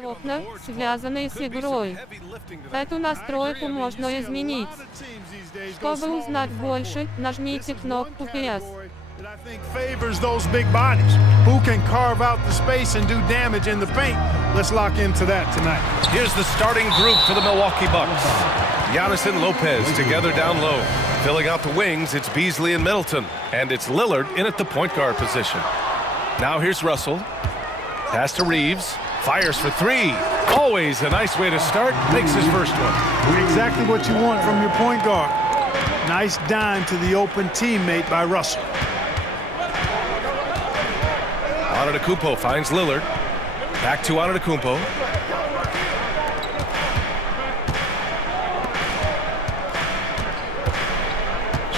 Плотно связанные с игрой. Эту настройку можно изменить. Чтобы узнать больше, нажмите кнопку PS. I think favors those big bodies who can carve out the space and do damage in the paint. Let's lock into that tonight. Here's the starting group for the Milwaukee Bucks. Giannis and Lopez together down low. Filling out the wings, it's Beasley and Middleton. And it's Lillard in at the point guard position. Now here's Russell. Pass to Reeves. Fires for three. Always a nice way to start. Makes his first one. Exactly what you want from your point guard. Nice dime to the open teammate by Russell. Antetokounmpo finds Lillard. Back to Antetokounmpo.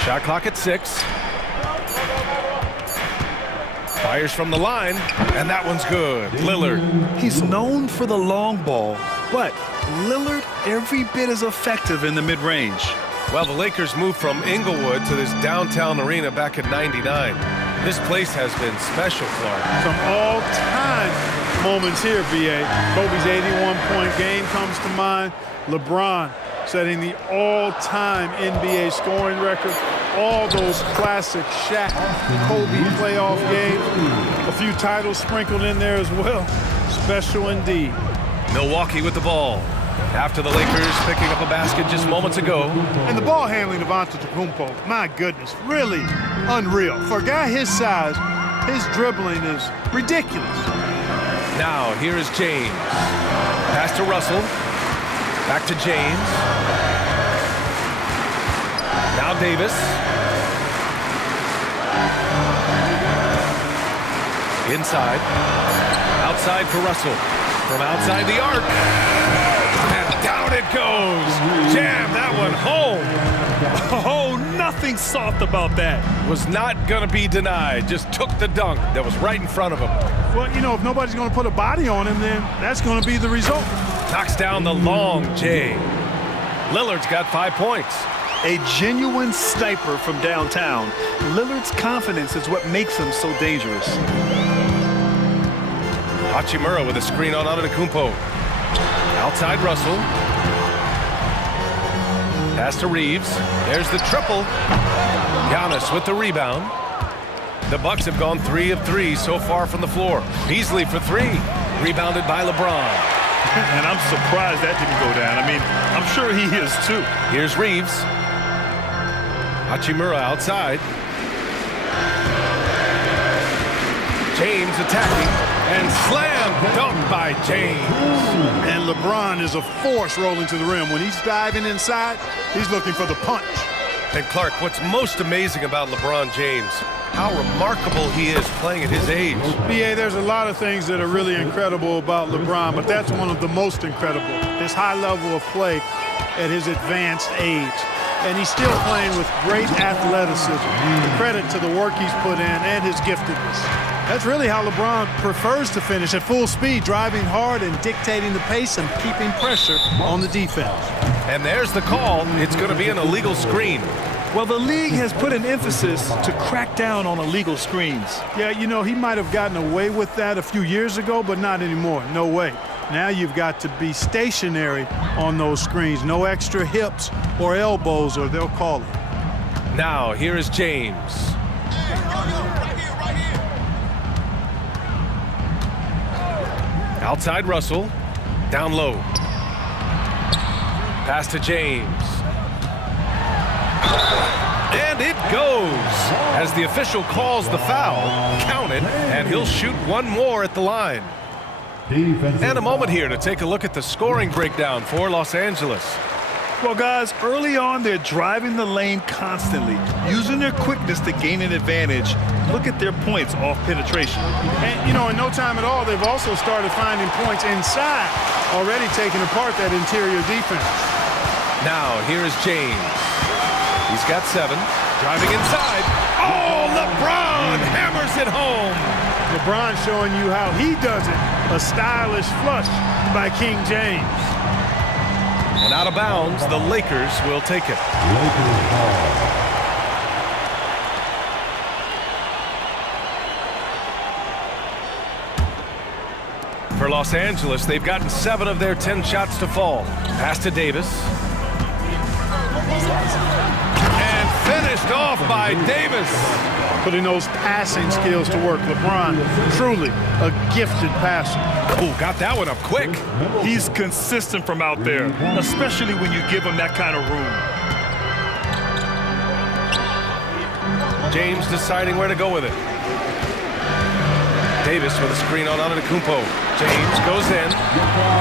Shot clock at 6. Fires from the line, and that one's good. Lillard. He's known for the long ball, but Lillard every bit as effective in the mid-range. Well, the Lakers moved from Inglewood to this downtown arena back in '99. This place has been special, Clark. Some all-time moments here, BA. Kobe's 81-point game comes to mind. LeBron setting the all-time NBA scoring record. All those classic Shaq, Kobe playoff games. A few titles sprinkled in there as well. Special indeed. Milwaukee with the ball. After the Lakers picking up a basket just moments ago. And the ball handling of Antetokounmpo, my goodness, really unreal. For a guy his size, his dribbling is ridiculous. Now, here is James. Pass to Russell. Back to James. Now Davis. Inside. Outside for Russell. From outside the arc. And down it goes. Jam that one home. Oh, nothing soft about that. Was not going to be denied. Just took the dunk that was right in front of him. Well, you know, if nobody's going to put a body on him, then that's going to be the result. Knocks down the long J. Lillard's got 5 points. A genuine sniper from downtown. Lillard's confidence is what makes him so dangerous. Hachimura with a screen on Antetokounmpo. Outside Russell. Pass to Reeves. There's the triple. Giannis with the rebound. The Bucks have gone 3 of 3 so far from the floor. Beasley for 3. Rebounded by LeBron. And I'm surprised that didn't go down. I mean, I'm sure he is too. Here's Reeves. Hachimura outside. James attacking. And slam dunk by James. And LeBron is a force rolling to the rim. When he's diving inside, he's looking for the punch. And Clark, what's most amazing about LeBron James, how remarkable he is playing at his age. BA, there's a lot of things that are really incredible about LeBron, but that's one of the most incredible. His high level of play at his advanced age. And he's still playing with great athleticism. Credit to the work he's put in and his giftedness. That's really how LeBron prefers to finish, at full speed, driving hard and dictating the pace and keeping pressure on the defense. And there's the call. It's going to be an illegal screen. Well, the league has put an emphasis to crack down on illegal screens. Yeah, you know, he might have gotten away with that a few years ago, but not anymore. No way. Now you've got to be stationary on those screens. No extra hips or elbows, or they'll call it. Now, here is James. Outside Russell. Down low. Pass to James. And it goes. As the official calls the foul, count it, and he'll shoot one more at the line. And a moment here to take a look at the scoring breakdown for Los Angeles. Well, guys, early on, they're driving the lane constantly, using their quickness to gain an advantage. Look at their points off penetration. And, you know, in no time at all, they've also started finding points inside, already taking apart that interior defense. Now, here is James. He's got 7. Driving inside. Oh, LeBron hammers it home. LeBron showing you how he does it. A stylish flush by King James. And out of bounds, the Lakers will take it. For Los Angeles, they've gotten 7 of their 10 shots to fall. Pass to Davis. And finished off by Davis. Putting those passing skills to work. LeBron, truly a gifted passer. Oh, got that one up quick. He's consistent from out there, especially when you give him that kind of room. James deciding where to go with it. Davis with a screen on Antetokounmpo. James goes in.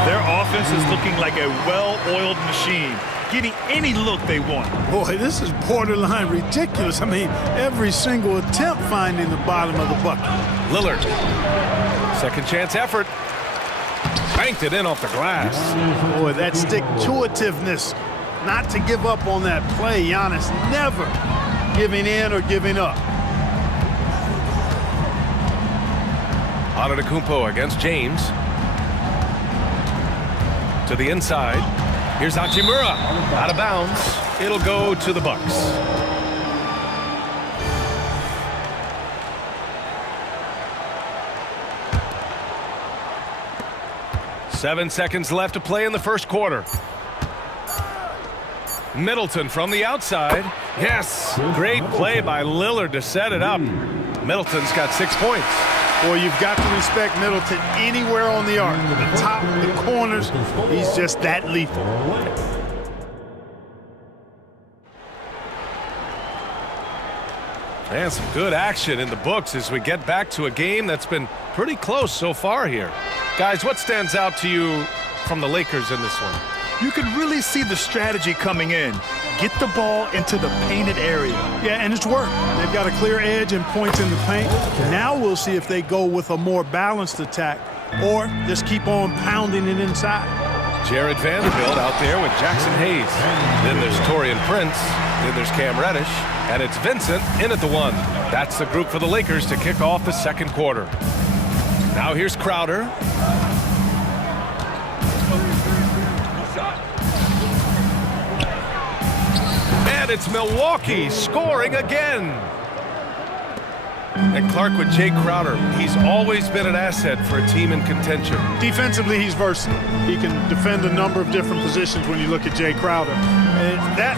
Their offense is looking like a well-oiled machine, getting any look they want. Boy, this is borderline ridiculous. I mean, every single attempt finding the bottom of the bucket. Lillard. Second chance effort. Banked it in off the glass. Boy, that stick-to-itiveness. Not to give up on that play. Giannis never giving in or giving up. Antetokounmpo against James. To the inside. Here's Hachimura. Out of bounds. It'll go to the Bucks. Seven seconds left to play in the first quarter. Middleton from the outside. Yes, great play by Lillard to set it up. Middleton's got 6 points. Boy, you've got to respect Middleton anywhere on the arc. The top, the corners, he's just that lethal. And some good action in the books as we get back to a game that's been pretty close so far here. Guys, what stands out to you from the Lakers in this one? You can really see the strategy coming in. Get the ball into the painted area. Yeah, and it's worked. They've got a clear edge and points in the paint. Now we'll see if they go with a more balanced attack or just keep on pounding it inside. Jared Vanderbilt out there with Jackson Hayes. Then there's Taurean Prince. Then there's Cam Reddish. And it's Vincent in at the 1. That's the group for the Lakers to kick off the second quarter. Now here's Crowder. And it's Milwaukee scoring again. And Clark with Jay Crowder. He's always been an asset for a team in contention. Defensively, he's versatile. He can defend a number of different positions when you look at Jay Crowder. And that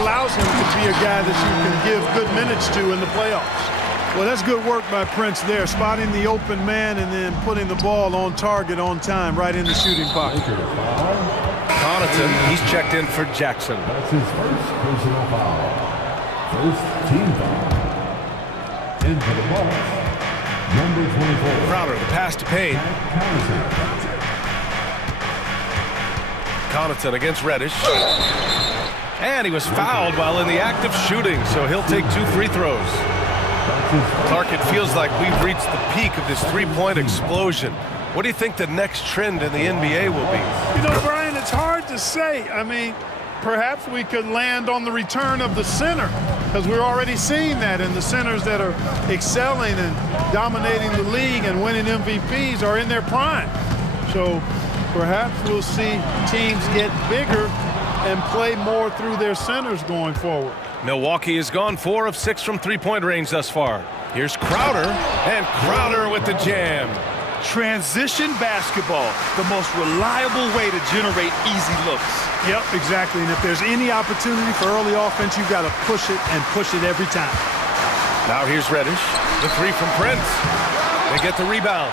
allows him to be a guy that you can give good minutes to in the playoffs. Well, that's good work by Prince there, spotting the open man and then putting the ball on target on time, right in the shooting pocket. Connaughton, he's checked in for Jackson. That's his first personal foul. First team foul. Into the box, number 24. Crowder, the pass to Payne. Connaughton against Reddish. And he was fouled while in the act of shooting, so he'll take 2 free throws. Clark, it feels like we've reached the peak of this three-point explosion. What do you think the next trend in the NBA will be? You know, Brian, it's hard to say. I mean, perhaps we could land on the return of the center, because we're already seeing that in the centers that are excelling and dominating the league and winning MVPs are in their prime. So perhaps we'll see teams get bigger and play more through their centers going forward. Milwaukee has gone 4 of 6 from three-point range thus far. Here's Crowder, and Crowder with the jam. Transition basketball, the most reliable way to generate easy looks. Yep, exactly. And if there's any opportunity for early offense, you've got to push it and push it every time. Now here's Reddish. The 3 from Prince. They get the rebound.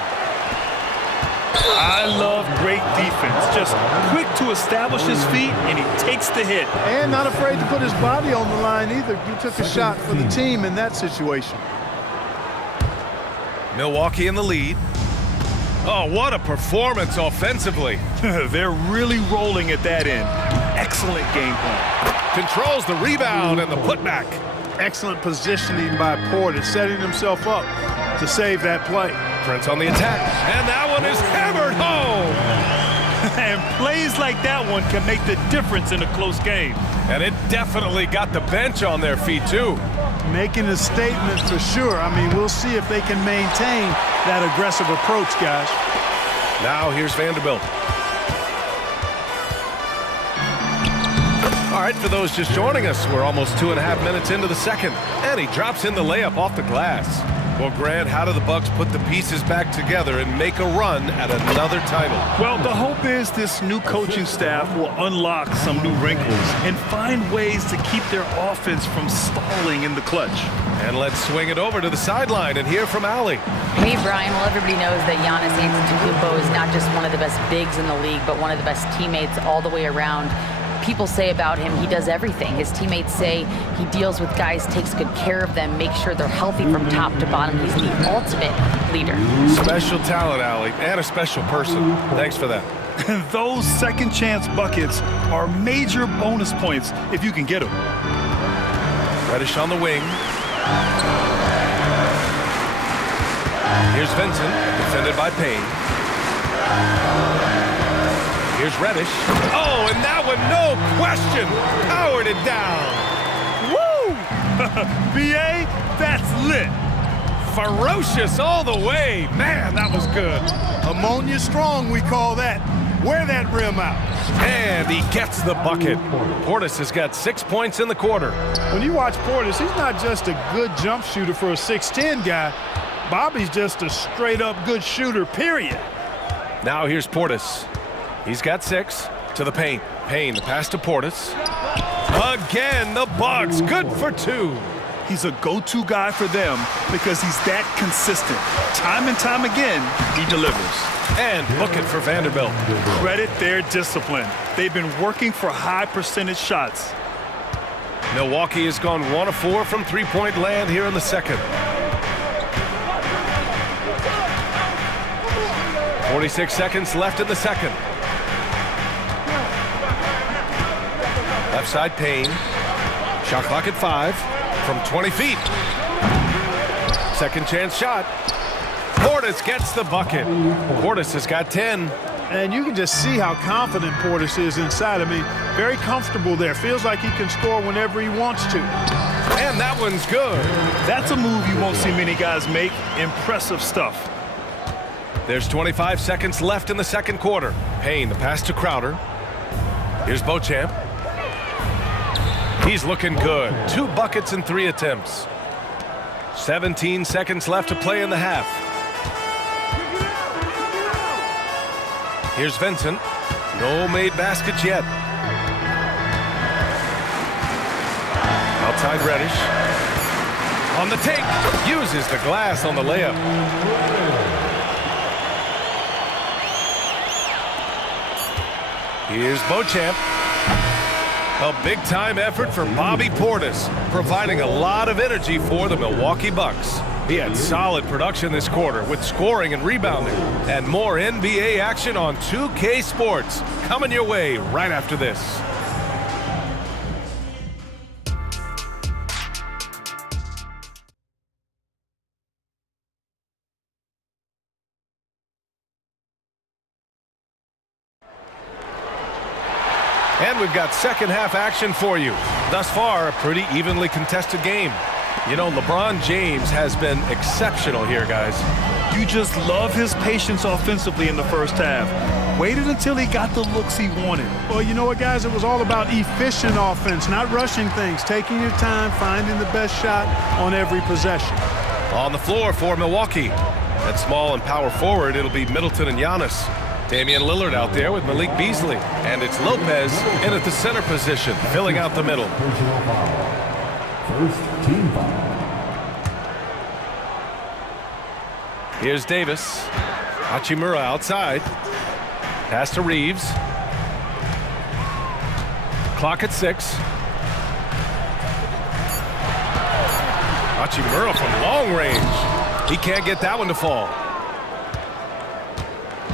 I love great defense. Just quick to establish his feet, and he takes the hit. And not afraid to put his body on the line either. He took a shot for the team in that situation. Milwaukee in the lead. Oh, what a performance offensively. They're really rolling at that end. Excellent game plan. Controls the rebound and the putback. Excellent positioning by Porter, setting himself up to save that play. Prince on the attack, and that one is hammered home. And plays like that one can make the difference in a close game. And it definitely got the bench on their feet, too. Making a statement for sure. I mean, we'll see if they can maintain that aggressive approach, guys. Now here's Vanderbilt. All right, for those just joining us, we're almost 2.5 minutes into the second. And he drops in the layup off the glass. Well, Grant, how do the Bucks put the pieces back together and make a run at another title? Well, the hope is this new coaching staff will unlock some new wrinkles and find ways to keep their offense from stalling in the clutch. And let's swing it over to the sideline and hear from Allie. Hey, Brian. Well, everybody knows that Giannis Antetokounmpo is not just one of the best bigs in the league, but one of the best teammates all the way around. People say about him, he does everything. His teammates say he deals with guys, takes good care of them, makes sure they're healthy from top to bottom. He's the ultimate leader. Special talent, Allie, and a special person. Thanks for that. Those second chance buckets are major bonus points if you can get them. Reddish on the wing. Here's Vincent, defended by Payne. Here's Reddish. Oh, and that one, no question, powered it down. Woo! BA, that's lit. Ferocious all the way. Man, that was good. Ammonia strong, we call that. Wear that rim out. And he gets the bucket. Portis has got 6 points in the quarter. When you watch Portis, he's not just a good jump shooter for a 6'10 guy. Bobby's just a straight-up good shooter, period. Now here's Portis. He's got 6 to the paint. Payne, the pass to Portis. Again, the Bucks, good for 2. He's a go-to guy for them because he's that consistent. Time and time again, he delivers. And book it for Vanderbilt. Credit their discipline. They've been working for high percentage shots. Milwaukee has gone 1 of 4 from three-point land here in the second. 46 seconds left in the second. Left side, Payne. Shot clock at 5 from 20 feet. Second chance shot. Portis gets the bucket. Portis has got 10. And you can just see how confident Portis is inside. I mean, very comfortable there. Feels like he can score whenever he wants to. And that one's good. That's a move you won't see many guys make. Impressive stuff. There's 25 seconds left in the second quarter. Payne, the pass to Crowder. Here's Beauchamp. He's looking good. 2 buckets in 3 attempts. 17 seconds left to play in the half. Here's Vincent. No made baskets yet. Outside Reddish. On the take. Uses the glass on the layup. Here's Beauchamp. A big-time effort for Bobby Portis, providing a lot of energy for the Milwaukee Bucks. He had solid production this quarter with scoring and rebounding. And more NBA action on 2K Sports coming your way right after this. And we've got second half action for you. Thus far, a pretty evenly contested game. You know, LeBron James has been exceptional here, guys. You just love his patience offensively in the first half. Waited until he got the looks he wanted. Well, you know what, guys? It was all about efficient offense, not rushing things, taking your time, finding the best shot on every possession. On the floor for Milwaukee. At small and power forward, it'll be Middleton and Giannis. Damian Lillard out there with Malik Beasley. And it's Lopez in at the center position, filling out the middle. Personal foul. First team foul. Here's Davis. Hachimura outside. Pass to Reeves. Clock at 6. Hachimura from long range. He can't get that one to fall.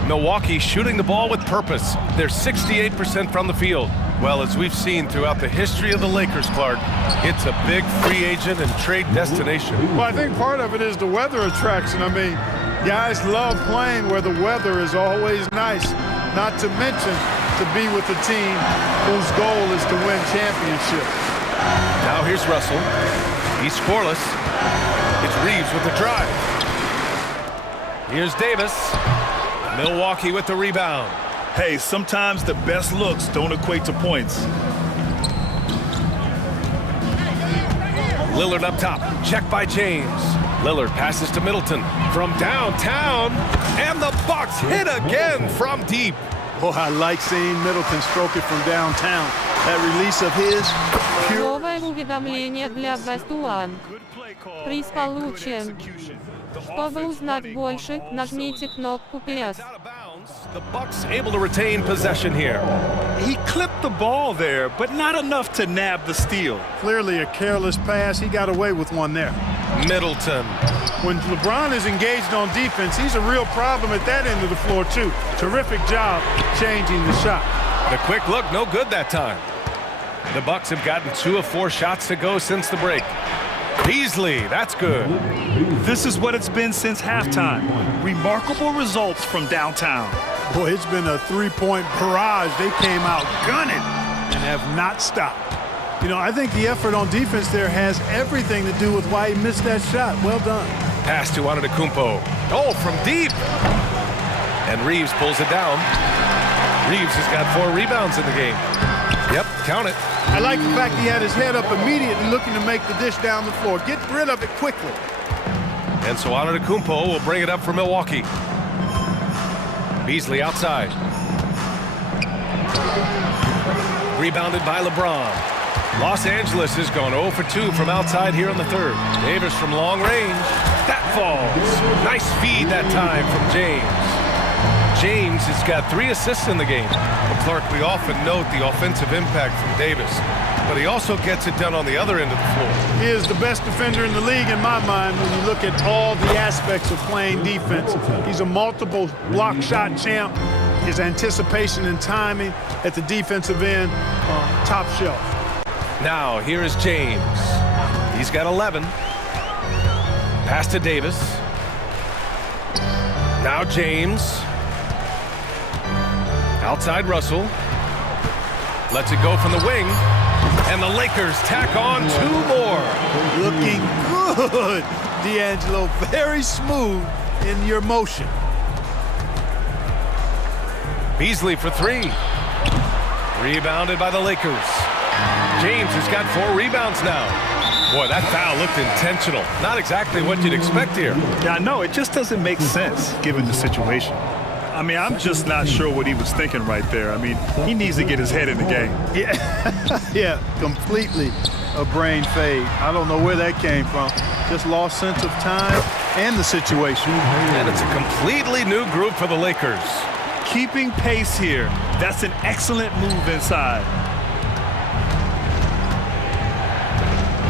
Milwaukee shooting the ball with purpose. They're 68% from the field. Well, as we've seen throughout the history of the Lakers, Clark, it's a big free agent and trade destination. Well, I think part of it is the weather attraction. I mean, guys love playing where the weather is always nice, not to mention to be with a team whose goal is to win championships. Now here's Russell. He's scoreless. It's Reeves with the drive. Here's Davis. Milwaukee with the rebound. Hey, sometimes the best looks don't equate to points. Lillard up top. Check by James. Lillard passes to Middleton from downtown, and the Bucks hit again from deep. Boy, I like seeing Middleton stroke it from downtown. That release of his, pure. Новое уведомление для Best One. Приз получен. Чтобы узнать больше, нажмите кнопку «Плюс». The Bucks able to retain possession here. He clipped the ball there, but not enough to nab the steal. Clearly a careless pass. He got away with one there. Middleton. When LeBron is engaged on defense, he's a real problem at that end of the floor, too. Terrific job changing the shot. The quick look, no good that time. The Bucks have gotten 2 of 4 shots to go since the break. Beasley, that's good. This is what it's been since halftime. Remarkable results from downtown. Boy, it's been a three-point barrage. They came out gunning and have not stopped. You know, I think the effort on defense there has everything to do with why he missed that shot. Well done. Pass to Antetokounmpo. Oh, from deep. And Reeves pulls it down. Reeves has got 4 rebounds in the game. Yep, count it. I like the fact he had his head up immediately looking to make the dish down the floor. Get rid of it quickly. And so Antetokounmpo will bring it up for Milwaukee. Beasley outside. Rebounded by LeBron. Los Angeles has gone 0 for 2 from outside here in the third. Davis from long range. That falls. Nice feed that time from James. James has got 3 assists in the game. Well, Clark, we often note the offensive impact from Davis, but he also gets it done on the other end of the floor. He is the best defender in the league in my mind when you look at all the aspects of playing defense. He's a multiple block shot champ. His anticipation and timing at the defensive end, top shelf. Now, here is James. He's got 11. Pass to Davis. Now James. Outside Russell. Lets it go from the wing. And the Lakers tack on 2 more. Looking good, D'Angelo. Very smooth in your motion. Beasley for 3. Rebounded by the Lakers. James has got 4 rebounds now. Boy, that foul looked intentional. Not exactly what you'd expect here. Yeah, no, it just doesn't make sense given the situation. I mean, I'm just not sure what he was thinking right there. I mean, he needs to get his head in the game. Yeah, completely a brain fade. I don't know where that came from. Just lost sense of time and the situation. And it's a completely new group for the Lakers. Keeping pace here. That's an excellent move inside.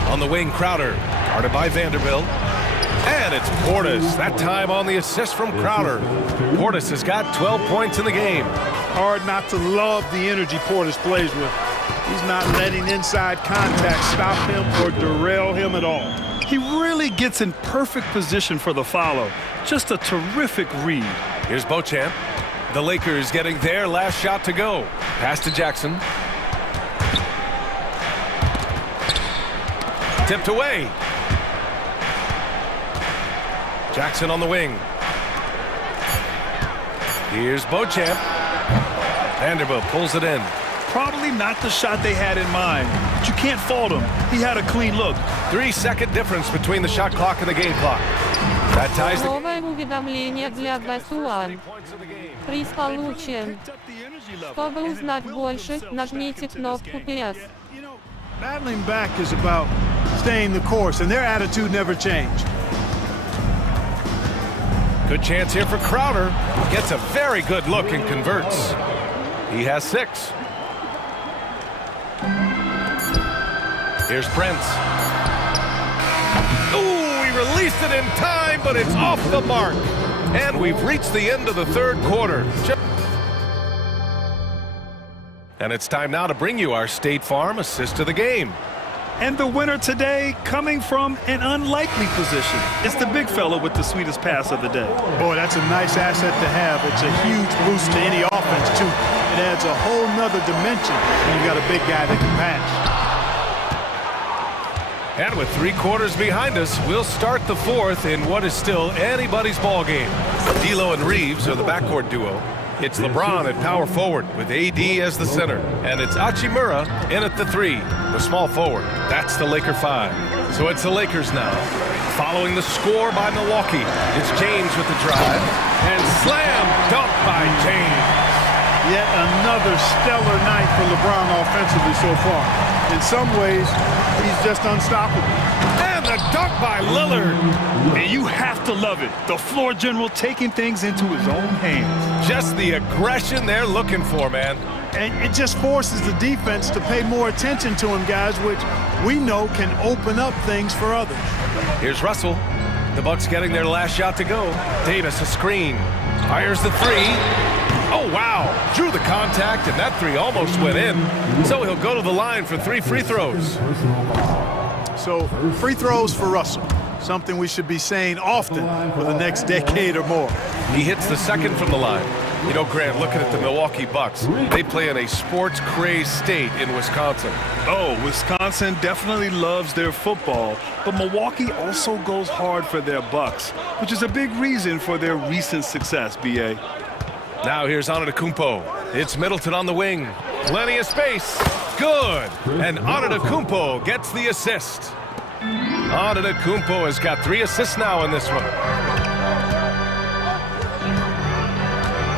On the wing, Crowder, guarded by Vanderbilt. And it's Portis, that time on the assist from Crowder. Portis has got 12 points in the game. Hard not to love the energy Portis plays with. He's not letting inside contact stop him or derail him at all. He really gets in perfect position for the follow. Just a terrific read. Here's Beauchamp. The Lakers getting their last shot to go. Pass to Jackson. Tipped away. Jackson on the wing. Here's Beauchamp. Vanderbilt pulls it in. Probably not the shot they had in mind, but you can't fault him. He had a clean look. 3-second difference between the shot clock and the game clock. That ties the Новое уведомление для Best One. Приз получен. Чтобы узнать больше, нажмите кнопку «Плюс». Battling back is about staying the course, and their attitude never changed. Good chance here for Crowder. Gets a very good look and converts. He has 6. Here's Prince. Ooh, he released it in time, but it's off the mark. And we've reached the end of the third quarter. And it's time now to bring you our State Farm assist of the game. And the winner today coming from an unlikely position. It's the big fella with the sweetest pass of the day. Boy, that's a nice asset to have. It's a huge boost to any offense, too. It adds a whole nother dimension when you've got a big guy that can pass. And with 3 quarters behind us, we'll start the fourth in what is still anybody's ball game. D'Lo and Reeves are the backcourt duo. It's LeBron at power forward with AD as the center. And it's Hachimura in at the 3, the small forward. That's the Laker 5. So it's the Lakers now. Following the score by Milwaukee, it's James with the drive. And slam dunk by James. Yet another stellar night for LeBron offensively so far. In some ways, he's just unstoppable. And the dunk by Lillard. And you have to love it. The floor general taking things into his own hands. Just the aggression they're looking for, man. And it just forces the defense to pay more attention to him, guys, which we know can open up things for others. Here's Russell. The Bucks getting their last shot to go. Davis a screen. Fires the three. Oh, wow. Drew the contact, and that three almost went in. So he'll go to the line for 3 free throws. So, free throws for Russell. Something we should be saying often for the next decade or more. He hits the second from the line. You know, Grant, looking at the Milwaukee Bucks, they play in a sports-crazed state in Wisconsin. Oh, Wisconsin definitely loves their football, but Milwaukee also goes hard for their Bucks, which is a big reason for their recent success, B.A. Now here's Antetokounmpo. It's Middleton on the wing. Plenty of space. Good. And Antetokounmpo gets the assist. Antetokounmpo has got 3 assists now in this one.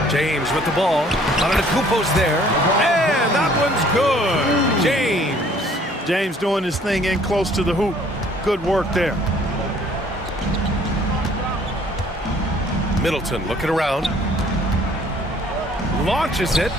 James with the ball. Antetokounmpo's there. And that one's good. James doing his thing in close to the hoop. Good work there. Middleton looking around. Launches it.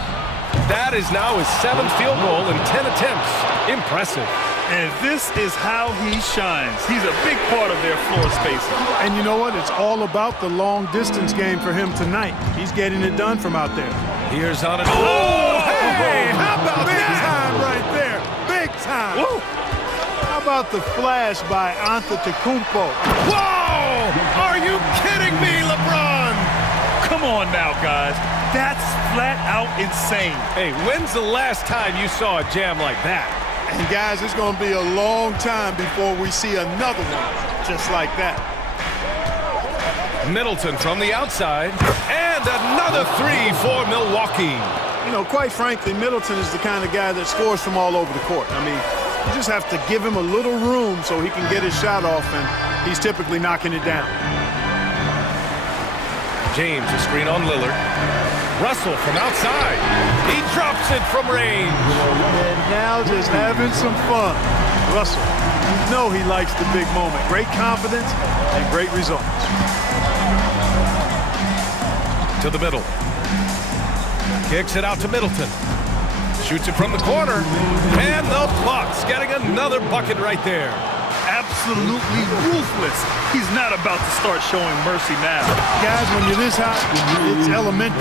That is now his 7th field goal in 10 attempts. Impressive. And this is how he shines. He's a big part of their floor spacing. And you know what? It's all about the long distance game for him tonight. He's getting it done from out there. Here's on it. Oh, hey, how about Big that? time right there. Big time. Woo. How about the flash by Antetokounmpo? Whoa! Are you kidding me, LeBron? Come on now, guys. That's flat out insane. Hey, when's the last time you saw a jam like that? And guys, it's going to be a long time before we see another one just like that. Middleton from the outside. And another 3 for Milwaukee. You know, quite frankly, Middleton is the kind of guy that scores from all over the court. I mean, you just have to give him a little room so he can get his shot off, and he's typically knocking it down. James, a screen on Lillard. Russell from outside. He drops it from range. And now just having some fun. Russell, you know he likes the big moment. Great confidence and great results. To the middle. Kicks it out to Middleton. Shoots it from the corner. And the Bucks getting another bucket right there. Absolutely ruthless. He's not about to start showing mercy now. Guys, when you're this hot, it's elementary.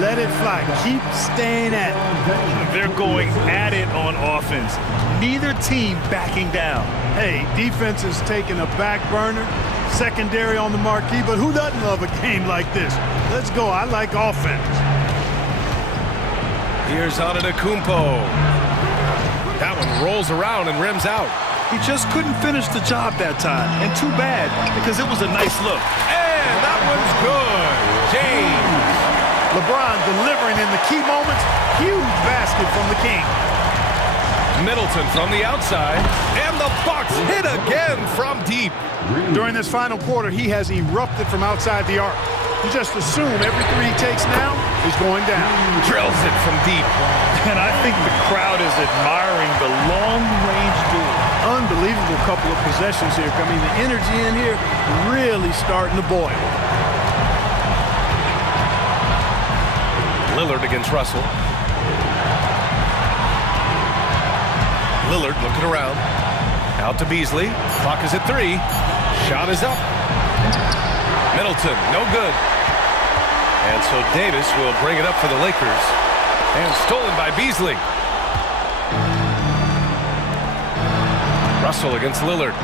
Let it fly. Keep staying at it. They're going at it on offense. Neither team backing down. Hey, defense is taking a back burner. Secondary on the marquee, but who doesn't love a game like this? Let's go. I like offense. Here's Antetokounmpo. That one rolls around and rims out. He just couldn't finish the job that time. And too bad, because it was a nice look. And that one's good. James. LeBron delivering in the key moments. Huge basket from the King. Middleton from the outside. And the Bucks hit again from deep. During this final quarter, he has erupted from outside the arc. You just assume every 3 he takes now is going down. Drills it from deep. And I think the crowd is admiring the long-range duel. Unbelievable couple of possessions here. I mean, the energy in here really starting to boil. Lillard against Russell. Lillard looking around. Out to Beasley. Clock is at 3. Shot is up. Middleton, no good. And so Davis will bring it up for the Lakers. And stolen by Beasley. Russell against Lillard.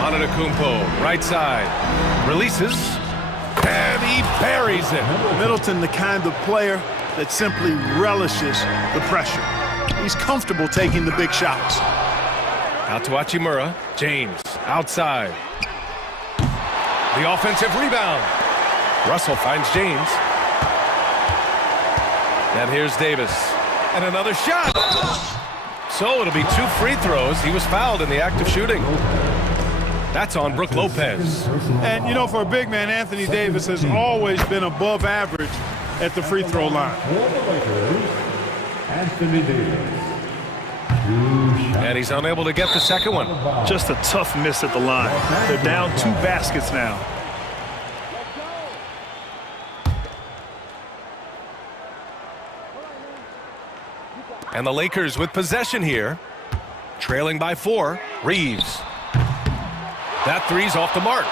Antetokounmpo, right side. Releases. And he buries it. Middleton, the kind of player that simply relishes the pressure. He's comfortable taking the big shots. Out to Hachimura. James, outside. The offensive rebound. Russell finds James. And here's Davis. And another shot. So it'll be 2 free throws. He was fouled in the act of shooting. That's on Brook Lopez. And, you know, for a big man, Anthony Davis has always been above average at the free throw line. Anthony Davis. And he's unable to get the second one. Just a tough miss at the line. They're down 2 baskets now. And the Lakers with possession here. Trailing by 4. Reeves. That three's off the mark.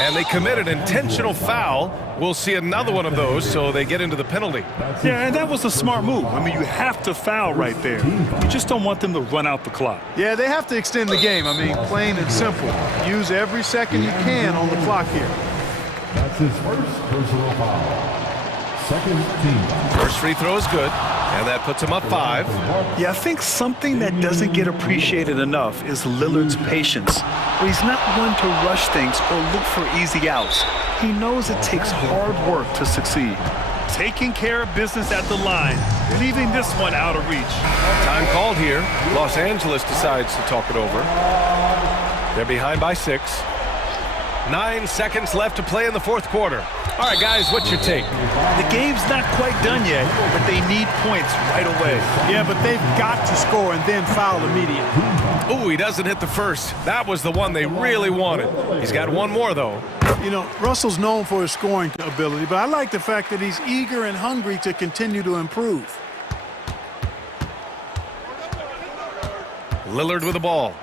And they commit an intentional foul. We'll see another one of those, so they get into the penalty. Yeah, and that was a smart move. I mean, you have to foul right there. You just don't want them to run out the clock. Yeah, they have to extend the game. I mean, plain and simple. Use every second you can on the clock here. That's his first personal foul. Second team foul. First free throw is good, and that puts him up 5. Yeah, I think something that doesn't get appreciated enough is Lillard's patience. He's not one to rush things or look for easy outs. He knows it takes hard work to succeed. Taking care of business at the line, leaving this one out of reach. Time called here. Los Angeles decides to talk it over. They're behind by 6. 9 seconds left to play in the 4th quarter. All right, guys, what's your take? The game's not quite done yet, but they need points right away. Yeah, but they've got to score and then foul immediately. Ooh, he doesn't hit the first. That was the one they really wanted. He's got one more, though. You know, Russell's known for his scoring ability, but I like the fact that he's eager and hungry to continue to improve. Lillard with the ball.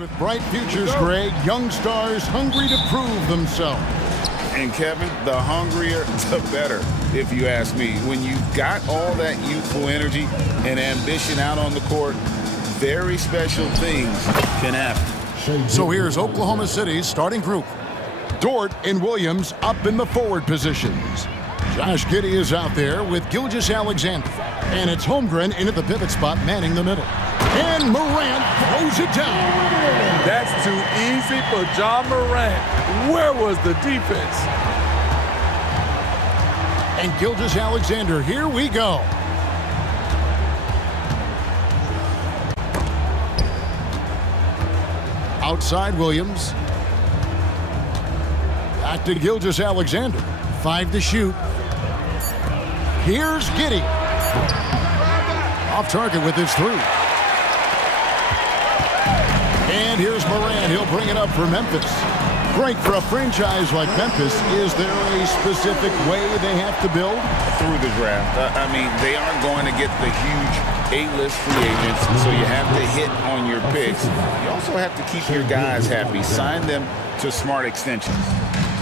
with bright futures, Greg. Young stars hungry to prove themselves. And Kevin, the hungrier, the better, if you ask me. When you've got all that youthful energy and ambition out on the court, very special things can happen. So here's Oklahoma City's starting group. Dort and Williams up in the forward positions. Josh Giddey is out there with Gilgeous-Alexander. And it's Holmgren in at the pivot spot, manning the middle. And Morant throws it down. That's too easy for John Morant. Where was the defense? And Gilgeous-Alexander, here we go. Outside Williams. Back to Gilgeous-Alexander. 5 to shoot. Here's Giddey. Off target with his 3. And here's Morant. He'll bring it up for Memphis. Great for a franchise like Memphis. Is there a specific way they have to build? Through the draft. I mean, they aren't going to get the huge A-list free agents, so you have to hit on your picks. You also have to keep your guys happy. Sign them to smart extensions.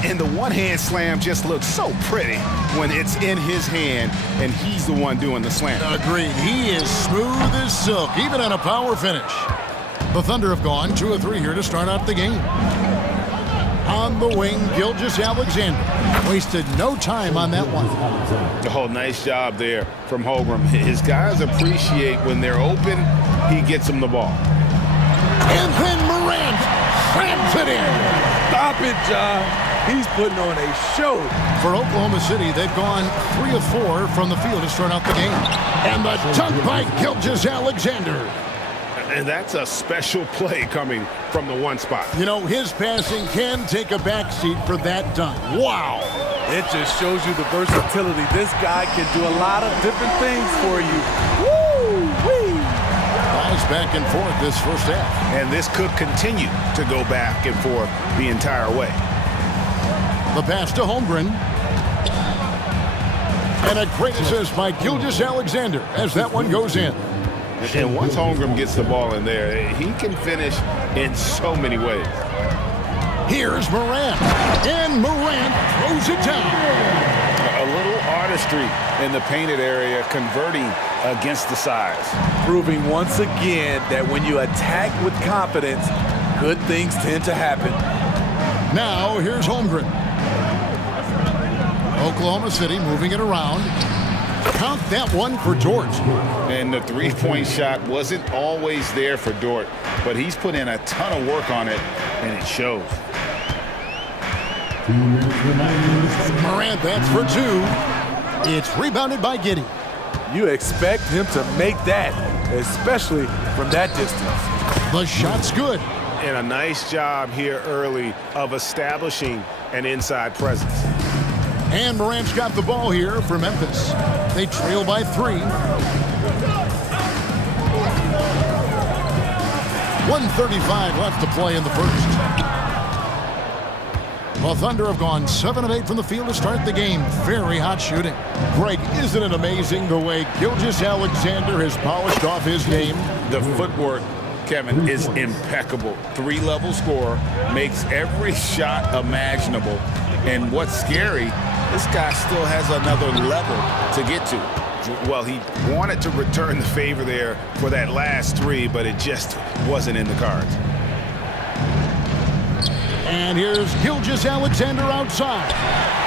And the one-hand slam just looks so pretty when it's in his hand and he's the one doing the slam. Agreed. He is smooth as silk, even on a power finish. The Thunder have gone 2 of 3 here to start out the game. On the wing, Gilgeous-Alexander. Wasted no time on that one. Oh, nice job there from Holmgren. His guys appreciate when they're open, he gets them the ball. And then Morant slams it in. Stop it, John. He's putting on a show. For Oklahoma City, they've gone 3 of 4 from the field to start out the game. And the dunk by Gilgeous-Alexander. And that's a special play coming from the one spot. You know, his passing can take a backseat for that dunk. Wow. It just shows you the versatility. This guy can do a lot of different things for you. Woo-wee. Guys back and forth this first half. And this could continue to go back and forth the entire way. The pass to Holmgren. And a great assist by Gilgeous-Alexander as that one goes in. And once Holmgren gets the ball in there, he can finish in so many ways. Here's Morant. And Morant throws it down. A little artistry in the painted area, converting against the size. Proving once again that when you attack with confidence, good things tend to happen. Now here's Holmgren. Oklahoma City moving it around. Count that one for Dort. And the three-point shot wasn't always there for Dort, but he's put in a ton of work on it, and it shows. Morant, that's for 2. It's rebounded by Giddey. You expect him to make that, especially from that distance. The shot's good. And a nice job here early of establishing an inside presence. And Morant's got the ball here for Memphis. They trail by 3. 1:35 left to play in the first. The Thunder have gone 7 of 8 from the field to start the game. Very hot shooting. Greg, isn't it amazing the way Gilgeous-Alexander has polished off his game? The footwork, Kevin, is impeccable. 3-level scorer, makes every shot imaginable. And what's scary, this guy still has another level to get to. Well, he wanted to return the favor there for that last 3, but it just wasn't in the cards. And here's Gilgeous-Alexander outside.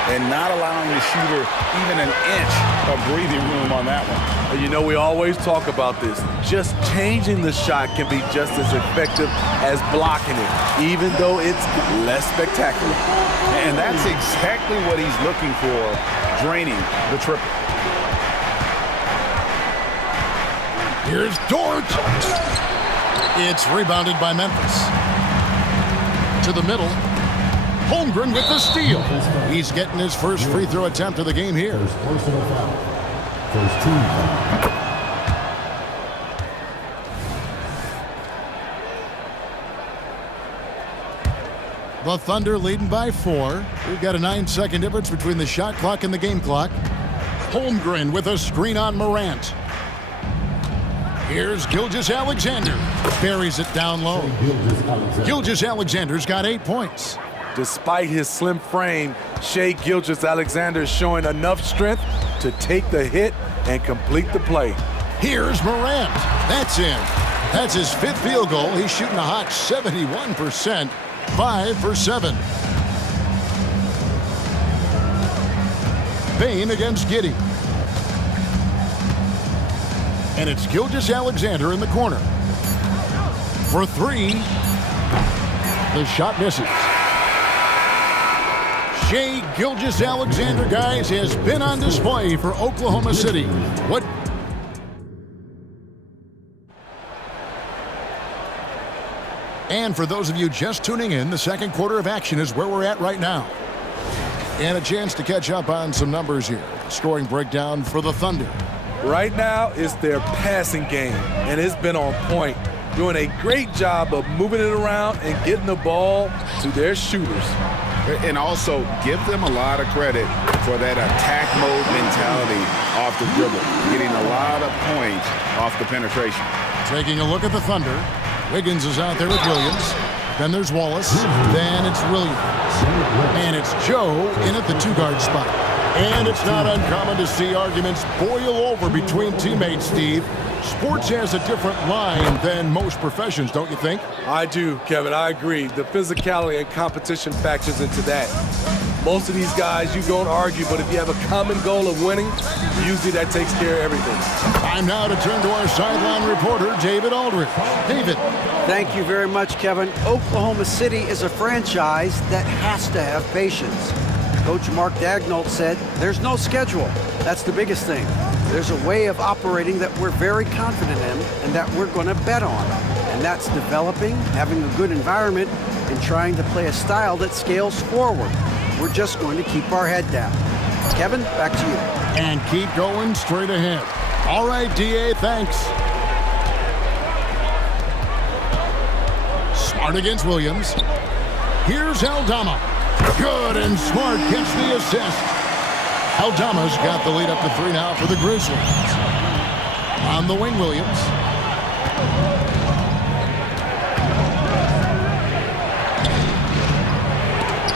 And not allowing the shooter even an inch of breathing room on that one. You know, we always talk about this. Just changing the shot can be just as effective as blocking it, even though it's less spectacular. And that's exactly what he's looking for, draining the triple. Here's Dort. It's rebounded by Memphis. To the middle. Holmgren with the steal. He's getting his first free throw attempt of the game here. First team foul. The Thunder leading by 4. We've got a 9-second difference between the shot clock and the game clock. Holmgren with a screen on Morant. Here's Gilgeous-Alexander. Buries it down low. Gilgeous-Alexander's got 8 points. Despite his slim frame, Shai Gilgeous-Alexander is showing enough strength to take the hit and complete the play. Here's Morant. That's in. That's his 5th field goal. He's shooting a hot 71%, 5 for 7. Payne against Giddey. And it's Gilgeous-Alexander in the corner. For 3. The shot misses. Shai Gilgeous-Alexander, guys, has been on display for Oklahoma City. What? And for those of you just tuning in, the second quarter of action is where we're at right now. And a chance to catch up on some numbers here. Scoring breakdown for the Thunder. Right now is their passing game, and it's been on point, doing a great job of moving it around and getting the ball to their shooters. And also give them a lot of credit for that attack mode mentality off the dribble, getting a lot of points off the penetration. Taking a look at the Thunder. Wiggins is out there with Williams. Then there's Wallace. Then it's Williams. And it's Joe in at the 2-guard spot. And it's not uncommon to see arguments boil over between teammates, Steve. Sports has a different line than most professions, don't you think? I do, Kevin. I agree. The physicality and competition factors into that. Most of these guys, you don't argue, but if you have a common goal of winning, usually that takes care of everything. Time now to turn to our sideline reporter, David Aldridge. David. Thank you very much, Kevin. Oklahoma City is a franchise that has to have patience. Coach Mark Daigneault said, there's no schedule. That's the biggest thing. There's a way of operating that we're very confident in and that we're going to bet on. And that's developing, having a good environment, and trying to play a style that scales forward. We're just going to keep our head down. Kevin, back to you. And keep going straight ahead. All right, D.A., thanks. Smart against Williams. Here's Aldama. Good, and Smart gets the assist. Aldama's got the lead up to 3 now for the Grizzlies. On the wing, Williams.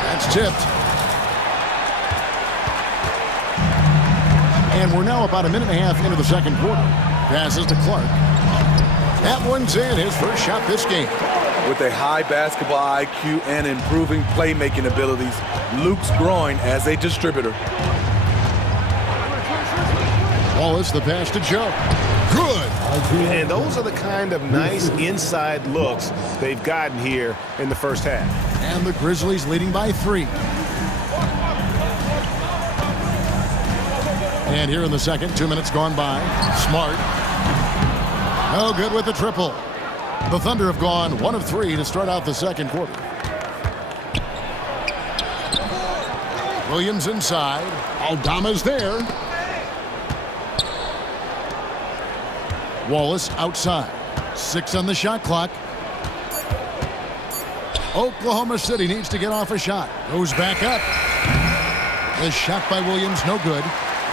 That's tipped. And we're now about a minute and a half into the second quarter. Passes to Clark. That one's in, his first shot this game. With a high basketball IQ and improving playmaking abilities, Luke's growing as a distributor. Wallace, the pass to Joe. Good. And those are the kind of nice inside looks they've gotten here in the first half. And the Grizzlies leading by 3. And here in the second, 2 minutes gone by. Smart. No good with the triple. The Thunder have gone 1 of 3 to start out the second quarter. Williams inside. Aldama's there. Wallace outside. 6 on the shot clock. Oklahoma City needs to get off a shot. Goes back up. The shot by Williams, no good.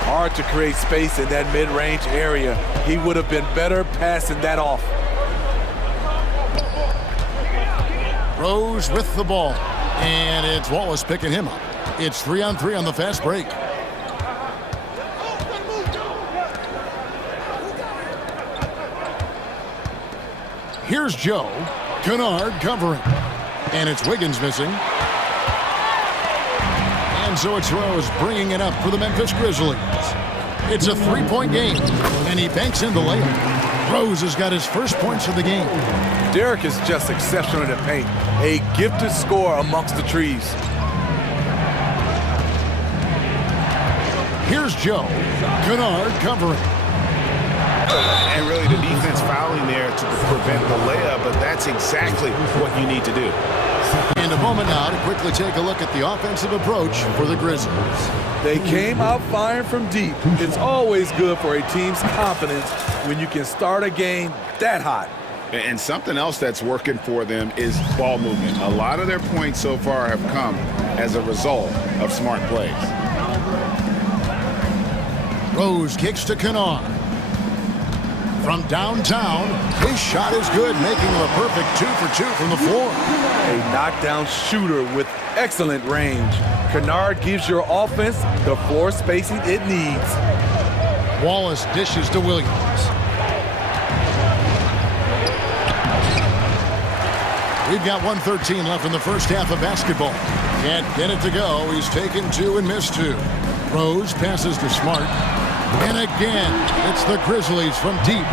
Hard to create space in that mid-range area. He would have been better passing that off. Rose with the ball. And it's Wallace picking him up. It's 3-on-3 on the fast break. Here's Joe. Kennard covering. And it's Wiggins missing. And so it's Rose bringing it up for the Memphis Grizzlies. It's a 3-point game. And he banks in the layup. Rose has got his first points of the game. Derek is just exceptional in the paint. A gifted scorer amongst the trees. Here's Joe. Kennard covering. And really the defense fouling there to prevent the layup, but that's exactly what you need to do. And a moment now to quickly take a look at the offensive approach for the Grizzlies. They came out firing from deep. It's always good for a team's confidence when you can start a game that hot. And something else that's working for them is ball movement. A lot of their points so far have come as a result of smart plays. Rose kicks to Kennard. From downtown, his shot is good, making him a perfect 2 for 2 from the floor. A knockdown shooter with excellent range. Kennard gives your offense the floor spacing it needs. Wallace dishes to Williams. We've got 1:13 left in the first half of basketball. Can't get it to go. He's taken 2 and missed 2. Rose passes to Smart. And again, it's the Grizzlies from deep.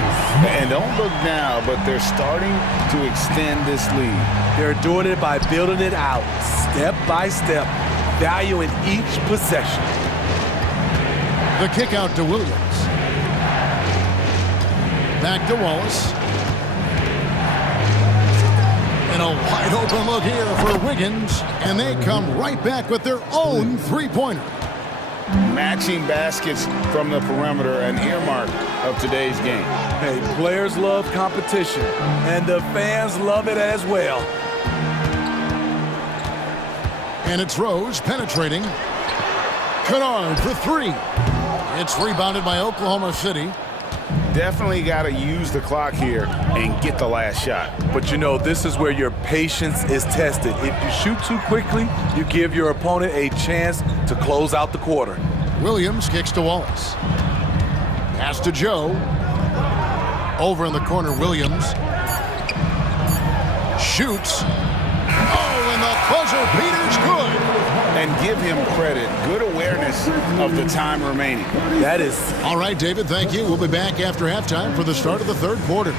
And don't look now, but they're starting to extend this lead. They're doing it by building it out, step by step, valuing each possession. The kick out to Williams. Back to Wallace. And a wide open look here for Wiggins. And they come right back with their own three-pointer. Matching baskets from the perimeter, an earmark of today's game. Hey, players love competition, and the fans love it as well. And it's Rose penetrating. Kennard for 3. It's rebounded by Oklahoma City. Definitely got to use the clock here and get the last shot. But you know, this is where your patience is tested. If you shoot too quickly, you give your opponent a chance to close out the quarter. Williams kicks to Wallace. Pass to Joe. Over in the corner, Williams. Shoots. Oh, and the buzzer beater's good. And give him credit. Good awareness of the time remaining. That is. All right, David, thank you. We'll be back after halftime for the start of the third quarter.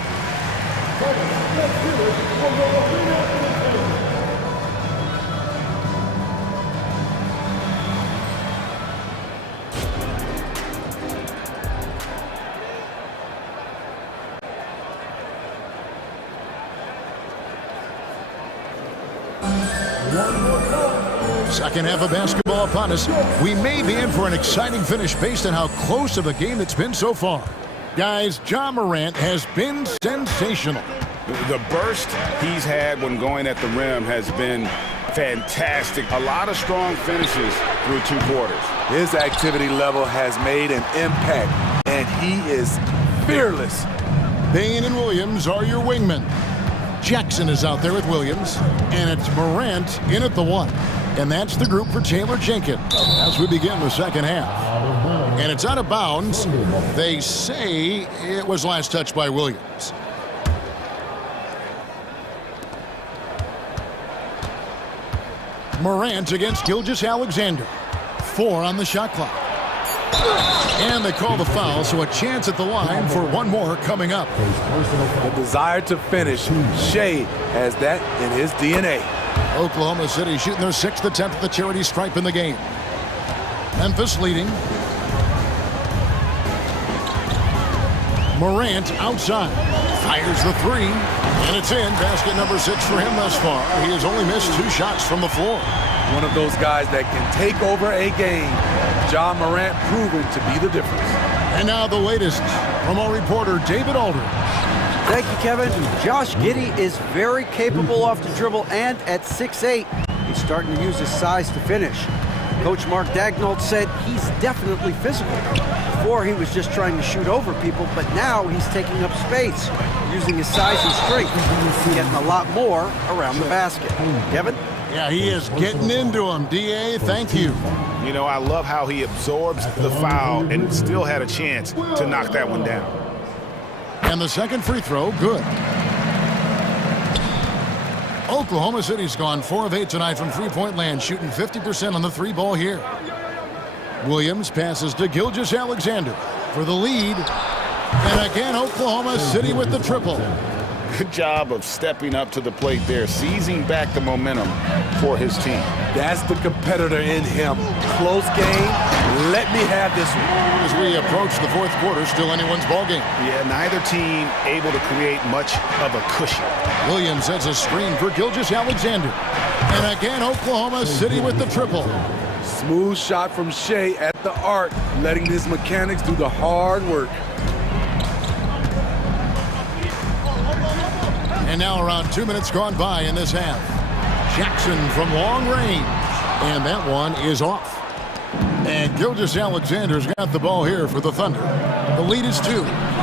Second half of basketball upon us. We may be in for an exciting finish based on how close of a game it's been so far. Guys, Ja Morant has been sensational. The burst he's had when going at the rim has been fantastic. A lot of strong finishes through 2 quarters. His activity level has made an impact, and he is fearless. Bain and Williams are your wingmen. Jackson is out there with Williams, and it's Morant in at the 1. And that's the group for Taylor Jenkins as we begin the second half. And it's out of bounds. They say it was last touched by Williams. Morant against Gilgeous-Alexander. 4 on the shot clock. And they call the foul, so a chance at the line for one more coming up. The desire to finish. Shea has that in his DNA. Oklahoma City shooting their 6th attempt at the charity stripe in the game. Memphis leading. Morant outside. Fires the 3. And it's in. Basket number 6 for him thus far. He has only missed 2 shots from the floor. One of those guys that can take over a game. Ja Morant proven to be the difference. And now the latest from our reporter, David Aldridge. Thank you, Kevin. Josh Giddey is very capable off the dribble, and at 6'8", he's starting to use his size to finish. Coach Mark Daigneault said he's definitely physical. Before, he was just trying to shoot over people, but now he's taking up space, using his size and strength, getting a lot more around the basket. Kevin? Yeah, he is getting into him. D.A., thank you. You know, I love how he absorbs the foul and still had a chance to knock that one down. And the second free throw, good. Oklahoma City's gone 4 of 8 tonight from three-point land, shooting 50% on the 3-ball here. Williams passes to Gilgeous-Alexander for the lead. And again, Oklahoma City with the triple. Good job of stepping up to the plate there, seizing back the momentum for his team. That's the competitor in him. Close game. Let me have this one. As we approach the fourth quarter, still anyone's ballgame. Yeah, neither team able to create much of a cushion. Williams sets a screen for Gilgeous-Alexander. And again, Oklahoma City with the triple. Smooth shot from Shea at the arc, letting his mechanics do the hard work. And now around 2 minutes gone by in this half. Jackson from long range. And that one is off. And Gilgeous Alexander's got the ball here for the Thunder. The lead is 2.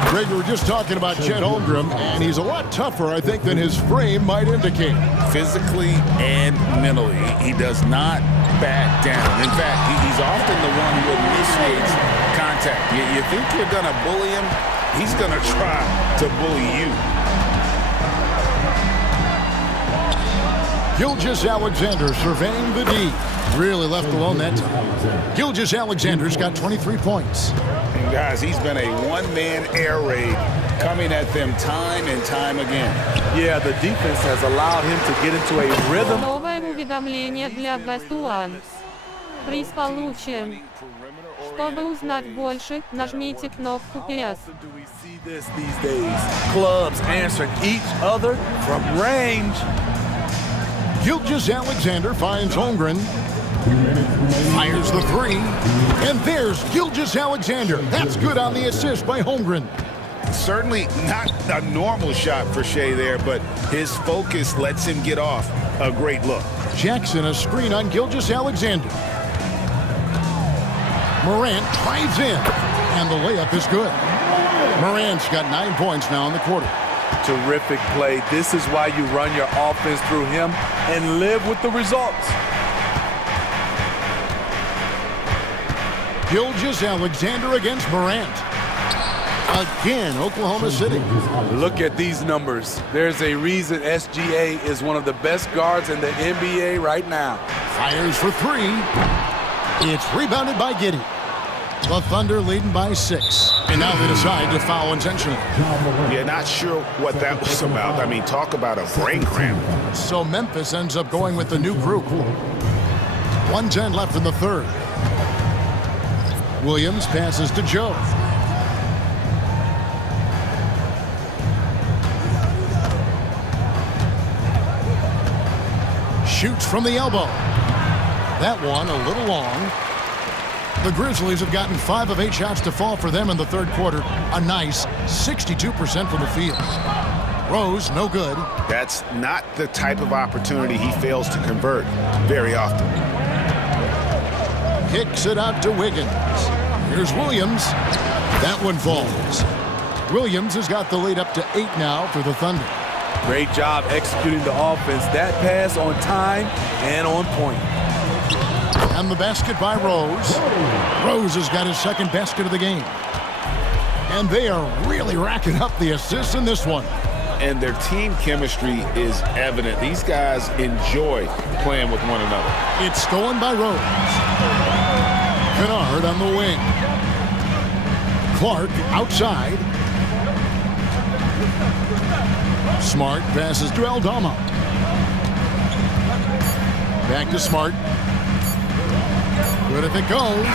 Greg, we were just talking about Chet Holmgren, and he's a lot tougher, I think, than his frame might indicate. Physically and mentally, he does not back down. In fact, he's often the one who initiates contact. You think you're going to bully him, he's going to try to bully you. Gilgeous Alexander surveying the D. Really left alone that time. Gilgeous Alexander's got 23 points. And guys, he's been a one-man air raid coming at them time and time again. Yeah, the defense has allowed him to get into a rhythm. Новое уведомление для Best One. Приз получен. Чтобы узнать больше, нажмите кнопку PS. Do we see this these days? Clubs answering each other from range. Gilgeous Alexander finds Holmgren. Fires the 3. And there's Gilgeous Alexander. That's good on the assist by Holmgren. Certainly not a normal shot for Shea there, but his focus lets him get off a great look. Jackson a screen on Gilgeous Alexander. Morant drives in, and the layup is good. Morant's got 9 points now in the quarter. Terrific play. This is why you run your offense through him and live with the results. Gilgeous Alexander against Morant. Again, Oklahoma City. Look at these numbers. There's a reason SGA is one of the best guards in the NBA right now. Fires for 3. It's rebounded by Giddey. The Thunder leading by 6. And now they decide to foul intentionally. Yeah, not sure what that was about. I mean, talk about a brain cramp. So Memphis ends up going with the new group. 1:10 left in the third. Williams passes to Joe. Shoots from the elbow. That one a little long. The Grizzlies have gotten 5 of 8 shots to fall for them in the third quarter. A nice 62% from the field. Rose, no good. That's not the type of opportunity he fails to convert very often. Kicks it out to Wiggins. Here's Williams. That one falls. Williams has got the lead up to 8 now for the Thunder. Great job executing the offense. That pass on time and on point. And the basket by Rose. Rose has got his second basket of the game. And they are really racking up the assists in this one. And their team chemistry is evident. These guys enjoy playing with one another. It's stolen by Rose. Kennard on the wing. Clark outside. Smart passes to Aldama. Back to Smart. Good if it goes.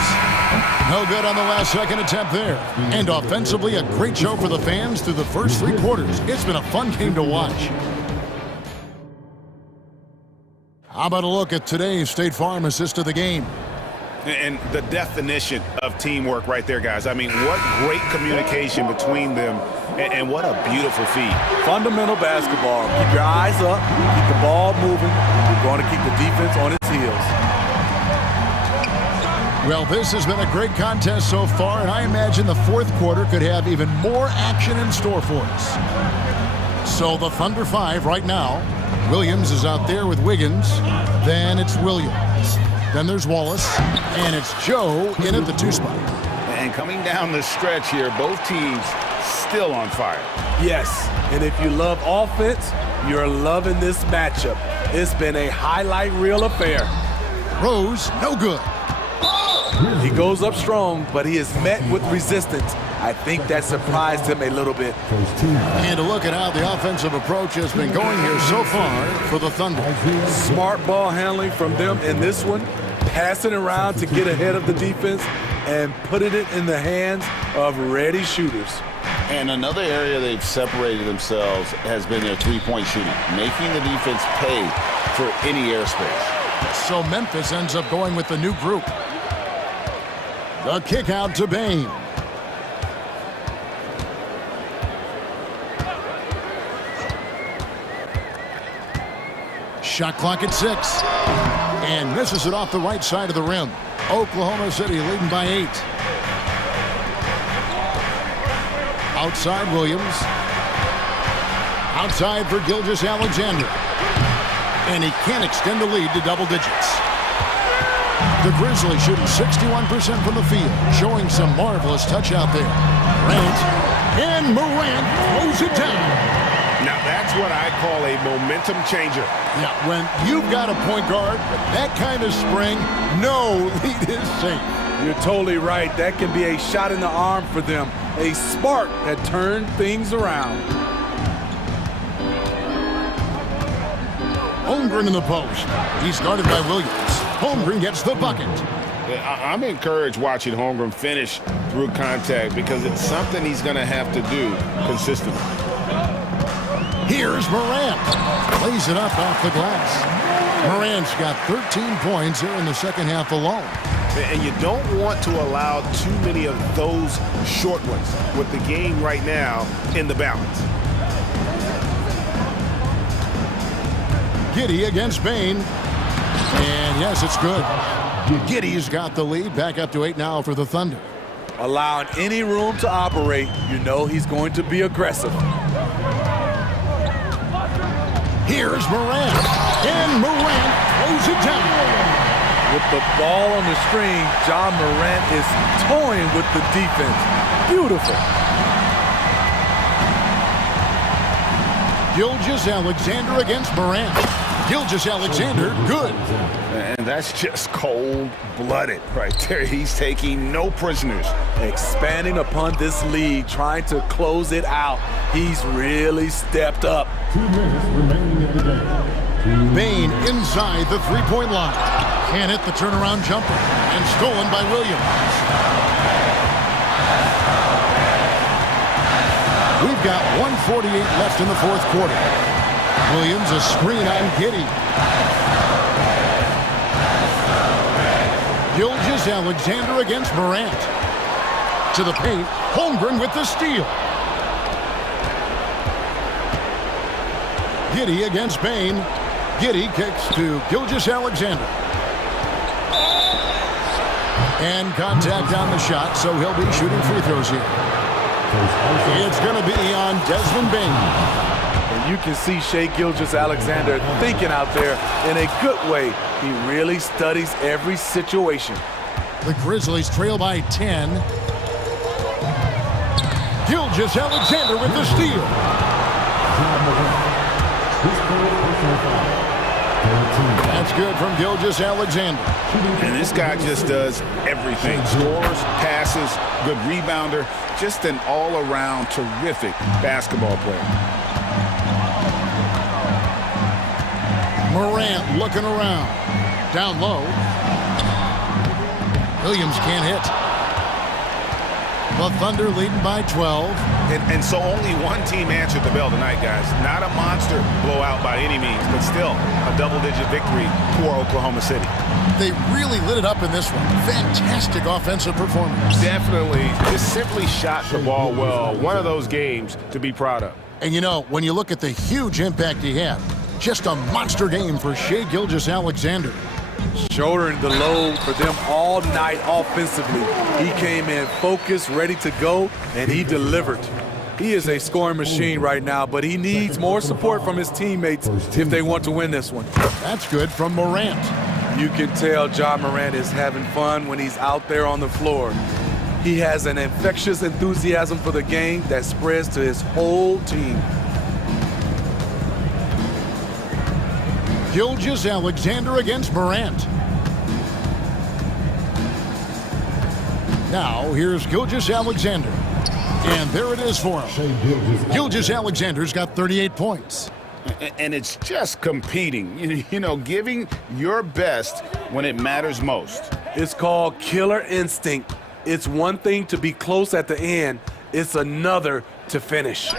No good on the last second attempt there. And offensively, a great show for the fans through the first 3 quarters. It's been a fun game to watch. How about a look at today's State Farm assist of the game? And the definition of teamwork right there, guys. I mean, what great communication between them, and what a beautiful feed. Fundamental basketball. Keep your eyes up, keep the ball moving. You're going to keep the defense on its heels. Well, this has been a great contest so far, and I imagine the fourth quarter could have even more action in store for us. So the Thunder 5 right now. Williams is out there with Wiggins. Then it's Williams. Then there's Wallace. And it's Joe in at the 2 spot. And coming down the stretch here, both teams still on fire. Yes, and if you love offense, you're loving this matchup. It's been a highlight reel affair. Rose, no good. He goes up strong, but he is met with resistance. I think that surprised him a little bit. And a look at how the offensive approach has been going here so far for the Thunder. Smart ball handling from them in this one, passing around to get ahead of the defense and putting it in the hands of ready shooters. And another area they've separated themselves has been their three-point shooting, making the defense pay for any airspace. So Memphis ends up going with the new group. The kick out to Bain. Shot clock at 6. And misses it off the right side of the rim. Oklahoma City leading by 8. Outside Williams. Outside for Gilgeous-Alexander. And he can't extend the lead to double digits. The Grizzlies shooting 61% from the field, showing some marvelous touch out there. Morant throws it down. Now that's what I call a momentum changer. Yeah, when you've got a point guard with that kind of spring, no lead is safe. You're totally right. That can be a shot in the arm for them. A spark that turned things around. Holmgren in the post. He's guarded by Williams. Holmgren gets the bucket. I'm encouraged watching Holmgren finish through contact because it's something he's going to have to do consistently. Here's Morant. Plays it up off the glass. Morant's got 13 points here in the second half alone. And you don't want to allow too many of those short ones with the game right now in the balance. Giddey against Bain. And yes, it's good. Giddey's got the lead, back up to 8 now for the Thunder. Allowing any room to operate, you know he's going to be aggressive. Here's Morant. And Morant throws it down. With the ball on the string, John Morant is toying with the defense. Beautiful. Gilgeous-Alexander against Morant. Gilgeous-Alexander, good. And that's just cold-blooded right there. He's taking no prisoners. Expanding upon this lead, trying to close it out. He's really stepped up. 2 minutes remaining in the game. Bain inside the three-point line. Can't hit the turnaround jumper. And stolen by Williams. We've got 1:48 left in the fourth quarter. Williams, a screen on Giddey. Gilgeous-Alexander against Morant. To the paint. Holmgren with the steal. Giddey against Bain. Giddey kicks to Gilgeous-Alexander. And contact on the shot, so he'll be shooting free throws here. It's going to be on Desmond Bain. And you can see Shai Gilgeous-Alexander thinking out there in a good way. He really studies every situation. The Grizzlies trail by 10. Gilgeous-Alexander with the steal. That's good from Gilgeous-Alexander. And this guy just does everything. Scores, passes, good rebounder. Just an all-around terrific basketball player. Morant looking around. Down low. Williams can't hit. The Thunder leading by 12. And so only one team answered the bell tonight, guys. Not a monster blowout by any means, but still a double-digit victory for Oklahoma City. They really lit it up in this one. Fantastic offensive performance. Definitely. Just simply shot the ball well. One of those games to be proud of. And you know, when you look at the huge impact he had, just a monster game for Shai Gilgeous-Alexander. Shouldering the load for them all night offensively. He came in focused, ready to go, and he delivered. He is a scoring machine right now, but he needs more support from his teammates if they want to win this one. That's good from Morant. You can tell John Morant is having fun when he's out there on the floor. He has an infectious enthusiasm for the game that spreads to his whole team. Gilgeous-Alexander against Morant. Now, here's Gilgeous-Alexander. And there it is for him. Gilgeous-Alexander's got 38 points. And it's just competing, you know, giving your best when it matters most. It's called killer instinct. It's one thing to be close at the end. It's another to finish.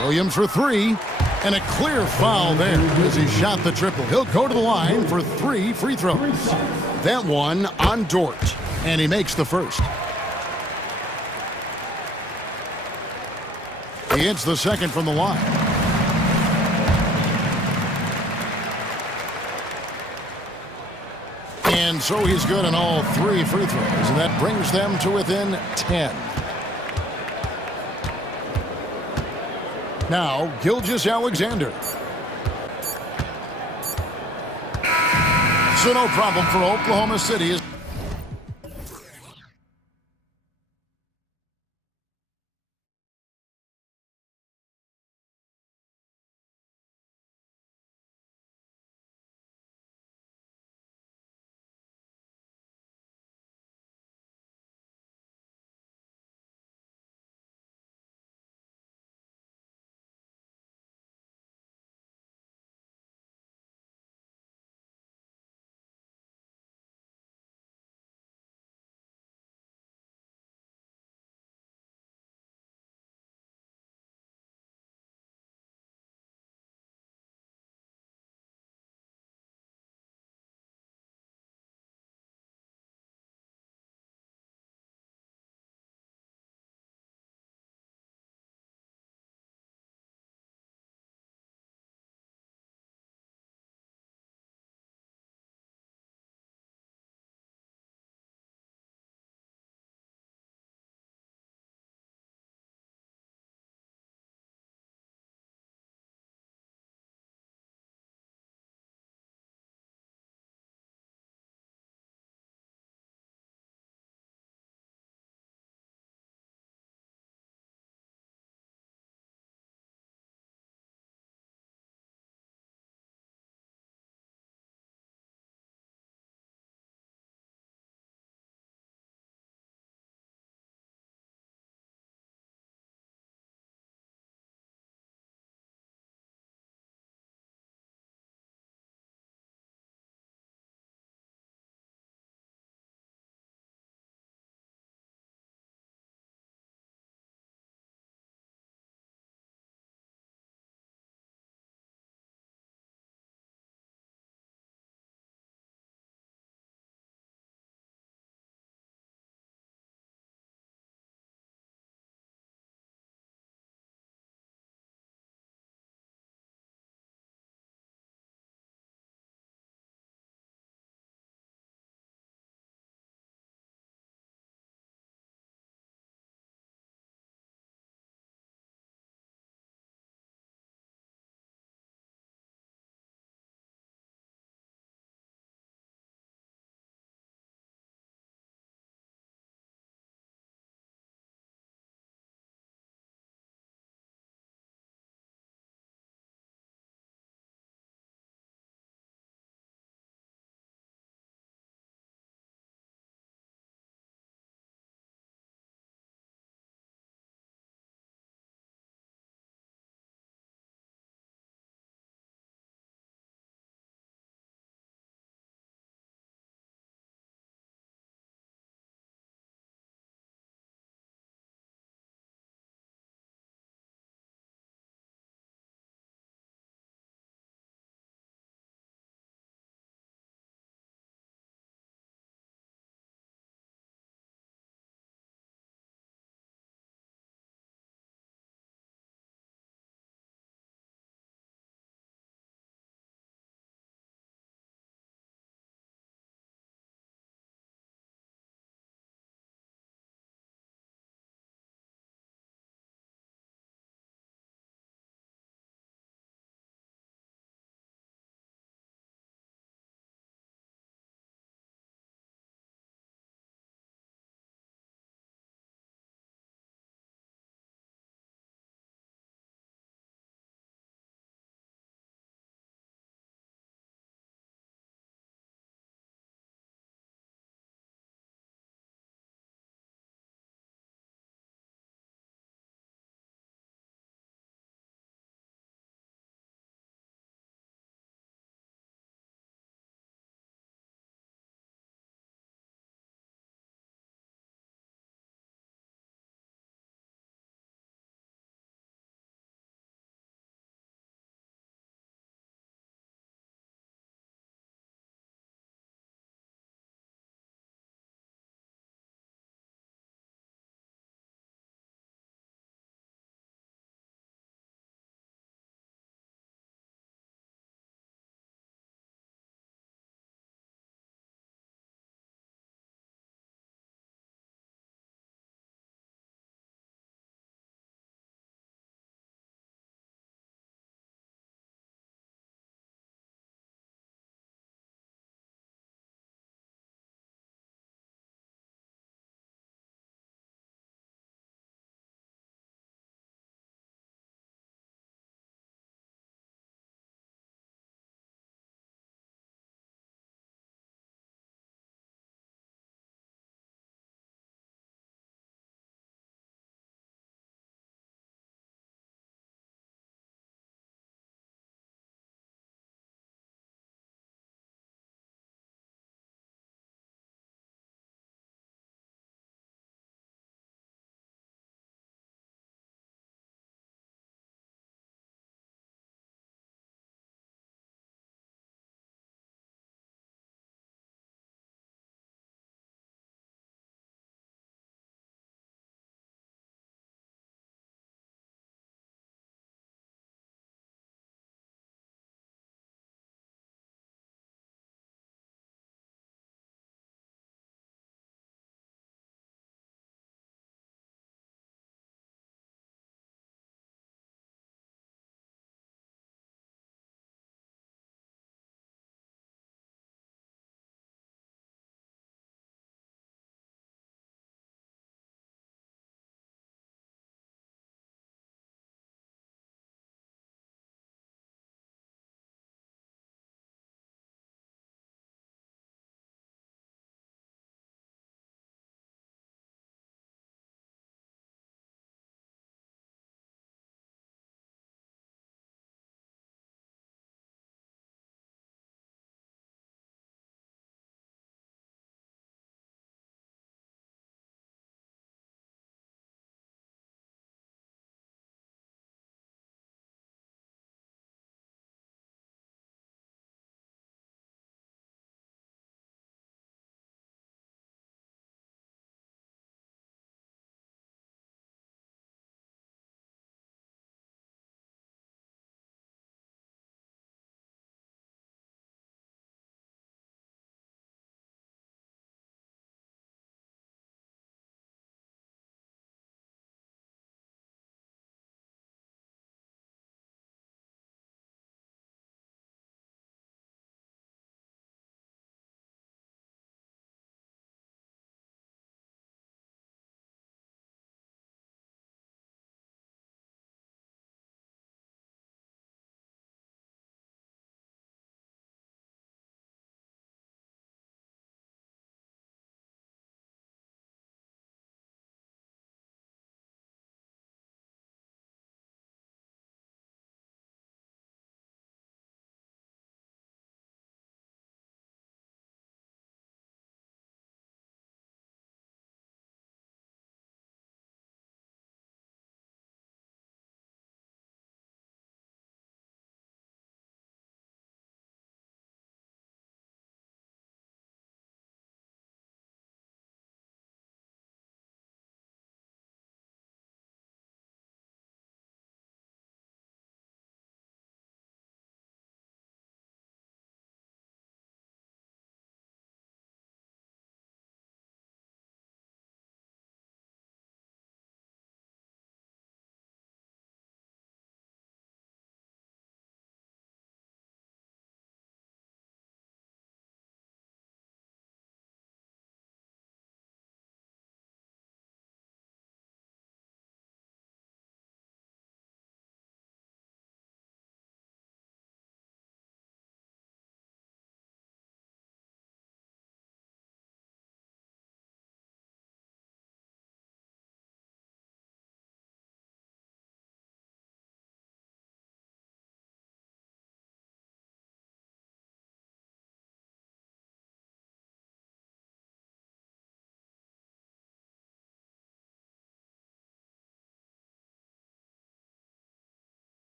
Williams for three. And a clear foul there as he shot the triple. He'll go to the line for 3 free throws. That one on Dort. And he makes the first. He hits the second from the line. And so he's good on all 3 free throws, and that brings them to within 10. Now, Gilgeous-Alexander. So no problem for Oklahoma City.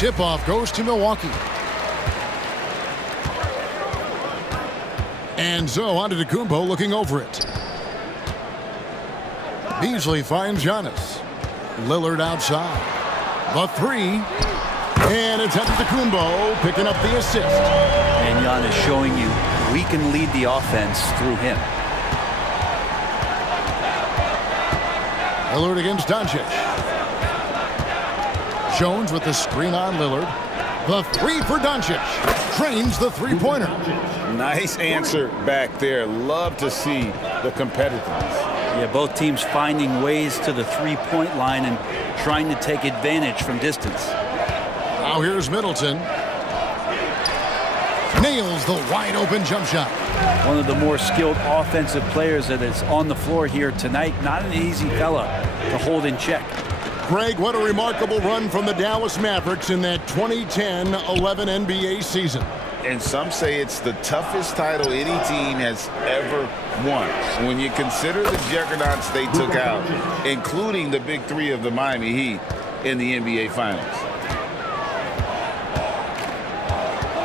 Tip-off goes to Milwaukee. And so Antetokounmpo looking over it. Beasley finds Giannis. Lillard outside. The three. And it's Antetokounmpo picking up the assist. And Giannis showing you we can lead the offense through him. Lillard against Doncic. Jones with the screen on Lillard. The three for Doncic. Trains the three-pointer. Nice answer back there. Love to see the competitiveness. Yeah, both teams finding ways to the three-point line and trying to take advantage from distance. Now here's Middleton. Nails the wide-open jump shot. One of the more skilled offensive players that is on the floor here tonight. Not an easy fella to hold in check. Greg, what a remarkable run from the Dallas Mavericks in that 2010-11 NBA season. And some say it's the toughest title any team has ever won. When you consider the juggernauts they took out, including the big three of the Miami Heat in the NBA Finals.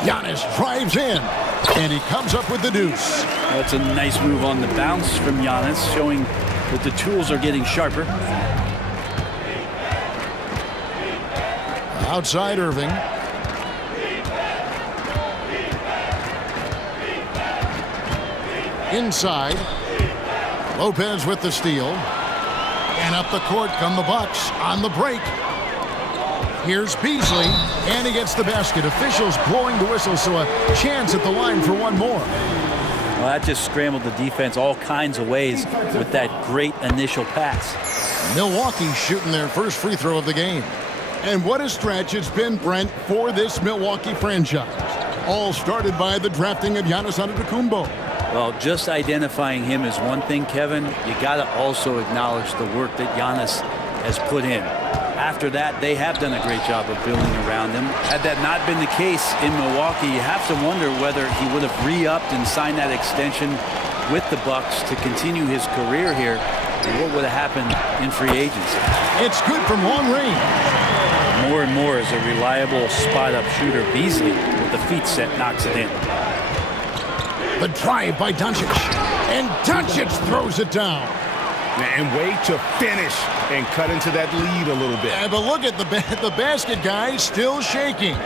Giannis drives in, and he comes up with the deuce. That's a nice move on the bounce from Giannis, showing that the tools are getting sharper. Outside Irving. Inside. Lopez with the steal. And up the court come the Bucks on the break. Here's Beasley, and he gets the basket. Officials blowing the whistle, so a chance at the line for one more. Well, that just scrambled the defense all kinds of ways with that great initial pass. Milwaukee shooting their first free throw of the game. And what a stretch it's been, Brent, for this Milwaukee franchise. All started by the drafting of Giannis Antetokounmpo. Well, just identifying him is one thing, Kevin. You got to also acknowledge the work that Giannis has put in. After that, they have done a great job of building around him. Had that not been the case in Milwaukee, you have to wonder whether he would have re-upped and signed that extension with the Bucks to continue his career here. And what would have happened in free agency? It's good from long range. More and more as a reliable spot-up shooter. Beasley with the feet set knocks it in. The drive by Doncic. And Doncic throws it down. And way to finish and cut into that lead a little bit. Yeah, but look at the basket guy still shaking.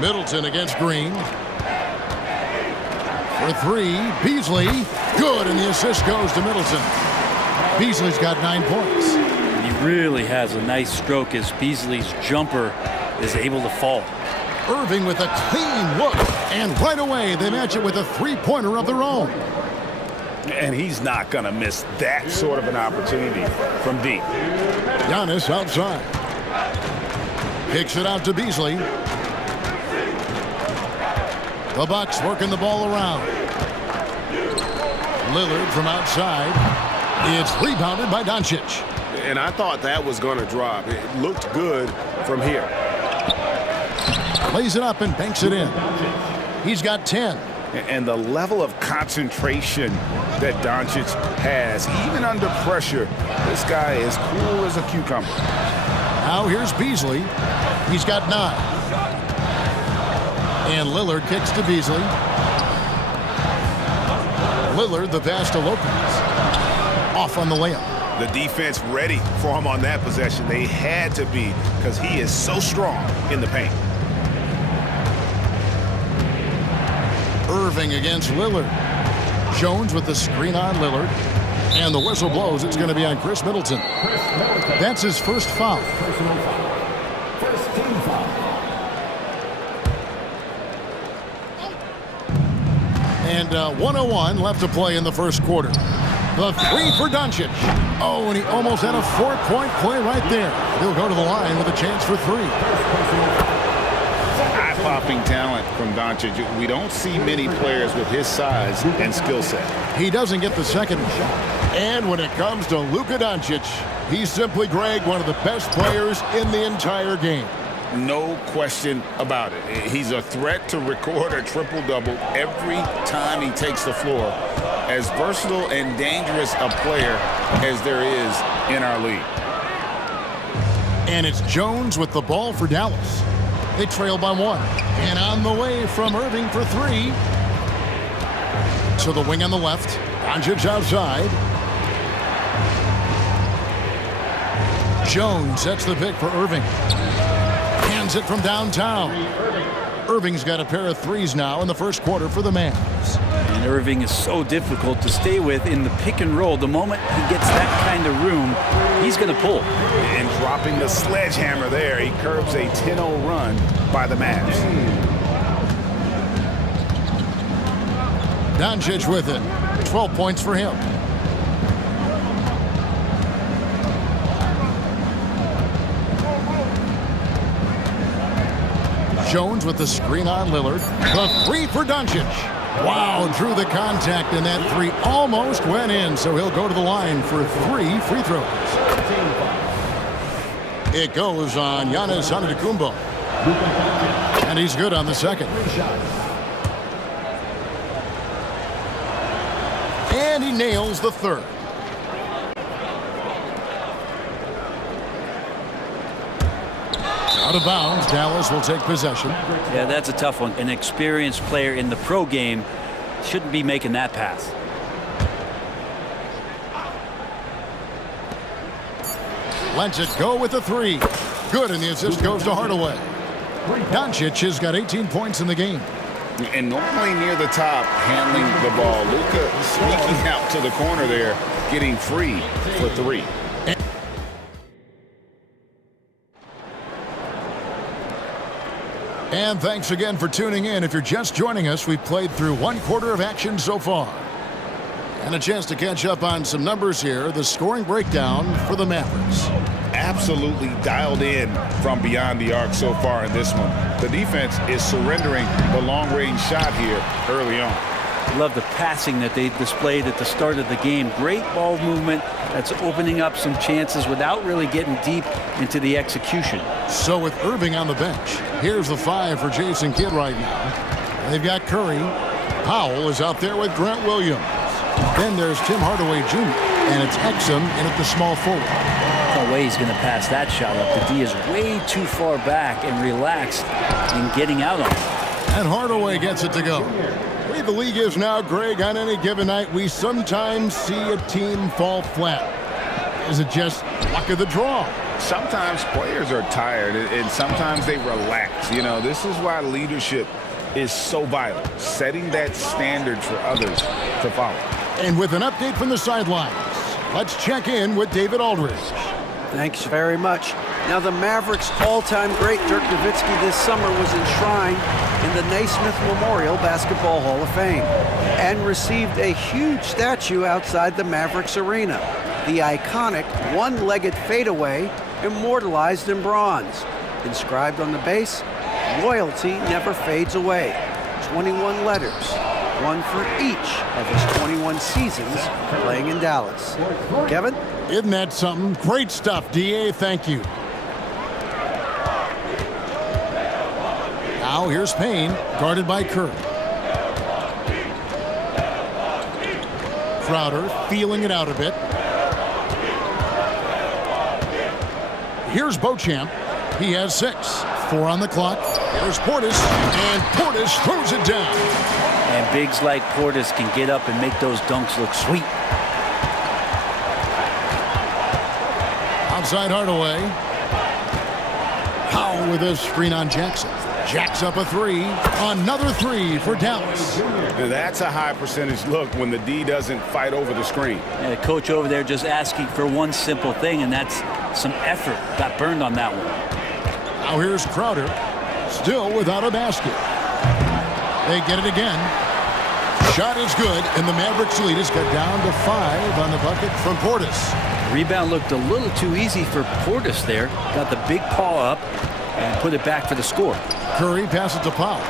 Middleton against Green. For three, Beasley. Good, and the assist goes to Middleton. Beasley's got 9 points. He really has a nice stroke as Beasley's jumper is able to fall. Irving with a clean look, and right away they match it with a three-pointer of their own. And he's not going to miss that sort of an opportunity from deep. Giannis outside. Kicks it out to Beasley. The Bucks working the ball around. Lillard from outside. It's rebounded by Doncic. And I thought that was going to drop. It looked good from here. Plays it up and banks it in. He's got 10. And the level of concentration that Doncic has, even under pressure, this guy is cool as a cucumber. Now here's Beasley. He's got 9. And Lillard kicks to Beasley. Lillard, the pass to Lopez. Off on the layup. The defense ready for him on that possession. They had to be, because he is so strong in the paint. Irving against Lillard. Jones with the screen on Lillard. And the whistle blows. It's going to be on Chris Middleton. That's his first foul. First team foul. And 1:01 left to play in the first quarter. The three for Doncic. Oh, and he almost had a 4-point play right there. He'll go to the line with a chance for 3. Eye-popping talent from Doncic. We don't see many players with his size and skill set. He doesn't get the second shot. And when it comes to Luka Doncic, he's simply, Greg, one of the best players in the entire game. No question about it. He's a threat to record a triple-double every time he takes the floor. As versatile and dangerous a player as there is in our league. And it's Jones with the ball for Dallas. They trail by 1. And on the way from Irving for 3. To the wing on the left. Doncic outside. Jones sets the pick for Irving. Hands it from downtown. Irving's got a pair of threes now in the first quarter for the Mavs. And Irving is so difficult to stay with in the pick and roll. The moment he gets that kind of room, he's going to pull. And dropping the sledgehammer there, he curbs a 10-0 run by the Mavs. Doncic with it. 12 points for him. Jones with the screen on Lillard. The 3 for Doncic. Wow, drew the contact, and that 3 almost went in, so he'll go to the line for 3 free throws. It goes on Giannis Antetokounmpo. And he's good on the second. And he nails the third. Out of bounds, Dallas will take possession. Yeah, that's a tough one. An experienced player in the pro game shouldn't be making that pass. Lets it go with the 3. Good, and the assist goes to Hardaway. Doncic has got 18 points in the game. And normally near the top, handling the ball. Luka sneaking out to the corner there, getting free for 3. And thanks again for tuning in. If you're just joining us, we've played through 1 quarter of action so far. And a chance to catch up on some numbers here. The scoring breakdown for the Mavericks. Absolutely dialed in from beyond the arc so far in this one. The defense is surrendering the long-range shot here early on. Love the passing that they displayed at the start of the game. Great ball movement that's opening up some chances without really getting deep into the execution. So with Irving on the bench, here's the 5 for Jason Kidd right now. They've got Curry. Powell is out there with Grant Williams. Then there's Tim Hardaway Jr. And it's Exum in at the small forward. No way he's going to pass that shot up. The D is way too far back and relaxed in getting out on it. And Hardaway gets it to go. The way the league is now, Greg, on any given night, we sometimes see a team fall flat. Is it just luck of the draw? Sometimes players are tired and sometimes they relax. You know, this is why leadership is so vital, setting that standard for others to follow. And with an update from the sidelines, let's check in with David Aldridge. Thanks very much. Now, the Mavericks' all-time great Dirk Nowitzki this summer was enshrined in the Naismith Memorial Basketball Hall of Fame and received a huge statue outside the Mavericks arena. The iconic one-legged fadeaway immortalized in bronze. Inscribed on the base, "Loyalty never fades away." 21 letters, one for each of his 21 seasons playing in Dallas. Kevin? Isn't that something? Great stuff, DA. Thank you. Now here's Payne, guarded by Curry. Crowder feeling it out a bit. Here's Beauchamp. He has 6. 4 on the clock. There's Portis, and Portis throws it down. And bigs like Portis can get up and make those dunks look sweet. Outside Hardaway. Powell with a screen on Jackson. Jacks up a 3. Another 3 for Dallas. That's a high percentage look when the D doesn't fight over the screen. And the coach over there just asking for one simple thing, and that's some effort. Got burned on that one. Now here's Crowder, still without a basket. They get it again. Shot is good, and the Mavericks lead has got down to 5 on the bucket from Portis. Rebound looked a little too easy for Portis there. Got the big paw up and put it back for the score. Curry passes to Powell.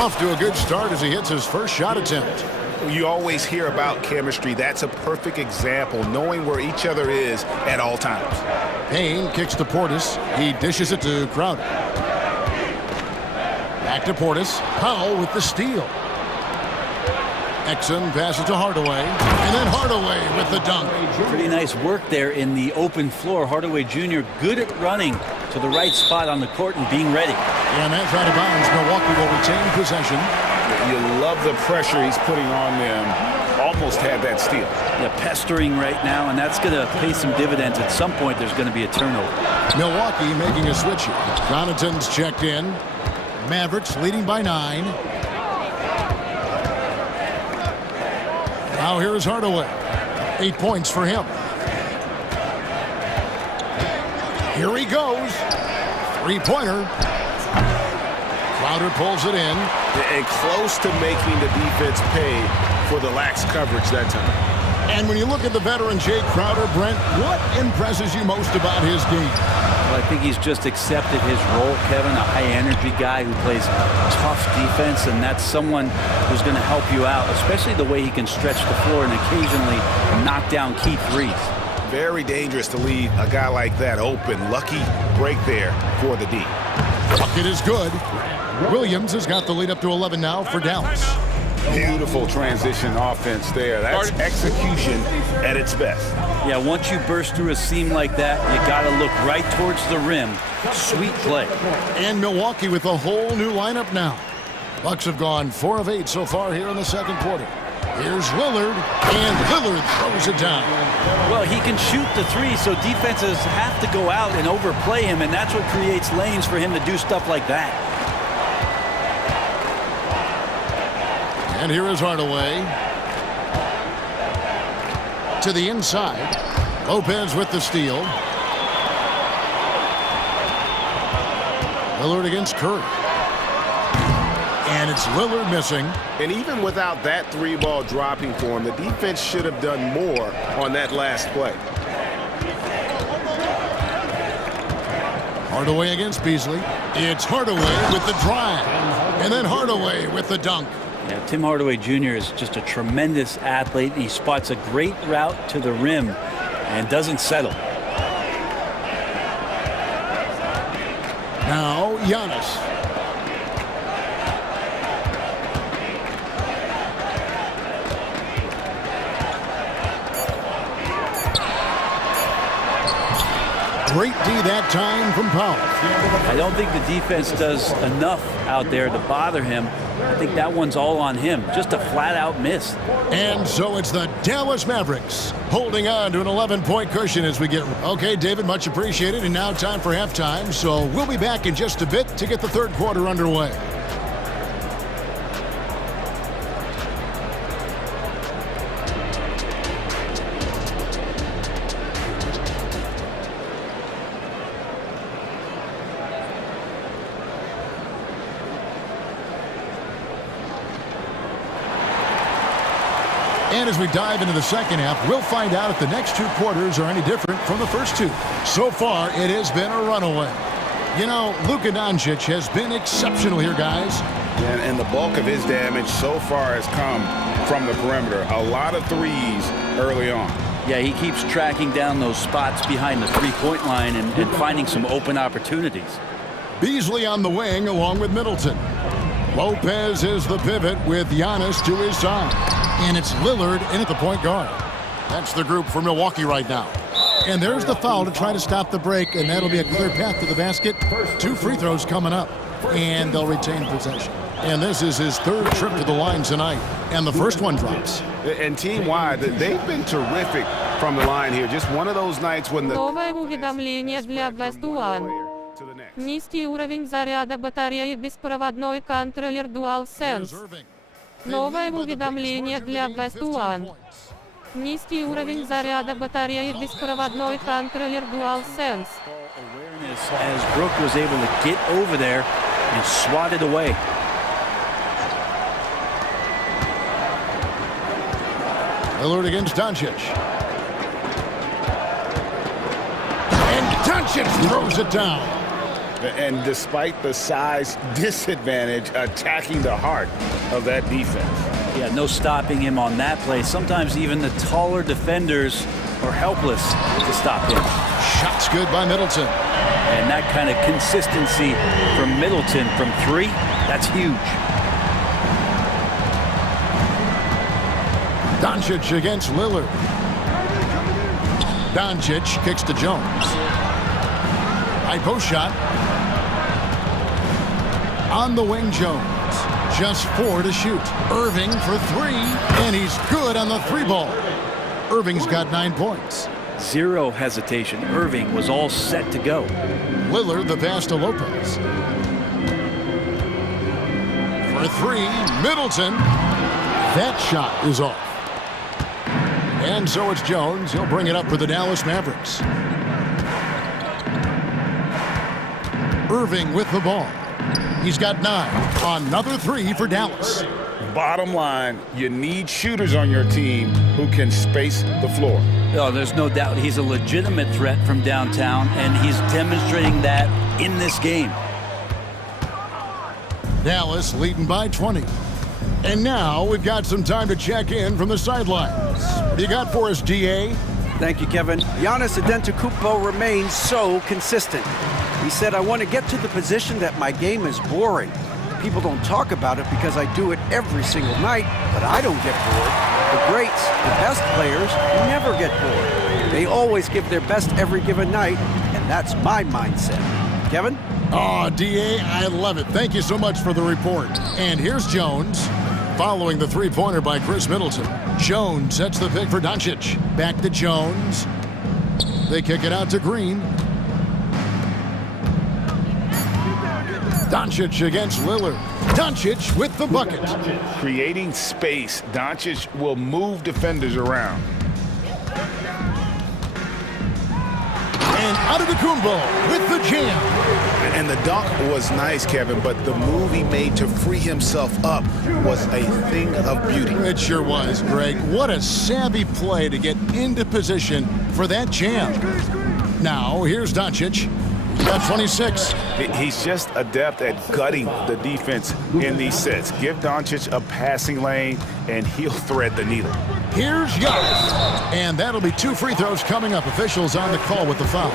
Off to a good start as he hits his first shot attempt. You always hear about chemistry. That's a perfect example, knowing where each other is at all times. Payne kicks to Portis. He dishes it to Crowder. Back to Portis. Powell with the steal. Exum passes to Hardaway, and then Hardaway with the dunk. Pretty nice work there in the open floor. Hardaway Jr. good at running to the right spot on the court and being ready. And that's out of bounds. Milwaukee will retain possession. You love the pressure he's putting on them. Almost had that steal. Yeah, pestering right now, and that's going to pay some dividends. At some point, there's going to be a turnover. Milwaukee making a switch here. Connaughton's checked in. Mavericks leading by 9. Now here is Hardaway. 8 points for him. Here he goes. Three-pointer. Crowder pulls it in. And close to making the defense pay for the lax coverage that time. And when you look at the veteran Jay Crowder, Brent, what impresses you most about his game? Well, I think he's just accepted his role, Kevin, a high-energy guy who plays tough defense, and that's someone who's going to help you out, especially the way he can stretch the floor and occasionally knock down key threes. Very dangerous to leave a guy like that open. Lucky break there for the D. Bucket is good. Williams has got the lead up to 11 now for Dallas. Beautiful transition offense there. That's execution at its best. Yeah, once you burst through a seam like that, you got to look right towards the rim. Sweet play. And Milwaukee with a whole new lineup now. Bucks have gone 4 of 8 so far here in the second quarter. Here's Lillard, and Lillard throws it down. Well, he can shoot the three, so defenses have to go out and overplay him, and that's what creates lanes for him to do stuff like that. And here is Hardaway. To the inside. Lopez with the steal. Lillard against Curry. And it's Lillard missing. And even without that three ball dropping for him, the defense should have done more on that last play. Hardaway against Beasley. It's Hardaway with the drive. And then Hardaway with the dunk. Yeah, Tim Hardaway Jr. is just a tremendous athlete. He spots a great route to the rim and doesn't settle. Now Giannis. Great D that time from Powell. I don't think the defense does enough out there to bother him. I think that one's all on him. Just a flat-out miss. And so it's the Dallas Mavericks holding on to an 11-point cushion as we get... Okay, David, much appreciated. And now time for halftime. So we'll be back in just a bit to get the third quarter underway. And as we dive into the second half, we'll find out if the next 2 quarters are any different from the first 2. So far, it has been a runaway. You know, Luka Doncic has been exceptional here, guys. And the bulk of his damage so far has come from the perimeter. A lot of threes early on. Yeah, he keeps tracking down those spots behind the three-point line and finding some open opportunities. Beasley on the wing along with Middleton. Lopez is the pivot with Giannis to his side. And it's Lillard in at the point guard. That's the group for Milwaukee right now. And there's the foul to try to stop the break, and that'll be a clear path to the basket. 2 free throws coming up, and they'll retain possession. And this is his 3rd trip to the line tonight, and the first one drops. And team-wide, they've been terrific from the line here. Just one of those nights when the... Новое уведомление для Dual. Низкий уровень заряда батареи беспроводной контроллер DualSense. Новое уведомление для Dual. Низкий уровень заряда батареи беспроводной контроллер DualSense. As Brooke was able to get over there and swat it away. Lillard against Doncic. And Doncic throws it down. And despite the size disadvantage, attacking the heart of that defense. Yeah, no stopping him on that play. Sometimes even the taller defenders are helpless to stop him. Shot's good by Middleton. And that kind of consistency from Middleton from 3, that's huge. Doncic against Lillard. Doncic kicks to Jones. High post shot. On the wing, Jones. Just 4 to shoot. Irving for 3, and he's good on the 3 ball. Irving's got 9 points. Zero hesitation. Irving was all set to go. Lillard the pass to Lopez. For 3, Middleton. That shot is off. And so it's Jones. He'll bring it up for the Dallas Mavericks. Irving with the ball. He's got 9. Another 3 for Dallas. Bottom line, you need shooters on your team who can space the floor. Oh, there's no doubt he's a legitimate threat from downtown, and he's demonstrating that in this game. Dallas leading by 20. And now we've got some time to check in from the sidelines. What do you got for us, DA? Thank you, Kevin. Giannis Antetokounmpo remains so consistent. He said, I want to get to the position that my game is boring. People don't talk about it because I do it every single night, but I don't get bored. The greats, the best players, never get bored. They always give their best every given night, and that's my mindset. Kevin? Oh, DA, I love it. Thank you so much for the report. And here's Jones. Following the three-pointer by Chris Middleton. Jones sets the pick for Doncic. Back to Jones. They kick it out to Green. Doncic against Lillard. Doncic with the bucket. Creating space, Doncic will move defenders around. And Antetokounmpo with the jam. And the dunk was nice, Kevin, but the move he made to free himself up was a thing of beauty. It sure was, Greg. What a savvy play to get into position for that jam. Now, here's Doncic. He's got 26. He's just adept at gutting the defense in these sets. Give Doncic a passing lane, and he'll thread the needle. Here's Giannis. And that'll be 2 free throws coming up. Officials on the call with the foul.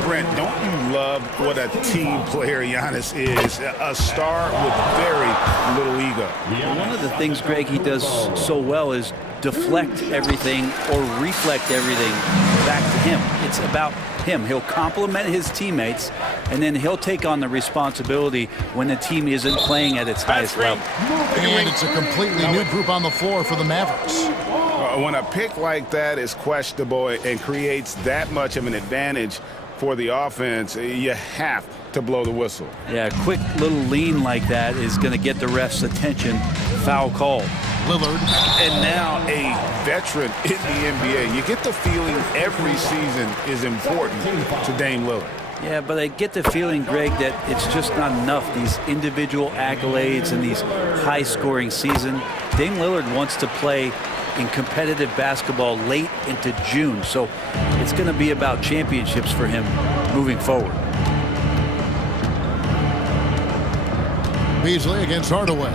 Brent, don't you love what a team player Giannis is? A star with very little ego. One of the things, Greg, he does so well is deflect everything or reflect everything back to him. It's about him. He'll compliment his teammates, and then he'll take on the responsibility when the team isn't playing at its highest level. And it's a completely new group on the floor for the Mavericks. When a pick like that is questionable and creates that much of an advantage for the offense, you have to blow the whistle. Yeah, a quick little lean like that is going to get the ref's attention. Foul call. Lillard. And now a veteran in the NBA. You get the feeling every season is important to Dame Lillard. Yeah, but I get the feeling, Greg, that it's just not enough. These individual accolades and these high-scoring season. Dame Lillard wants to play in competitive basketball late into June, so it's going to be about championships for him moving forward. Beasley against Hardaway.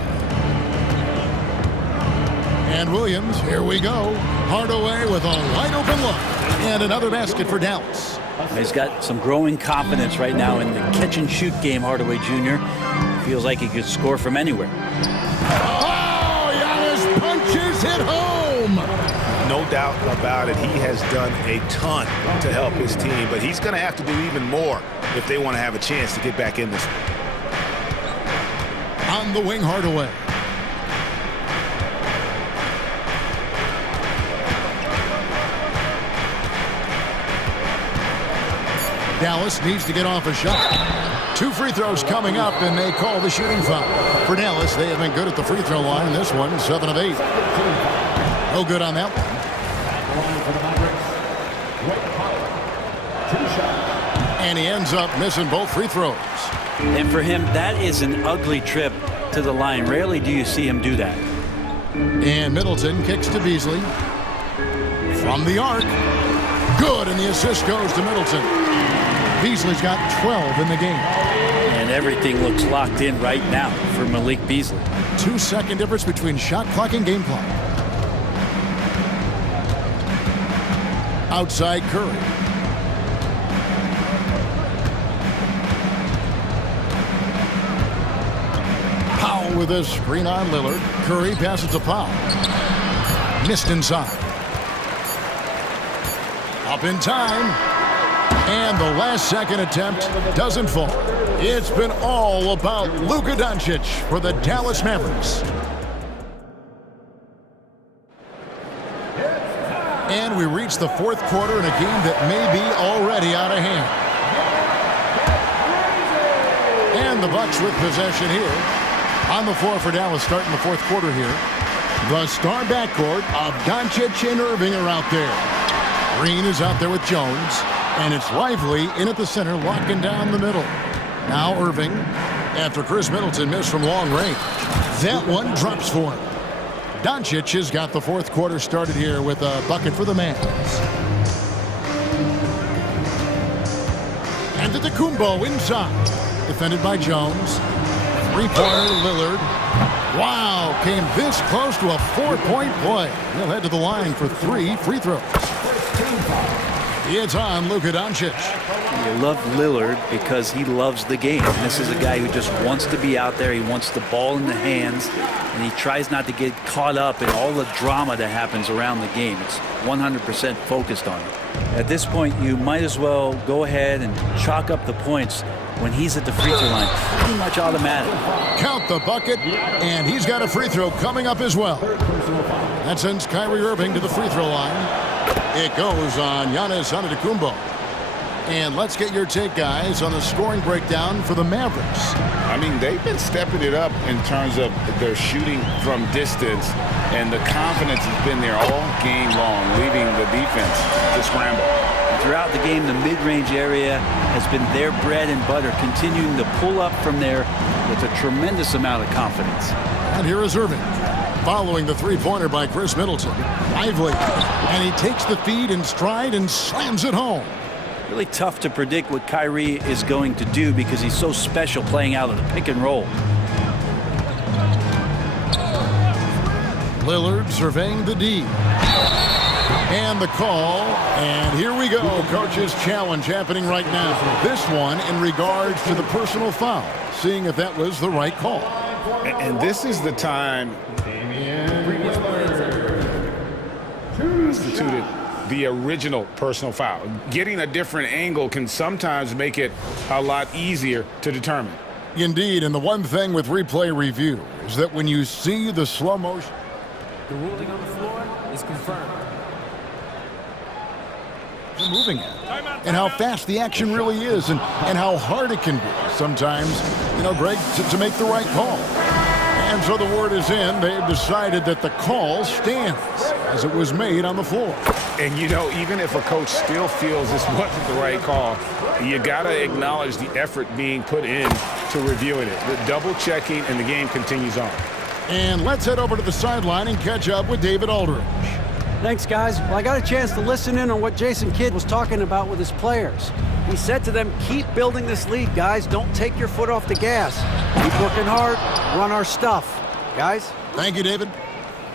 And Williams, here we go. Hardaway with a wide open look. And another basket for Dallas. He's got some growing confidence right now in the catch-and-shoot game, Hardaway Jr. Feels like he could score from anywhere. Oh, Giannis punches it home! No doubt about it. He has done a ton to help his team, but he's going to have to do even more if they want to have a chance to get back in this one. On the wing, Hardaway. Dallas needs to get off a shot. 2 free throws coming up, and they call the shooting foul. For Dallas, they have been good at the free throw line in this one, 7 of 8. No good on that one. And he ends up missing both free throws. And for him, that is an ugly trip to the line. Rarely do you see him do that. And Middleton kicks to Beasley. From the arc. Good, and the assist goes to Middleton. Beasley's got 12 in the game. And everything looks locked in right now for Malik Beasley. 2-second difference between shot clock and game clock. Outside Curry. Powell with a screen on Lillard. Curry passes to Powell. Missed inside. Up in time. And the last second attempt doesn't fall. It's been all about Luka Doncic for the Dallas Mavericks. And we reach the fourth quarter in a game that may be already out of hand. And the Bucks with possession here. On the floor for Dallas starting the fourth quarter here. The star backcourt of Doncic and Irving are out there. Green is out there with Jones. And it's Lively in at the center, locking down the middle. Now Irving, after Chris Middleton missed from long range. That one drops for him. Doncic has got the fourth quarter started here with a bucket for the Mavs. And to Kumbo inside. Defended by Jones. Three-pointer, Lillard. Wow, came this close to a four-point play. He'll head to the line for 3 free throws. It's on Luka Doncic. You love Lillard because he loves the game. This is a guy who just wants to be out there. He wants the ball in the hands, and he tries not to get caught up in all the drama that happens around the game. It's 100% focused on it. At this point, you might as well go ahead and chalk up the points when he's at the free throw line. Pretty much automatic. Count the bucket, and he's got a free throw coming up as well. That sends Kyrie Irving to the free throw line. It goes on Giannis Antetokounmpo. And let's get your take, guys, on the scoring breakdown for the Mavericks. I mean, they've been stepping it up in terms of their shooting from distance, and the confidence has been there all game long, leaving the defense to scramble. And throughout the game, the mid-range area has been their bread and butter, continuing to pull up from there with a tremendous amount of confidence. And here is Irving, following the three-pointer by Chris Middleton. Lively, and he takes the feed in stride and slams it home. Really tough to predict what Kyrie is going to do because he's so special playing out of the pick and roll. Lillard surveying the D. And the call, and here we go. Coach's challenge happening right now. This one in regards to the personal foul, seeing if that was the right call. And this is the time instituted the original personal foul. Getting a different angle can sometimes make it a lot easier to determine. Indeed, and the one thing with replay review is that when you see the slow motion, the ruling on the floor is confirmed. They're moving at, and how fast the action really is, and how hard it can be sometimes, you know, Greg, to make the right call. And so the word is in. They've decided that the call stands as it was made on the floor. And, you know, even if a coach still feels this wasn't the right call, you got to acknowledge the effort being put in to reviewing it. The double-checking, and the game continues on. And let's head over to the sideline and catch up with David Aldridge. Thanks, guys. Well, I got a chance to listen in on what Jason Kidd was talking about with his players. He said to them, keep building this lead, guys. Don't take your foot off the gas. Keep working hard. Run our stuff. Guys? Thank you, David.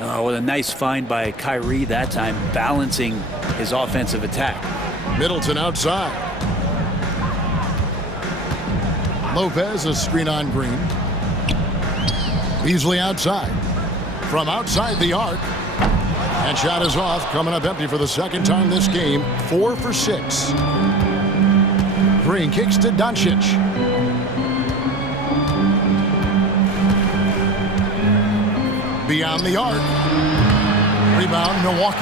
Oh, what a nice find by Kyrie that time, balancing his offensive attack. Middleton outside. Lopez, a screen on Green. Beasley outside. From outside the arc. And shot is off, coming up empty for the second time this game. 4 for 6. Green kicks to Doncic. Beyond the arc. Rebound, Milwaukee.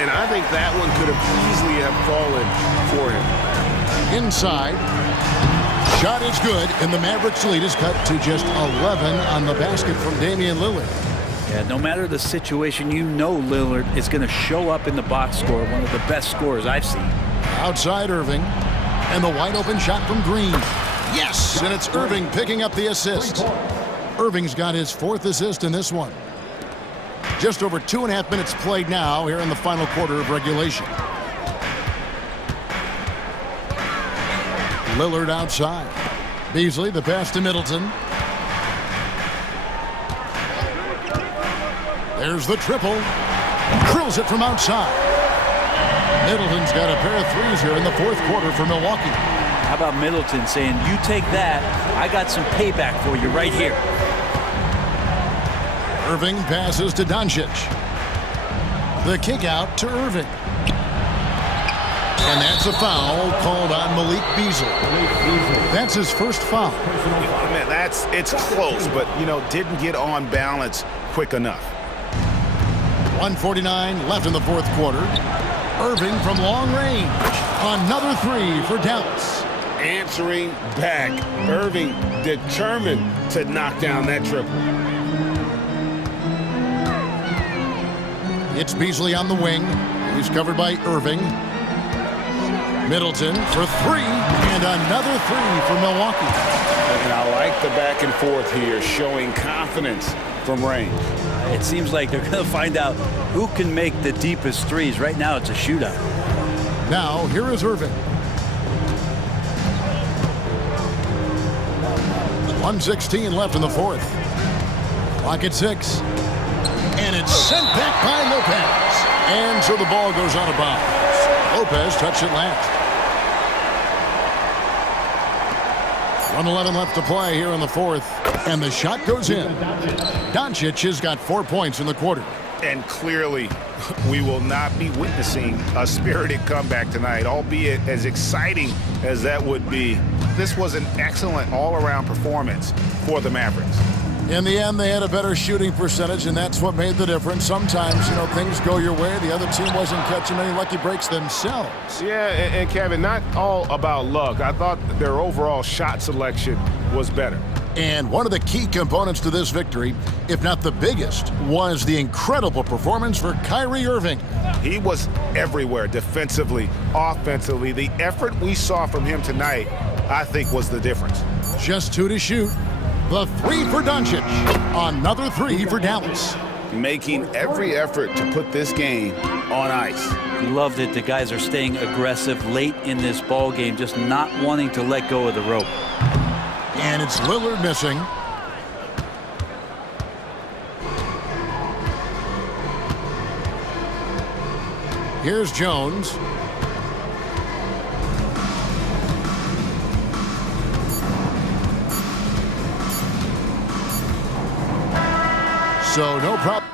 And I think that one could have easily have fallen for him. Inside. Shot is good, and the Mavericks lead is cut to just 11 on the basket from Damian Lillard. Yeah, no matter the situation, you know Lillard is going to show up in the box score, one of the best scorers I've seen. Outside Irving, and the wide open shot from Green. Yes, and it's Irving picking up the assist. Irving's got his 4th assist in this one. Just over 2.5 minutes played now here in the final quarter of regulation. Lillard outside. Beasley, the pass to Middleton. There's the triple. Drills it from outside. Middleton's got a pair of threes here in the 4th quarter for Milwaukee. How about Middleton saying, you take that, I got some payback for you right here. Irving passes to Doncic. The kick out to Irving. And that's a foul called on Malik Beasley. That's his first foul. Man, it's close, but, didn't get on balance quick enough. 1:49 left in the fourth quarter. Irving from long range. Another three for Dallas. Answering back. Irving determined to knock down that triple. It's Beasley on the wing. He's covered by Irving. Middleton for three, and another three for Milwaukee. And I like the back and forth here, showing confidence from range. It seems like they're going to find out who can make the deepest threes. Right now, it's a shootout. Now, here is Irving. 1:16 left in the fourth. Clock at 6. And it's sent back by Lopez. And so the ball goes out of bounds. Lopez touched it last. 1:11 left to play here in the fourth. And the shot goes in. Doncic has got 4 points in the quarter. And clearly, we will not be witnessing a spirited comeback tonight, albeit as exciting as that would be. This was an excellent all-around performance for the Mavericks. In the end, they had a better shooting percentage, and that's what made the difference. Sometimes, things go your way. The other team wasn't catching any lucky breaks themselves. Yeah, and Kevin, not all about luck. I thought their overall shot selection was better. And one of the key components to this victory, if not the biggest, was the incredible performance for Kyrie Irving. He was everywhere, defensively, offensively. The effort we saw from him tonight, I think, was the difference. Just 2 to shoot. The three for Doncic. Another three for Dallas. Making every effort to put this game on ice. Love that the guys are staying aggressive late in this ball game, just not wanting to let go of the rope. And it's Lillard missing. Here's Jones. So no problem.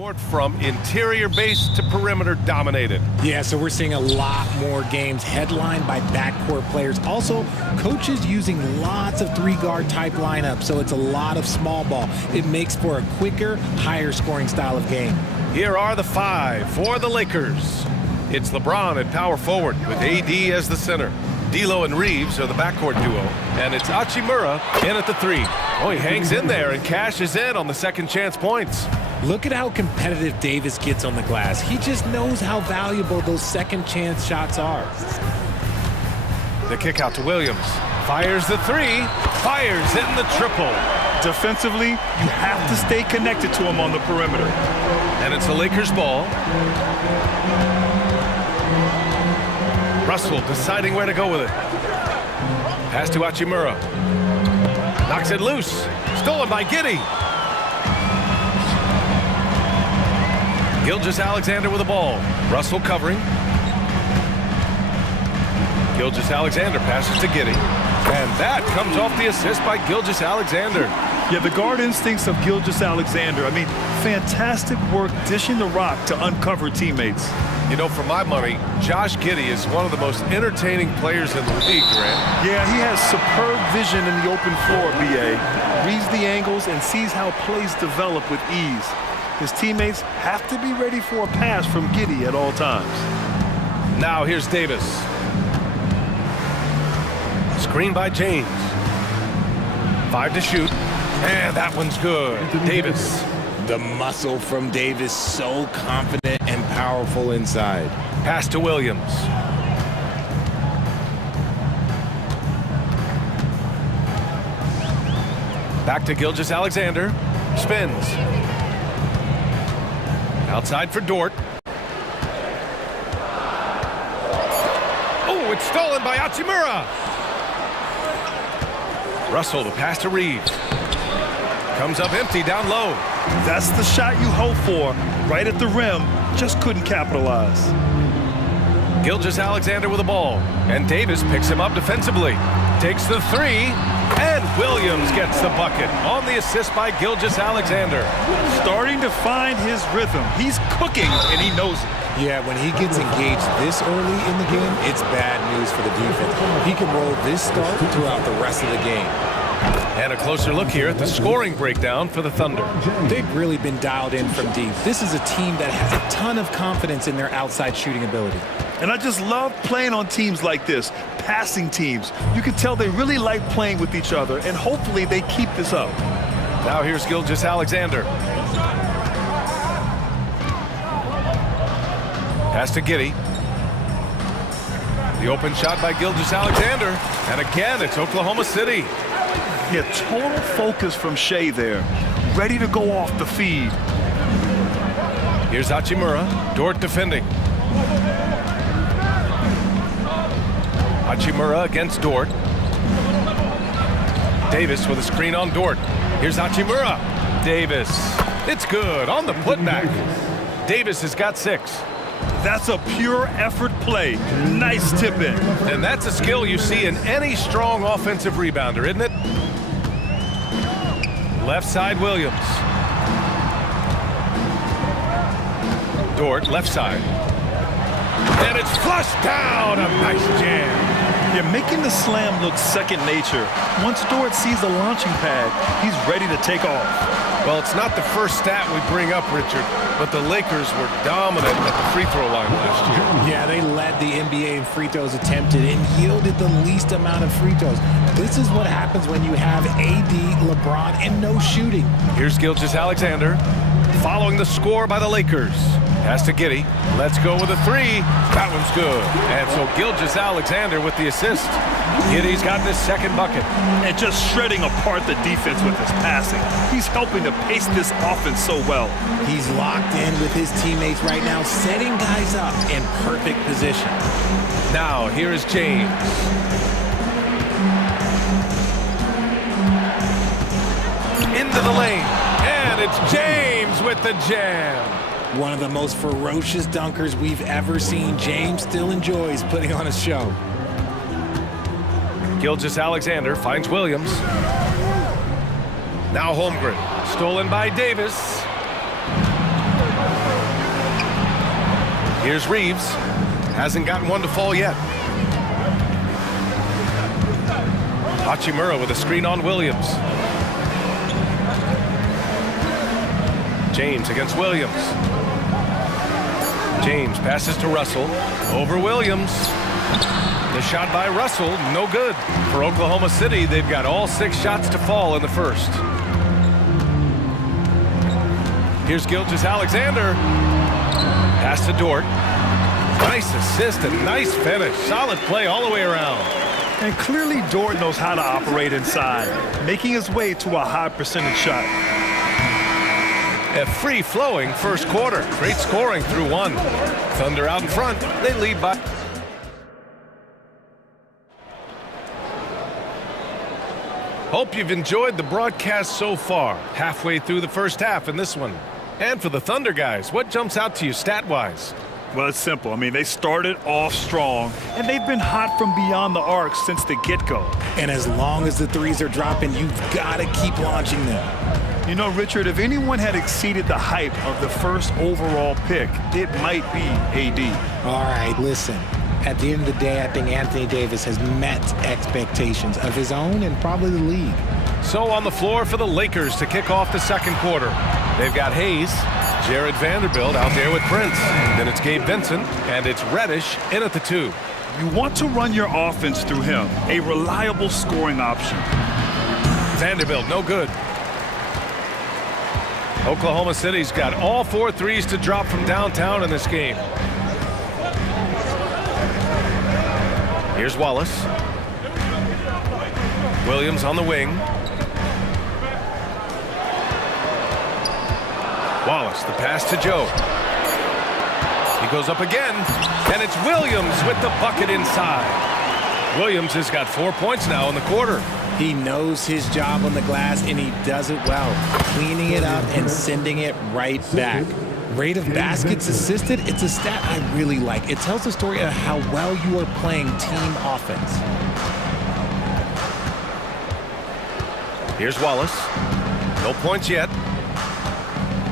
More from interior base to perimeter dominated. Yeah, so we're seeing a lot more games headlined by backcourt players. Also, coaches using lots of three-guard type lineups, so it's a lot of small ball. It makes for a quicker, higher scoring style of game. Here are the five for the Lakers. It's LeBron at power forward with AD as the center. D'Lo and Reeves are the backcourt duo, and it's Hachimura in at the three. Oh, he hangs in there and cashes in on the second chance points. Look at how competitive Davis gets on the glass. He just knows how valuable those second chance shots are. The kick out to Williams. Fires the three, fires in the triple. Defensively, you have to stay connected to him on the perimeter. And it's the Lakers' ball. Russell deciding where to go with it. Pass to Hachimura. Knocks it loose. Stolen by Giddey. Gilgeous-Alexander with the ball. Russell covering. Gilgeous-Alexander passes to Giddey. And that comes off the assist by Gilgeous-Alexander. Yeah, the guard instincts of Gilgeous-Alexander. I mean, fantastic work dishing the rock to uncover teammates. You know, for my money, Josh Giddey is one of the most entertaining players in the league, Grant. Yeah, he has superb vision in the open floor, BA. Reads the angles and sees how plays develop with ease. His teammates have to be ready for a pass from Giddey at all times. Now here's Davis. Screen by James. 5 to shoot. And that one's good. Davis. The muscle from Davis, so confident and powerful inside. Pass to Williams. Back to Gilgeous-Alexander. Spins. Outside for Dort. Oh, it's stolen by Hachimura. Russell, the pass to Reeves. Comes up empty down low. That's the shot you hope for. Right at the rim, just couldn't capitalize. Gilgeous-Alexander with the ball. And Davis picks him up defensively. Takes the three. And Williams gets the bucket on the assist by Gilgeous-Alexander. Starting to find his rhythm. He's cooking, and he knows it. Yeah, when he gets engaged this early in the game, it's bad news for the defense. He can roll this start throughout the rest of the game. And a closer look here at the scoring breakdown for the Thunder. They've really been dialed in from deep. This is a team that has a ton of confidence in their outside shooting ability. And I just love playing on teams like this, passing teams. You can tell they really like playing with each other, and hopefully they keep this up. Now here's Gilgeous-Alexander. Pass to Giddey. The open shot by Gilgeous-Alexander. And again, it's Oklahoma City. Yeah, total focus from Shea there. Ready to go off the feed. Here's Hachimura. Dort defending. Hachimura against Dort. Davis with a screen on Dort. Here's Hachimura. Davis. It's good on the putback. Davis has got 6. That's a pure effort play. Nice tip in. And that's a skill you see in any strong offensive rebounder, isn't it? Left side Williams. Dort, left side. And it's flushed down. A nice jam. You're making the slam look second nature. Once Dort sees the launching pad, he's ready to take off. Well, it's not the first stat we bring up, Richard, but the Lakers were dominant at the free throw line last year. Yeah, they led the NBA in free throws attempted and yielded the least amount of free throws. This is what happens when you have AD, LeBron, and no shooting. Here's Gilgeous-Alexander following the score by the Lakers. Pass to Giddey. Let's go with a 3. That one's good. And so Gilgeous-Alexander with the assist. Giddey's gotten his second bucket. And just shredding apart the defense with his passing. He's helping to pace this offense so well. He's locked in with his teammates right now, setting guys up in perfect position. Now, here is James. Into the lane. And it's James with the jam. One of the most ferocious dunkers we've ever seen. James still enjoys putting on a show. Gilgeous-Alexander finds Williams. Now Holmgren. Stolen by Davis. Here's Reeves. Hasn't gotten one to fall yet. Hachimura with a screen on Williams. James against Williams. James passes to Russell. Over Williams. The shot by Russell, no good. For Oklahoma City, they've got all 6 shots to fall in the first. Here's Gilgeous-Alexander. Pass to Dort. Nice assist and nice finish. Solid play all the way around. And clearly Dort knows how to operate inside, making his way to a high percentage shot. A free-flowing first quarter. Great scoring through 1. Thunder out in front. They lead by... Hope you've enjoyed the broadcast so far. Halfway through the first half in this one. And for the Thunder guys, what jumps out to you stat-wise? Well, it's simple. I mean, they started off strong, and they've been hot from beyond the arc since the get-go. And as long as the threes are dropping, you've got to keep launching them. You know, Richard, if anyone had exceeded the hype of the first overall pick, it might be AD. All right, listen. At the end of the day, I think Anthony Davis has met expectations of his own and probably the league. So on the floor for the Lakers to kick off the second quarter. They've got Hayes, Jared Vanderbilt out there with Prince. Then it's Gabe Vincent, and it's Reddish in at the 2. You want to run your offense through him, a reliable scoring option. Vanderbilt, no good. Oklahoma City's got all 4 threes to drop from downtown in this game. Here's Wallace. Williams on the wing. Wallace, the pass to Joe. He goes up again, and it's Williams with the bucket inside. Williams has got 4 points now in the quarter. He knows his job on the glass, and he does it well, cleaning it up and sending it right back. Rate of baskets assisted, it's a stat I really like. It tells the story of how well you are playing team offense. Here's Wallace. No points yet.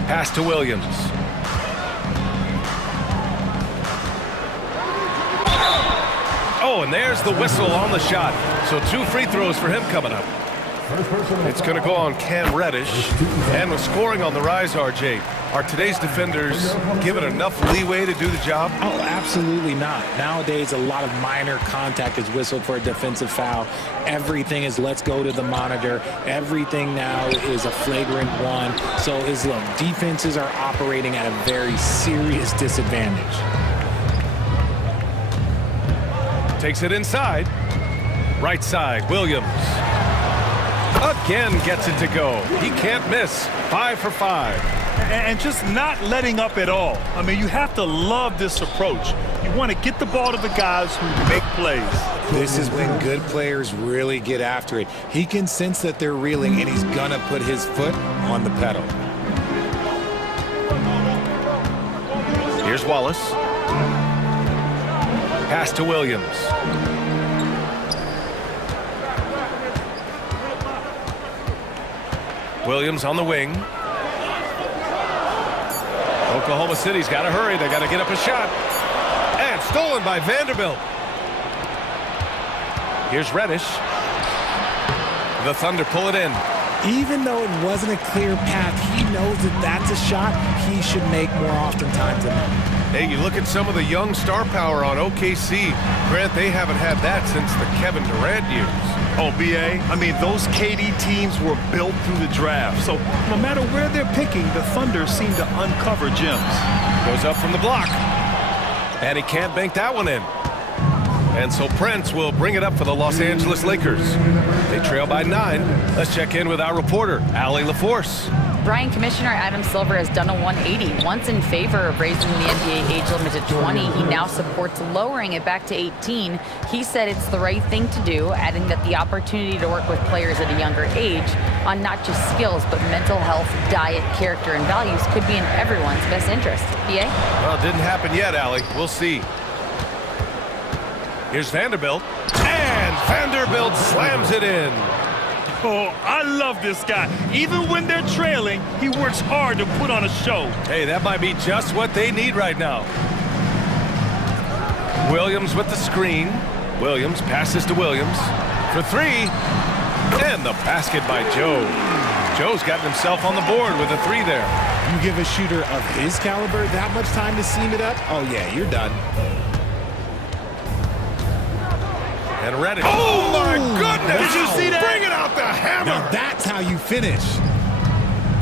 Pass to Williams. Oh, and there's the whistle on the shot. So 2 free throws for him coming up. It's going to go on Cam Reddish. And with scoring on the rise, RJ, are today's defenders given enough leeway to do the job? Oh, absolutely not. Nowadays, a lot of minor contact is whistled for a defensive foul. Everything is let's go to the monitor. Everything now is a flagrant 1. So, look, defenses are operating at a very serious disadvantage. Takes it inside. Right side, Williams. Again gets it to go. He can't miss. 5 for 5. And just not letting up at all. I mean, you have to love this approach. You want to get the ball to the guys who make plays. This is when good players really get after it. He can sense that they're reeling, and he's going to put his foot on the pedal. Here's Wallace. Pass to Williams. Williams on the wing. Oklahoma City's got to hurry. They got to get up a shot. And stolen by Vanderbilt. Here's Reddish. The Thunder pull it in. Even though it wasn't a clear path, he knows that that's a shot he should make more oftentimes than not. Hey, you look at some of the young star power on OKC. Grant, they haven't had that since the Kevin Durant years. Oh, B.A., I mean, those KD teams were built through the draft. So no matter where they're picking, the Thunder seem to uncover gems. Goes up from the block. And he can't bank that one in. And so Prince will bring it up for the Los Angeles Lakers. They trail by 9. Let's check in with our reporter, Allie LaForce. Brian, Commissioner Adam Silver has done a 180. Once in favor of raising the NBA age limit to 20, he now supports lowering it back to 18. He said it's the right thing to do, adding that the opportunity to work with players at a younger age on not just skills, but mental health, diet, character, and values could be in everyone's best interest. BA? Well, it didn't happen yet, Allie. We'll see. Here's Vanderbilt. And Vanderbilt slams it in. Oh, I love this guy. Even when they're trailing, he works hard to put on a show. Hey, that might be just what they need right now. Williams with the screen. Williams passes to Williams for three. And the basket by Joe. Joe's gotten himself on the board with a three there. You give a shooter of his caliber that much time to seam it up, oh yeah, you're done. And Reddish. Oh my goodness! Did you see that? Bring it out the hammer! Now that's how you finish.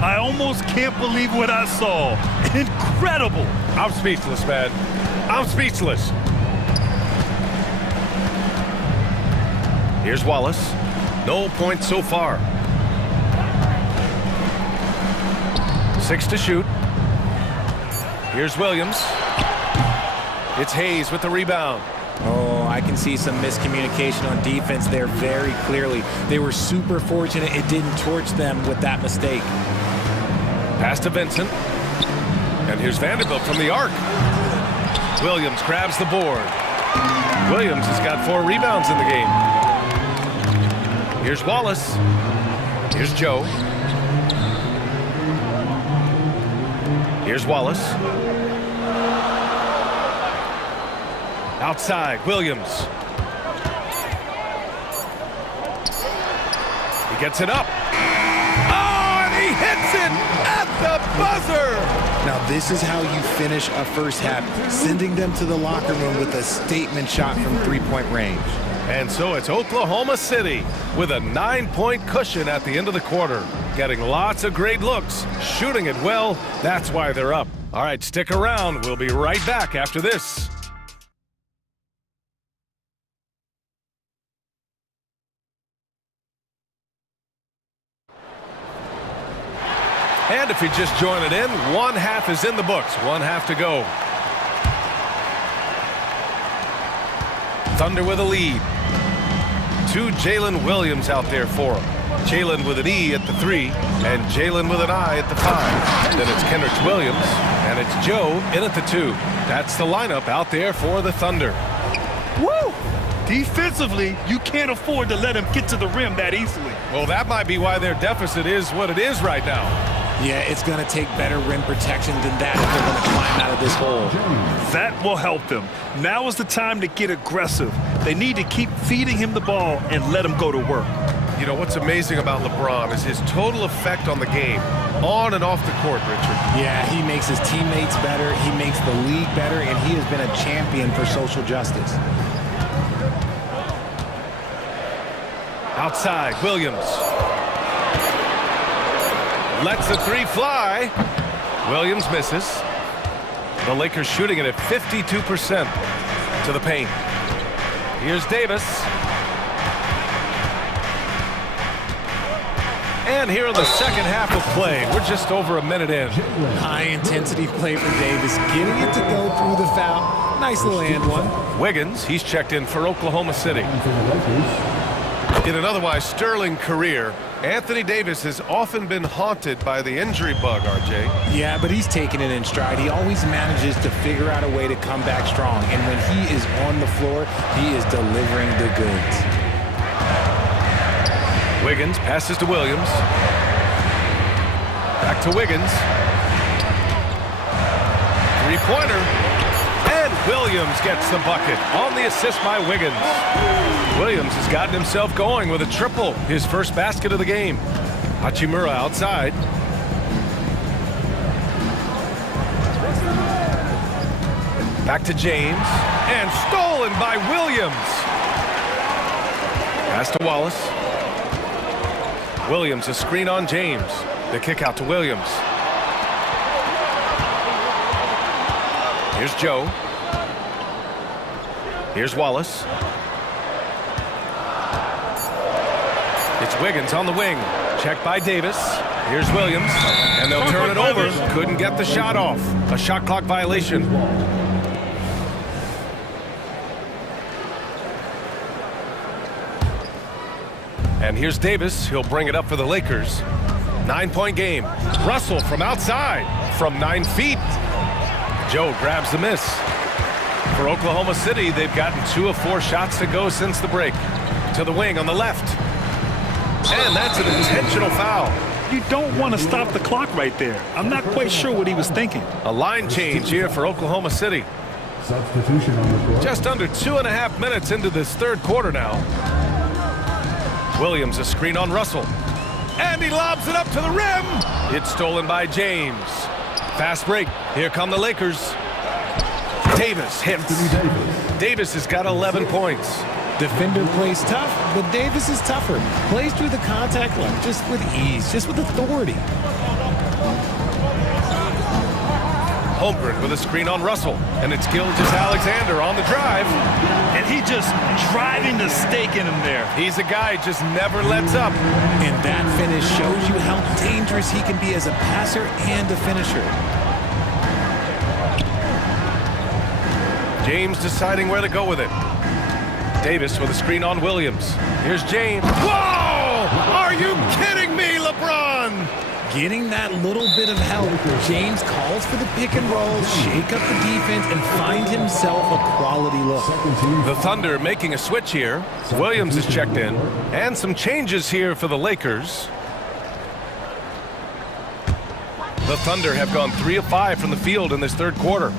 I almost can't believe what I saw. Incredible! I'm speechless, man. I'm speechless. Here's Wallace. No points so far. 6 to shoot. Here's Williams. It's Hayes with the rebound. Oh, I can see some miscommunication on defense there very clearly. They were super fortunate it didn't torch them with that mistake. Pass to Vincent. And here's Vanderbilt from the arc. Williams grabs the board. Williams has got 4 rebounds in the game. Here's Wallace. Here's Joe. Here's Wallace. Outside, Williams. He gets it up. Oh, and he hits it at the buzzer! Now this is how you finish a first half, sending them to the locker room with a statement shot from three-point range. And so it's Oklahoma City with a 9-point cushion at the end of the quarter. Getting lots of great looks, shooting it well. That's why they're up. All right, stick around. We'll be right back after this. And if you're just joining in, one half is in the books. One half to go. Thunder with a lead. 2 Jalen Williams out there for him. Jalen with an E at the 3, and Jalen with an I at the 5. Then it's Kendricks Williams, and it's Joe in at the 2. That's the lineup out there for the Thunder. Woo! Defensively, you can't afford to let him get to the rim that easily. Well, that might be why their deficit is what it is right now. Yeah, it's going to take better rim protection than that if they're going to climb out of this hole. That will help them. Now is the time to get aggressive. They need to keep feeding him the ball and let him go to work. You know, what's amazing about LeBron is his total effect on the game, on and off the court, Richard. Yeah, he makes his teammates better, he makes the league better, and he has been a champion for social justice. Outside, Williams. Lets the 3 fly. Williams misses. The Lakers shooting it at 52% to the paint. Here's Davis. And here in the second half of play, we're just over a minute in. High-intensity play for Davis, getting it to go through the foul. Nice little and one. Wiggins, he's checked in for Oklahoma City. In an otherwise sterling career, Anthony Davis has often been haunted by the injury bug, RJ. Yeah, but he's taken it in stride. He always manages to figure out a way to come back strong. And when he is on the floor, he is delivering the goods. Wiggins passes to Williams. Back to Wiggins. 3-pointer. And Williams gets the bucket on the assist by Wiggins. Williams has gotten himself going with a triple, his first basket of the game. Hachimura outside. Back to James. And stolen by Williams. Pass to Wallace. Williams, a screen on James. The kick out to Williams. Here's Joe. Here's Wallace. It's Wiggins on the wing. Checked by Davis. Here's Williams. And they'll turn it over. Couldn't get the shot off. A shot clock violation. And here's Davis. He'll bring it up for the Lakers. 9-point game. Russell from outside. From 9 feet. Joe grabs the miss. For Oklahoma City, they've gotten 2 of 4 shots to go since the break. To the wing on the left. And that's an intentional foul. You don't want to stop the clock right there. I'm not quite sure what he was thinking. A line change here for Oklahoma City. Substitution on the court. Just under 2.5 minutes into this third quarter now. Williams, a screen on Russell. And he lobs it up to the rim. It's stolen by James. Fast break. Here come the Lakers. Davis hits. Davis has got 11 points. Defender plays tough, but Davis is tougher. Plays through the contact line just with ease, just with authority. Holmgren with a screen on Russell, and it's Gilgeous-Alexander on the drive. And he just driving the stake in him there. He's a guy just never lets up. And that finish shows you how dangerous he can be as a passer and a finisher. James deciding where to go with it. Davis with a screen on Williams. Here's James. Whoa! Are you kidding me, LeBron? Getting that little bit of help, James calls for the pick and roll, shake up the defense, and find himself a quality look. The Thunder making a switch here. Williams is checked in. And some changes here for the Lakers. The Thunder have gone 3 of 5 from the field in this third quarter.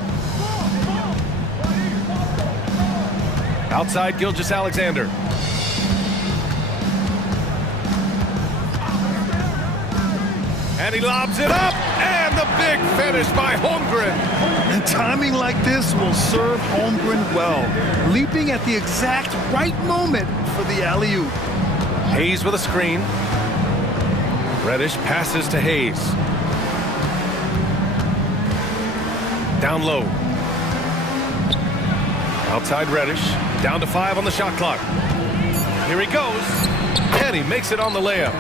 Outside Gilgeous-Alexander. And he lobs it up, and the big finish by Holmgren. And timing like this will serve Holmgren well, leaping at the exact right moment for the alley-oop. Hayes with a screen. Reddish passes to Hayes. Down low. Outside Reddish, down to 5 on the shot clock. Here he goes, and he makes it on the layup.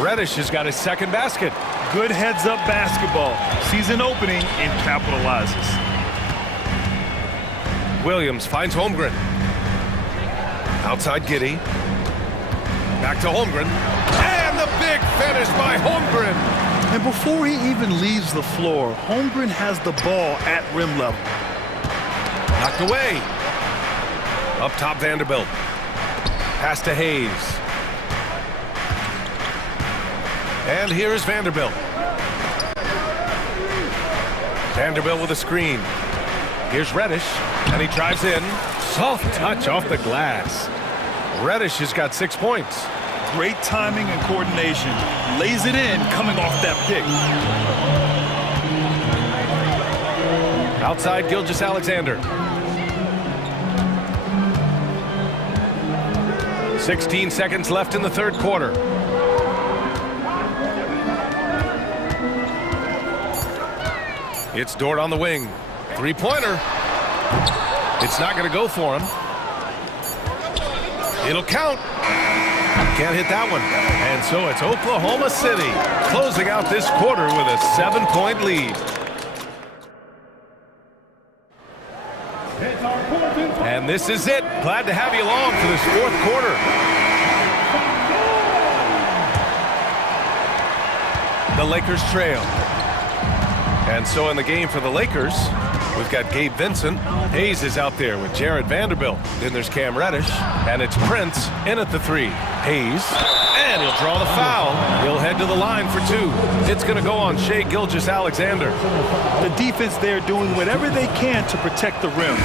Reddish has got his second basket. Good heads-up basketball. Sees an opening and capitalizes. Williams finds Holmgren. Outside Giddey. Back to Holmgren. And the big finish by Holmgren. And before he even leaves the floor, Holmgren has the ball at rim level. Knocked away. Up top, Vanderbilt. Pass to Hayes. And here is Vanderbilt. Vanderbilt with a screen. Here's Reddish, and he drives in. Soft touch off the glass. Reddish has got 6 points. Great timing and coordination. Lays it in coming off that pick. Outside Gilgeous-Alexander. 16 seconds left in the third quarter. It's Dort on the wing. Three-pointer. It's not going to go for him. It'll count. Can't hit that one. And so it's Oklahoma City closing out this quarter with a 7-point lead. And this is it. Glad to have you along for this fourth quarter. The Lakers trail. And so in the game for the Lakers, we've got Gabe Vincent. Hayes is out there with Jared Vanderbilt. Then there's Cam Reddish, and it's Prince in at the 3. Hayes, and he'll draw the foul. He'll head to the line for 2. It's going to go on Shai Gilgeous-Alexander. The defense there doing whatever they can to protect the rim.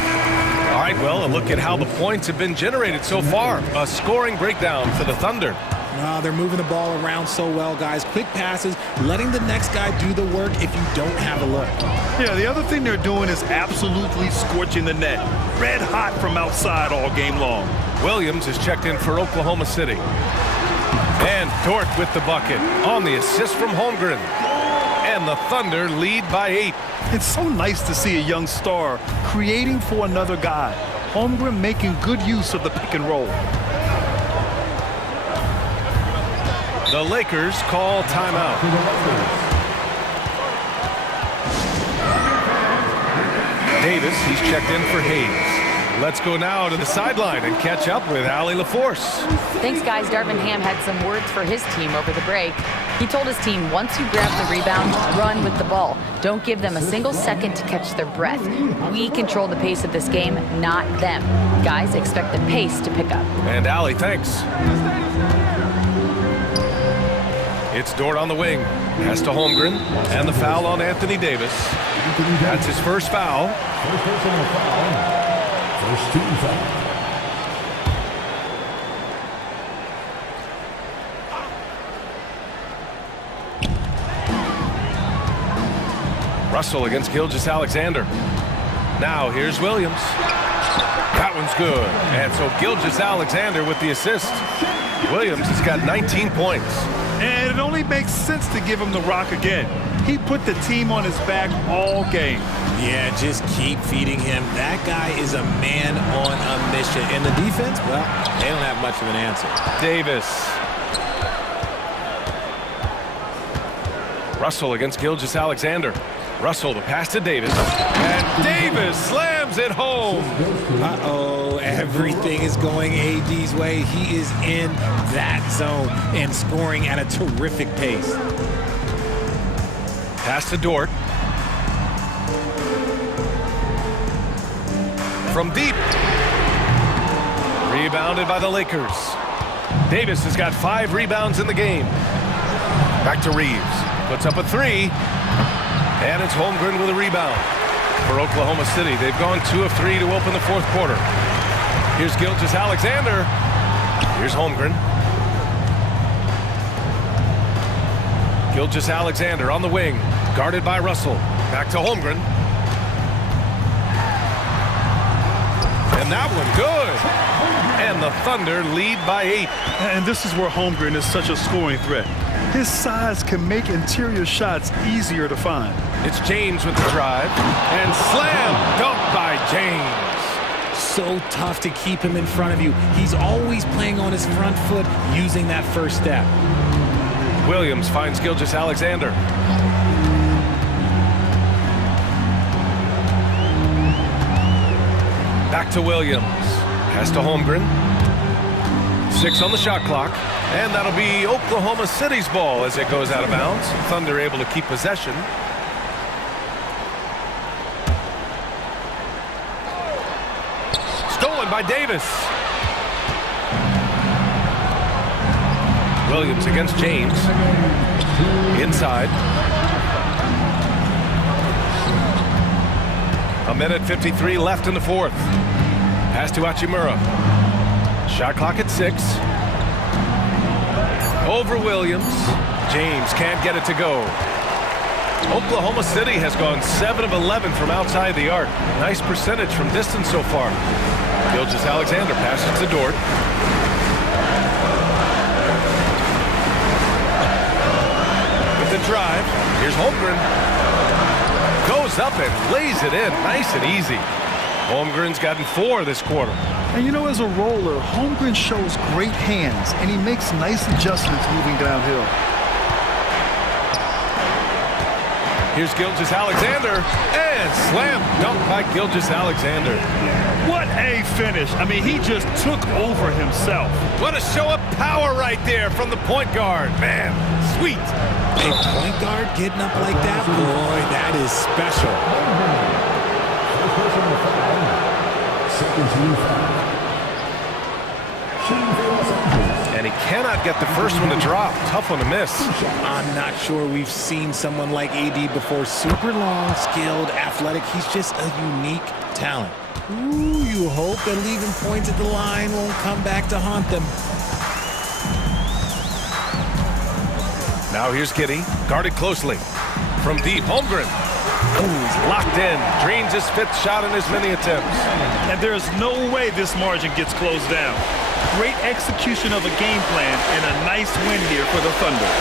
All right, well, a look at how the points have been generated so far. A scoring breakdown for the Thunder. They're moving the ball around so well, guys. Quick passes, letting the next guy do the work if you don't have a look. Yeah, the other thing they're doing is absolutely scorching the net. Red hot from outside all game long. Williams is checked in for Oklahoma City. And Dort with the bucket on the assist from Holmgren. And the Thunder lead by 8. It's so nice to see a young star creating for another guy. Holmgren making good use of the pick and roll. The Lakers call timeout. Davis, he's checked in for Hayes. Let's go now to the sideline and catch up with Allie LaForce. Thanks, guys. Darvin Ham had some words for his team over the break. He told his team, once you grab the rebound, run with the ball. Don't give them a single second to catch their breath. We control the pace of this game, not them. Guys, expect the pace to pick up. And Allie, thanks. It's Dort on the wing. Pass to Holmgren. And the foul on Anthony Davis. That's his first foul. First personal foul. First team foul. Russell against Gilgeous-Alexander. Now here's Williams. That one's good. And so Gilgeous-Alexander with the assist. Williams has got 19 points. And it only makes sense to give him the rock again. He put the team on his back all game. Yeah, just keep feeding him. That guy is a man on a mission. And the defense, well, they don't have much of an answer. Davis. Russell against Gilgeous-Alexander. Russell, the pass to Davis. And Davis slams it home. Uh-oh, everything is going AD's way. He is in that zone and scoring at a terrific pace. Pass to Dort. From deep. Rebounded by the Lakers. Davis has got 5 rebounds in the game. Back to Reeves. Puts up a 3. And it's Holmgren with a rebound for Oklahoma City. They've gone 2 of 3 to open the fourth quarter. Here's Gilgeous-Alexander. Here's Holmgren. Gilgeous-Alexander on the wing, guarded by Russell. Back to Holmgren. And that one good. And the Thunder lead by 8. And this is where Holmgren is such a scoring threat. His size can make interior shots easier to find. It's James with the drive. And slam dunk by James. So tough to keep him in front of you. He's always playing on his front foot using that first step. Williams finds Gilgeous-Alexander. Back to Williams. Pass to Holmgren. 6 on the shot clock. And that'll be Oklahoma City's ball as it goes out of bounds. Thunder able to keep possession. Stolen by Davis. Williams against James. Inside. 1:53 left in the fourth. Pass to Hachimura. Shot clock at 6. Over Williams. James can't get it to go. Oklahoma City has gone 7 of 11 from outside the arc. Nice percentage from distance so far. Gilgeous-Alexander passes to Dort. With the drive, here's Holmgren. Goes up and lays it in, nice and easy. Holmgren's gotten 4 this quarter. And you know, as a roller, Holmgren shows great hands, and he makes nice adjustments moving downhill. Here's Gilgeous-Alexander, and slam dunk by Gilgeous-Alexander. What a finish. I mean, he just took over himself. What a show of power right there from the point guard. Man, sweet. A point guard getting up like that, boy, that is special. And he cannot get the first one to drop. Tough one to miss. I'm not sure we've seen someone like AD before. Super long, skilled, athletic. He's just a unique talent. Ooh, you hope that leaving points at the line won't come back to haunt them. Now here's Giddey, guarded closely. From deep, Holmgren. Ooh, he's locked in. Drains his 5th shot in as many attempts. And there's no way this margin gets closed down. Great execution of a game plan and a nice win here for the Thunder.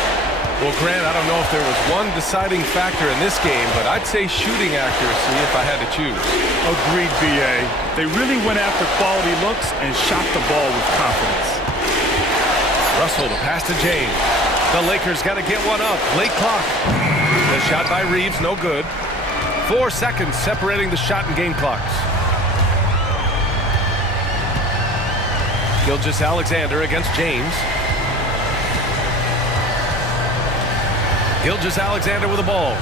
Well, Grant, I don't know if there was one deciding factor in this game, but I'd say shooting accuracy if I had to choose. Agreed, B.A. They really went after quality looks and shot the ball with confidence. Russell, the pass to James. The Lakers got to get one up. Late clock. The shot by Reeves, no good. 4 seconds separating the shot and game clocks. Gilgeous-Alexander against James. Gilgeous-Alexander with the ball.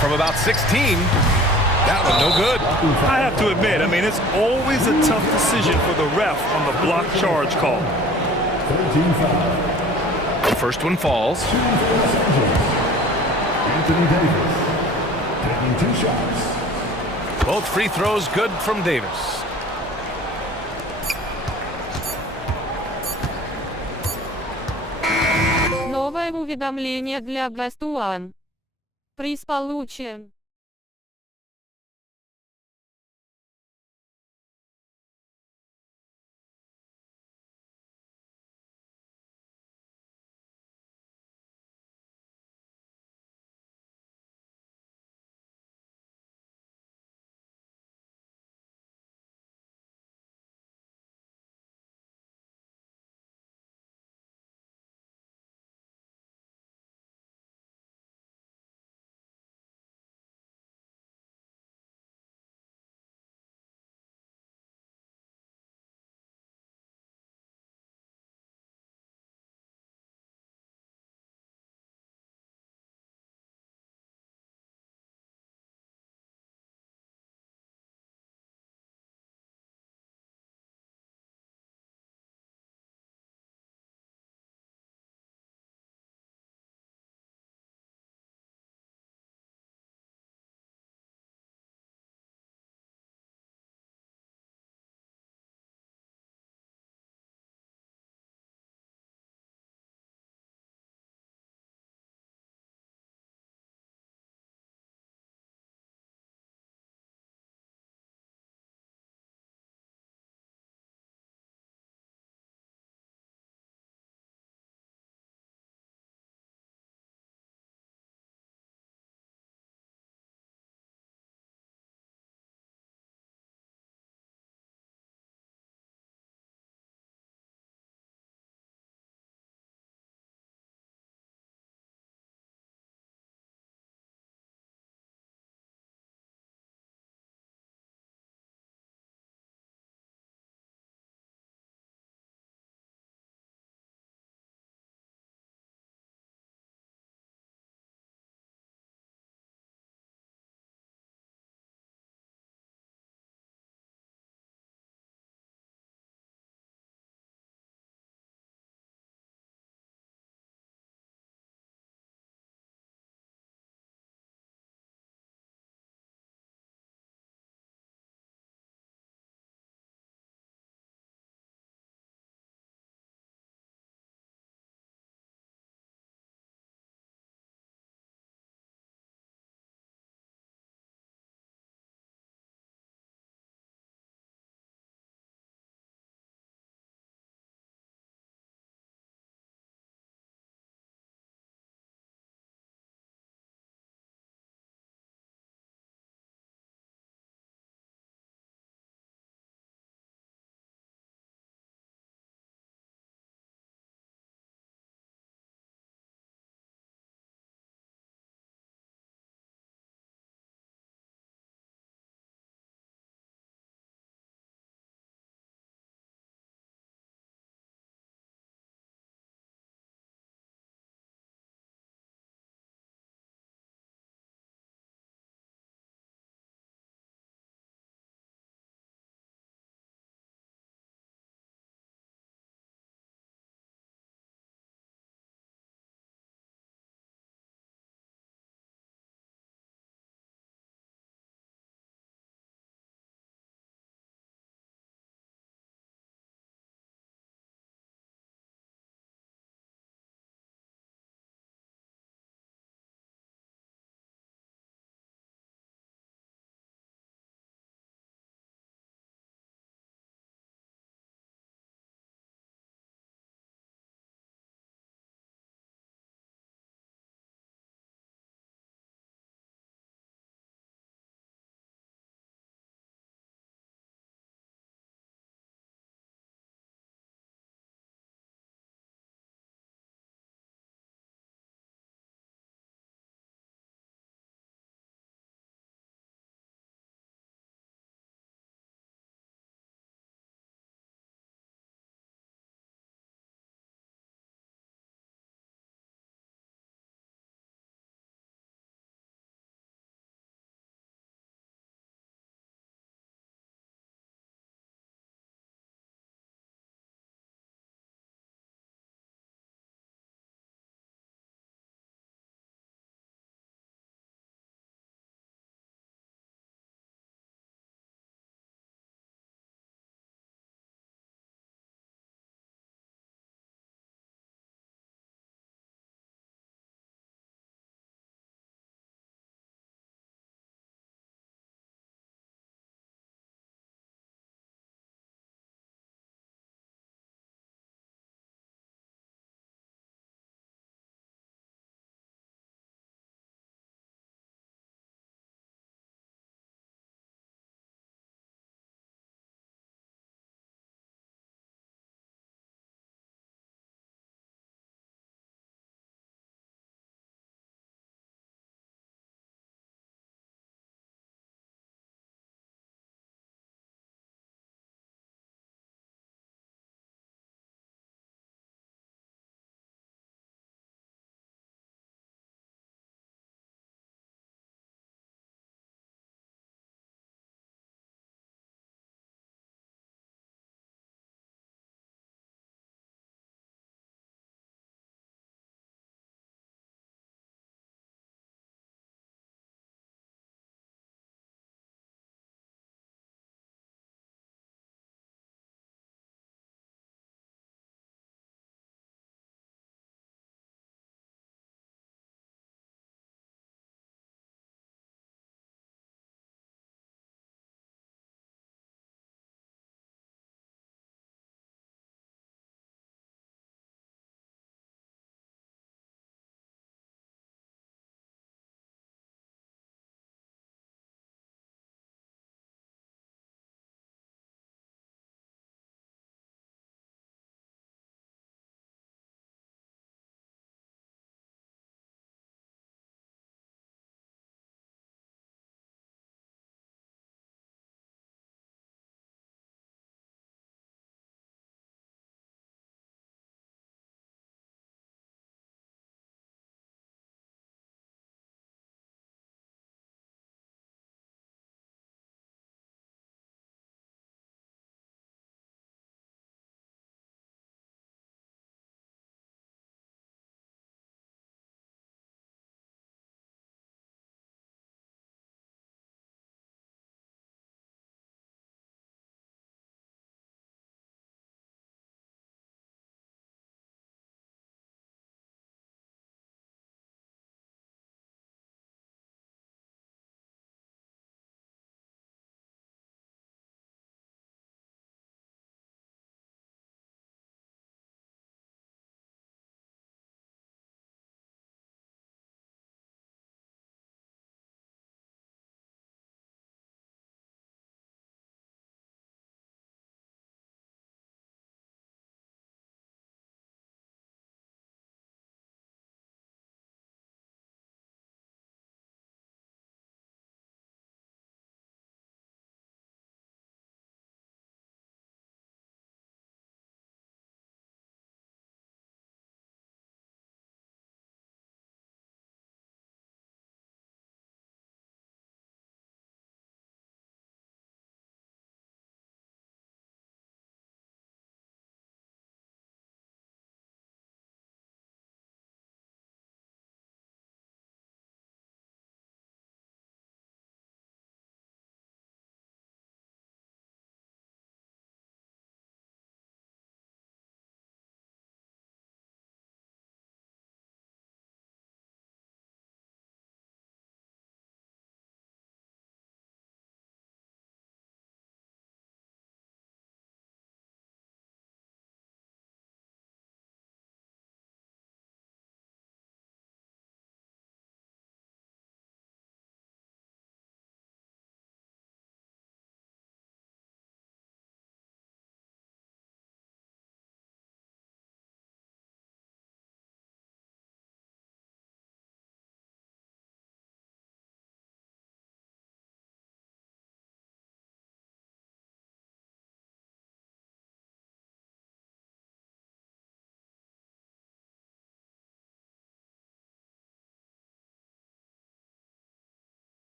From about 16. That one no good. I have to admit, I mean, it's always a tough decision for the ref on the block charge call. First one falls. Anthony Davis taking 2 shots. Both free throws good from Davis. Новое уведомление для Best One. Приз получен.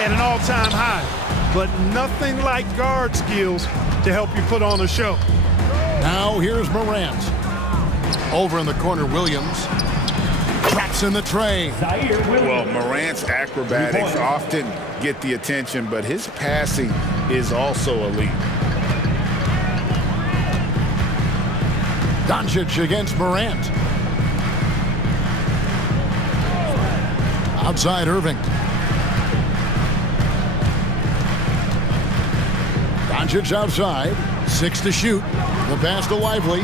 at an all-time high. But nothing like guard skills to help you put on a show. Now here's Morant. Over in the corner, Williams. Traps in the tray. Well, Morant's acrobatics often get the attention, but his passing is also elite. Doncic against Morant. Outside Irving. Doncic outside. 6 to shoot. The pass to Lively.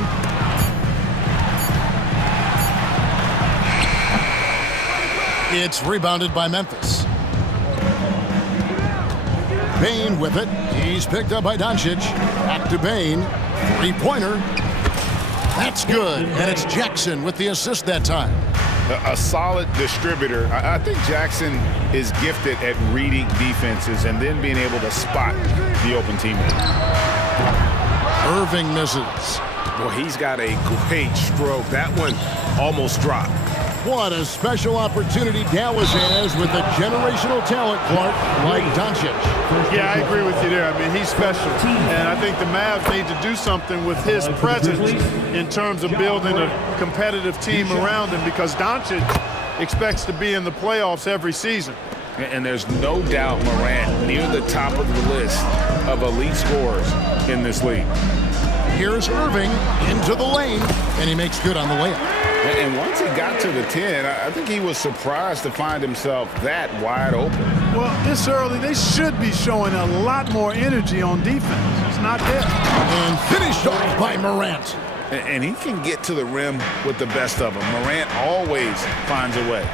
It's rebounded by Memphis. Bane with it. He's picked up by Doncic. Back to Bane. Three-pointer. That's good. And it's Jackson with the assist that time. A solid distributor. I think Jackson is gifted at reading defenses and then being able to spot the open teammate. Irving misses. Well, he's got a great stroke. That one almost dropped. What a special opportunity Dallas has with a generational talent, Clark, like Doncic. Yeah, I agree with you there. I mean, he's special. And I think the Mavs need to do something with his presence in terms of building a competitive team around him, because Doncic expects to be in the playoffs every season. And there's no doubt Morant near the top of the list of elite scorers in this league. Here's Irving into the lane, and he makes good on the layup. And once he got to the 10, I think he was surprised to find himself that wide open. Well, this early, they should be showing a lot more energy on defense. It's not there. And finished off by Morant. And he can get to the rim with the best of them. Morant always finds a way.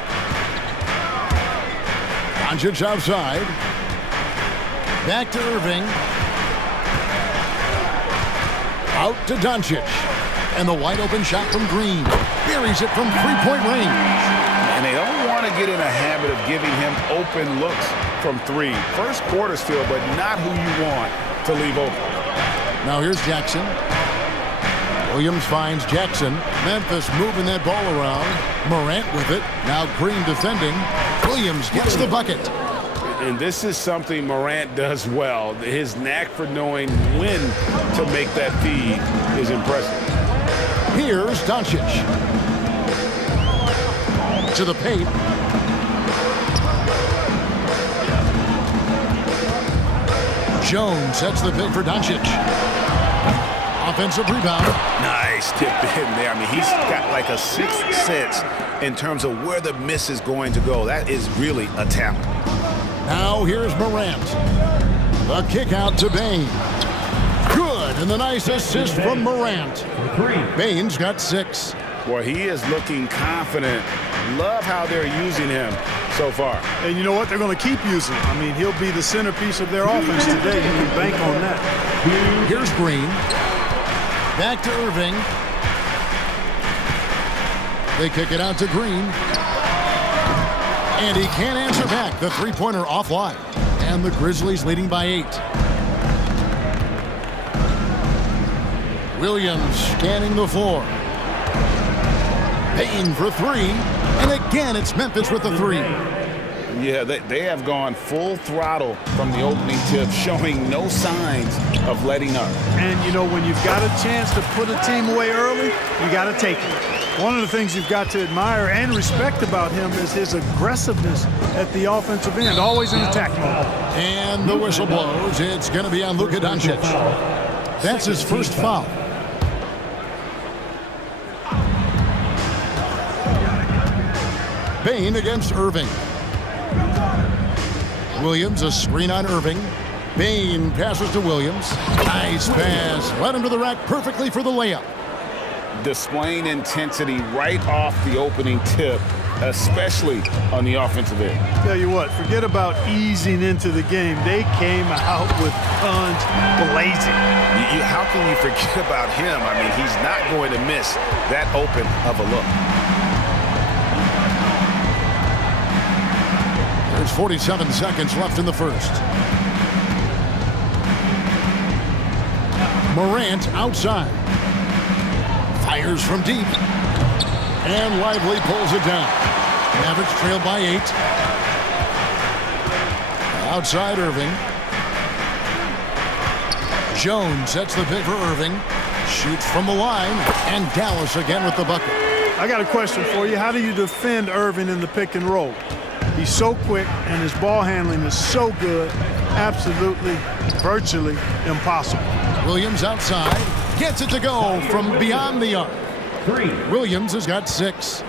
Doncic outside. Back to Irving. Out to Doncic. And the wide open shot from Green. Buries it from three-point range. And they don't want to get in a habit of giving him open looks from three. First quarter still, but not who you want to leave open. Now here's Jackson. Williams finds Jackson. Memphis moving that ball around. Morant with it. Now Green defending. Williams gets the bucket. And this is something Morant does well. His knack for knowing when to make that feed is impressive. Here's Doncic. To the paint. Jones sets the pick for Doncic. Offensive rebound. Nice tip in there. I mean, he's got like a sixth sense in terms of where the miss is going to go. That is really a talent. Now here's Morant. The kick out to Bane. Good, and the nice assist from Morant. Bane's got 6. Boy, he is looking confident. Love how they're using him so far. And you know what? They're going to keep using him. I mean, he'll be the centerpiece of their offense today. You can bank on that. Here's Green. Back to Irving. They kick it out to Green. And he can't answer back. The three-pointer offline. And the Grizzlies leading by 8. Williams scanning the floor. Payne for 3. And again, it's Memphis with the 3. Yeah, they have gone full throttle from the opening tip, showing no signs of letting up. And, you know, when you've got a chance to put a team away early, you got to take it. One of the things you've got to admire and respect about him is his aggressiveness at the offensive end, always in attack mode. And the whistle blows. It's going to be on Luka Doncic. That's his first foul. Bane against Irving. Williams, a screen on Irving. Bane passes to Williams. Nice pass. Led him to the rack perfectly for the layup. Displaying intensity right off the opening tip, especially on the offensive end. Tell you what, forget about easing into the game. They came out with guns blazing. How can you forget about him? I mean, he's not going to miss that open of a look. There's 47 seconds left in the first. Morant outside. Fires from deep. And Lively pulls it down. Mavericks trail by 8. Outside Irving. Jones sets the pick for Irving. Shoots from the line. And Dallas again with the bucket. I got a question for you. How do you defend Irving in the pick and roll? He's so quick and his ball handling is so good. Absolutely, virtually impossible. Williams outside. Gets it to go from beyond the arc. Williams has got 6.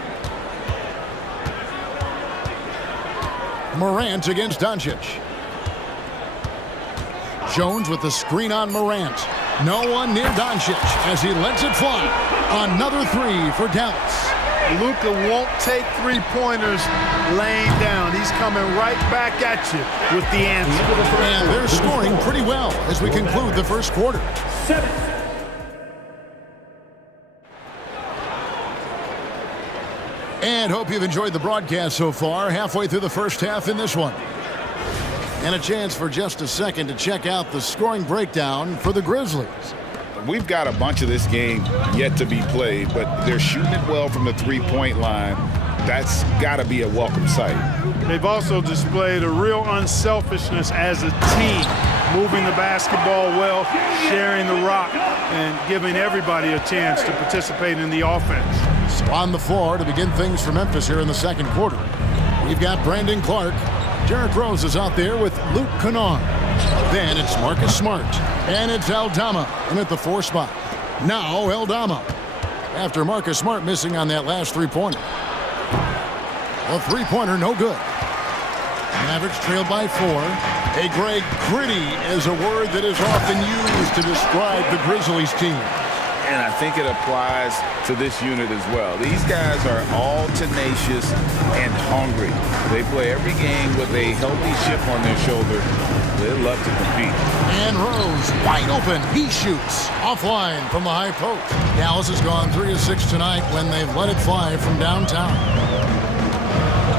Morant against Doncic. Jones with the screen on Morant. No one near Doncic as he lets it fly. Another 3 for Dallas. Luka won't take three-pointers laying down. He's coming right back at you with the answer. And they're scoring pretty well as we conclude the first quarter. And hope you've enjoyed the broadcast so far. Halfway through the first half in this one. And a chance for just a second to check out the scoring breakdown for the Grizzlies. We've got a bunch of this game yet to be played, but they're shooting it well from the three-point line. That's got to be a welcome sight. They've also displayed a real unselfishness as a team, moving the basketball well, sharing the rock, and giving everybody a chance to participate in the offense. So on the floor to begin things for Memphis here in the second quarter, we've got Brandon Clark. Derrick Rose is out there with Luke Kennard. Then it's Marcus Smart. And it's Aldama in at the 4 spot. Now Aldama. After Marcus Smart missing on that last three-pointer. A three-pointer, no good. Mavericks trailed by 4. Hey, Greg, gritty is a word that is often used to describe the Grizzlies team. And I think it applies to this unit as well. These guys are all tenacious and hungry. They play every game with a healthy chip on their shoulder. They love to compete. And Rose, wide open. He shoots offline from the high post. Dallas has gone 3 of 6 tonight when they've let it fly from downtown.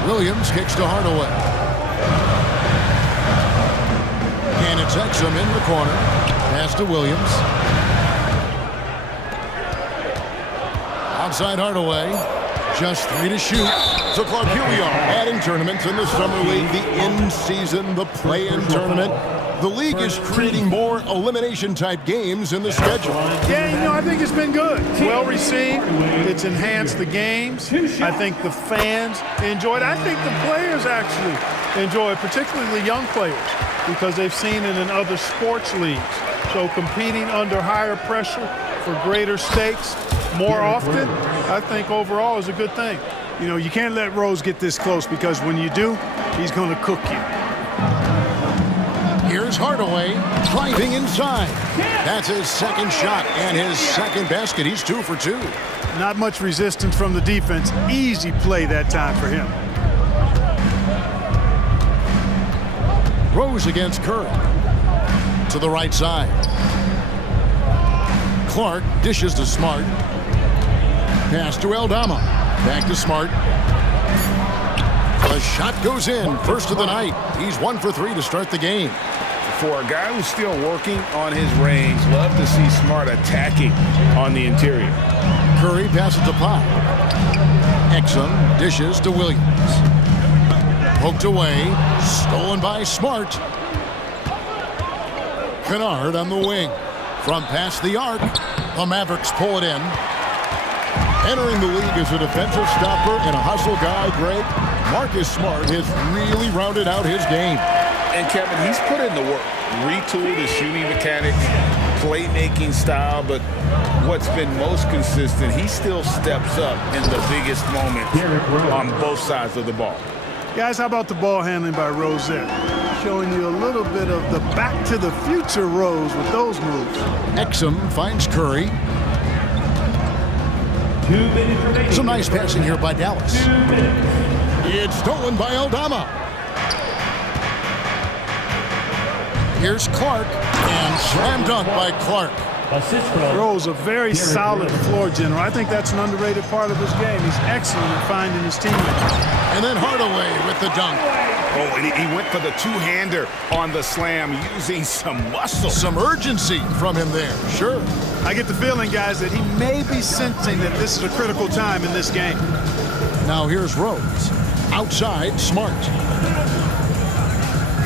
Williams kicks to Hardaway. And it's Exum in the corner. Pass to Williams. Outside Hardaway, just 3 to shoot. So Clark, here we are, adding tournaments in the Summer League, the in-season, the play-in tournament. The league is creating more elimination-type games in the schedule. Yeah, I think it's been good. Well received. It's enhanced the games. I think the fans enjoy it. I think the players actually enjoy it, particularly the young players, because they've seen it in other sports leagues. So competing under higher pressure for greater stakes more often, I think overall is a good thing. You can't let Rose get this close because when you do, he's going to cook you. Here's Hardaway driving inside. That's his second shot and his second basket. He's 2 for 2. Not much resistance from the defense. Easy play that time for him. Rose against Curry. To the right side. Clark dishes to Smart. Pass to Aldama. Back to Smart. The shot goes in. First of the night. He's 1 for 3 to start the game. For a guy who's still working on his range, love to see Smart attacking on the interior. Curry passes to Pop. Exum dishes to Williams. Poked away. Stolen by Smart. Kennard on the wing. From past the arc, the Mavericks pull it in. Entering the league as a defensive stopper and a hustle guy, Greg, Marcus Smart has really rounded out his game. And Kevin, he's put in the work. Retooled his shooting mechanics, playmaking style, but what's been most consistent, he still steps up in the biggest moments on both sides of the ball. Guys, how about the ball handling by Rose there? Showing you a little bit of the back-to-the-future Rose with those moves. Exum finds Curry. Some nice passing here by Dallas. It's stolen by Aldama. Here's Clark, and slam dunk by Clark. Rose, a very solid floor general. I think that's an underrated part of his game. He's excellent at finding his teammates. And then Hardaway with the dunk. Oh, and he went for the two-hander on the slam, using some muscle. Some urgency from him there, sure. I get the feeling, guys, that he may be sensing that this is a critical time in this game. Now here's Rose. Outside, Smart.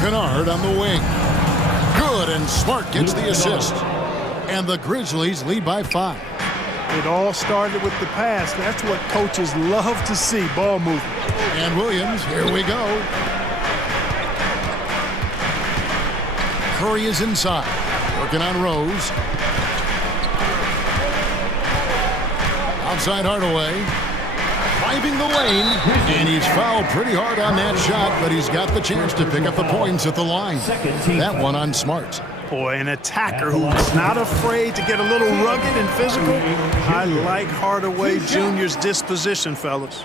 Kennard on the wing. Good, and Smart gets the assist. And the Grizzlies lead by 5. It all started with the pass. That's what coaches love to see, ball movement. And Williams, here we go. Curry is inside, working on Rose. Outside Hardaway, driving the lane, and he's fouled pretty hard on that shot, but he's got the chance to pick up the points at the line. That one on Smart. Boy, an attacker who's not afraid to get a little rugged and physical. I like Hardaway Jr.'s disposition, fellas.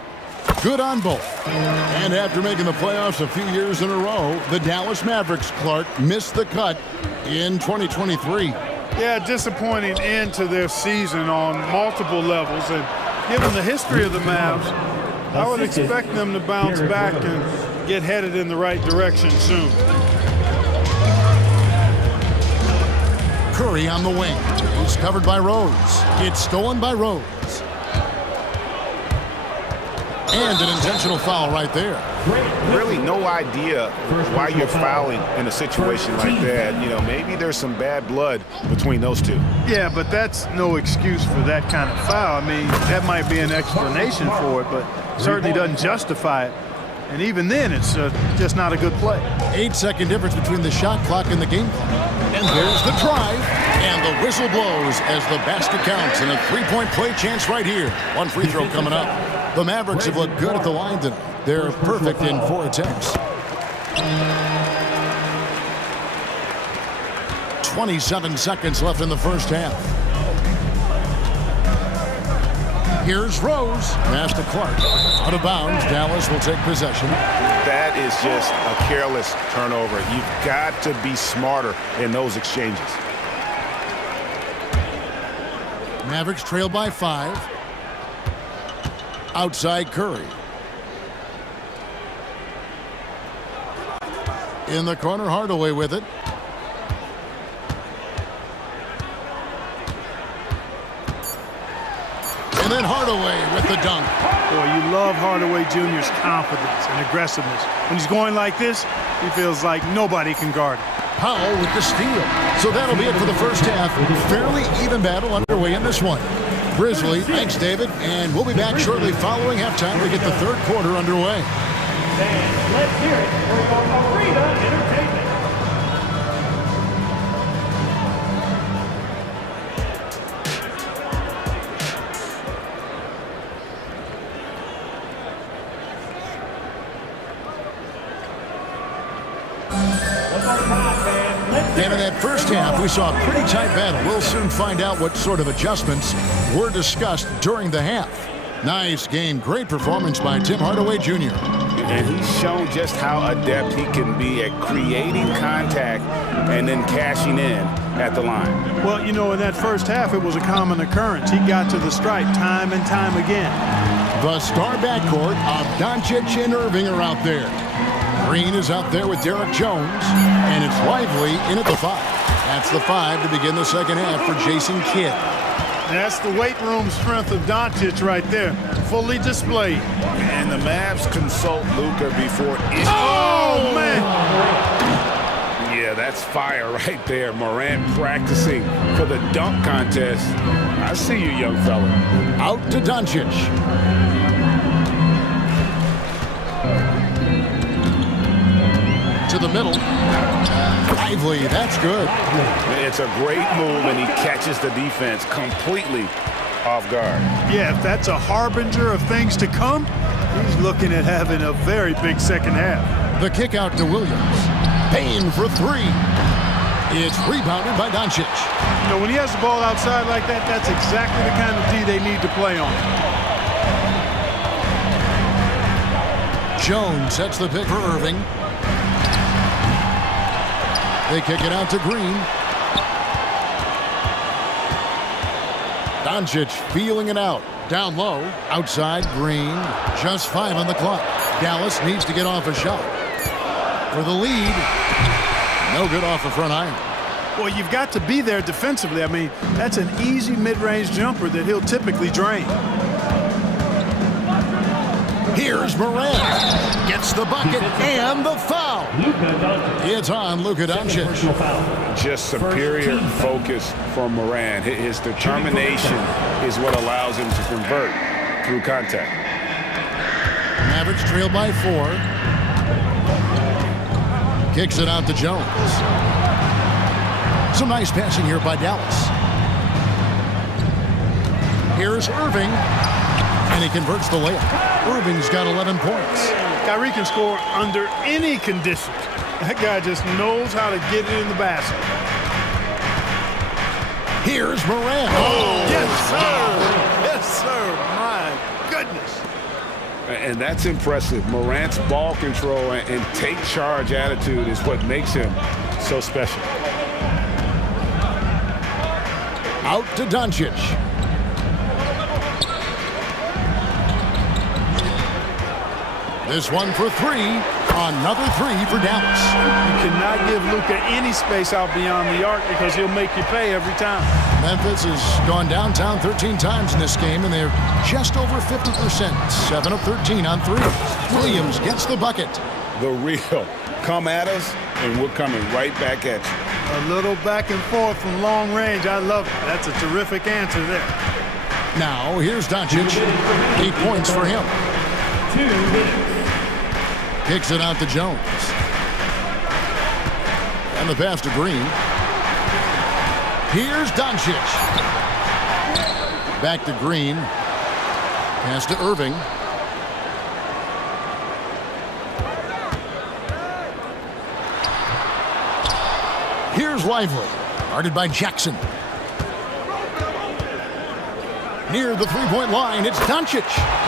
Good on both. And after making the playoffs a few years in a row, the Dallas Mavericks, Clark, missed the cut in 2023. Yeah, disappointing end to their season on multiple levels. And given the history of the Mavs, I would expect them to bounce back and get headed in the right direction soon. Curry on the wing. He's covered by Rose. It's stolen by Rose. And an intentional foul right there. Really no idea why you're fouling in a situation like that. You know, maybe there's some bad blood between those two. Yeah, but that's no excuse for that kind of foul. I mean, that might be an explanation for it, but certainly doesn't justify it. And even then, it's just not a good play. 8-second difference between the shot clock and the game clock. And there's the drive. And the whistle blows as the basket counts. And a three-point play chance right here. One free throw coming up. The Mavericks have looked good at the line tonight. They're perfect in 4 attempts. 27 seconds left in the first half. Here's Rose. Pass to Clark. Out of bounds. Dallas will take possession. That is just a careless turnover. You've got to be smarter in those exchanges. Mavericks trail by 5. Outside Curry. In the corner, Hardaway with it. And then Hardaway with the dunk. Boy, you love Hardaway Jr.'s confidence and aggressiveness. When he's going like this, he feels like nobody can guard him. Powell with the steal. So that'll be it for the first half. Fairly even battle underway in this one. Grizzly, thanks, David. And we'll be back shortly following halftime to get the third quarter underway. And let's hear it for your Arena Entertainment. And in that first half, we saw a pretty tight battle. We'll soon find out what sort of adjustments were discussed during the half. Nice game. Great performance by Tim Hardaway Jr. And he's shown just how adept he can be at creating contact and then cashing in at the line. Well, you know, in that first half, it was a common occurrence. He got to the stripe time and time again. The star backcourt of Doncic and Irving are out there. Green is out there with Derek Jones, and it's Lively in at the 5. That's the 5 to begin the second half for Jason Kidd. That's the weight room strength of Doncic right there, fully displayed. And the Mavs consult Luka before it. Oh, man! Yeah, that's fire right there. Morant practicing for the dunk contest. I see you, young fella. Out to Doncic. To the middle. Lively, that's good. It's a great move, and he catches the defense completely off guard. Yeah, if that's a harbinger of things to come, he's looking at having a very big second half. The kick out to Williams. Payne for 3. It's rebounded by Doncic. You know, when he has the ball outside like that, that's exactly the kind of D they need to play on. Jones sets the pick for Irving. They kick it out to Green. Doncic feeling it out. Down low. Outside Green. Just 5 on the clock. Dallas needs to get off a shot. For the lead. No good off the front iron. Well, you've got to be there defensively. I mean, that's an easy mid-range jumper that he'll typically drain. Here's Moran. Gets the bucket and the foul. It's on Luka Doncic. Just superior focus from Moran. His determination is what allows him to convert through contact. Mavericks trail by 4. Kicks it out to Jones. Some nice passing here by Dallas. Here's Irving, and he converts the layup. Irving's got 11 points. Kyrie can score under any conditions. That guy just knows how to get it in the basket. Here's Moran. Oh, yes, sir. Yes, sir. My goodness. And that's impressive. Morant's ball control and take charge attitude is what makes him so special. Out to Doncic. This one for 3. Another 3 for Dallas. You cannot give Luka any space out beyond the arc because he'll make you pay every time. Memphis has gone downtown 13 times in this game, and they're just over 50%. 7 of 13 on 3. Williams gets the bucket. The real. Come at us, and we're coming right back at you. A little back and forth from long range. I love it. That's a terrific answer there. Now, here's Doncic. 8 points for him. 2 minutes. Kicks it out to Jones. And the pass to Green. Here's Doncic. Back to Green. Pass to Irving. Here's Lively. Guarded by Jackson. Near the three-point line, it's Doncic.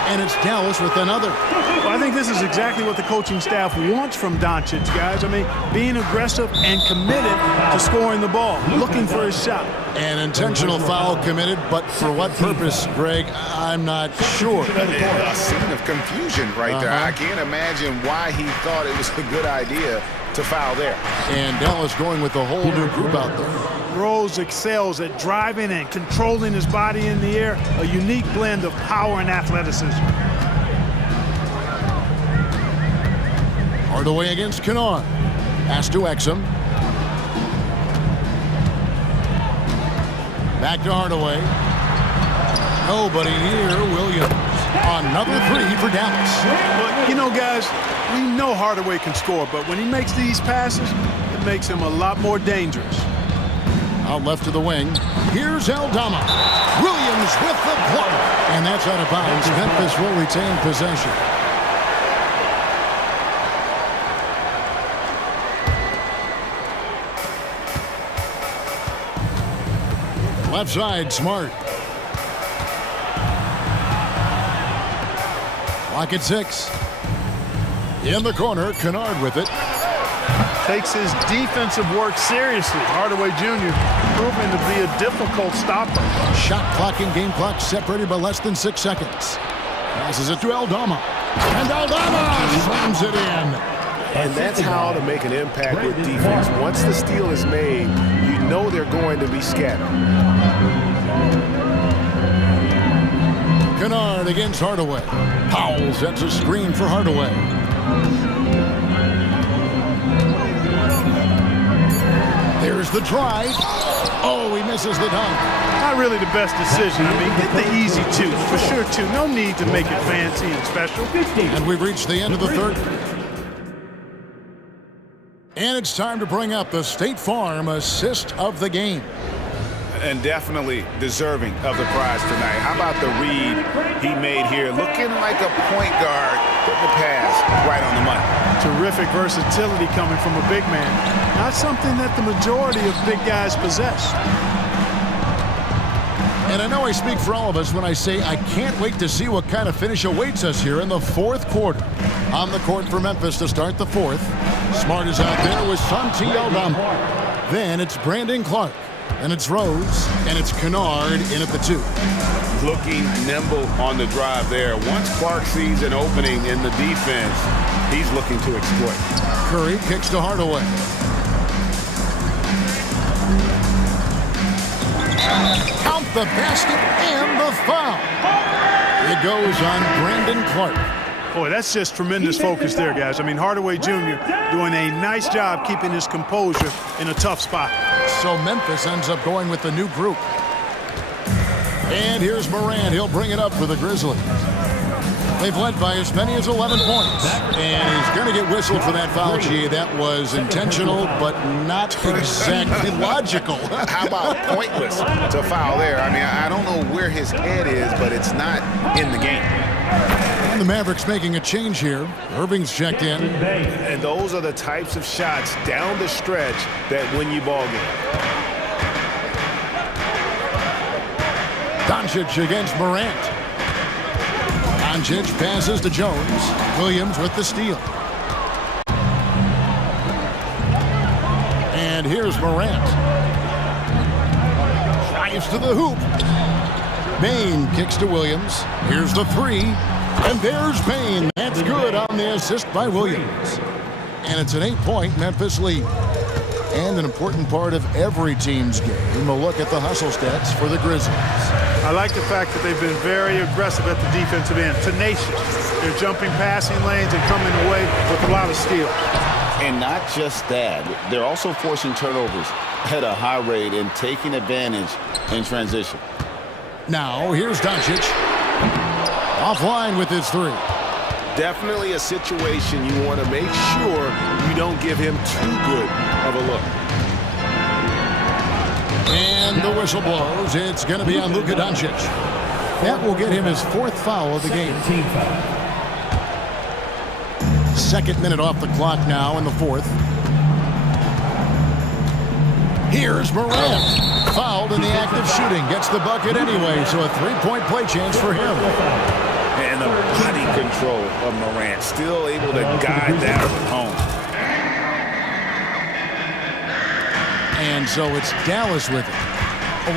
And it's Dallas with another. Well, I think this is exactly what the coaching staff wants from Doncic, guys. I mean, being aggressive and committed to scoring the ball, looking for his shot. An intentional foul committed, but for what purpose, Greg? I'm not sure. A scene of confusion right there. I can't imagine why he thought it was a good idea to foul there. And Dallas going with a whole new group out there. Rose excels at driving and controlling his body in the air. A unique blend of power and athleticism. Hardaway against Kennard. Pass to Exum. Back to Hardaway. Nobody near Williams. Another 3 for Dallas. But, you know, guys, we know Hardaway can score, but when he makes these passes, it makes him a lot more dangerous. Out left to the wing. Here's Aldama. Williams with the block. And that's out of bounds. Memphis will retain possession. Left side, Smart. Clock at 6. In the corner, Kennard with it. Takes his defensive work seriously. Hardaway Jr. proving to be a difficult stopper. Shot clock and game clock separated by less than 6 seconds. Passes it to Aldama. And Aldama slams it in. And that's how to make an impact with defense. Once the steal is made, you know they're going to be scattered. Kennard against Hardaway. Powell sets a screen for Hardaway. There's the drive. Oh, he misses the dunk. Not really the best decision. I mean, get the easy 2, for sure 2. No need to make it fancy and special. And we've reached the end of the third. And it's time to bring up the State Farm assist of the game. And definitely deserving of the prize tonight. How about the read he made here? Looking like a point guard, putting the pass right on the money. Terrific versatility coming from a big man. Not something that the majority of big guys possess. And I know I speak for all of us when I say I can't wait to see what kind of finish awaits us here in the fourth quarter. On the court for Memphis to start the fourth. Smart is out there with Santi Aldama. Then it's Brandon Clark. And it's Rose, and it's Kennard in at the 2. Looking nimble on the drive there. Once Clark sees an opening in the defense, he's looking to exploit. Curry kicks to Hardaway. Count the basket and the foul. It goes on Brandon Clark. Boy, that's just tremendous focus there, guys. I mean, Hardaway Jr. doing a nice job keeping his composure in a tough spot. So Memphis ends up going with the new group. And here's Morant. He'll bring it up for the Grizzlies. They've led by as many as 11 points. And he's going to get whistled for that foul, G. That was intentional, but not exactly logical. How about pointless to foul there? I mean, I don't know where his head is, but it's not in the game. And the Mavericks making a change here. Irving's checked in. And those are the types of shots down the stretch that win you ball games. Doncic against Morant. Doncic passes to Jones. Williams with the steal. And here's Morant. Drives to the hoop. Bane kicks to Williams. Here's the three. And there's Bane. That's good on the assist by Williams. And it's an 8-point Memphis lead. And an important part of every team's game, a look at the hustle stats for the Grizzlies. I like the fact that they've been very aggressive at the defensive end, tenacious. They're jumping passing lanes and coming away with a lot of steals. And not just that, they're also forcing turnovers at a high rate and taking advantage in transition. Now, here's Doncic. Offline with his three. Definitely a situation you want to make sure you don't give him too good of a look. And the whistle blows. It's going to be on Luka Doncic. That will get him his 4th foul of the game. 2nd minute off the clock now in the 4th. Here's Morant. Fouled in the act of shooting. Gets the bucket anyway, so a 3-point play chance for him. And the body control of Morant, still able to guide that home. And so it's Dallas with it.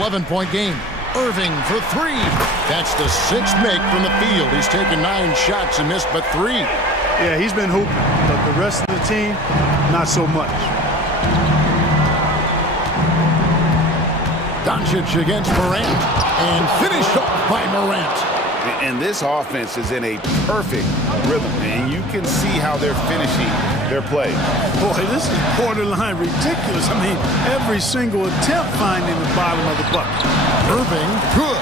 11-point game. Irving for 3. That's the 6th make from the field. He's taken 9 shots and missed but 3. Yeah, he's been hooping, but the rest of the team, not so much. Doncic against Morant. And finished off by Morant. And this offense is in a perfect rhythm, and you can see how they're finishing their play. Boy, this is borderline ridiculous. I mean, every single attempt finding the bottom of the bucket. Irving, good.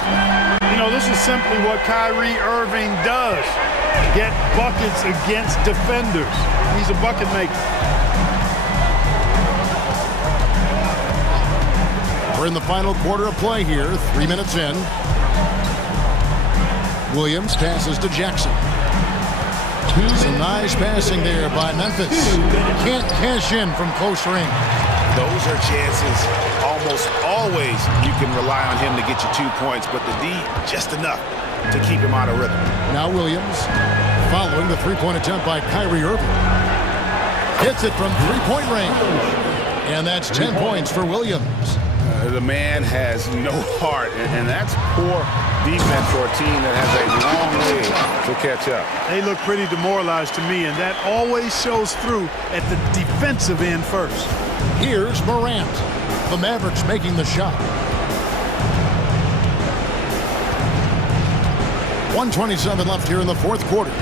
You know, this is simply what Kyrie Irving does. Get buckets against defenders. He's a bucket maker. We're in the final quarter of play here, 3 minutes in. Williams passes to Jackson. Some nice passing there by Memphis. Can't cash in from close range. Those are chances almost always you can rely on him to get you 2 points, but the D, just enough to keep him out of rhythm. Now Williams, following the 3-point attempt by Kyrie Irving. Hits it from 3-point range. And that's 10 points for Williams. The man has no heart, and that's poor defense for a team that has a long way to catch up. They look pretty demoralized to me, and that always shows through at the defensive end first. Here's Morant. The Mavericks making the shot. 1:27 left here in the 4th quarter.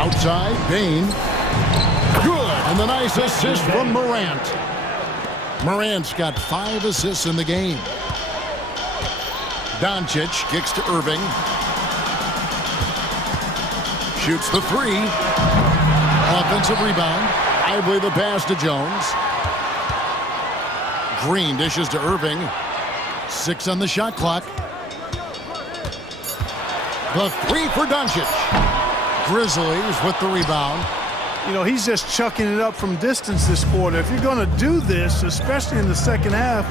Outside, Bane. Good, and the nice assist from Morant. Morant's got 5 assists in the game. Doncic kicks to Irving. Shoots the 3. Offensive rebound. Lively the pass to Jones. Green dishes to Irving. 6 on the shot clock. The 3 for Doncic. Grizzlies with the rebound. You know, he's just chucking it up from distance this quarter. If you're going to do this, especially in the second half,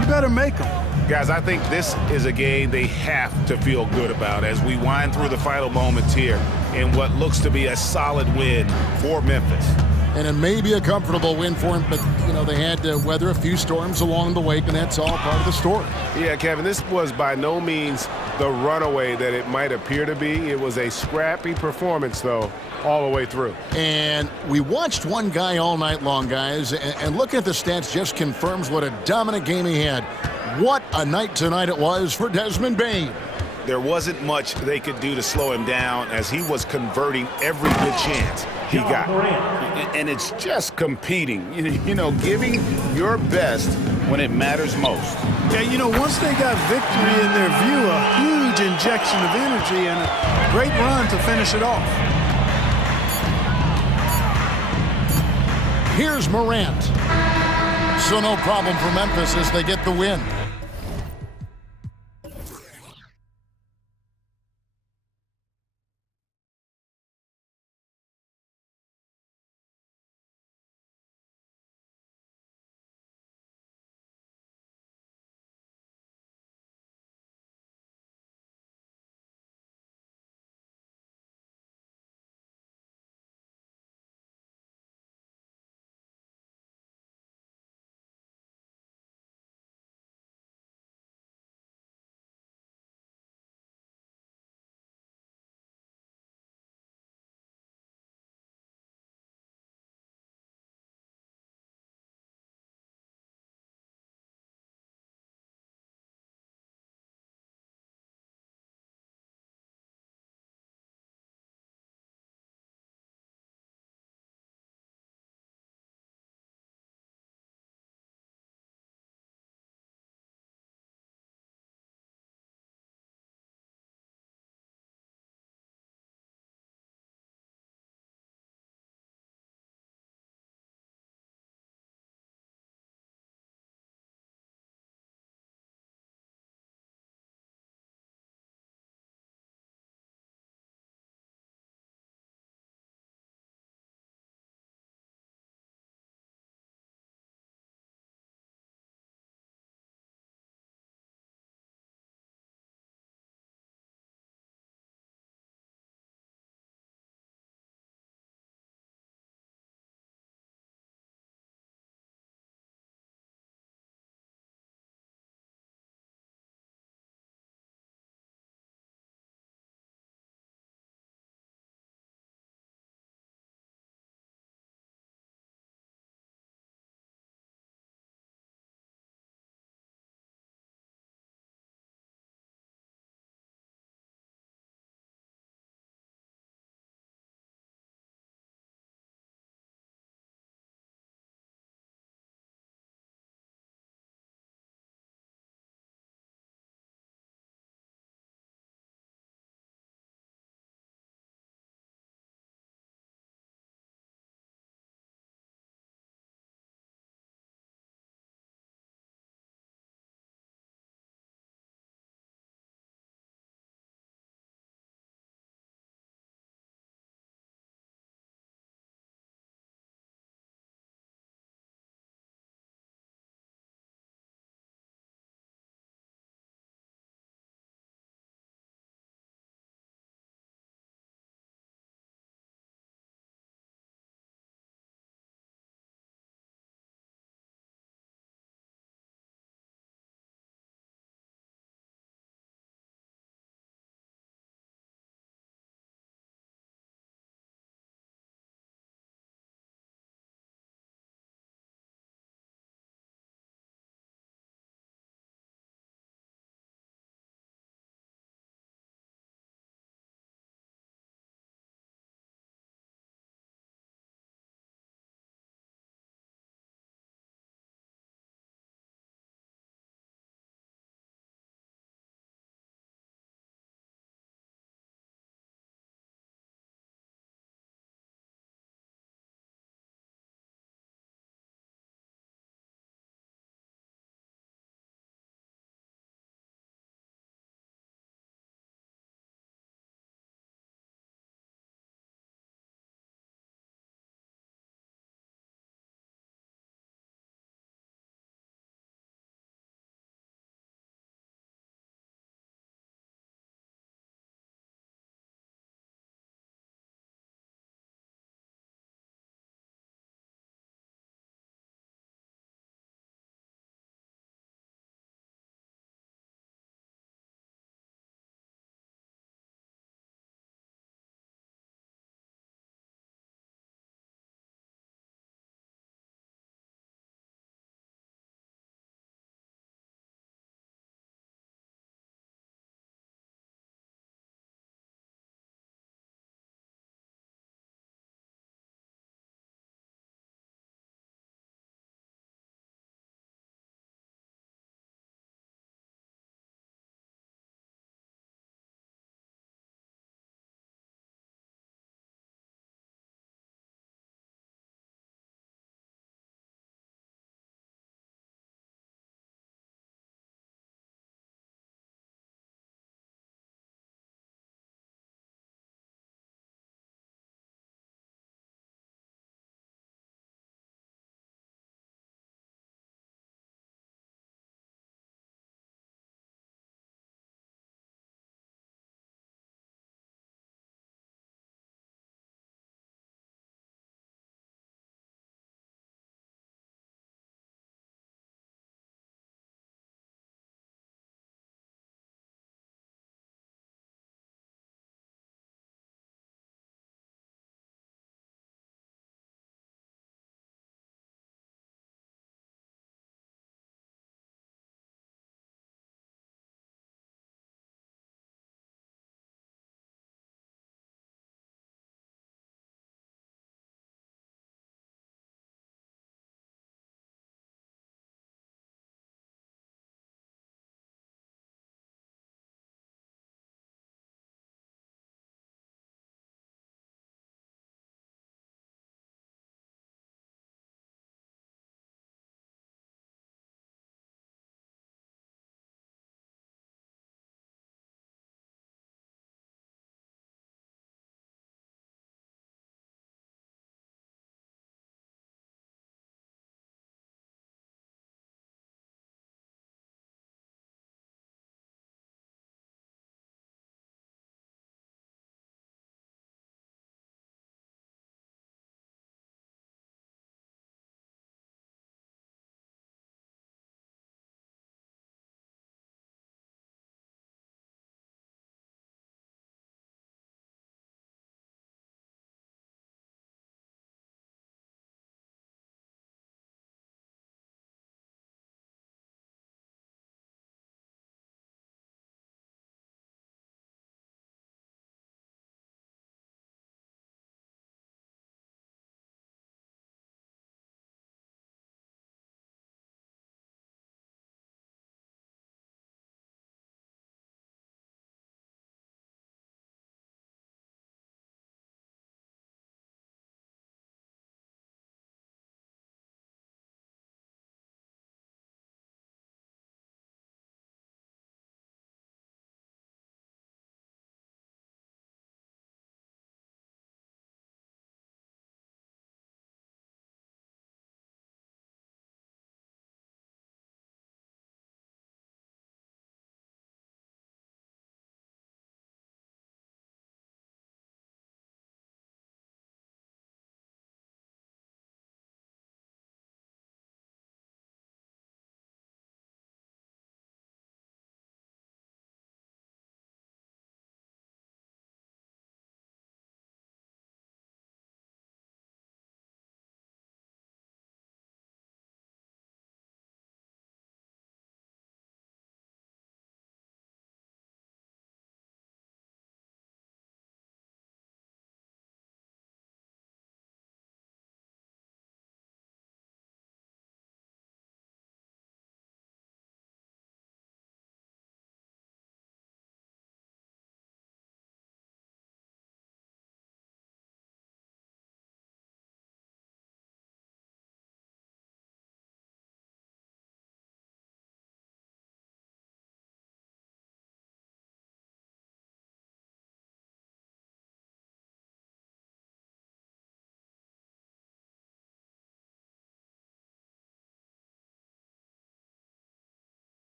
you better make them. Guys, I think this is a game they have to feel good about as we wind through the final moments here in what looks to be a solid win for Memphis. And it may be a comfortable win for him, but, you know, they had to weather a few storms along the way, and that's all part of the story. Yeah, Kevin, this was by no means the runaway that it might appear to be. It was a scrappy performance, though, all the way through. And we watched one guy all night long, guys, and looking at the stats just confirms what a dominant game he had. What a night tonight it was for Desmond Bane. there wasn't much they could do to slow him down as he was converting every good chance he got. And it's just competing, you know, giving your best when it matters most. Yeah, you know, once they got victory in their view, a huge injection of energy and a great run to finish it off. Here's Morant. So no problem for Memphis as they get the win.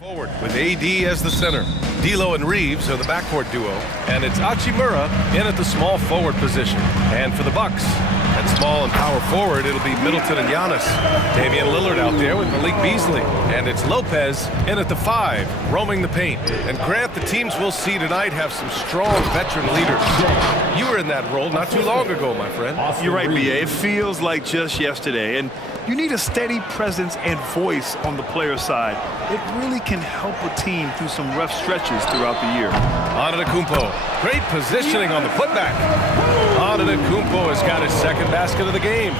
Forward with AD as the center. D'Lo and Reeves are the backcourt duo, and it's Hachimura in at the small forward position. And for the Bucks, at small and power forward, it'll be Middleton and Giannis. Damian Lillard out there with Malik Beasley. And it's Lopez in at the 5, roaming the paint. And Grant, the teams we'll see tonight have some strong veteran leaders. You were in that role not too long ago, my friend. You're right, B.A. It feels like just yesterday. And you need a steady presence and voice on the player side. It really can help a team through some rough stretches throughout the year. Antetokounmpo, great positioning on the putback. Antetokounmpo has got his second basket of the game.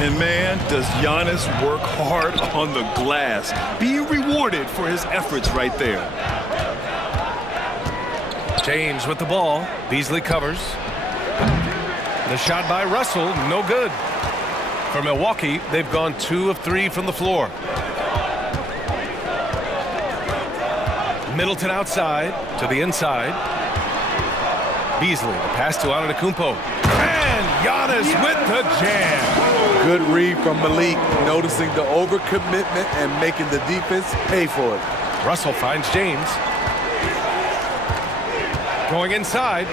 And man, does Giannis work hard on the glass, being rewarded for his efforts right there. James with the ball. Beasley covers. The shot by Russell, no good. For Milwaukee, they've gone 2 of 3 from the floor. Middleton outside to the inside. Beasley, the pass to Antetokounmpo. And Giannis with the jam. Good read from Malik, noticing the overcommitment and making the defense pay for it. Russell finds James. Going inside.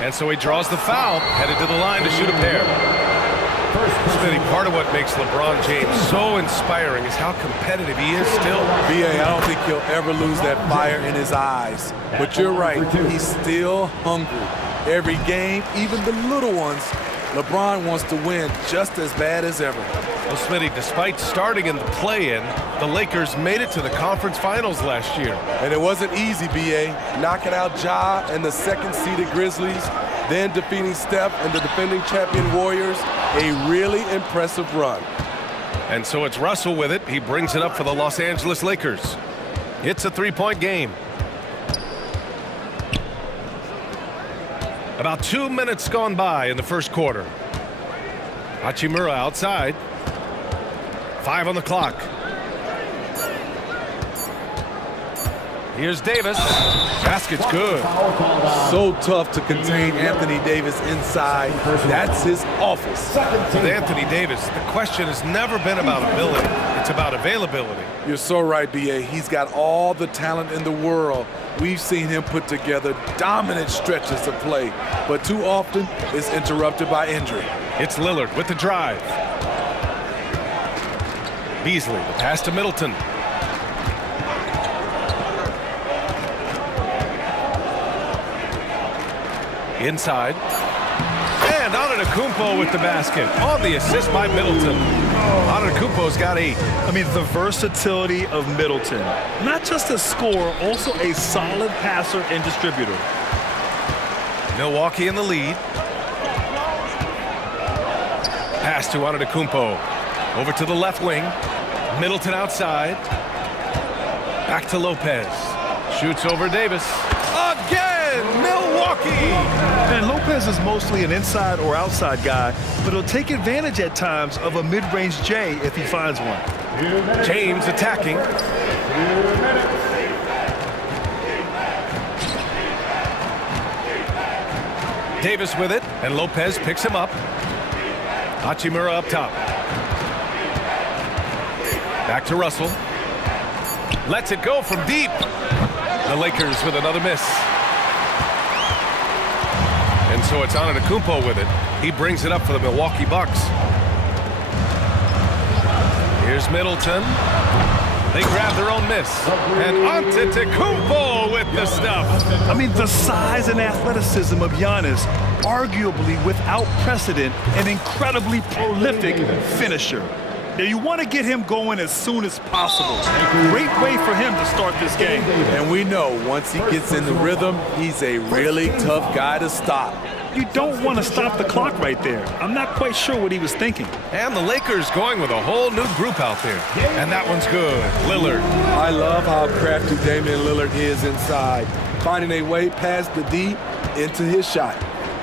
And so he draws the foul, headed to the line to shoot a pair. Smitty, part of what makes LeBron James so inspiring is how competitive he is still. B.A., I don't think he'll ever lose that fire in his eyes. But you're right, he's still hungry. Every game, even the little ones, LeBron wants to win just as bad as ever. Well, Smitty, despite starting in the play-in, the Lakers made it to the conference finals last year. And it wasn't easy, B.A. Knocking out Ja and the second-seeded Grizzlies, then defeating Steph and the defending champion Warriors, a really impressive run. And so it's Russell with it. He brings it up for the Los Angeles Lakers. It's a 3-point game. About 2 minutes gone by in the first quarter. Hachimura outside. 5 on the clock. Here's Davis. Basket's good. So tough to contain Anthony Davis inside. That's his office. With Anthony Davis, the question has never been about ability. It's about availability. You're so right, B.A. He's got all the talent in the world. We've seen him put together dominant stretches of play, but too often it's interrupted by injury. It's Lillard with the drive. Beasley, the pass to Middleton. Inside. And Antetokounmpo with the basket on the assist by Middleton. Antetokounmpo's got 8. I mean, the versatility of Middleton. Not just a scorer, also a solid passer and distributor. Milwaukee in the lead. Pass to Antetokounmpo. Over to the left wing. Middleton outside. Back to Lopez. Shoots over Davis. Again, Milwaukee! And Lopez is mostly an inside or outside guy, but he'll take advantage at times of a mid-range J if he finds one. James attacking. Davis with it, and Lopez picks him up. Hachimura up top. Back to Russell. Lets it go from deep. The Lakers with another miss. And so it's Antetokounmpo with it. He brings it up for the Milwaukee Bucks. Here's Middleton. They grab their own miss. And Antetokounmpo with the stuff. I mean, the size and athleticism of Giannis, arguably without precedent, an incredibly prolific finisher. Now, you want to get him going as soon as possible. A great way for him to start this game. And we know once he gets in the rhythm, he's a really tough guy to stop. You don't want to stop the clock right there. I'm not quite sure what he was thinking. And the Lakers going with a whole new group out there. And that one's good. Lillard. I love how crafty Damian Lillard is inside, finding a way past the D into his shot.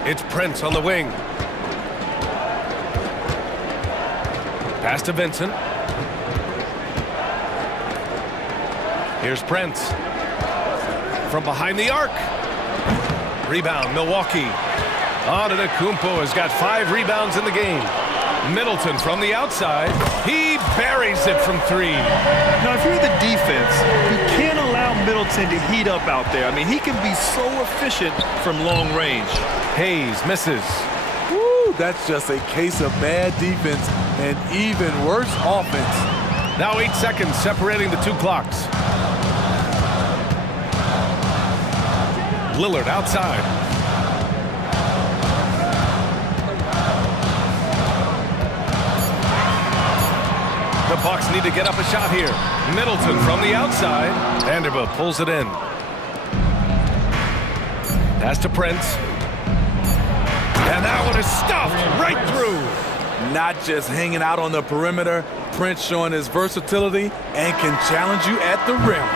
It's Prince on the wing. Pass to Vincent. Here's Prince. From behind the arc. Rebound, Milwaukee. Antetokounmpo has got 5 rebounds in the game. Middleton from the outside. He buries it from three. Now, if you're the defense, you can't allow Middleton to heat up out there. I mean, he can be so efficient from long range. Hayes misses. Woo, that's just a case of bad defense and even worse offense. Now 8 seconds separating the two clocks. Lillard outside. The Bucks need to get up a shot here. Middleton from the outside. Vanderbilt pulls it in. Pass to Prince. And that one is stuffed right through. Not just hanging out on the perimeter, Prince showing his versatility and can challenge you at the rim.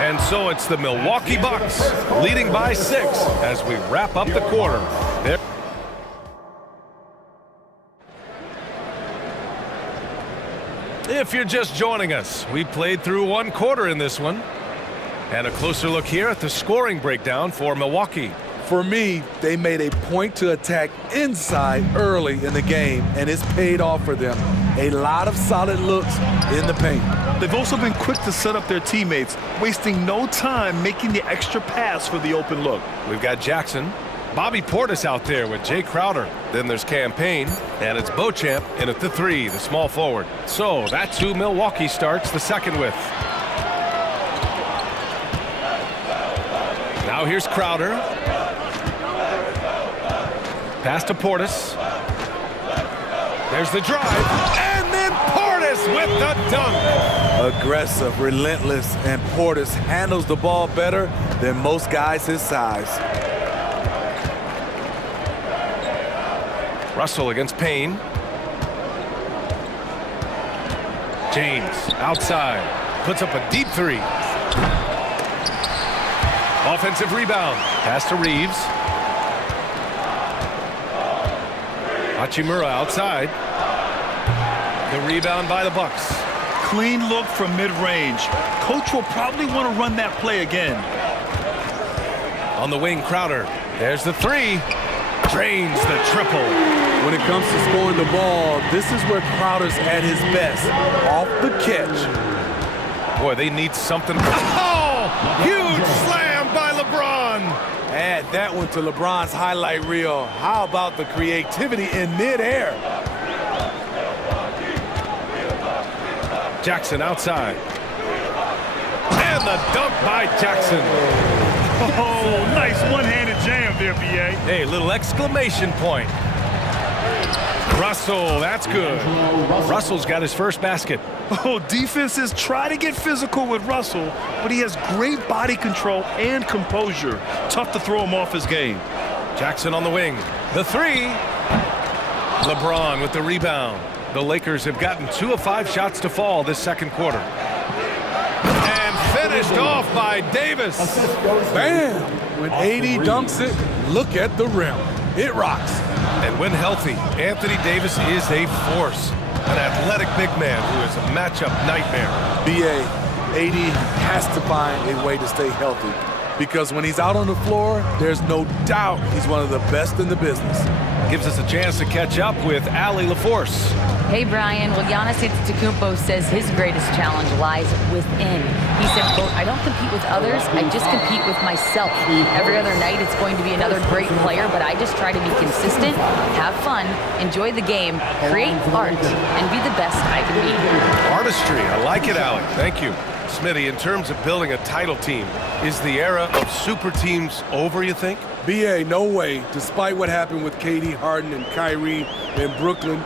And so it's the Milwaukee Bucks leading by 6 as we wrap up the quarter. If you're just joining us, we played through one quarter in this one. And a closer look here at the scoring breakdown for Milwaukee. For me, they made a point to attack inside early in the game, and it's paid off for them. A lot of solid looks in the paint. They've also been quick to set up their teammates, wasting no time making the extra pass for the open look. We've got Jackson. Bobby Portis out there with Jay Crowder. Then there's Campaign, and it's Beauchamp in at the 3, the small forward. So that's who Milwaukee starts the second with. Now here's Crowder. Pass to Portis. There's the drive, and then Portis with the dunk. Aggressive, relentless, and Portis handles the ball better than most guys his size. Russell against Payne. James outside, puts up a deep 3. Offensive rebound, pass to Reeves. Hachimura outside. The rebound by the Bucks. Clean look from mid-range. Coach will probably want to run that play again. On the wing, Crowder. There's the 3. Drains the triple. When it comes to scoring the ball, this is where Crowder's at his best. Off the catch. Boy, they need something. Oh! Huge slam by LeBron. Add that one to LeBron's highlight reel. How about the creativity in midair? Jackson outside. And the dunk by Jackson. Oh, nice one-handed jam there, B.A. Hey, little exclamation point. Russell, that's good. Russell's got his first basket. Oh, defenses try to get physical with Russell, but he has great body control and composure. Tough to throw him off his game. Jackson on the wing. The 3. LeBron with the rebound. The Lakers have gotten 2 of 5 shots to fall this second quarter. And finished off by Davis. Bam! When AD dunks it, look at the rim. It rocks. And when healthy, Anthony Davis is a force. An athletic big man who is a matchup nightmare. B.A., AD has to find a way to stay healthy, because when he's out on the floor, there's no doubt he's one of the best in the business. Gives us a chance to catch up with Allie LaForce. Hey, Brian. Well, Giannis Antetokounmpo says his greatest challenge lies within. He said, quote, "I don't compete with others, I just compete with myself. Every other night it's going to be another great player, but I just try to be consistent, have fun, enjoy the game, create art, and be the best I can be." Artistry. I like it, Allie. Thank you. Smitty, in terms of building a title team, is the era of super teams over, you think? B.A., no way. Despite what happened with KD, Harden, and Kyrie in Brooklyn,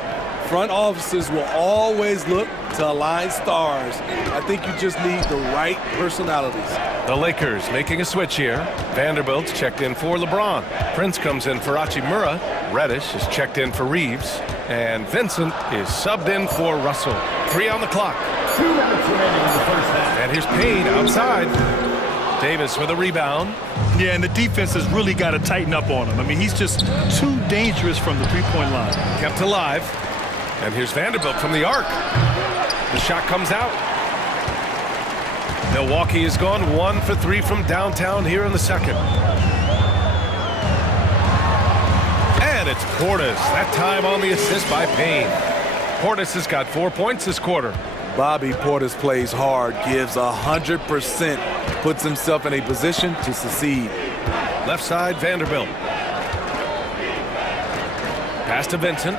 front offices will always look to align stars. I think you just need the right personalities. The Lakers making a switch here. Vanderbilt's checked in for LeBron. Prince comes in for Hachimura. Reddish is checked in for Reeves. And Vincent is subbed in for Russell. 3 on the clock. 2 minutes remaining in the first half. And here's Payne outside. Davis with a rebound. Yeah, and the defense has really got to tighten up on him. I mean, he's just too dangerous from the three-point line. Kept alive. And here's Vanderbilt from the arc. The shot comes out. Milwaukee has gone 1 for 3 from downtown here in the second. And it's Portis, that time on the assist by Payne. Portis has got 4 points this quarter. Bobby Portis plays hard, gives 100%, puts himself in a position to succeed. Left side, Vanderbilt. Pass to Vincent.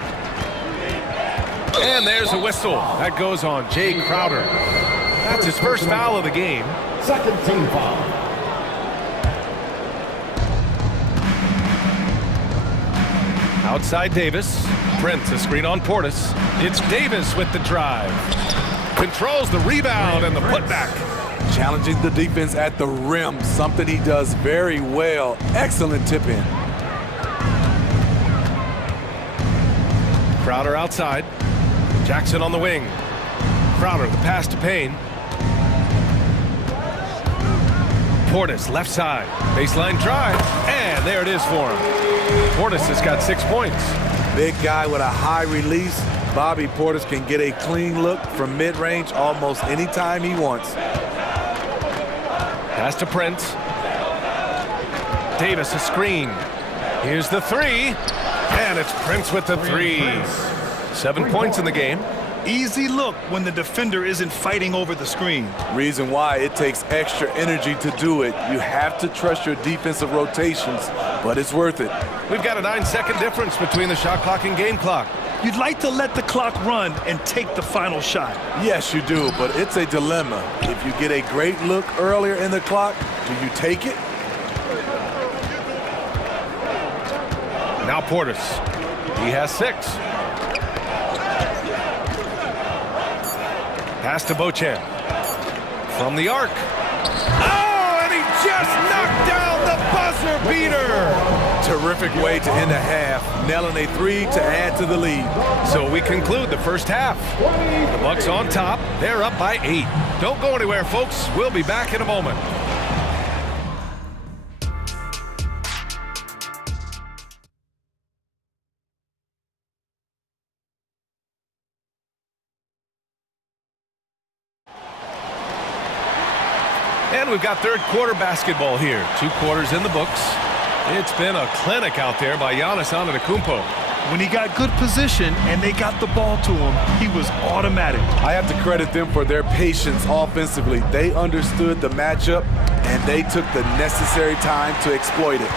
And there's a whistle. That goes on Jay Crowder. That's his first foul of the game. Second team foul. Outside Davis. Prince, a screen on Portis. It's Davis with the drive. Controls the rebound and the putback. Challenging the defense at the rim, something he does very well. Excellent tip in. Crowder outside. Jackson on the wing. Crowder, the pass to Payne. Portis, left side. Baseline drive. And there it is for him. Portis has got 6 points. Big guy with a high release. Bobby Portis can get a clean look from mid-range almost any time he wants. Pass to Prince. Davis, a screen. Here's the three. And it's Prince with the three. 7 points in the game. Easy look when the defender isn't fighting over the screen. Reason why it takes extra energy to do it. You have to trust your defensive rotations, but it's worth it. We've got a 9-second difference between the shot clock and game clock. You'd like to let the clock run and take the final shot. Yes, you do, but it's a dilemma. If you get a great look earlier in the clock, do you take it? Now Portis. He has 6. Pass to Beauchamp. From the arc. Oh, and he just knocked down the buzzer beater. Terrific way to end a half, nailing a three to add to the lead. So we conclude the first half. The Bucks on top. They're up by 8. Don't go anywhere, folks. We'll be back in a moment. And we've got third quarter basketball here. 2 quarters in the books. It's been a clinic out there by Giannis Antetokounmpo. When he got good position and they got the ball to him, he was automatic. I have to credit them for their patience offensively. They understood the matchup, and they took the necessary time to exploit it.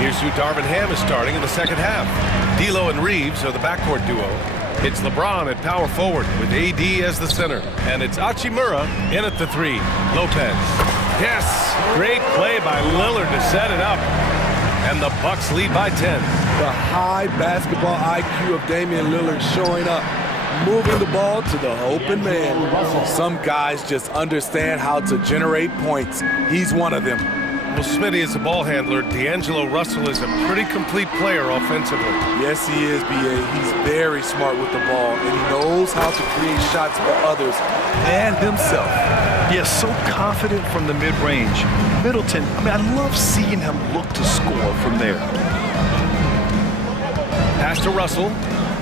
Here's who Darvin Ham is starting in the second half. D'Lo and Reeves are the backcourt duo. It's LeBron at power forward with AD as the center. And it's Hachimura in at the 3. Lopez. Yes, great play by Lillard to set it up. And the Bucks lead by 10. The high basketball IQ of Damian Lillard showing up, moving the ball to the open man. Some guys just understand how to generate points. He's one of them. Well, Smitty is a ball handler. D'Angelo Russell is a pretty complete player offensively. Yes, he is, B.A. He's very smart with the ball, and he knows how to create shots for others and himself. Yes, so confident from the mid-range. Middleton, I love seeing him look to score from there. Pass to Russell.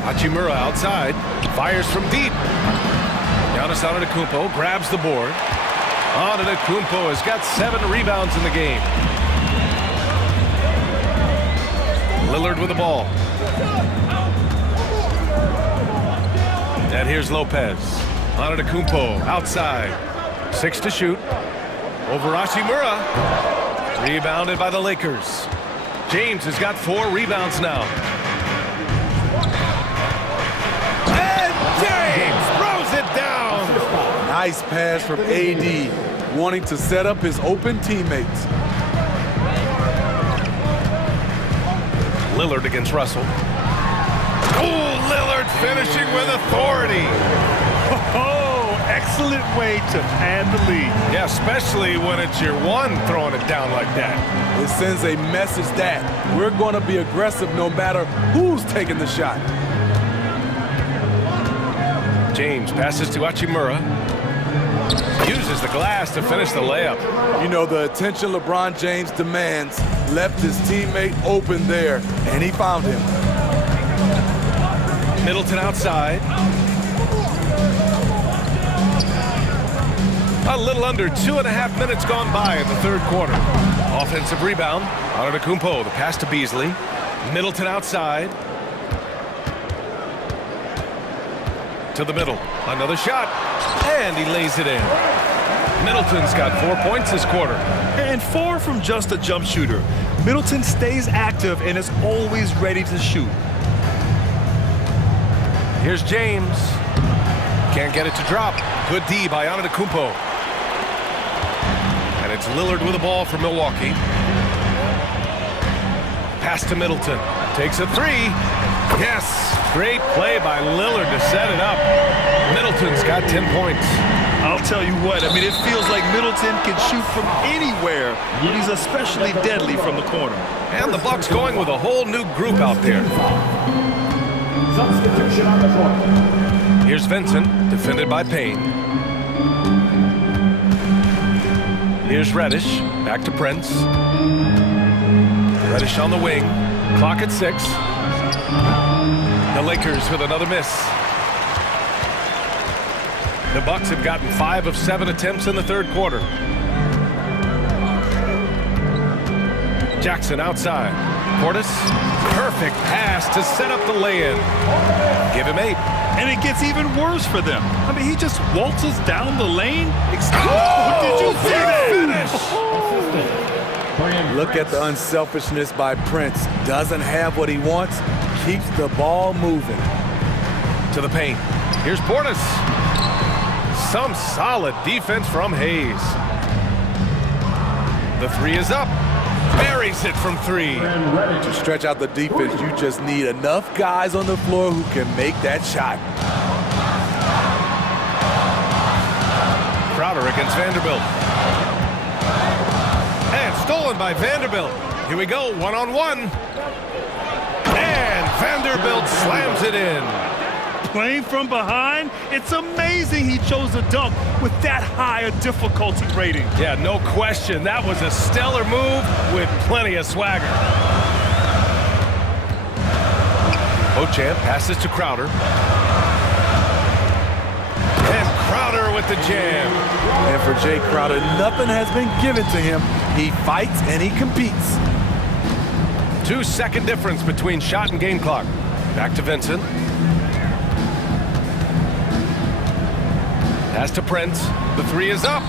Hachimura outside. Fires from deep. Giannis Antetokounmpo grabs the board. Antetokounmpo has got 7 rebounds in the game. Lillard with the ball. And here's Lopez. Antetokounmpo outside. 6 to shoot. Over Hachimura. Rebounded by the Lakers. James has got 4 rebounds now. And James throws it down. Nice pass from AD, wanting to set up his open teammates. Lillard against Russell. Oh, Lillard finishing with authority. Oh, excellent way to hand the lead. Yeah, especially when it's your one throwing it down like that. It sends a message that we're going to be aggressive no matter who's taking the shot. James passes to Hachimura. Uses the glass to finish the layup. You know, the attention LeBron James demands left his teammate open there, and he found him. Middleton outside. A little under 2.5 minutes gone by in the third quarter. Offensive rebound. Antetokounmpo, the pass to Beasley. Middleton outside. To the middle. Another shot. And he lays it in. Middleton's got 4 points this quarter. And far from just a jump shooter, Middleton stays active and is always ready to shoot. Here's James. Can't get it to drop. Good D by Antetokounmpo. And it's Lillard with the ball for Milwaukee. Pass to Middleton. Takes a three. Yes. Great play by Lillard to set it up. Middleton's got 10 points. I'll tell you what, I mean, it feels like Middleton can shoot from anywhere, but he's especially deadly from the corner. And the Bucks going with a whole new group out there. Substitution on the court. Here's Vincent, defended by Payne. Here's Reddish, back to Prince. Reddish on the wing, clock at 6. The Lakers with another miss. The Bucks have gotten 5 of 7 attempts in the third quarter. Jackson outside. Portis, perfect pass to set up the lay-in. Give him 8. And it gets even worse for them. I mean, he just waltzes down the lane. Oh, did you see that? Look at the unselfishness by Prince. Doesn't have what he wants, keeps the ball moving. To the paint. Here's Portis. Some solid defense from Hayes. The three is up. Buries it from 3. To stretch out the defense, you just need enough guys on the floor who can make that shot. Crowder against Vanderbilt. And stolen by Vanderbilt. Here we go, one-on-one. And Vanderbilt slams it in. Playing from behind, it's amazing he chose to dunk with that high a difficulty rating. Yeah, no question. That was a stellar move with plenty of swagger. Beauchamp passes to Crowder. And Crowder with the jam. And for Jay Crowder, nothing has been given to him. He fights and he competes. 2-second difference between shot and game clock. Back to Vincent. Pass to Prince. The three is up.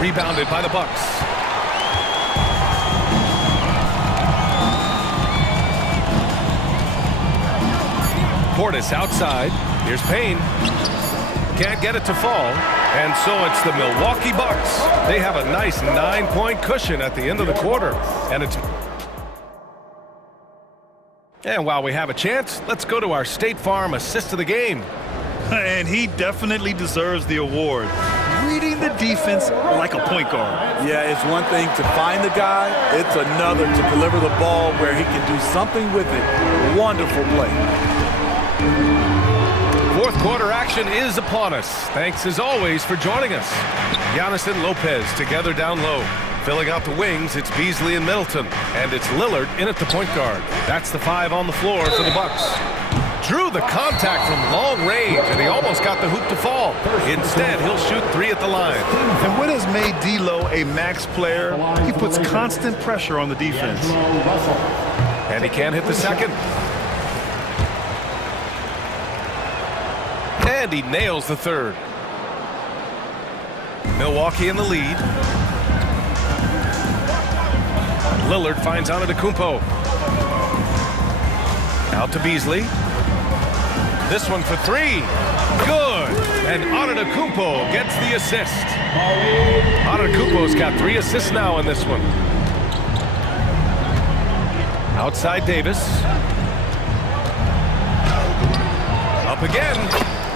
Rebounded by the Bucks. Portis outside. Here's Payne. Can't get it to fall. And so it's the Milwaukee Bucks. They have a nice 9-point cushion at the end of the quarter. And while we have a chance, let's go to our State Farm assist of the game. And he definitely deserves the award. Reading the defense like a point guard. Yeah, it's one thing to find the guy. It's another to deliver the ball where he can do something with it. Wonderful play. Fourth quarter action is upon us. Thanks as always for joining us. Giannis and Lopez together down low. Filling out the wings, it's Beasley and Middleton. And it's Lillard in at the point guard. That's the 5 on the floor for the Bucks. Drew the contact from long range, and he almost got the hoop to fall. Instead, he'll shoot 3 at the line. And what has made D'Lo a max player? He puts constant pressure on the defense. And he can't hit the second. And he nails the third. Milwaukee in the lead. Lillard finds Antetokounmpo. Out to Beasley. This one for 3. Good. And Antetokounmpo gets the assist. Antetokounmpo's got 3 assists now in this one. Outside Davis. Up again.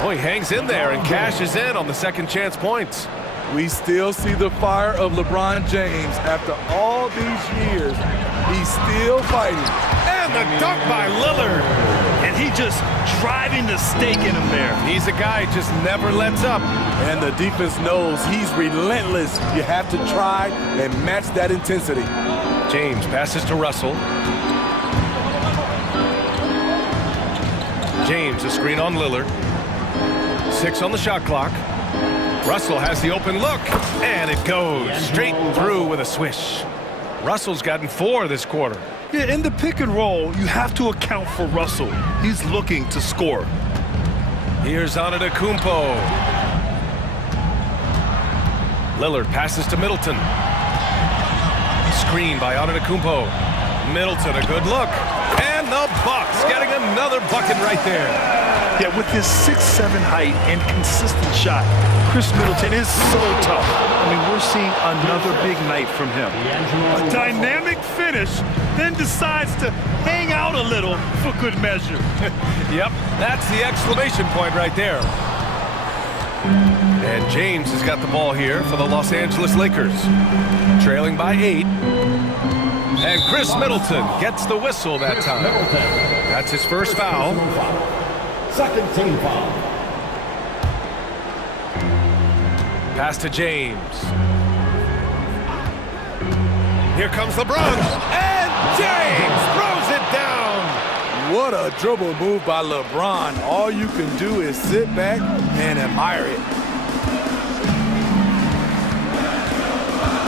Oh, he hangs in there and cashes in on the second chance points. We still see the fire of LeBron James after all these years. He's still fighting. And the dunk by Lillard. And he just driving the stake in him there. He's a guy who just never lets up. And the defense knows he's relentless. You have to try and match that intensity. James passes to Russell. James, a screen on Lillard. 6 on the shot clock. Russell has the open look, and it goes straight through with a swish. Russell's gotten 4 this quarter. Yeah, in the pick and roll, you have to account for Russell. He's looking to score. Here's Antetokounmpo. Lillard passes to Middleton. Screen by Antetokounmpo. Middleton, a good look. And the Bucks getting another bucket right there. Yeah, with his 6'7" height and consistent shot, Chris Middleton is so tough. I mean, we're seeing another big night from him. A dynamic finish, then decides to hang out a little for good measure. Yep, that's the exclamation point right there. And James has got the ball here for the Los Angeles Lakers. Trailing by 8. And Chris Middleton gets the whistle that time. That's his first foul. Second team foul. Pass to James. Here comes LeBron. And James throws it down. What a dribble move by LeBron. All you can do is sit back and admire it.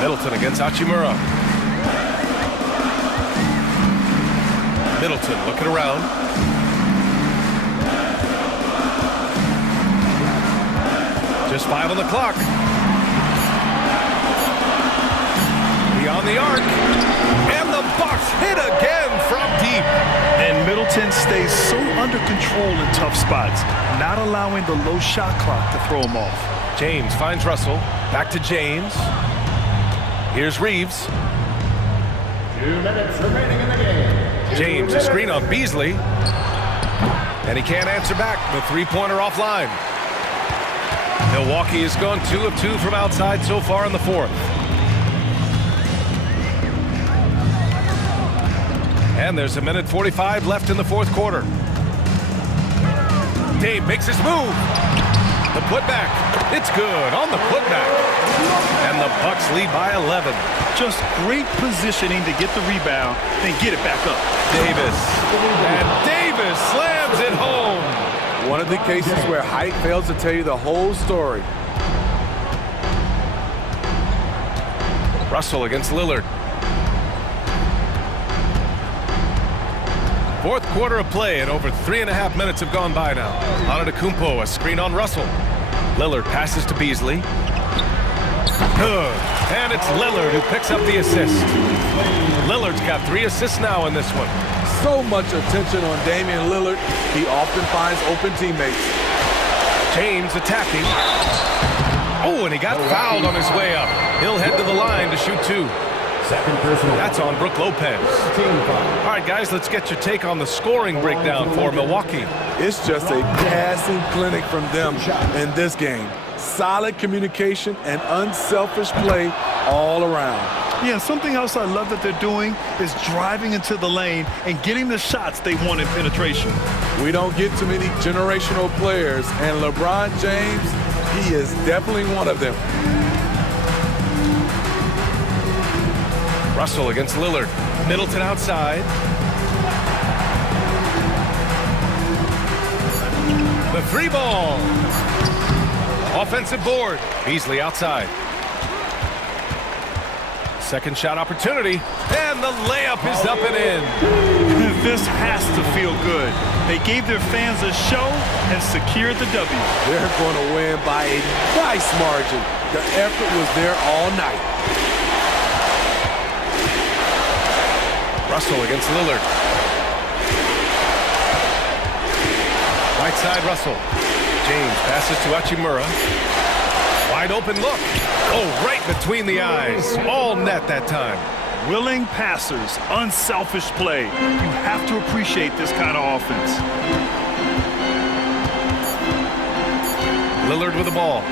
Middleton against Hachimura. Middleton looking around. Just 5 on the clock. Beyond the arc. And the Bucks hit again from deep. And Middleton stays so under control in tough spots, not allowing the low shot clock to throw him off. James finds Russell. Back to James. Here's Reeves. 2 minutes remaining in the game. James, a screen on Beasley. And he can't answer back. The three-pointer offline. Milwaukee has gone 2 of 2 from outside so far in the fourth. And there's 1:45 left in the fourth quarter. Dave makes his move. The putback. It's good on the putback. And the Bucks lead by 11. Just great positioning to get the rebound and get it back up. Davis. And Davis slams it home. One of the cases where height fails to tell you the whole story. Russell against Lillard. Fourth quarter of play, and over 3.5 minutes have gone by now. Antetokounmpo, a screen on Russell. Lillard passes to Beasley. Good. And it's Lillard who picks up the assist. Lillard's got 3 assists now in this one. So much attention on Damian Lillard. He often finds open teammates. James attacking. Oh, and he got fouled on his way up. He'll head to the line to shoot 2. Second personal. That's on Brook Lopez. All right, guys, let's get your take on the scoring breakdown for Milwaukee. It's just a passing clinic from them in this game. Solid communication and unselfish play all around. Yeah, something else I love that they're doing is driving into the lane and getting the shots they want in penetration. We don't get too many generational players, and LeBron James, he is definitely one of them. Russell against Lillard. Middleton outside. The 3 ball. Offensive board. Beasley outside. Second shot opportunity. And the layup is up and in. This has to feel good. They gave their fans a show and secured the W. They're going to win by a nice margin. The effort was there all night. Russell against Lillard. Right side, Russell. James passes to Hachimura. Wide open look. Oh, right between the eyes. All net that time. Willing passers, unselfish play. You have to appreciate this kind of offense. Lillard with the ball.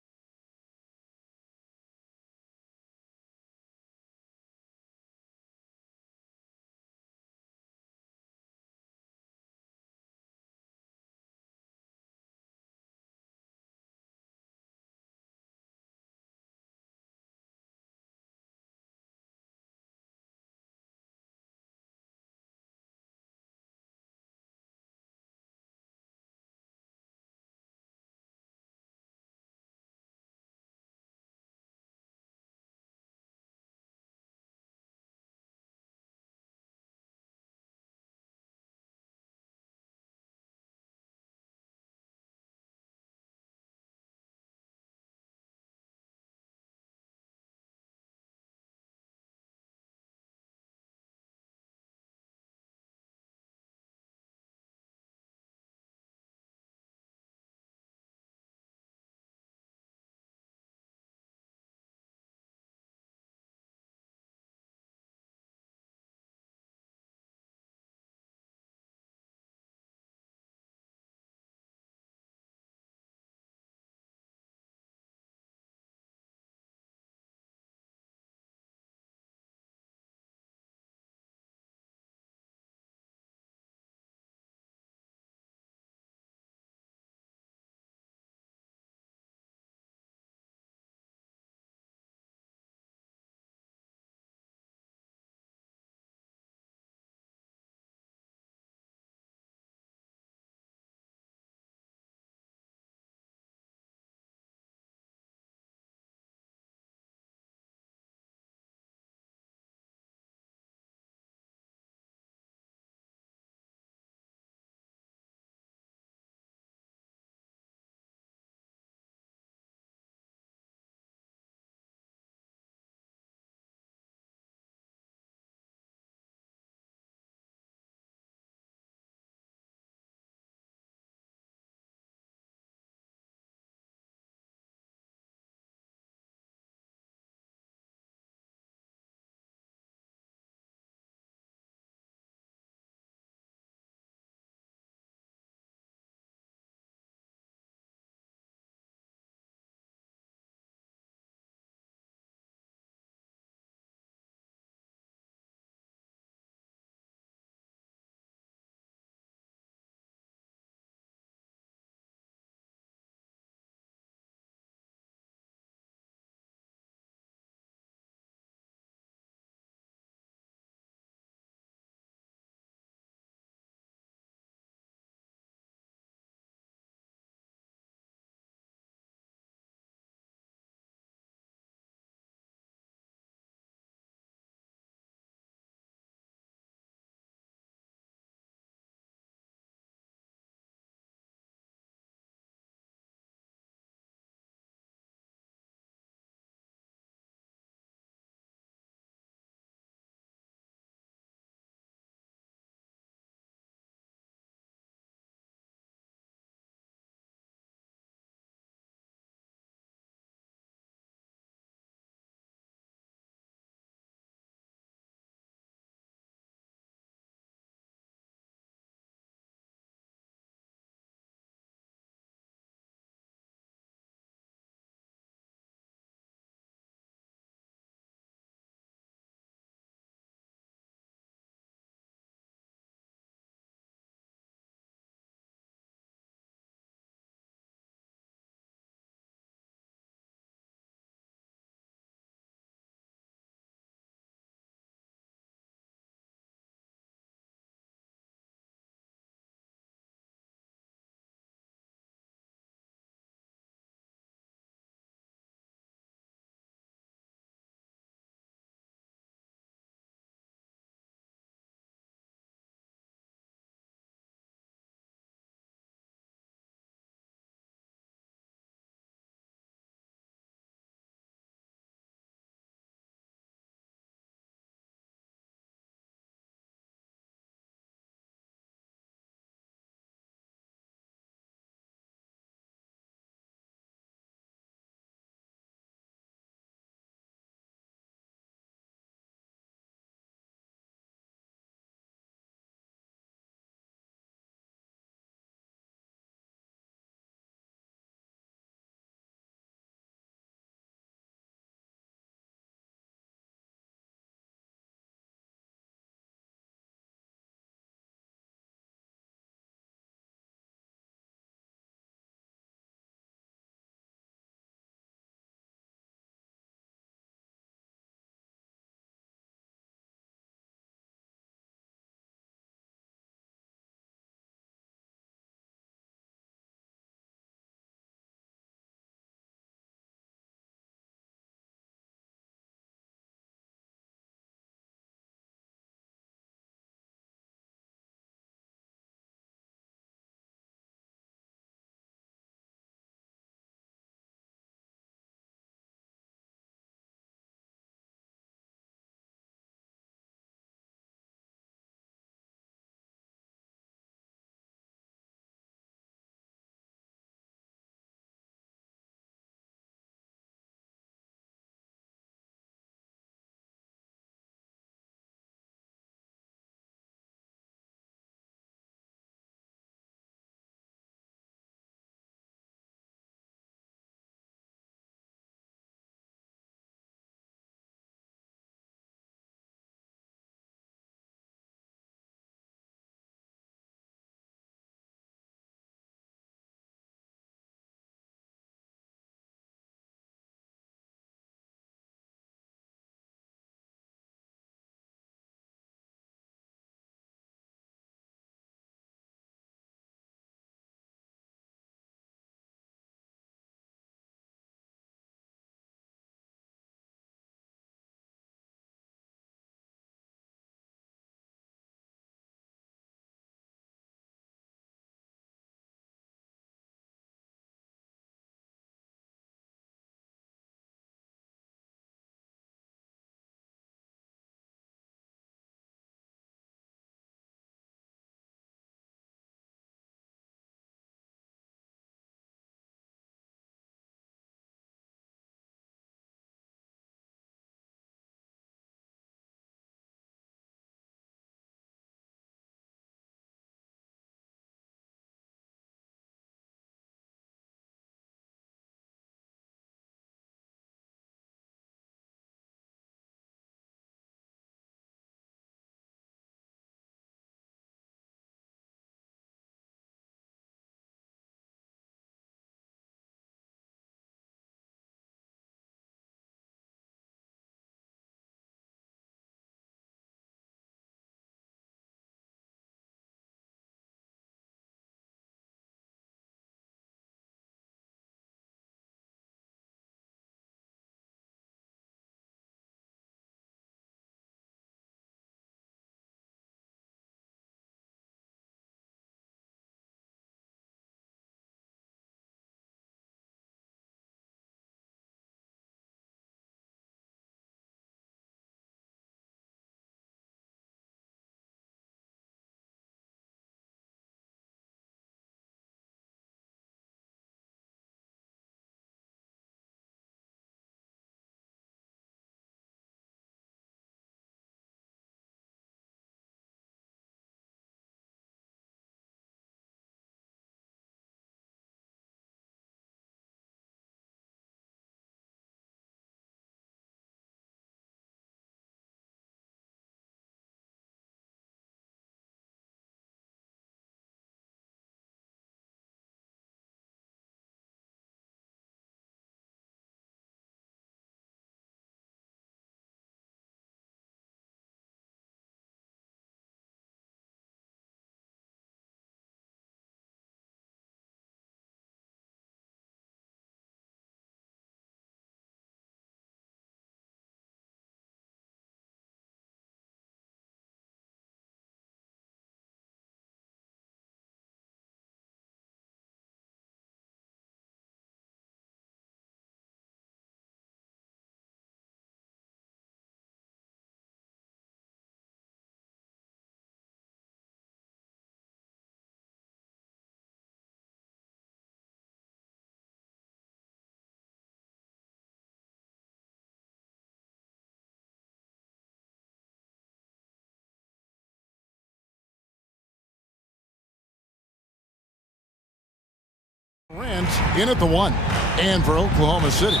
Morant in at the 1. And for Oklahoma City,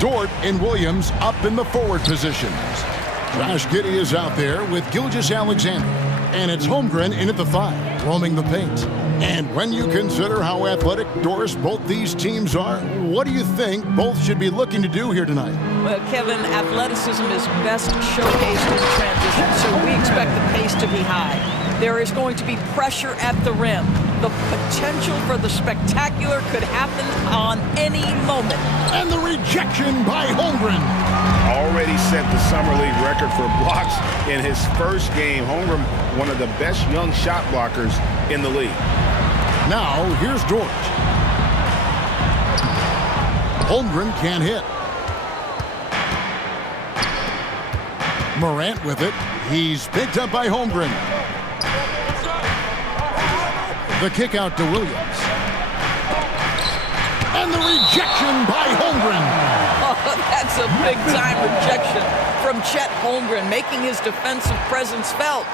Dort and Williams up in the forward positions. Josh Giddey is out there with Gilgeous-Alexander. And it's Holmgren in at the 5, roaming the paint. And when you consider how athletic, Doris, both these teams are, what do you think both should be looking to do here tonight? Well, Kevin, athleticism is best showcased in transition, so we expect the pace to be high. There is going to be pressure at the rim. The potential for the spectacular could happen on any moment. And the rejection by Holmgren. Already set the Summer League record for blocks in his first game. Holmgren, one of the best young shot blockers in the league. Now, here's Dort. Holmgren can't hit. Morant with it. He's picked up by Holmgren. The kick out to Williams. And the rejection by Holmgren. Oh, that's a big-time rejection from Chet Holmgren, making his defensive presence felt.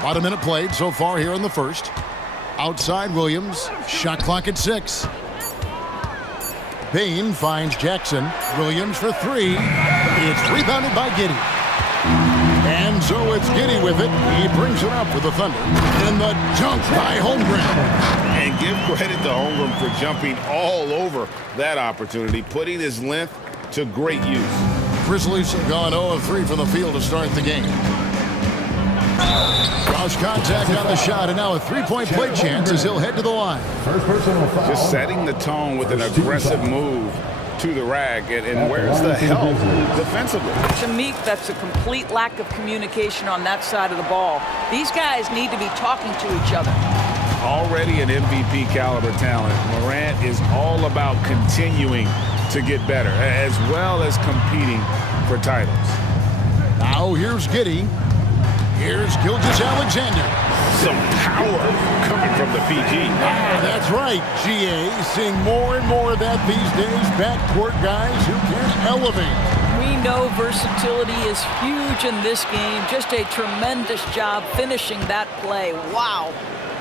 About a minute played so far here in the first. Outside Williams, shot clock at 6. Bain finds Jackson. Williams for 3. It's rebounded by Giddey. And so it's Giddey with it. He brings it up for the Thunder. And the dunk by Holmgren. And give credit to Holmgren for jumping all over that opportunity, putting his length to great use. Grizzlies have gone 0 of 3 from the field to start the game. Cross contact on the shot, and now a three-point play chance as he'll head to the line. Just setting the tone with an aggressive move to the rack, and where's the help defensively? To me, that's a complete lack of communication on that side of the ball. These guys need to be talking to each other. Already an MVP caliber talent, Morant is all about continuing to get better, as well as competing for titles. Now here's Giddey. Here's Gilgeous-Alexander. Some power coming from the PG. That's right, GA. Seeing more and more of that these days. Backcourt guys who can elevate. We know versatility is huge in this game. Just a tremendous job finishing that play. Wow.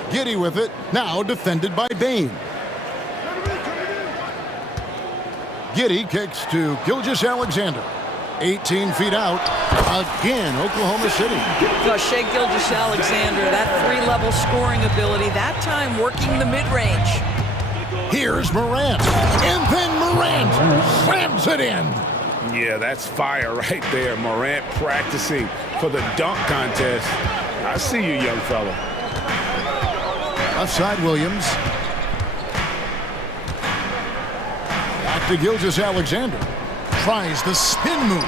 Giddey with it. Now defended by Bain. Giddey kicks to Gilgeous-Alexander. 18 feet out. Again, Oklahoma City. Shea Gilgeous-Alexander, that three-level scoring ability, that time working the mid-range. Here's Morant. And then Morant slams it in. Yeah, that's fire right there. Morant practicing for the dunk contest. I see you, young fella. Left side, Williams. Back to Gilgeous-Alexander. Tries the spin move.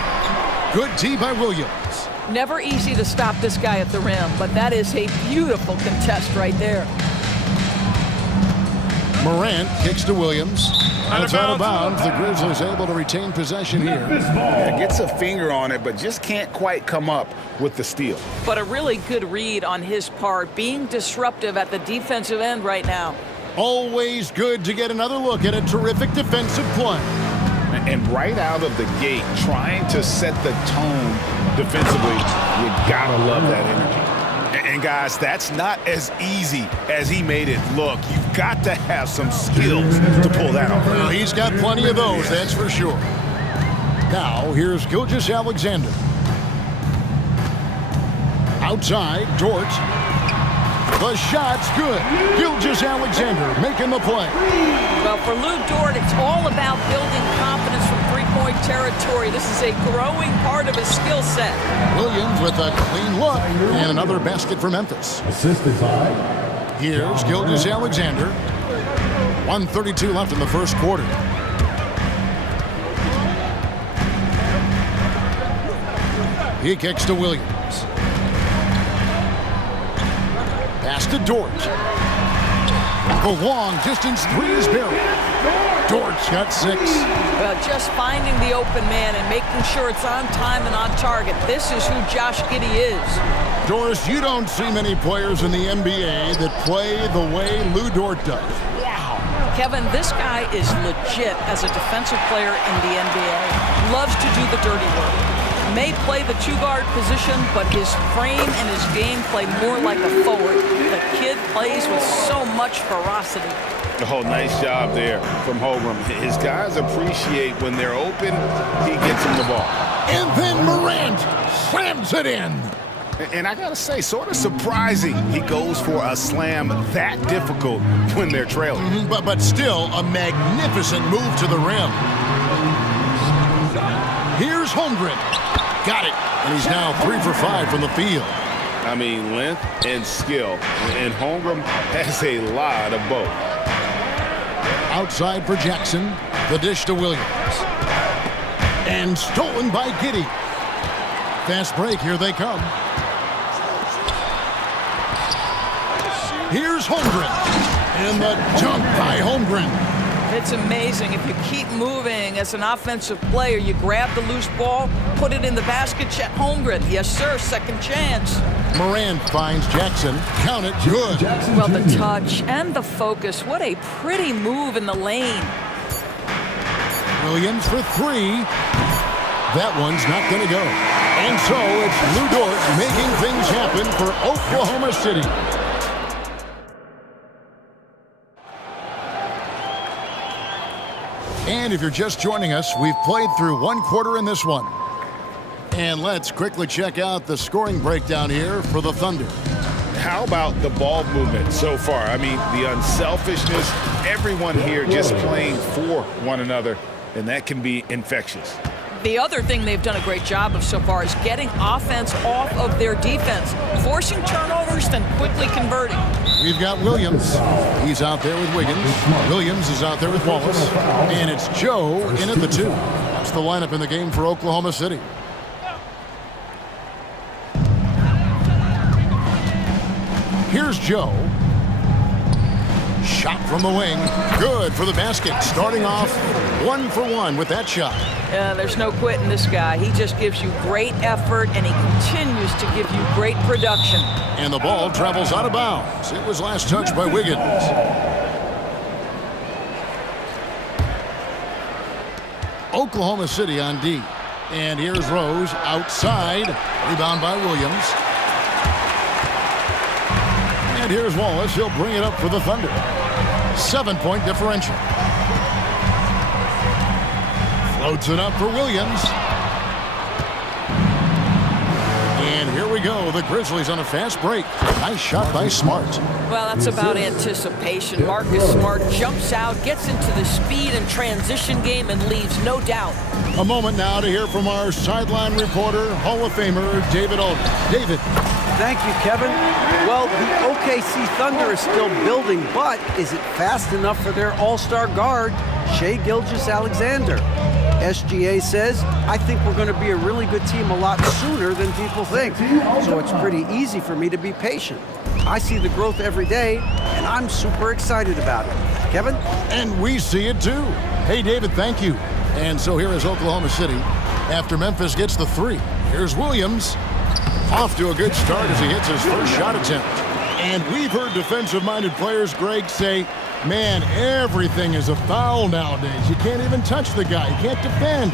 Good D by Williams. Never easy to stop this guy at the rim, but that is a beautiful contest right there. Morant kicks to Williams. It's out of bounds. The Grizzlies able to retain possession here. Yeah, gets a finger on it, but just can't quite come up with the steal. But a really good read on his part, being disruptive at the defensive end right now. Always good to get another look at a terrific defensive play. And right out of the gate, trying to set the tone defensively, you gotta love that energy. And guys, that's not as easy as he made it look. You've got to have some skills to pull that off. Well, he's got plenty of those, that's for sure. Now, here's Gilgeous-Alexander. Outside, Dort. The shot's good. Gilgeous-Alexander making the play. Well, for Lou Dort, it's all about building confidence from three-point territory. This is a growing part of his skill set. Williams with a clean look and another basket for Memphis. Assisted by. Here's Gilgeous-Alexander. 1:32 left in the first quarter. He kicks to Williams. Pass to Dort. The long distance three is buried. Dort's got 6. Well, just finding the open man and making sure it's on time and on target. This is who Josh Giddey is. Doris, you don't see many players in the NBA that play the way Lou Dort does. Wow. Kevin, this guy is legit as a defensive player in the NBA. Loves to do the dirty work. may play the two-guard position, but his frame and his game play more like a forward. The kid plays with so much ferocity. Oh, nice job there from Holgram. His guys appreciate when they're open, he gets them the ball. And then Morant slams it in. And I gotta say, sort of surprising he goes for a slam that difficult when they're trailing. But still a magnificent move to the rim. Here's Holmgren. Got it. And he's now 3 for 5 from the field. I mean, length and skill. And Holmgren has a lot of both. Outside for Jackson. The dish to Williams. And stolen by Giddey. Fast break. Here they come. Here's Holmgren. And the dunk by Holmgren. It's amazing. If you keep moving as an offensive player, you grab the loose ball, put it in the basket, check Holmgren. Yes, sir, second chance. Morant finds Jackson. Count it, good. Well, the touch and the focus. What a pretty move in the lane. Williams for 3. That one's not going to go. And so it's Lou Dort making things happen for Oklahoma City. And if you're just joining us, we've played through 1 quarter in this one. And let's quickly check out the scoring breakdown here for the Thunder. How about the ball movement so far? I mean, the unselfishness, everyone here just playing for one another, and that can be infectious. The other thing they've done a great job of so far is getting offense off of their defense, forcing turnovers, then quickly converting. We've got Williams. He's out there with Wiggins. Williams is out there with Wallace. And it's Joe in at the 2. That's the lineup in the game for Oklahoma City. Here's Joe. Shot from the wing. Good for the basket. Starting off 1 for 1 with that shot. There's no quitting this guy. He just gives you great effort, and he continues to give you great production. And the ball travels out of bounds. It was last touched by Wiggins. Oklahoma City on D. And here's Rose outside. Rebound by Williams. And here's Wallace. He'll bring it up for the Thunder. 7-point differential. Floats it up for Williams. And here we go. The Grizzlies on a fast break. Nice shot by Smart. Well, that's about anticipation. Marcus Smart jumps out, gets into the speed and transition game, and leaves no doubt. A moment now to hear from our sideline reporter, Hall of Famer David Aldridge. David. Thank you, Kevin. Well, the OKC Thunder is still building, but is it fast enough for their all-star guard, Shai Gilgeous-Alexander? SGA says, I think we're going to be a really good team a lot sooner than people think. So it's pretty easy for me to be patient. I see the growth every day, and I'm super excited about it. Kevin? And we see it too. Hey, David, thank you. And so here is Oklahoma City after Memphis gets the 3. Here's Williams. Off to a good start as he hits his first shot attempt. And we've heard defensive-minded players, Greg, say, man, everything is a foul nowadays. You can't even touch the guy. You can't defend.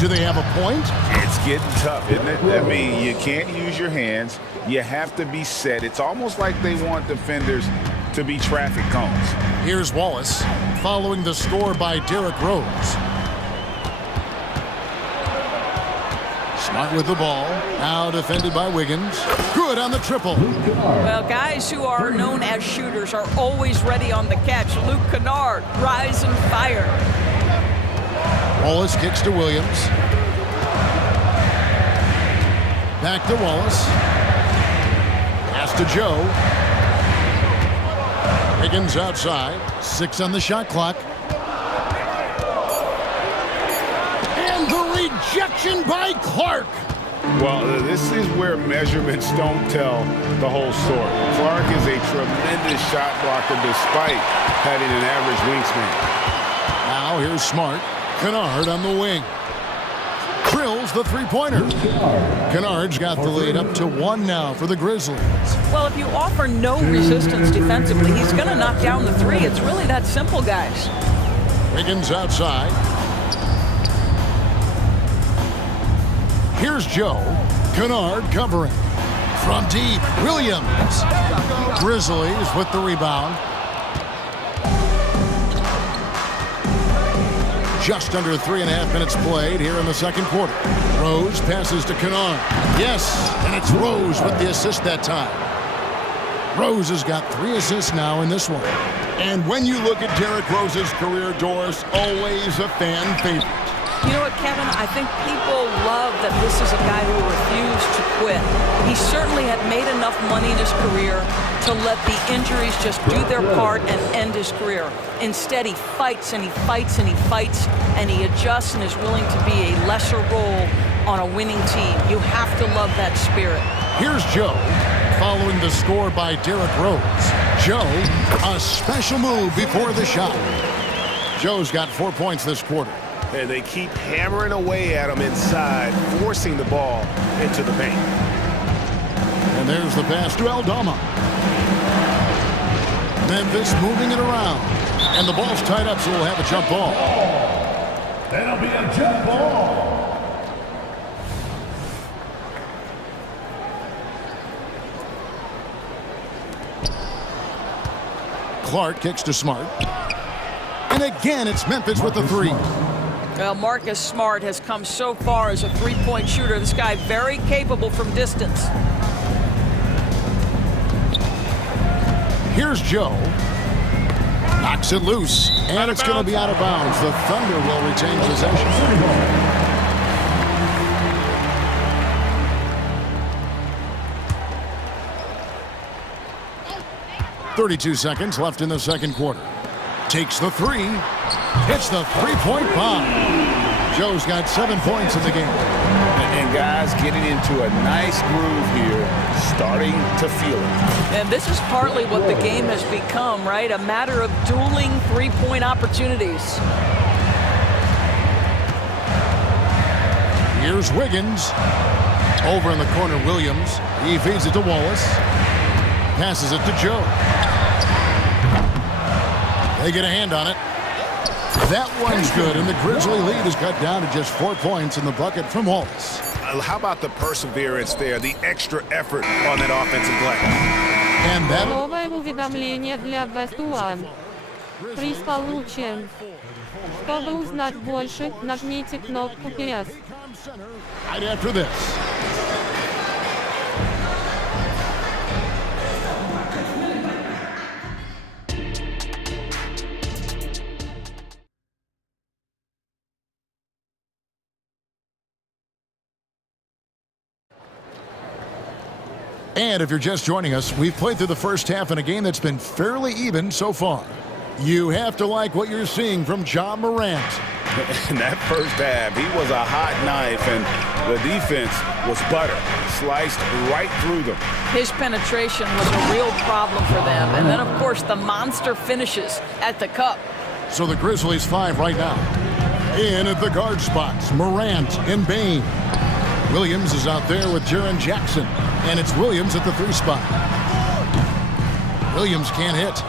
Do they have a point? It's getting tough, isn't it? I mean, you can't use your hands. You have to be set. It's almost like they want defenders to be traffic cones. Here's Wallace following the score by Derrick Rose. Smart with the ball. Now defended by Wiggins. Good on the triple. Well, guys who are known as shooters are always ready on the catch. Luke Kennard, rise and fire. Wallace kicks to Williams. Back to Wallace. Pass to Joe. Wiggins outside. 6 on the shot clock. Rejection by Clark. Well, this is where measurements don't tell the whole story. Clark is a tremendous shot blocker despite having an average wingspan. Now here's Smart. Kennard on the wing. Drills the three-pointer. Kennard's got the lead up to 1 now for the Grizzlies. Well, if you offer no resistance defensively, he's going to knock down the 3. It's really that simple, guys. Wiggins outside. Here's Joe. Kennard covering. From deep, Williams. Grizzlies with the rebound. Just under 3.5 minutes played here in the second quarter. Rose passes to Kennard. Yes, and it's Rose with the assist that time. Rose has got 3 assists now in this one. And when you look at Derrick Rose's career, Doris, always a fan favorite. You know what, Kevin? I think people love that this is a guy who refused to quit. He certainly had made enough money in his career to let the injuries just do their part and end his career. Instead, he fights and he fights and he fights, and he adjusts and is willing to be a lesser role on a winning team. You have to love that spirit. Here's Joe, following the score by Derrick Rose. Joe, a special move before the shot. Joe's got 4 points this quarter. And they keep hammering away at him inside, forcing the ball into the paint. And there's the pass to Aldama. Memphis moving it around. And the ball's tied up, so we'll have a jump ball. That'll be a jump ball. Clark kicks to Smart. And again, it's Memphis with the 3. Well, Marcus Smart has come so far as a three-point shooter. This guy very capable from distance. Here's Joe. Knocks it loose, and it's going to be out of bounds. The Thunder will retain possession. 32 seconds left in the second quarter. Takes the 3. Hits the three-point bomb. Joe's got 7 points in the game. And guys getting into a nice groove here, starting to feel it. And this is partly what the game has become, right? A matter of dueling three-point opportunities. Here's Wiggins. Over in the corner, Williams. He feeds it to Wallace. Passes it to Joe. They get a hand on it. That one's good, and the Grizzly lead is cut down to just 4 points in the bucket from Wallace. How about the perseverance there, the extra effort on that offensive play? And that... Новое уведомление для Best One. Приз получен. Чтобы узнать больше, нажмите кнопку PS. Right after this. And if you're just joining us, we've played through the first half in a game that's been fairly even so far. You have to like what you're seeing from Ja Morant. In that first half, he was a hot knife, and the defense was butter, sliced right through them. His penetration was a real problem for them. And then, of course, the monster finishes at the cup. So the Grizzlies 5 right now. In at the guard spots, Morant and Bain. Williams is out there with Jaren Jackson, and it's Williams at the 3 spot. Williams can't hit.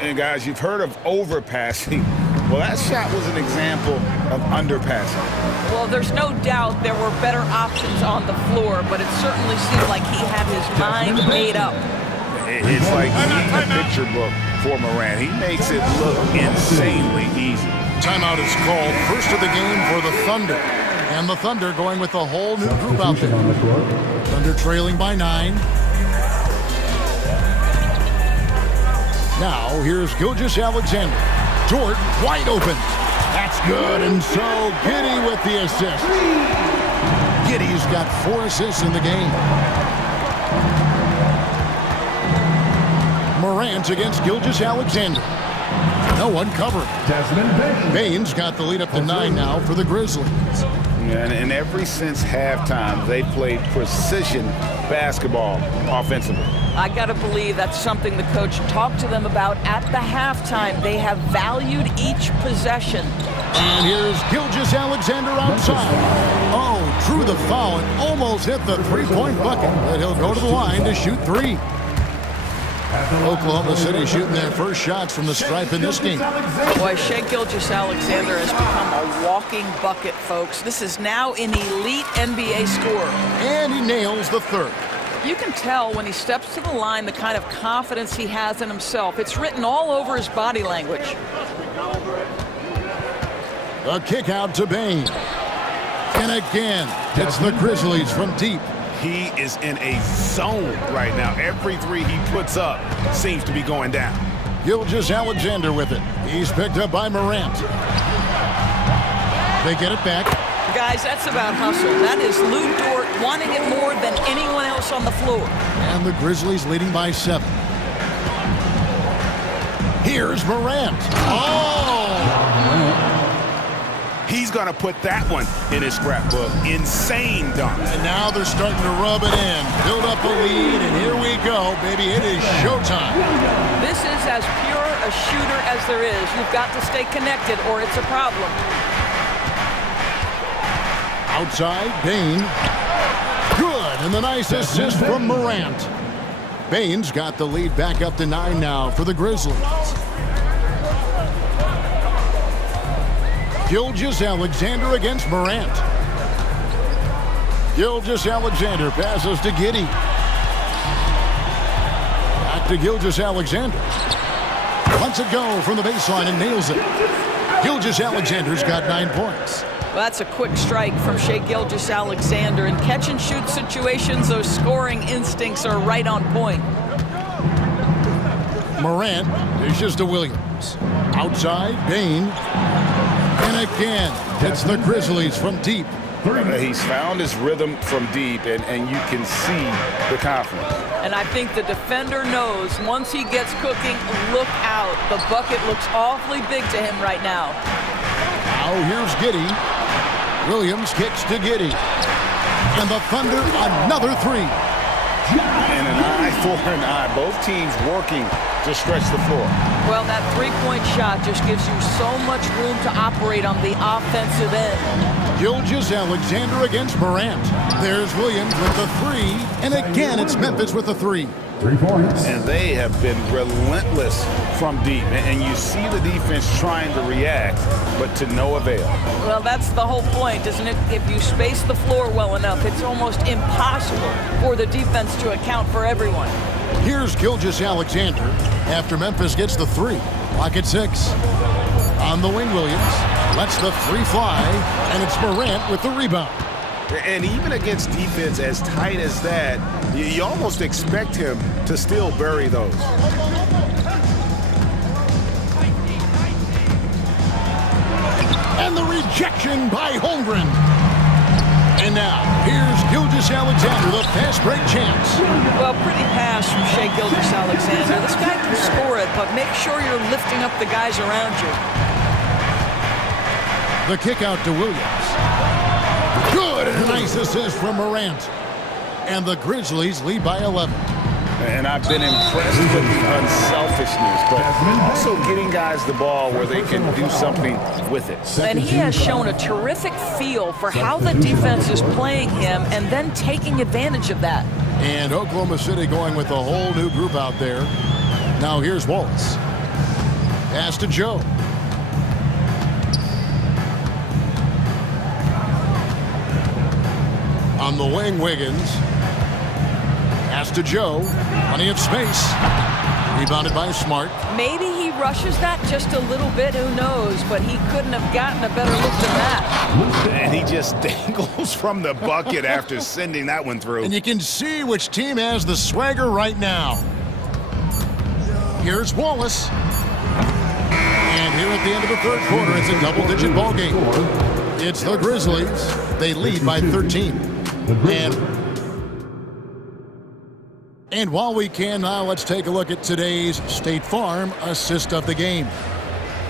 And guys, you've heard of overpassing. Well, that shot was an example of underpassing. Well, there's no doubt there were better options on the floor, but it certainly seemed like he had his mind made up. It's like reading a picture book for Morant. He makes it look insanely easy. Timeout is called. First of the game for the Thunder. And the Thunder going with a whole new group out there. Thunder trailing by 9. Now, here's Gilgeous-Alexander. Dort wide open. That's good, and so Giddey with the assist. Giddey's got 4 assists in the game. Morant against Gilgeous-Alexander. No one covering. Bain's got the lead up to 9 now for the Grizzlies. And ever since halftime, they played precision basketball offensively. I got to believe that's something the coach talked to them about at the halftime. They have valued each possession. And here's Gilgeous-Alexander outside. Oh, drew the foul and almost hit the three-point bucket, but he'll go to the line to shoot 3. Oklahoma City shooting their first shots from the stripe in this game. Boy, Shai Gilgeous-Alexander has become a walking bucket, folks. This is now an elite NBA scorer. And he nails the third. You can tell when he steps to the line the kind of confidence he has in himself. It's written all over his body language. A kick out to Bain. And again, it's the Grizzlies from deep. He is in a zone right now. Every three he puts up seems to be going down. Gilgeous-Alexander with it. He's picked up by Morant. They get it back. Guys, that's about hustle. That is Lou Dort wanting it more than anyone else on the floor. And the Grizzlies leading by 7. Here's Morant. Oh! He's going to put that one in his scrapbook. Insane dunk. And now they're starting to rub it in. Build up a lead, and here we go, baby. It is showtime. This is as pure a shooter as there is. You've got to stay connected or it's a problem. Outside, Bain. Good, and the nice assist from Morant. Bain's got the lead back up to 9 now for the Grizzlies. Gilgeous-Alexander against Morant. Gilgeous-Alexander passes to Giddey. Back to Gilgeous-Alexander. Lets it go from the baseline and nails it. Gilgeous-Alexander's got 9 points. Well, that's a quick strike from Shai Gilgeous-Alexander. In catch-and-shoot situations, those scoring instincts are right on point. Morant dishes to Williams. Outside, Bain. And again, it's the Grizzlies from deep. He's found his rhythm from deep, and you can see the confidence. And I think the defender knows once he gets cooking, look out. The bucket looks awfully big to him right now. Now here's Giddey. Williams kicks to Giddey. And the Thunder, another 3. And an eye for an eye. Both teams working to stretch the floor. Well, that three-point shot just gives you so much room to operate on the offensive end. Gilgeous-Alexander against Morant. There's Williams with the 3. And again, it's Memphis with the 3. 3 points. And they have been relentless from deep. And you see the defense trying to react, but to no avail. Well, that's the whole point, isn't it? If you space the floor well enough, it's almost impossible for the defense to account for everyone. Here's Gilgeous-Alexander after Memphis gets the 3. Clock at 6. On the wing, Williams lets the 3 fly, and it's Morant with the rebound. And even against defense as tight as that, you almost expect him to still bury those. And the rejection by Holmgren. And now, here's Gilgeous-Alexander, the fast break chance. Well, pretty pass from Shai Gilgeous-Alexander. This guy can score it, but make sure you're lifting up the guys around you. The kick out to Williams. Good, and a nice assist from Morant. And the Grizzlies lead by 11. And I've been impressed with the unselfishness, but also getting guys the ball where they can do something with it. And he has shown a terrific feel for how the defense is playing him and then taking advantage of that. And Oklahoma City going with a whole new group out there. Now here's Wallace. Pass to Joe. On the wing, Wiggins. Pass to Joe. Plenty of space. Rebounded by Smart. Maybe he rushes that just a little bit, who knows, but he couldn't have gotten a better look than that. And he just dangles from the bucket after sending that one through. And you can see which team has the swagger right now. Here's Wallace. And here at the end of the third quarter, it's a double-digit ball game. It's the Grizzlies. They lead by 13. And while we can now, let's take a look at today's State Farm assist of the game.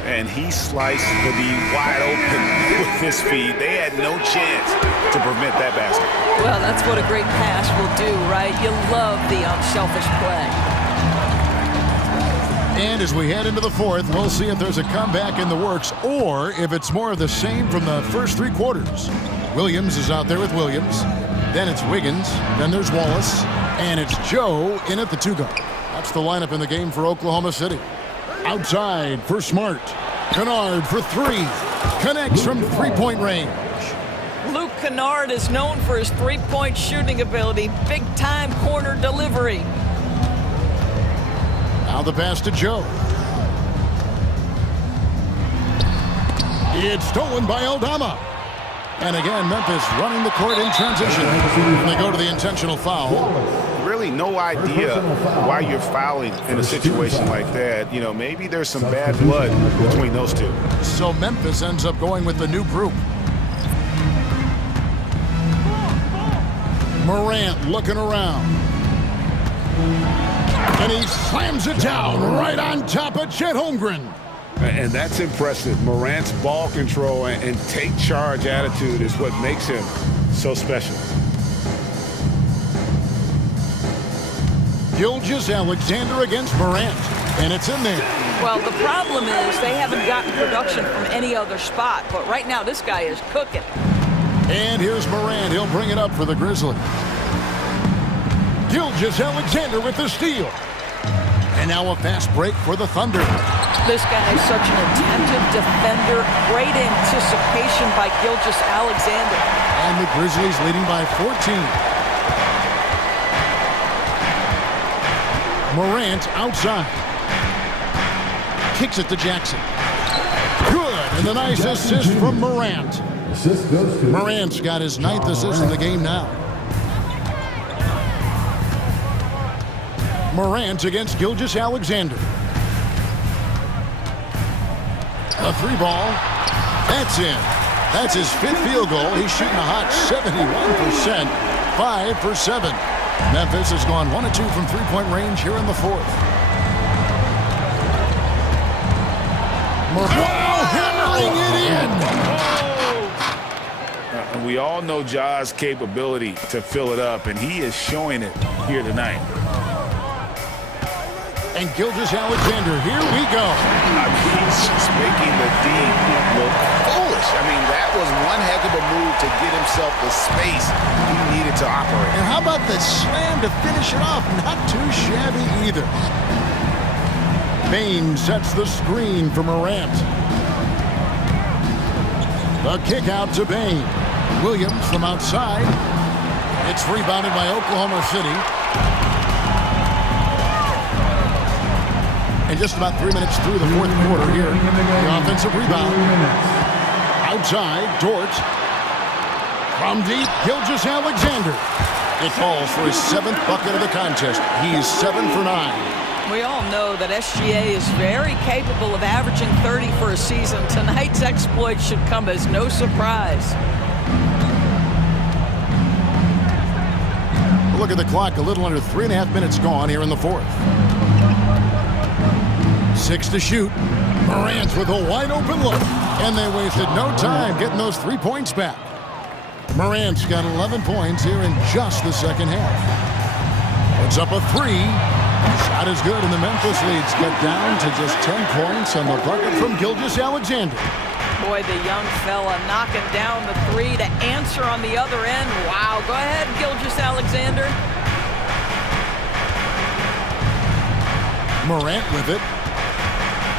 And he sliced the D wide open with his feet. They had no chance to prevent that basket. Well, that's what a great pass will do, right? You love the unselfish play. And as we head into the fourth, we'll see if there's a comeback in the works or if it's more of the same from the first 3 quarters. Williams is out there with Williams. Then it's Wiggins. Then there's Wallace. And it's Joe in at the 2 guard. That's the lineup in the game for Oklahoma City. Outside for Smart. Kennard for three. Connects from three-point range. Luke Kennard is known for his three-point shooting ability. Big-time corner delivery. Now the pass to Joe. It's stolen by Aldama. And again, Memphis running the court in transition. And they go to the intentional foul. Really no idea why you're fouling in a situation like that. You know, maybe there's some bad blood between those two. So Memphis ends up going with the new group. Morant looking around. And he slams it down right on top of Chet Holmgren. And that's impressive. Morant's ball control and take charge attitude is what makes him so special. Gilgeous-Alexander against Morant, and it's in there. Well, the problem is they haven't gotten production from any other spot, but right now this guy is cooking. And here's Morant. He'll bring it up for the Grizzlies. Gilgeous-Alexander with the steal. And now a fast break for the Thunder. This guy is such an attentive defender. Great anticipation by Gilgeous-Alexander. And the Grizzlies leading by 14. Morant outside. Kicks it to Jackson. Good, and a nice assist from Morant. Morant's got his 9th assist in the game now. Morant against Gilgeous-Alexander. A three ball. That's in. That's his 5th field goal. He's shooting a hot 71%. 5 for 7. Memphis has gone 1 of 2 from three-point range here in the 4th. Morant hammering it in. We all know Ja's capability to fill it up, and he is showing it here tonight. And Gilgeous-Alexander, here we go. He's just making the D look foolish. I mean, that was one heck of a move to get himself the space he needed to operate. And how about the slam to finish it off? Not too shabby either. Bain sets the screen for Morant. The kick out to Bain. Williams from outside. It's rebounded by Oklahoma City. And just about 3 minutes through the 4th quarter here. The offensive rebound. Outside, Dort. From deep, Gilgeous-Alexander. It falls for his 7th bucket of the contest. He is 7 for 9. We all know that SGA is very capable of averaging 30 for a season. Tonight's exploit should come as no surprise. Look at the clock. A little under 3.5 minutes gone here in the 4th. 6 to shoot. Morant with a wide open look. And they wasted no time getting those 3 points back. Morant's got 11 points here in just the second half. It's up a 3. Shot is good, and the Memphis leads get down to just 10 points on the bucket from Gilgeous-Alexander. Boy, the young fella knocking down the 3 to answer on the other end. Wow, go ahead, Gilgeous-Alexander. Morant with it.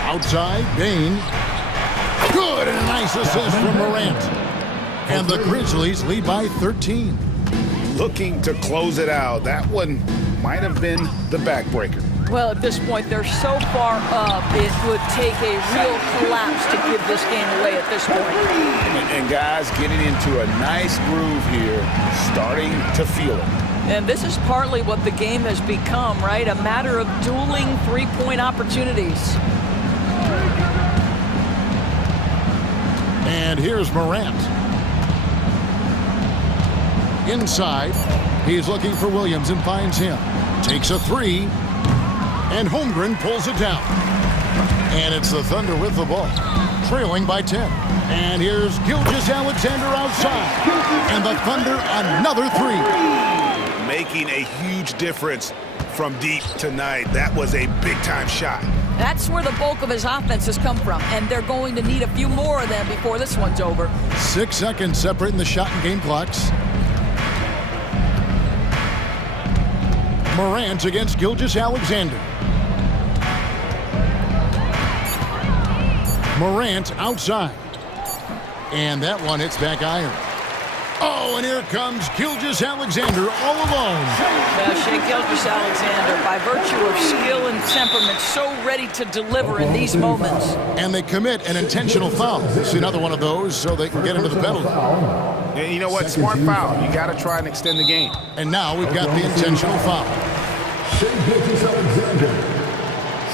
Outside, Bain. Good, and a nice assist from Morant. And the Grizzlies lead by 13. Looking to close it out. That one might have been the backbreaker. Well, at this point, they're so far up, it would take a real collapse to give this game away at this point. And guys getting into a nice groove here, starting to feel it. And this is partly what the game has become, right? A matter of dueling three-point opportunities. And here's Morant. Inside, he's looking for Williams and finds him. Takes a 3, and Holmgren pulls it down. And it's the Thunder with the ball, trailing by 10. And here's Gilgeous-Alexander outside. And the Thunder another 3. Making a huge difference from deep tonight. That was a big-time shot. That's where the bulk of his offense has come from, and they're going to need a few more of them before this one's over. 6 seconds separating the shot and game clocks. Morant against Gilgeous-Alexander. Morant outside. And that one hits back iron. Oh, and here comes Gilgeous-Alexander all alone. Shea Gilgeous-Alexander, by virtue of skill and temperament, so ready to deliver in these moments. And they commit an intentional foul. It's another one of those so they can get into the penalty. And you know what? Smart foul. You got to try and extend the game. And now we've got the intentional foul. Shea Gilgeous-Alexander.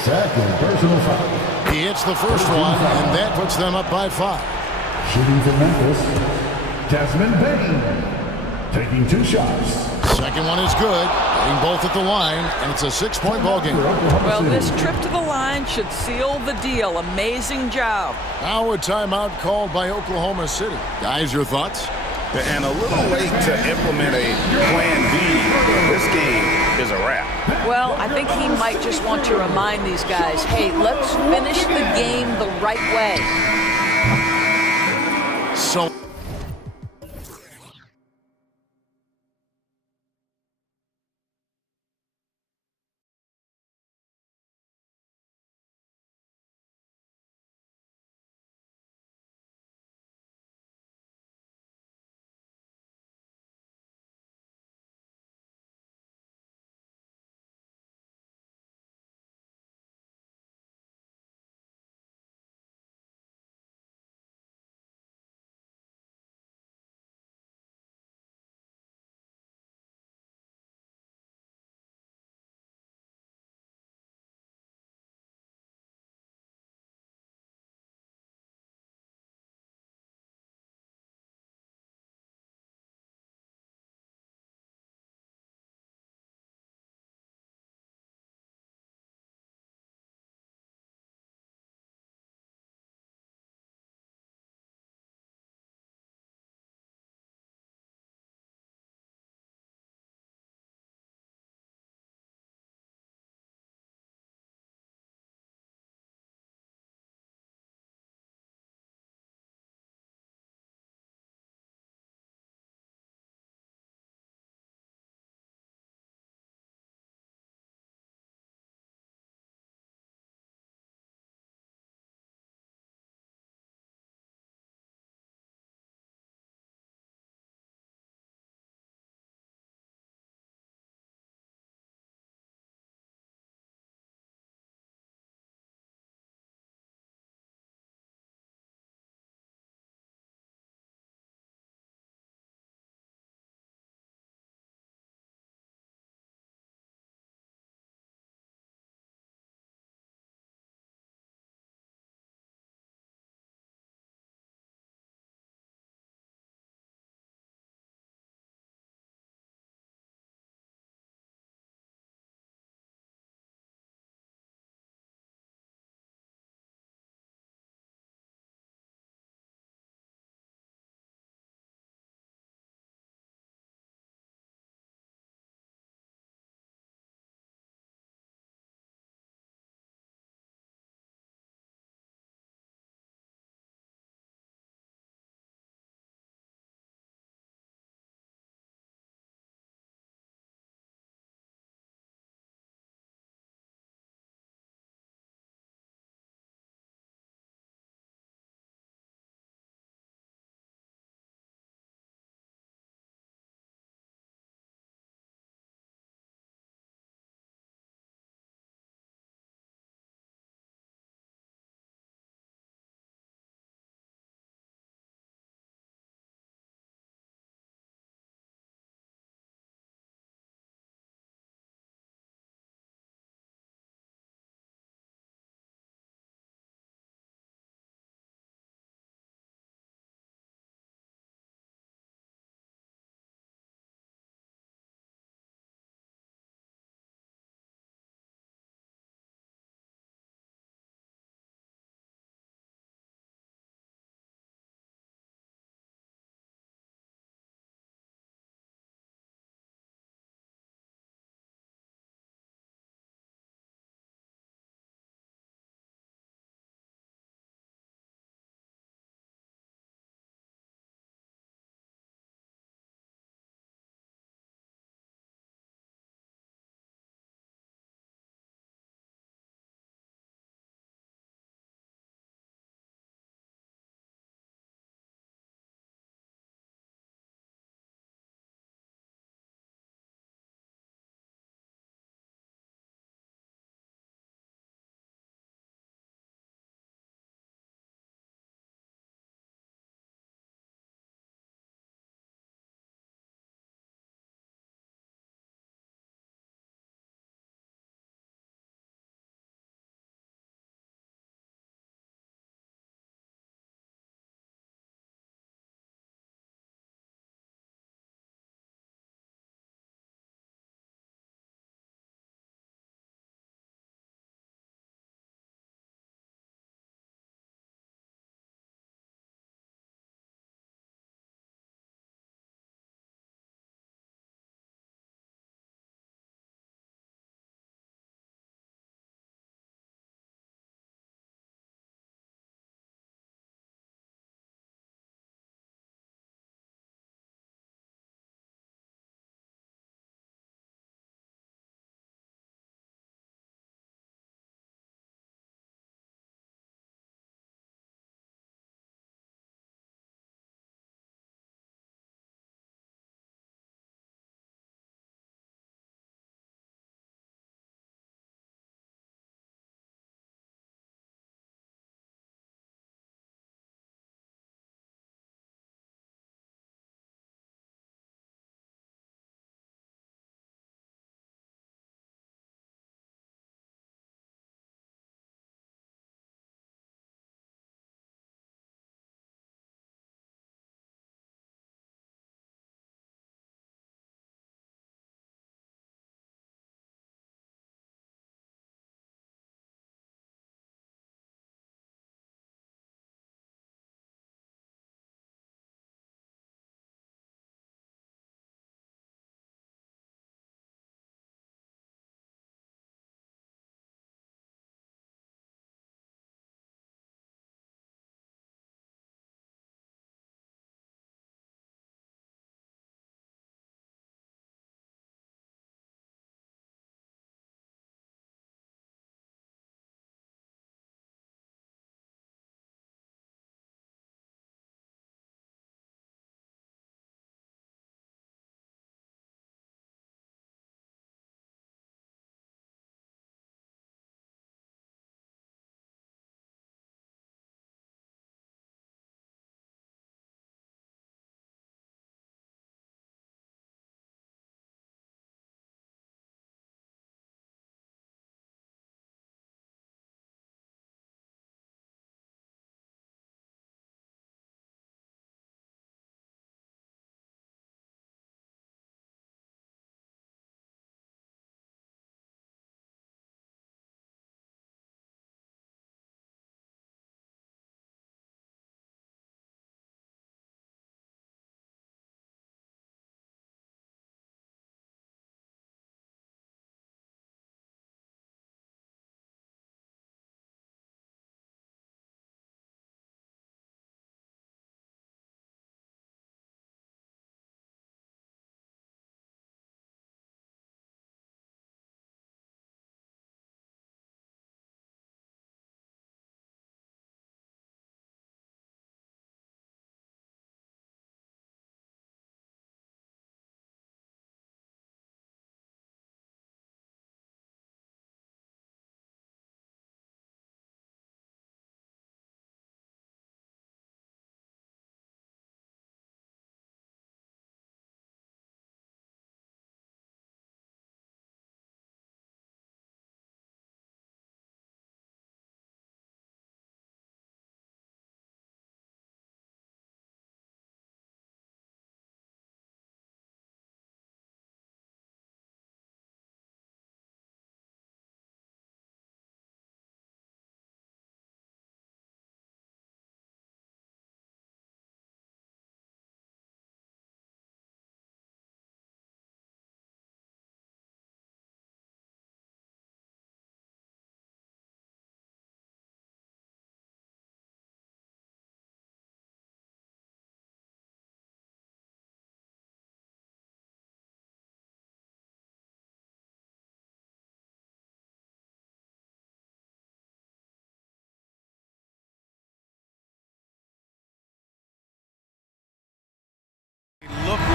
Second personal foul. He hits the first one, and that puts them up by 5. Shooting for Memphis. Desmond Bain taking 2 shots. Second one is good. Hitting both at the line, and it's a 6-point ball game. Well, this trip to the line should seal the deal. Amazing job. Now a timeout called by Oklahoma City. Guys, your thoughts? And a little late to implement a plan B. This game is a wrap. Well, I think he might just want to remind these guys, hey, let's finish the game the right way. So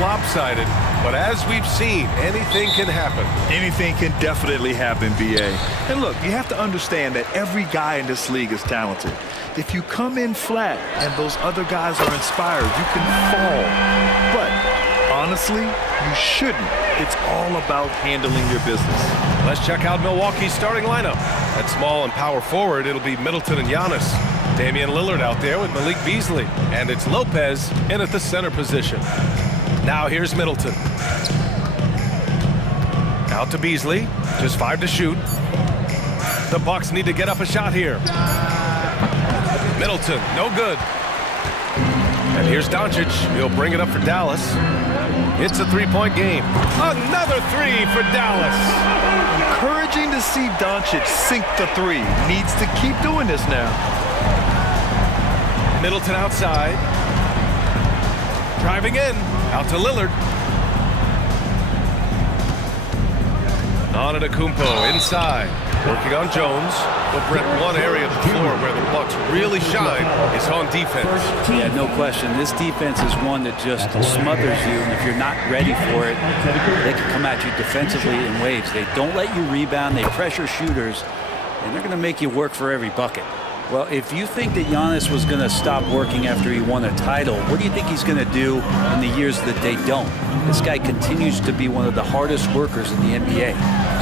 lopsided, but as we've seen, anything can happen. Anything can definitely happen, B.A. And look, you have to understand that every guy in this league is talented. If you come in flat and those other guys are inspired, you can fall. But honestly, you shouldn't. It's all about handling your business. Let's check out Milwaukee's starting lineup. At small and power forward, it'll be Middleton and Giannis. Damian Lillard out there with Malik Beasley. And it's Lopez in at the center position. Now here's Middleton. Out to Beasley. Just 5 to shoot. The Bucks need to get up a shot here. Middleton, no good. And here's Doncic. He'll bring it up for Dallas. It's a three-point game. Another three for Dallas. Encouraging to see Doncic sink the three. Needs to keep doing this now. Middleton outside. Driving in. Out to Lillard. Antetokounmpo inside. Working on Jones. But Brett, one area of the floor where the Bucks really shine is on defense. Yeah, no question. This defense is one that just smothers you, and if you're not ready for it, they can come at you defensively in waves. They don't let you rebound. They pressure shooters, and they're going to make you work for every bucket. Well, if you think that Giannis was going to stop working after he won a title, what do you think he's going to do in the years that they don't? This guy continues to be one of the hardest workers in the NBA.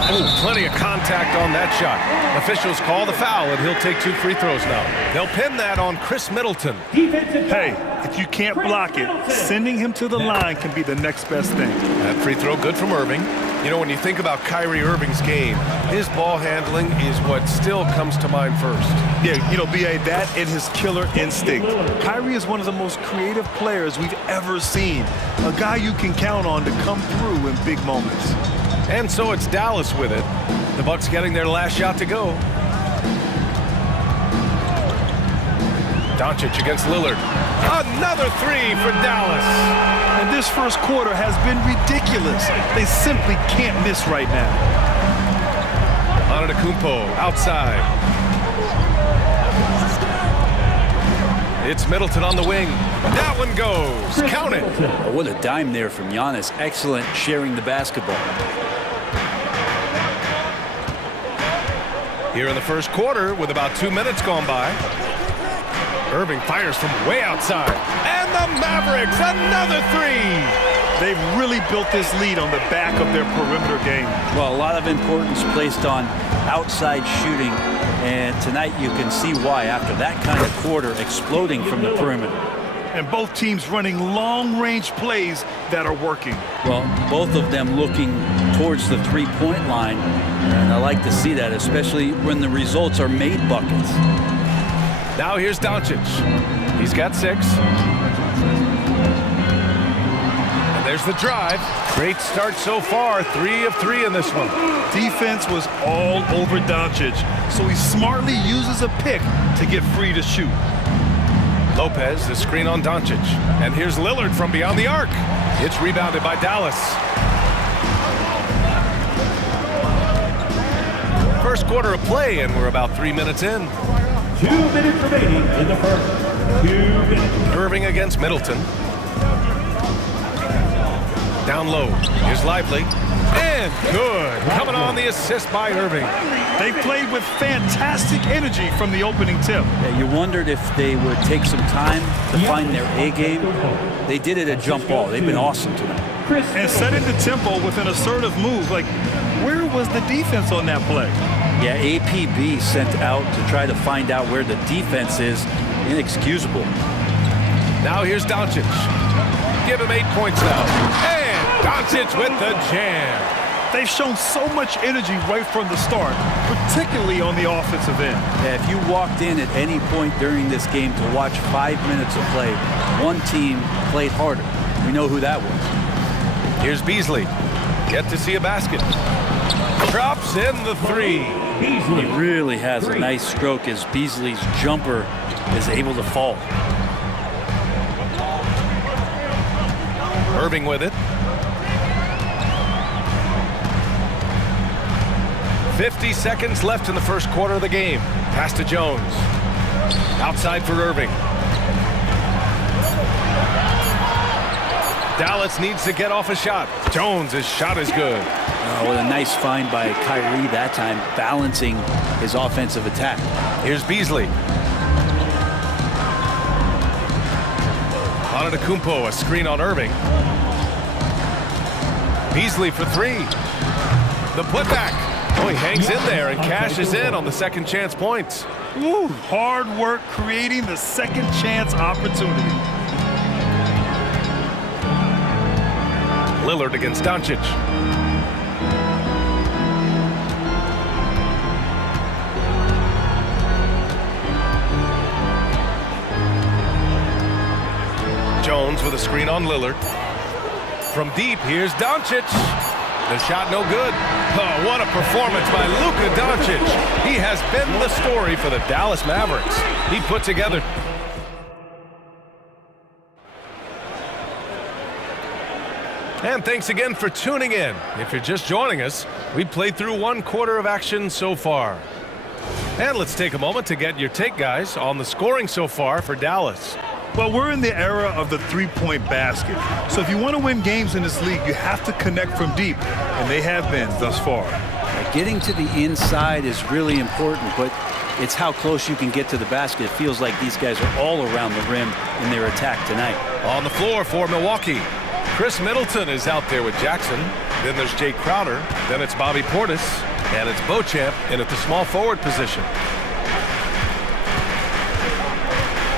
Oh, plenty of contact on that shot. Officials call the foul, and he'll take 2 free throws now. They'll pin that on Chris Middleton. Hey, if you can't block it, sending him to the line can be the next best thing. That free throw good from Irving. You know, when you think about Kyrie Irving's game, his ball handling is what still comes to mind first. Yeah, you know, B.A., that and his killer instinct. Kyrie is one of the most creative players we've ever seen. A guy you can count on to come through in big moments. And so it's Dallas with it. The Bucks getting their last shot to go. Doncic against Lillard. Another three for Dallas. And this first quarter has been ridiculous. They simply can't miss right now. Antetokounmpo outside. It's Middleton on the wing. That one goes. Count it. Oh, what a dime there from Giannis. Excellent sharing the basketball. Here in the first quarter with about 2 minutes gone by. Irving fires from way outside. And the Mavericks, another three. They've really built this lead on the back of their perimeter game. Well, a lot of importance placed on outside shooting. And tonight you can see why after that kind of quarter exploding from the perimeter. And both teams running long-range plays that are working. Well, both of them looking towards the three-point line. And I like to see that, especially when the results are made buckets. Now here's Doncic. He's got 6. And there's the drive. Great start so far. 3 of 3 in this one. Defense was all over Doncic, so he smartly uses a pick to get free to shoot. Lopez, the screen on Doncic. And here's Lillard from beyond the arc. It's rebounded by Dallas. First quarter of play, and we're about 3 minutes in. 2 minutes remaining in the first. 2 minutes. Irving against Middleton. Down low. Here's Lively. And good. Coming on the assist by Irving. They played with fantastic energy from the opening tip. Yeah, you wondered if they would take some time to find their A game. They did it at jump ball. They've been awesome tonight. And setting the tempo with an assertive move. Like, where was the defense on that play? Yeah, APB sent out to try to find out where the defense is. Inexcusable. Now here's Doncic. Give him 8 points now. And Doncic with the jam. They've shown so much energy right from the start, particularly on the offensive end. Yeah, if you walked in at any point during this game to watch 5 minutes of play, one team played harder. We know who that was. Here's Beasley. Get to see a basket. Drops in the 3. He really has a nice stroke as Beasley's jumper is able to fall. Irving with it. 50 seconds left in the first quarter of the game. Pass to Jones. Outside for Irving. Dallas needs to get off a shot. Jones' shot is good. Oh, what a nice find by Kyrie that time, balancing his offensive attack. Here's Beasley. Antetokounmpo, a screen on Irving. Beasley for three. The putback. Oh, he hangs in there and cashes in on the second chance points. Woo, hard work creating the second chance opportunity. Lillard against Doncic. Jones with a screen on Lillard. From deep, here's Doncic. The shot no good. Oh, what a performance by Luka Doncic. He has been the story for the Dallas Mavericks. He put together. And thanks again for tuning in. If you're just joining us, we've played through 1/4 of action so far. And let's take a moment to get your take, guys, on the scoring so far for Dallas. Well, we're in the era of the three-point basket. So if you want to win games in this league, you have to connect from deep, and they have been thus far. Getting to the inside is really important, but it's how close you can get to the basket. It feels like these guys are all around the rim in their attack tonight. On the floor for Milwaukee, Chris Middleton is out there with Jackson. Then there's Jay Crowder. Then it's Bobby Portis. And it's Beauchamp in at the small forward position.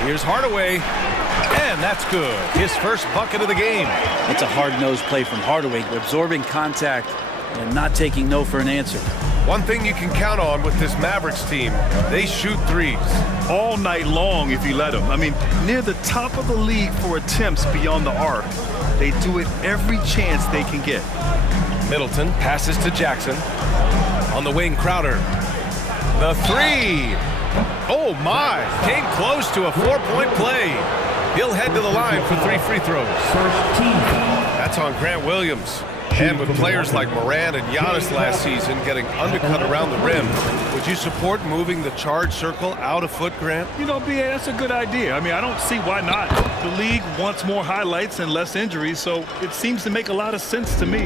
Here's Hardaway. And that's good. His first bucket of the game. It's a hard-nosed play from Hardaway, absorbing contact and not taking no for an answer. One thing you can count on with this Mavericks team, they shoot threes. All night long if you let them. I mean, near the top of the league for attempts beyond the arc. They do it every chance they can get. Middleton passes to Jackson. On the wing, Crowder. The three. Oh my, came close to a 4-point play. He'll head to the line for 3 free throws. That's on Grant Williams. And with players like Morant and Giannis last season getting undercut around the rim, would you support moving the charge circle out a foot, Grant? You know, BA, that's a good idea. I mean, I don't see why not. The league wants more highlights and less injuries, so it seems to make a lot of sense to me.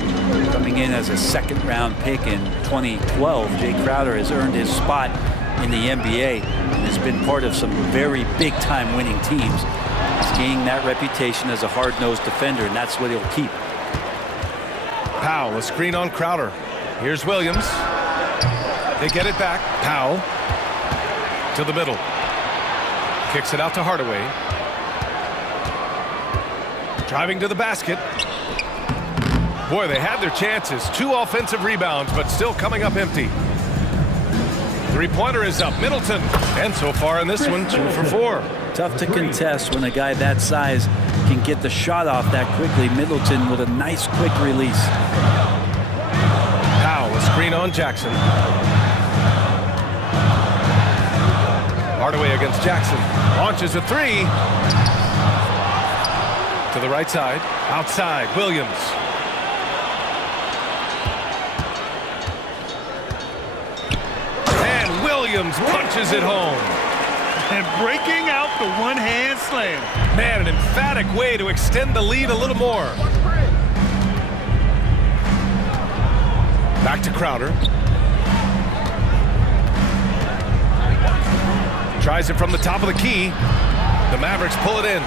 Coming in as a second-round pick in 2012, Jay Crowder has earned his spot in the NBA and has been part of some very big-time winning teams. He's gaining that reputation as a hard-nosed defender, and that's what he'll keep. Powell, a screen on Crowder. Here's Williams. They get it back. Powell to the middle. Kicks it out to Hardaway. Driving to the basket. Boy, they had their chances. 2 offensive rebounds, but still coming up empty. Three-pointer is up. Middleton. And so far in this one, 2 for 4. Tough to contest when a guy that size can get the shot off that quickly. Middleton with a nice quick release. Powell, a screen on Jackson. Hardaway against Jackson. Launches a three. To the right side. Outside, Williams. And Williams punches it home. And breaking out the one-hand slam. Man, an emphatic way to extend the lead a little more. Back to Crowder. Tries it from the top of the key. The Mavericks pull it in.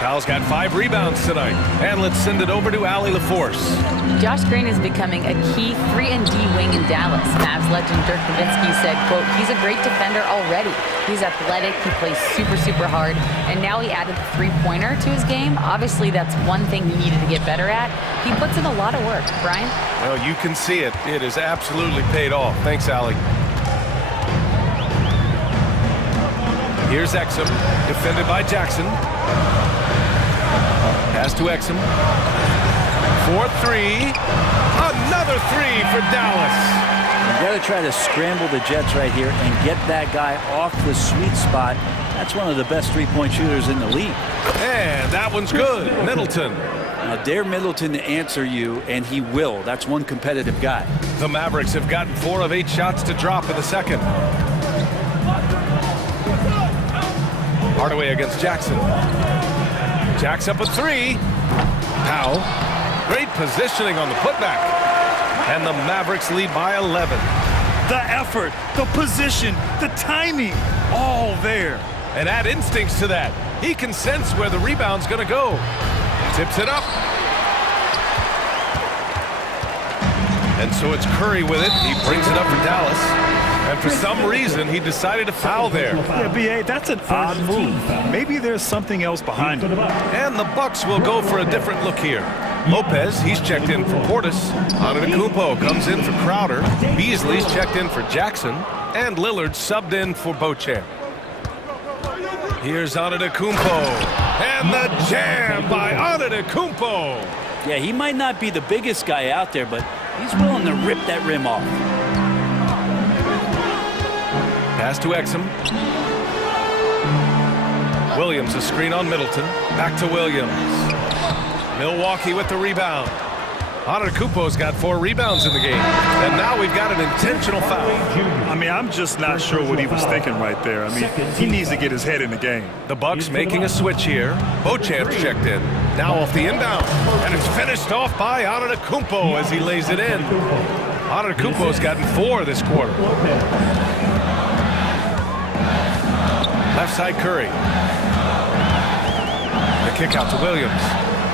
Powell's got 5 rebounds tonight. And let's send it over to Allie LaForce. Josh Green is becoming a key 3-and-D wing in Dallas. Mavs legend Dirk Nowitzki said, quote, he's a great defender already. He's athletic, he plays super, super hard, and now he added the three-pointer to his game. Obviously, that's one thing he needed to get better at. He puts in a lot of work. Brian? Well, you can see it. It has absolutely paid off. Thanks, Allie. Here's Exum, defended by Jackson. Pass to Exum. 4-3. Another three for Dallas. You got to try to scramble the Jets right here and get that guy off the sweet spot. That's one of the best three-point shooters in the league. And that one's good. Middleton. Now, dare Middleton to answer you, and he will. That's one competitive guy. The Mavericks have gotten 4 of 8 shots to drop in the second. Hardaway against Jackson. Jacks up a 3. Powell. Great positioning on the putback. And the Mavericks lead by 11. The effort, the position, the timing, all there. And add instincts to that. He can sense where the rebound's going to go. Tips it up. And so it's Curry with it. He brings it up for Dallas. And for some reason, he decided to foul there. Yeah, B.A., that's an odd move. Maybe there's something else behind it. And the Bucks will go for a different look here. Lopez, he's checked in for Portis. Antetokounmpo comes in for Crowder. Beasley's checked in for Jackson. And Lillard subbed in for Beauchamp. Here's Antetokounmpo. And the jam by Antetokounmpo. Yeah, he might not be the biggest guy out there, but he's willing to rip that rim off. Pass to Exum. Williams, a screen on Middleton. Back to Williams. Milwaukee with the rebound. Antetokounmpo's got 4 rebounds in the game. And now we've got an intentional foul. I mean, I'm just not sure what he was thinking right there. I mean, he needs to get his head in the game. The Bucks making a switch here. Beauchamp's checked in. Now off the inbound. And it's finished off by Antetokounmpo as he lays it in. Antetokounmpo's gotten 4 this quarter. Left side Curry. The kick out to Williams.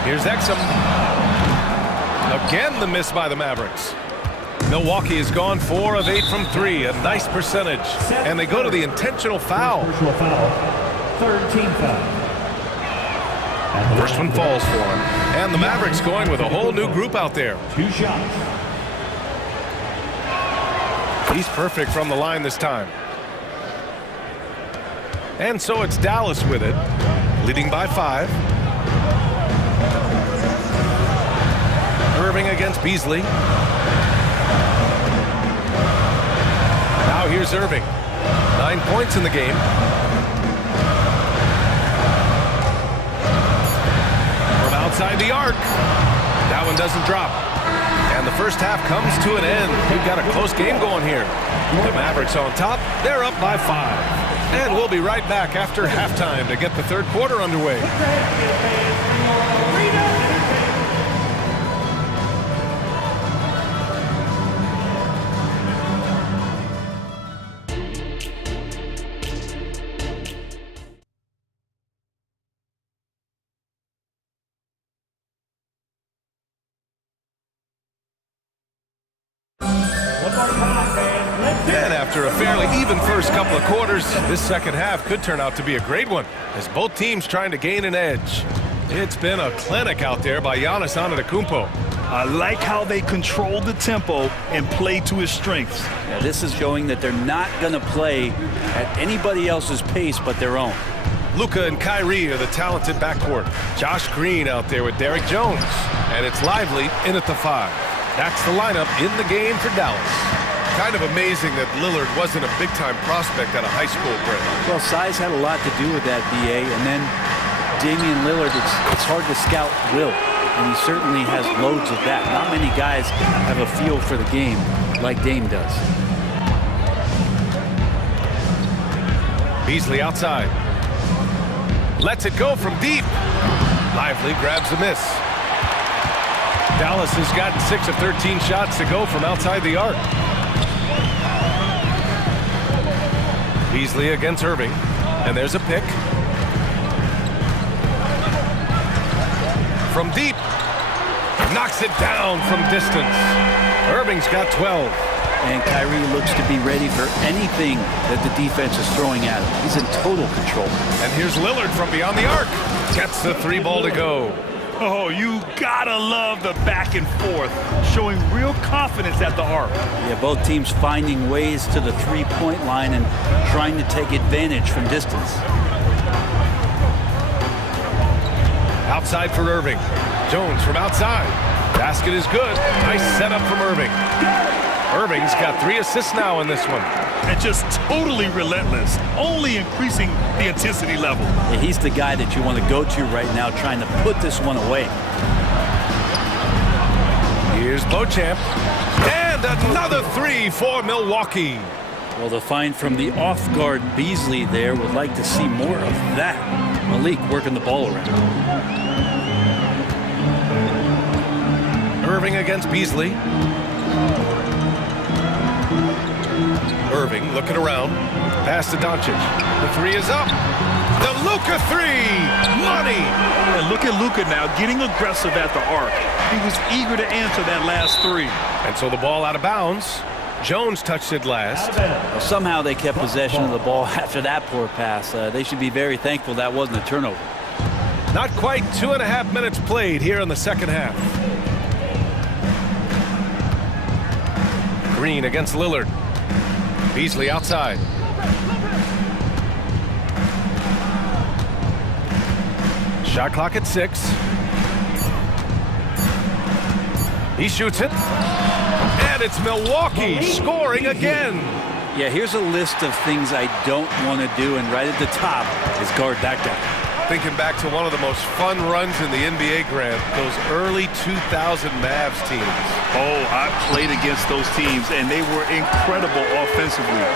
Here's Exum. Again the miss by the Mavericks. Milwaukee has gone 4 of 8 from 3, a nice percentage. And they go to the intentional foul. Third team foul. First one falls for him. And the Mavericks going with a whole new group out there. 2 shots. He's perfect from the line this time. And so it's Dallas with it, leading by 5. Irving against Beasley. Now here's Irving. 9 points in the game. From outside the arc. That one doesn't drop. And the first half comes to an end. We've got a close game going here. The Mavericks on top. They're up by 5. And we'll be right back after halftime to get the third quarter underway. And after a fairly even first couple of quarters, this second half could turn out to be a great one as both teams trying to gain an edge. It's been a clinic out there by Giannis Antetokounmpo. I like how they control the tempo and play to his strengths. Yeah, this is showing that they're not going to play at anybody else's pace but their own. Luka and Kyrie are the talented backcourt. Josh Green out there with Derrick Jones. And it's Lively in at the 5. That's the lineup in the game for Dallas. Kind of amazing that Lillard wasn't a big-time prospect out of high school, Brent. Well, size had a lot to do with that, B.A. And then Damian Lillard, it's hard to scout will. And he certainly has loads of that. Not many guys have a feel for the game like Dame does. Beasley outside. Lets it go from deep. Lively grabs the miss. Dallas has gotten 6 of 13 shots to go from outside the arc. Beasley against Irving. And there's a pick. From deep. Knocks it down from distance. Irving's got 12. And Kyrie looks to be ready for anything that the defense is throwing at him. He's in total control. And here's Lillard from beyond the arc. Gets the 3 ball to go. Oh, you gotta love the back and forth, showing real confidence at the arc. Yeah, both teams finding ways to the 3-point line and trying to take advantage from distance. Outside for Irving. Jones from outside. Basket is good. Nice setup from Irving. Irving's got 3 assists now in this one. And just totally relentless, only increasing the intensity level. Yeah, he's the guy that you want to go to right now, trying to put this one away. Here's Beauchamp. And another 3 for Milwaukee. Well, the find from the off-guard Beasley there, would like to see more of that. Malik working the ball around. Irving against Beasley. Irving looking around. Pass to Doncic. The three is up. The Luka three. Money. And look at Luka now getting aggressive at the arc. He was eager to answer that last three. And so the ball out of bounds. Jones touched it last. Well, somehow they kept possession of the ball after that poor pass. They should be very thankful that wasn't a turnover. Not quite 2.5 minutes played here in the second half. Green against Lillard. Beasley outside. Shot clock at 6. He shoots it. And it's Milwaukee scoring again. Yeah, here's a list of things I don't want to do, and right at the top is guard that guy. Thinking back to one of the most fun runs in the NBA, Grant, those early 2000 Mavs teams. Oh, I played against those teams, and they were incredible offensively.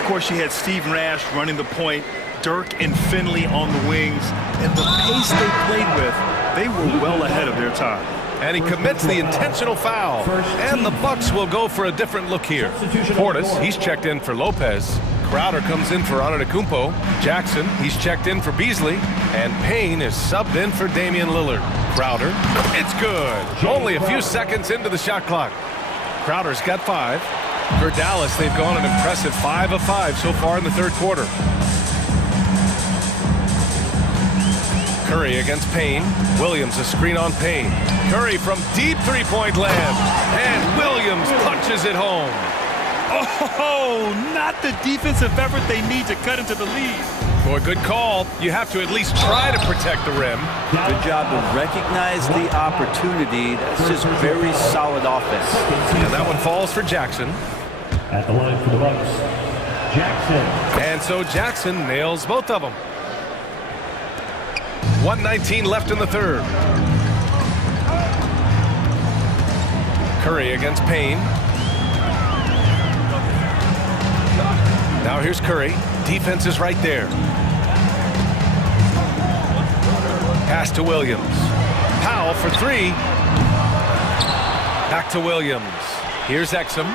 Of course, you had Steve Nash running the point, Dirk and Finley on the wings, and the pace they played with, they were well ahead of their time. And he commits the intentional foul. And the Bucks will go for a different look here. Portis, he's checked in for Lopez. Crowder comes in for Antetokounmpo. Jackson, he's checked in for Beasley. And Payne is subbed in for Damian Lillard. Crowder, it's good. Only a few seconds into the shot clock. Crowder's got 5. For Dallas, they've gone an impressive 5 of 5 so far in the third quarter. Curry against Payne. Williams a screen on Payne. Curry from deep three-point land. And Williams punches it home. Oh, not the defensive effort they need to cut into the lead. Boy, good call. You have to at least try to protect the rim. Good job to recognize the opportunity. That's just very solid offense. And that one falls for Jackson. At the line for the Bucks, Jackson. And so Jackson nails both of them. 1:19 left in the third. Curry against Payne. Now here's Curry. Defense is right there. Pass to Williams. Powell for 3. Back to Williams. Here's Exum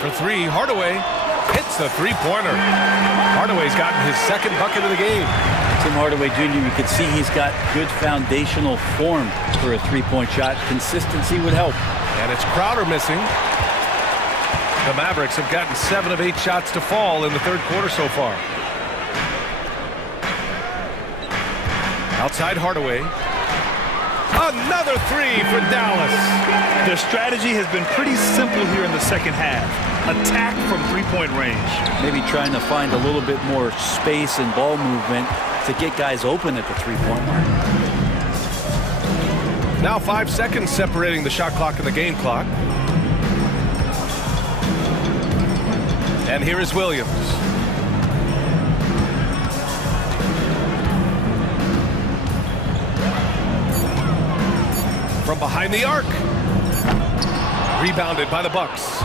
for 3. Hardaway hits the three-pointer. Hardaway's gotten his second bucket of the game. Tim Hardaway Jr., you can see he's got good foundational form for a three-point shot. Consistency would help. And it's Crowder missing. The Mavericks have gotten 7 of 8 shots to fall in the third quarter so far. Outside Hardaway. Another 3 for Dallas. Their strategy has been pretty simple here in the second half. Attack from three-point range. Maybe trying to find a little bit more space and ball movement to get guys open at the three-point line. Now 5 seconds separating the shot clock and the game clock. And here is Williams. From behind the arc. Rebounded by the Bucks.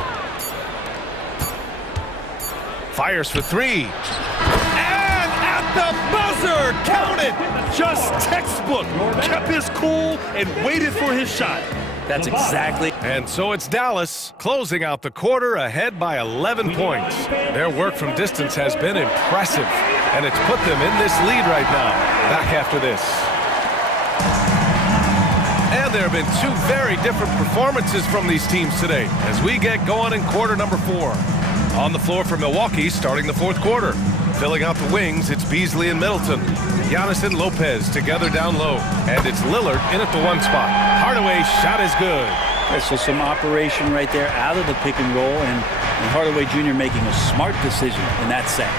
Fires for 3. And at the buzzer, count it! Just textbook. Kept his cool and waited for his shot. That's exactly. And so it's Dallas closing out the quarter ahead by 11 points. Their work from distance has been impressive, and it's put them in this lead right now. Back after this. And there have been 2 very different performances from these teams today as we get going in quarter number 4. On the floor for Milwaukee starting the fourth quarter. Filling out the wings, it's Beasley and Middleton. Giannis and Lopez together down low. And it's Lillard in at the 1 spot. Hardaway's shot is good. Yeah, so some operation right there out of the pick and roll, and Hardaway Jr. making a smart decision in that set.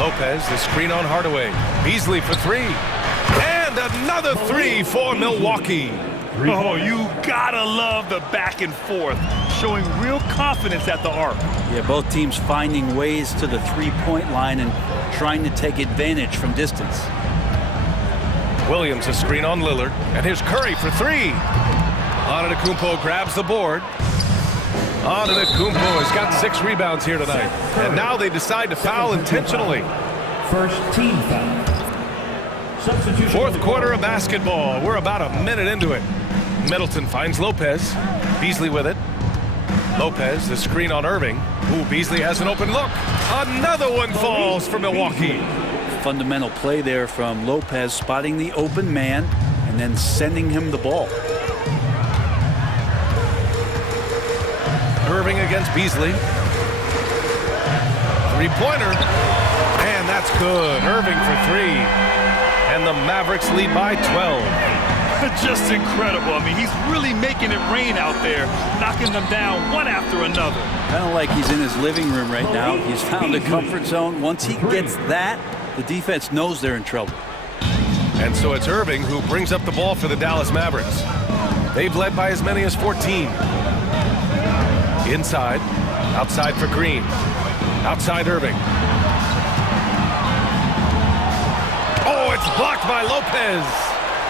Lopez, the screen on Hardaway. Beasley for 3. And another 3 for Milwaukee. Oh, you gotta love the back and forth, showing real confidence at the arc. Yeah, both teams finding ways to the three-point line and trying to take advantage from distance. Williams a screen on Lillard. And here's Curry for 3. Antetokounmpo grabs the board. Antetokounmpo has got 6 rebounds here tonight. And now they decide to foul intentionally. First team foul. Fourth quarter of basketball. We're about a minute into it. Middleton finds Lopez. Beasley with it. Lopez, the screen on Irving. Ooh, Beasley has an open look. Another one falls for Milwaukee. Fundamental play there from Lopez, spotting the open man and then sending him the ball. Irving against Beasley. Three-pointer. And that's good. Irving for three. And the Mavericks lead by 12. Just incredible. I mean, he's really making it rain out there, knocking them down one after another. Kind of like he's in his living room right now. He's found a comfort zone. Once he gets that, the defense knows they're in trouble. And so it's Irving who brings up the ball for the Dallas Mavericks. They've led by as many as 14. Inside, outside for Green. Outside Irving. Oh, it's blocked by Lopez.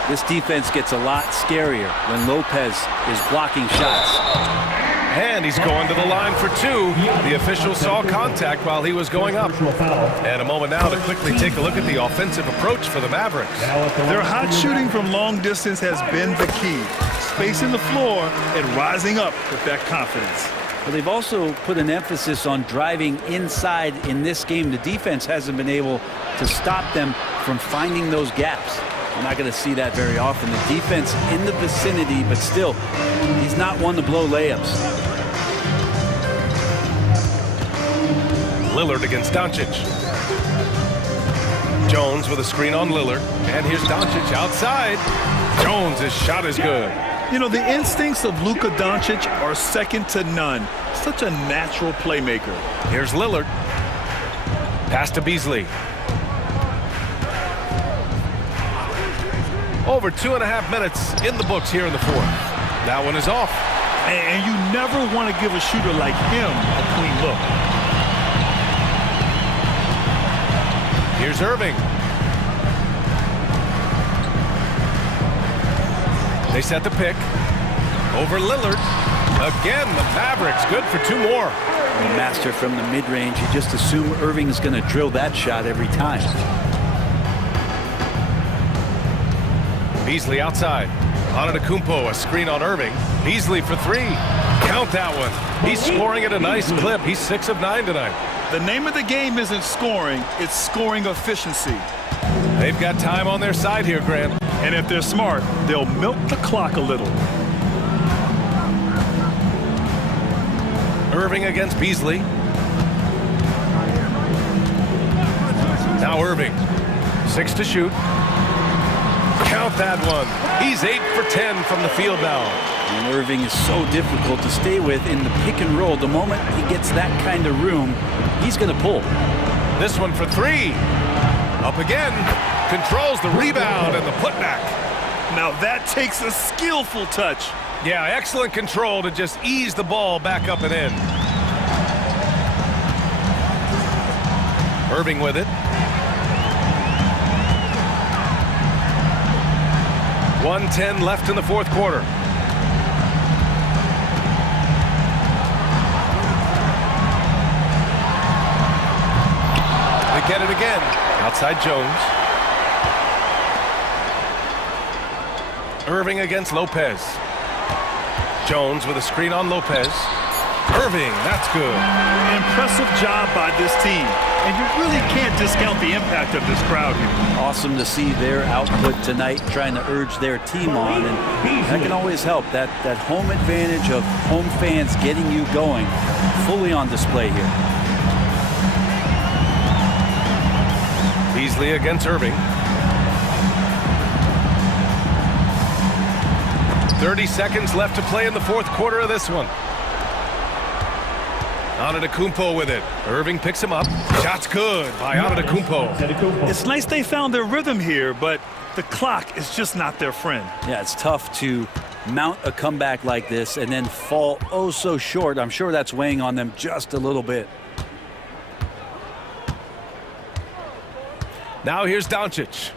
This defense gets a lot scarier when Lopez is blocking shots. And he's going to the line for two. The official saw contact while he was going up. And a moment now to quickly take a look at the offensive approach for the Mavericks. Their hot shooting from long distance has been the key. Spacing the floor and rising up with that confidence. But they've also put an emphasis on driving inside in this game. The defense hasn't been able to stop them from finding those gaps. You're not going to see that very often. The defense in the vicinity, but still, he's not one to blow layups. Lillard against Doncic. Jones with a screen on Lillard. And here's Doncic outside. Jones' his shot is good. You know, the instincts of Luka Doncic are second to none. Such a natural playmaker. Here's Lillard. Pass to Beasley. Over 2.5 minutes in the books here in the fourth. That one is off. And you never want to give a shooter like him a clean look. Here's Irving. They set the pick. Over Lillard. Again, the Mavericks good for two more. The master from the mid-range. You just assume Irving's going to drill that shot every time. Beasley outside. Antetokounmpo, a screen on Irving. Beasley for three. Count that one. He's scoring at a nice clip. He's 6 of 9 tonight. The name of the game isn't scoring, it's scoring efficiency. They've got time on their side here, Grant. And if they're smart, they'll milk the clock a little. Irving against Beasley. Now Irving. 6 to shoot. Count that one. He's 8 for 10 from the field now. And Irving is so difficult to stay with in the pick and roll. The moment he gets that kind of room, he's going to pull. This one for three. Up again. Controls the rebound and the putback. Now that takes a skillful touch. Yeah, excellent control to just ease the ball back up and in. Irving with it. 1:10 left in the fourth quarter. They get it again. Outside Jones. Irving against Lopez. Jones with a screen on Lopez. Irving, that's good. Impressive job by this team. And you really can't discount the impact of this crowd here. Awesome to see their output tonight, trying to urge their team on, and that can always help. That home advantage of home fans getting you going, fully on display here. Beasley against Irving. 30 seconds left to play in the fourth quarter of this one. Antetokounmpo with it. Irving picks him up. Shot's good by Antetokounmpo. It's nice they found their rhythm here, but the clock is just not their friend. Yeah, it's tough to mount a comeback like this and then fall oh so short. I'm sure that's weighing on them just a little bit. Now here's Doncic.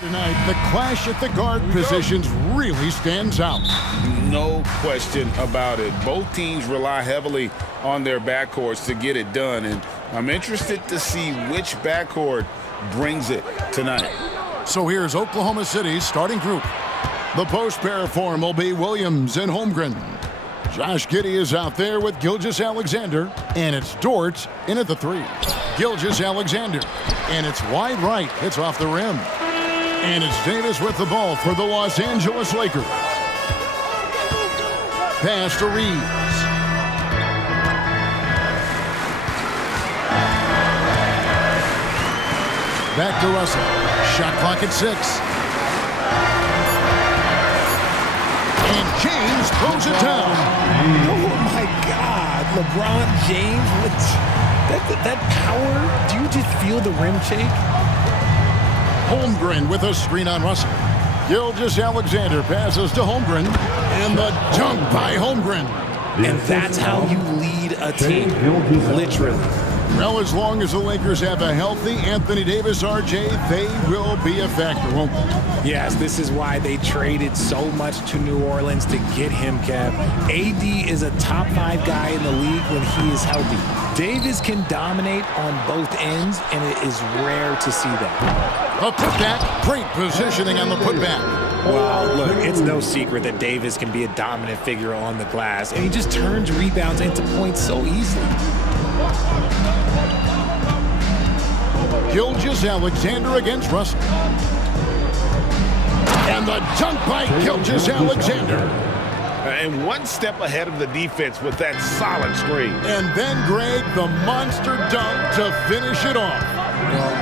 Tonight, the clash at the guard positions really stands out. No question about it. Both teams rely heavily on their backcourts to get it done, and I'm interested to see which backcourt brings it tonight. So here's Oklahoma City's starting group. The post pair form will be Williams and Holmgren. Josh Giddey is out there with Gilgeous-Alexander, and it's Dort in at the 3. Gilgeous-Alexander, and it's wide right. It's off the rim. And it's Davis with the ball for the Los Angeles Lakers. Pass to Reeves. Back to Russell. Shot clock at 6. And James throws it down. Oh my God, LeBron James with that power. Do you just feel the rim shake? Holmgren with a screen on Russell. Gilgeous-Alexander passes to Holmgren, and the dunk by Holmgren. And that's how you lead a team, literally. Well, as long as the Lakers have a healthy Anthony Davis, RJ, they will be a factor, won't they? Yes, this is why they traded so much to New Orleans to get him, Kev. AD is a top 5 guy in the league when he is healthy. Davis can dominate on both ends, and it is rare to see that. A putback, great positioning on the putback. Well, look, it's no secret that Davis can be a dominant figure on the glass, and he just turns rebounds into points so easily. Gilgeous-Alexander against Russell. And the dunk by Gilgeous-Alexander. And one step ahead of the defense with that solid screen. And then Greg, the monster dunk to finish it off. Well,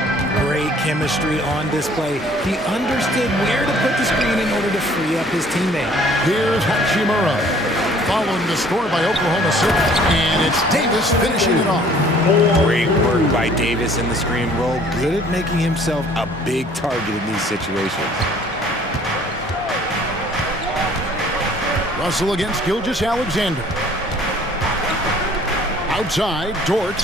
great chemistry on display. He understood where to put the screen in order to free up his teammate. Here's Hachimura, following the score by Oklahoma City. And it's Davis finishing it off. Great work by Davis in the screen roll. Good at making himself a big target in these situations. Russell against Gilgeous-Alexander. Outside, Dort.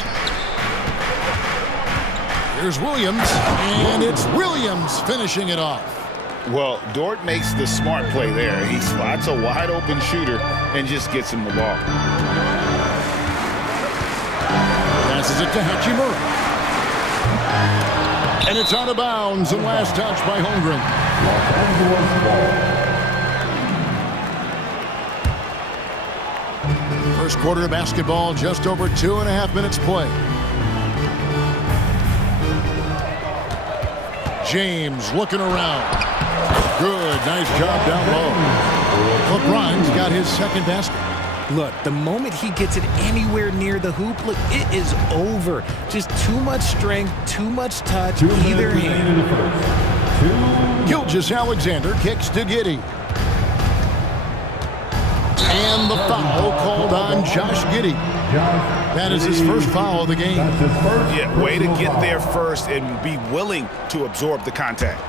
Here's Williams, and it's Williams finishing it off. Well, Dort makes the smart play there. He spots a wide open shooter and just gets him the ball. Passes it to Hachimura. And it's out of bounds, and last touch by Holmgren. First quarter of basketball, just over 2.5 minutes play. James looking around. Good, nice job down low. LeBron's got his second basket. Look, the moment he gets it anywhere near the hoop, look, it is over. Just too much strength, too much touch, either hand. Gilgeous-Alexander kicks to Giddey. And the foul called on Josh Giddey. That is his first foul of the game. Yeah, way to get there first and be willing to absorb the contact.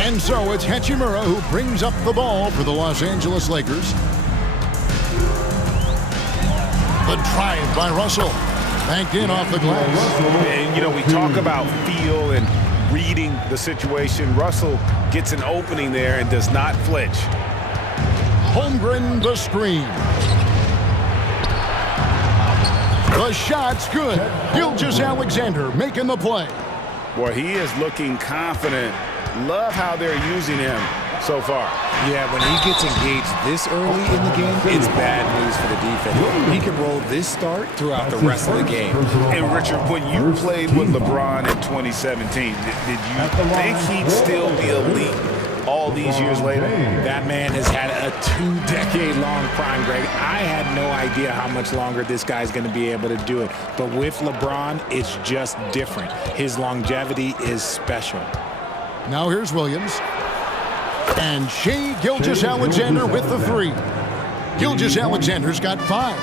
And so it's Hachimura who brings up the ball for the Los Angeles Lakers. The drive by Russell. Banked in off the glass. And, you know, we talk about feel and reading the situation. Russell gets an opening there and does not flinch. Holmgren the screen. The shot's good. Gilgeous-Alexander making the play. Boy, he is looking confident. Love how they're using him so far. Yeah, when he gets engaged this early in the game, it's bad news for the defense. He can roll this start throughout the rest of the game. And Richard, when you played with LeBron in 2017, did you think he'd still be elite all these years later? That man has had a 2-decade-long prime, Greg. I had no idea how much longer this guy's going to be able to do it. But with LeBron, it's just different. His longevity is special. Now here's Williams. And Shai Gilgeous-Alexander with the 3. Gilgeous-Alexander's got 5.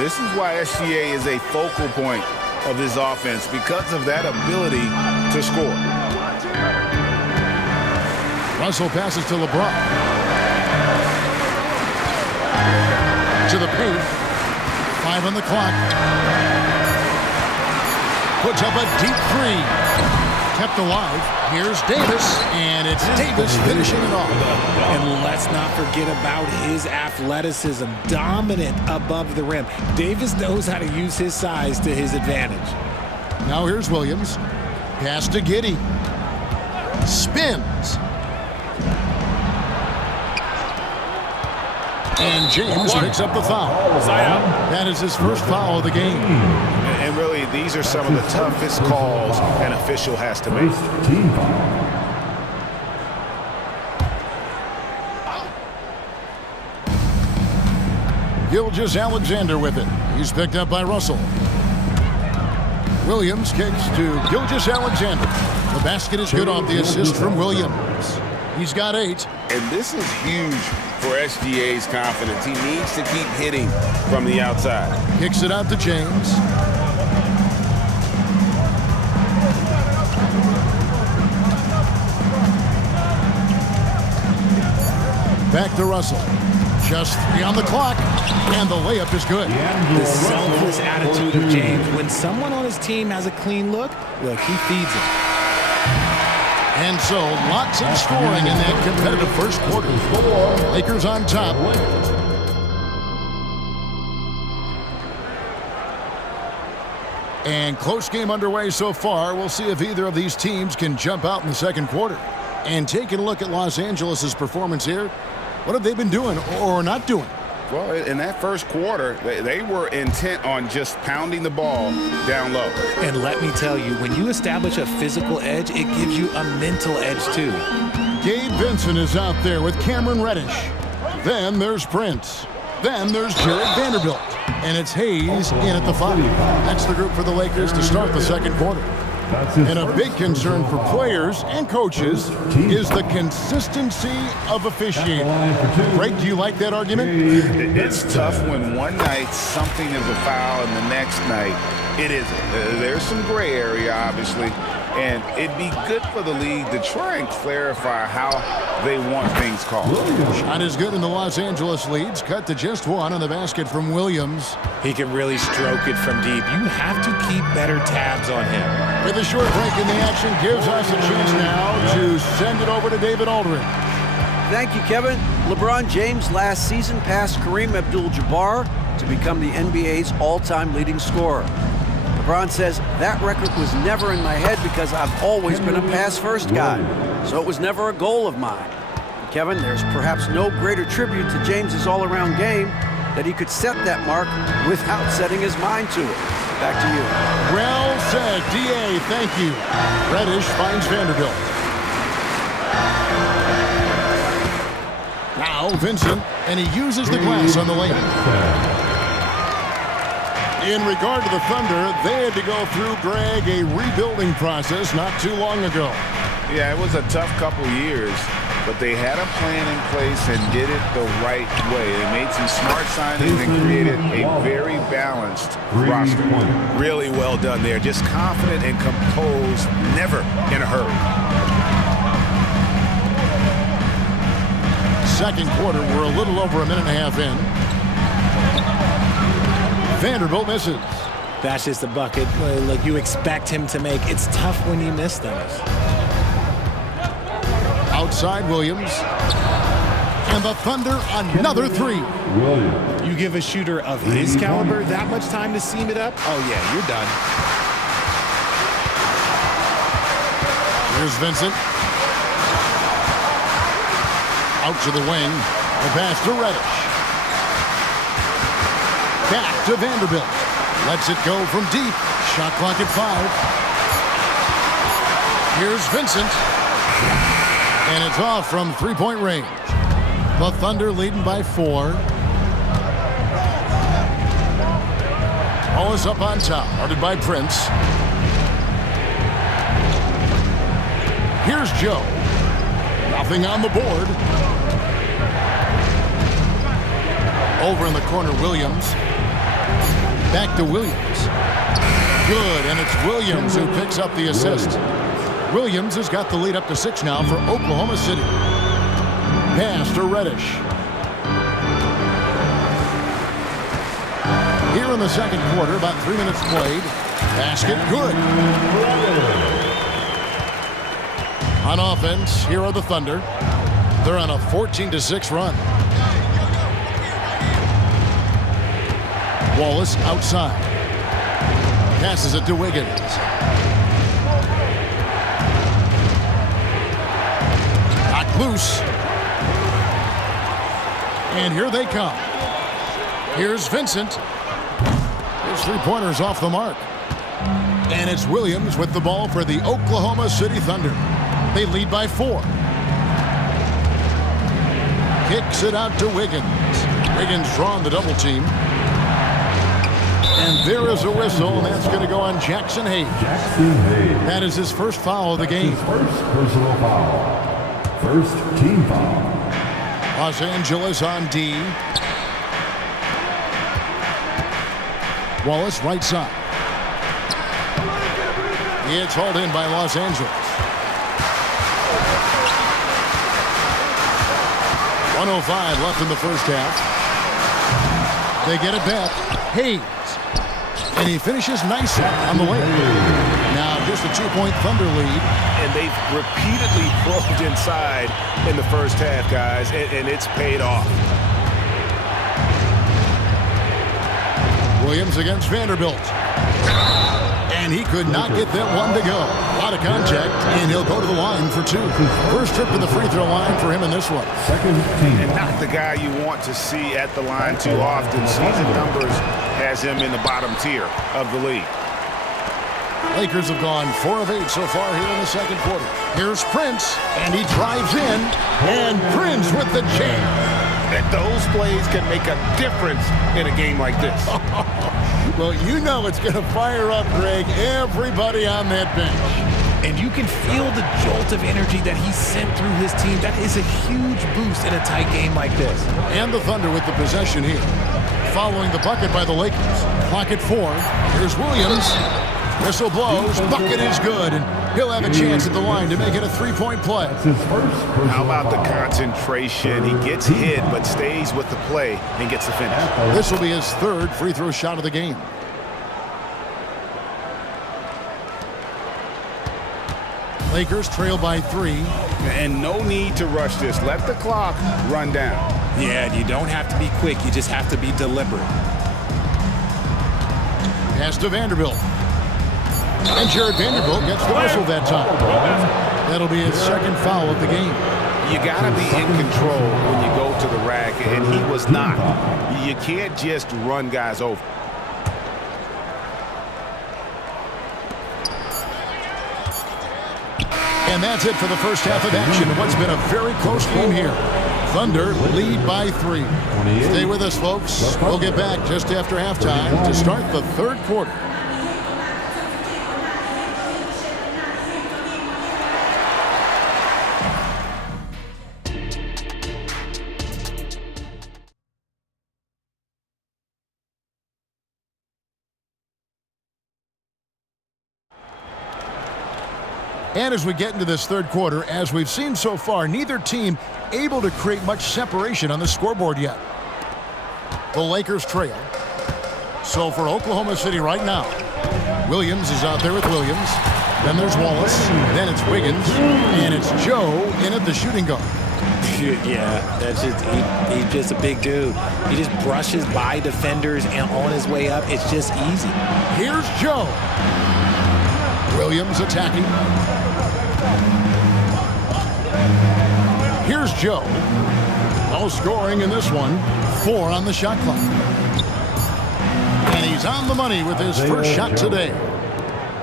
This is why SGA is a focal point of this offense, because of that ability to score. Russell passes to LeBron. To the paint. 5 on the clock. Puts up a deep 3. kept alive. Here's Davis, and it's Davis finishing it off. And let's not forget about his athleticism, dominant above the rim. Davis knows how to use his size to his advantage. Now here's Williams. Pass to Giddey. Spins. And James picks up the foul. That is his first foul of the game. And really, these are some of the toughest calls an official has to make. Team foul. Gilgeous-Alexander with it. He's picked up by Russell. Williams kicks to Gilgeous-Alexander. The basket is good off the assist from Williams. He's got 8. And this is huge for SGA's confidence. He needs to keep hitting from the outside. Kicks it out to James. Back to Russell. Just 3 on the clock, and the layup is good. The selfless attitude of James. When someone on his team has a clean look, he feeds it. And so, lots of scoring in that competitive first quarter. Lakers on top. And close game underway so far. We'll see if either of these teams can jump out in the second quarter. And taking a look at Los Angeles' performance here, what have they been doing or not doing? Well, in that first quarter, they were intent on just pounding the ball down low. And let me tell you, when you establish a physical edge, it gives you a mental edge too. Gabe Vincent is out there with Cameron Reddish. Then there's Prince. Then there's Jared Vanderbilt. And it's Hayes in at the 5. That's the group for the Lakers to start the second quarter. And a big concern for players and coaches is the consistency of officiating. Greg, do you like that argument? It's tough when one night something is a foul and the next night it isn't. There's some gray area, obviously, and it'd be good for the league to try and clarify how they want things called. Shot is good in the Los Angeles leads. Cut to just 1 on the basket from Williams. He can really stroke it from deep. You have to keep better tabs on him. With a short break in the action, gives us a chance now to send it over to David Aldridge. Thank you, Kevin. LeBron James last season passed Kareem Abdul-Jabbar to become the NBA's all-time leading scorer. LeBron says that record was never in my head because I've always been a pass-first guy, so it was never a goal of mine. Kevin, there's perhaps no greater tribute to James's all-around game that he could set that mark without setting his mind to it. Back to you. Well said, D.A. Thank you. Reddish finds Vanderbilt. Now Vincent, and he uses the glass on the layup. In regard to the Thunder, they had to go through, Greg, a rebuilding process not too long ago. Yeah, it was a tough couple years, but they had a plan in place and did it the right way. They made some smart signings and created a very balanced roster. Really well done there. Just confident and composed, never in a hurry. Second quarter, we're a little over a minute and a half in. Vanderbilt misses. That's just a bucket like you expect him to make. It's tough when you miss those. Outside Williams. And the Thunder, another 3. You give a shooter of his caliber that much time to seam it up? Oh, yeah, you're done. Here's Vincent. Out to the wing. The pass to Reddish. Back to Vanderbilt. Lets it go from deep. Shot clock at 5. Here's Vincent. And it's off from 3-point range. The Thunder leading by 4. Ball is up on top. Guarded by Prince. Here's Joe. Nothing on the board. Over in the corner, Williams. Back to Williams. Good, and it's Williams who picks up the assist. Williams has got the lead up to 6 now for Oklahoma City. Pass to Reddish. Here in the second quarter, about 3 minutes played. Basket good. On offense, here are the Thunder. They're on a 14-6 run. Wallace outside. Passes it to Wiggins. Knocked loose. And here they come. Here's Vincent. His three-pointer's off the mark. And it's Williams with the ball for the Oklahoma City Thunder. They lead by 4. Kicks it out to Wiggins. Wiggins drawing the double team. And there is a whistle, and that's going to go on Jackson Hayes. That is his first foul of the game. First personal foul. First team foul. Los Angeles on D. Wallace right side. It's hauled in by Los Angeles. 1:05 left in the first half. They get it back. Hayes. And he finishes nicely on the way. Now just a 2-point Thunder lead. And they've repeatedly probed inside in the first half, guys, and it's paid off. Williams against Vanderbilt. And he could not get that one to go. A lot of contact, and he'll go to the line for 2. First trip to the free throw line for him in this one. And not the guy you want to see at the line too often. Season numbers has him in the bottom tier of the league. Lakers have gone 4 of 8 so far here in the second quarter. Here's Prince, and he drives in, and Prince with the jam. And those plays can make a difference in a game like this. Well, you know it's going to fire up, Greg, everybody on that bench. And you can feel the jolt of energy that he sent through his team. That is a huge boost in a tight game like this. And the Thunder with the possession here. Following the bucket by the Lakers. Clock at 4. Here's Williams. Whistle blows. Bucket is good. And he'll have a chance at the line to make it a 3-point play. How about the concentration? He gets hit but stays with the play and gets the finish. This will be his 3rd free throw shot of the game. Lakers trail by 3. And no need to rush this. Let the clock run down. Yeah, you don't have to be quick. You just have to be deliberate. Pass to Vanderbilt. And Jared Vanderbilt gets the whistle that time. That'll be his 2nd foul of the game. You got to be in control when you go to the rack, and he was not. You can't just run guys over. And that's it for the first half of action. What's been a very close game here. Thunder lead by 3. Stay with us, folks. We'll get back just after halftime to start the 3rd quarter. And as we get into this 3rd quarter, as we've seen so far, neither team able to create much separation on the scoreboard yet. The Lakers trail. So for Oklahoma City right now, Williams is out there with Williams. Then there's Wallace. Then it's Wiggins. And it's Joe in at the shooting guard. Yeah, that's just he's just a big dude. He just brushes by defenders and on his way up. It's just easy. Here's Joe. Williams attacking. Here's Joe. No scoring in this one. 4 on the shot clock. And he's on the money with his first shot today.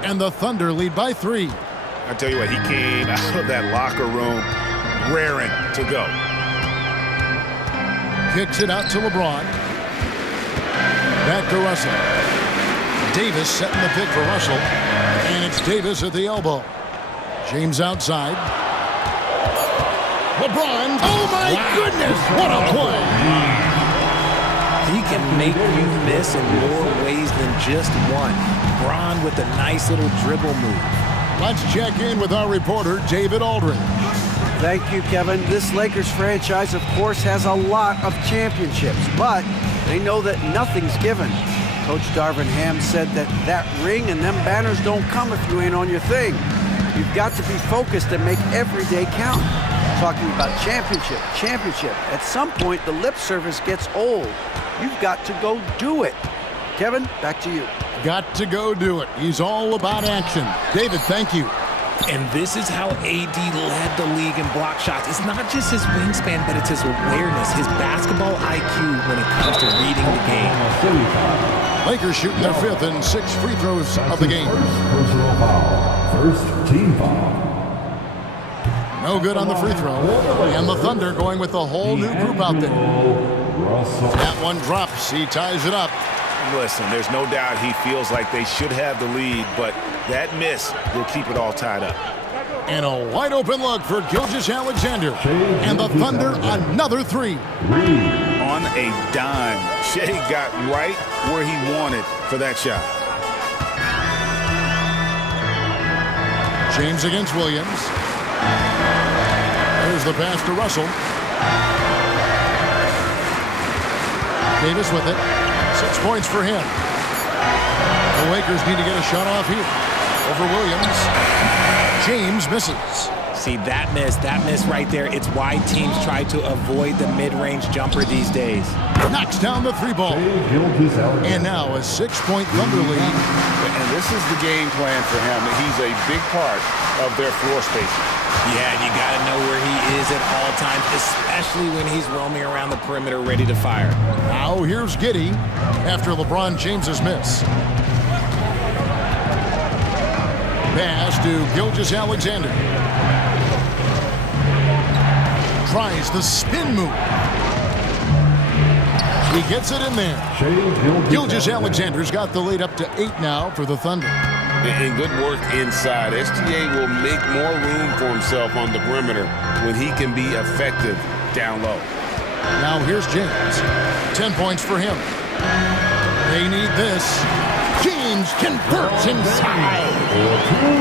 And the Thunder lead by 3. I tell you what, he came out of that locker room raring to go. Kicks it out to LeBron. Back to Russell. Davis setting the pick for Russell. And it's Davis at the elbow. James outside. LeBron. Oh, my goodness. What a play. He can make you miss in more ways than just one. LeBron with a nice little dribble move. Let's check in with our reporter, David Aldridge. Thank you, Kevin. This Lakers franchise, of course, has a lot of championships, but they know that nothing's given. Coach Darvin Ham said that ring and them banners don't come if you ain't on your thing. You've got to be focused and make every day count. Talking about championship. At some point, the lip service gets old. You've got to go do it. Kevin, back to you. Got to go do it. He's all about action. David, thank you. And this is how AD led the league in block shots. It's not just his wingspan, but it's his awareness, his basketball IQ when it comes to reading the game. Lakers shooting their 5th and 6th free throws of the game. Personal foul. First team foul. No good on the free throw. And the Thunder going with a whole new group out there. That one drops. He ties it up. Listen, there's no doubt he feels like they should have the lead, but that miss will keep it all tied up. And a wide open look for Gilgeous-Alexander. And the Thunder another 3. On a dime. Shea got right where he wanted for that shot. James against Williams. There's the pass to Russell. Davis with it. 6 points for him. The Lakers need to get a shot off here. Over Williams. James misses. See, that miss right there, it's why teams try to avoid the mid-range jumper these days. Knocks down the 3 ball. And now a 6-point Thunder lead. And this is the game plan for him. He's a big part of their floor spacing. Yeah, you got to know where he is at all times, especially when he's roaming around the perimeter ready to fire. Now here's Giddey after LeBron James's miss. Pass to Gilgeous-Alexander. Tries the spin move. He gets it in there. Gilgeous-Alexander's got the lead up to 8 now for the Thunder. And good work inside. SGA will make more room for himself on the perimeter when he can be effective down low. Now here's James. 10 points for him. They need this. James converts inside.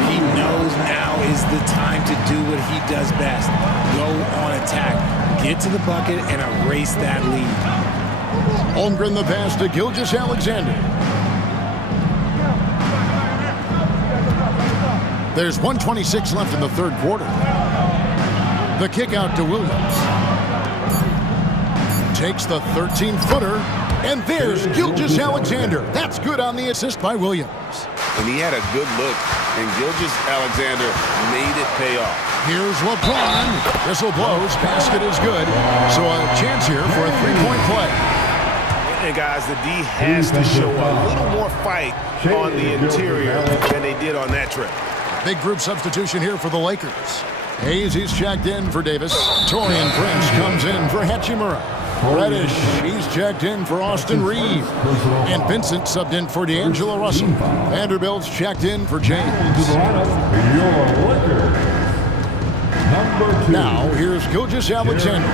He knows now is the time to do what he does best. Go on attack. Get to the bucket and erase that lead. Holmgren the pass to Gilgeous-Alexander. There's 1:26 left in the 3rd quarter. The kick out to Williams. Takes the 13-footer, and there's Gilgeous-Alexander. That's good on the assist by Williams. And he had a good look, and Gilgeous-Alexander made it pay off. Here's LeBron. Whistle blows. Basket is good. So a chance here for a 3-point play. And guys, the D has to show a little more fight on the interior than they did on that trip. Big group substitution here for the Lakers. Hayes, he's checked in for Davis. Torian Prince comes in for Hachimura. Reddish, he's checked in for Austin Reed. And Vincent subbed in for D'Angelo Russell. Vanderbilt's checked in for James. Now, here's Gilgeous-Alexander.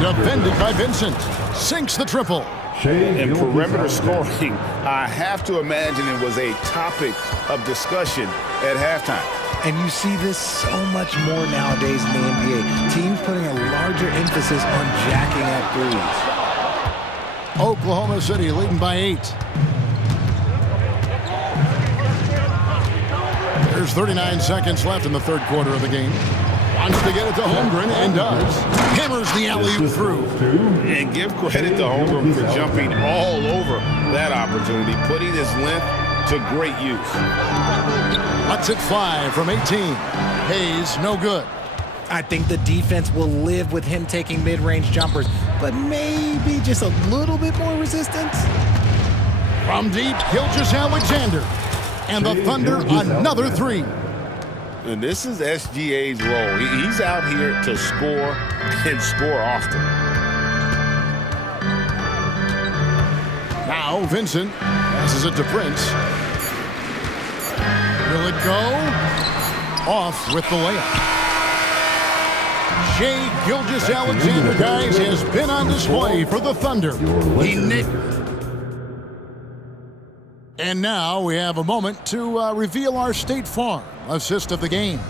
Defended by Vincent. Sinks the triple. And perimeter scoring, I have to imagine it was a topic of discussion at halftime. And you see this so much more nowadays in the NBA. Teams putting a larger emphasis on jacking up threes. Oklahoma City leading by 8. There's 39 seconds left in the 3rd quarter of the game. Wants to get it to Holmgren and does. Hammers the alley-oop through. And give credit to Holmgren for jumping all over that opportunity, putting his length to great use. Lets it fly from 18. Hayes, no good. I think the defense will live with him taking mid-range jumpers, but maybe just a little bit more resistance. From deep, Gilgeous-Alexander. And the Thunder, another 3. And this is SGA's role. He's out here to score and score often. Now Vincent passes it to Prince. Will it go? Off with the layup. Shea Gilgeous-Alexander, guys, has been on display for the Thunder. And now we have a moment to reveal our State Farm assist of the game.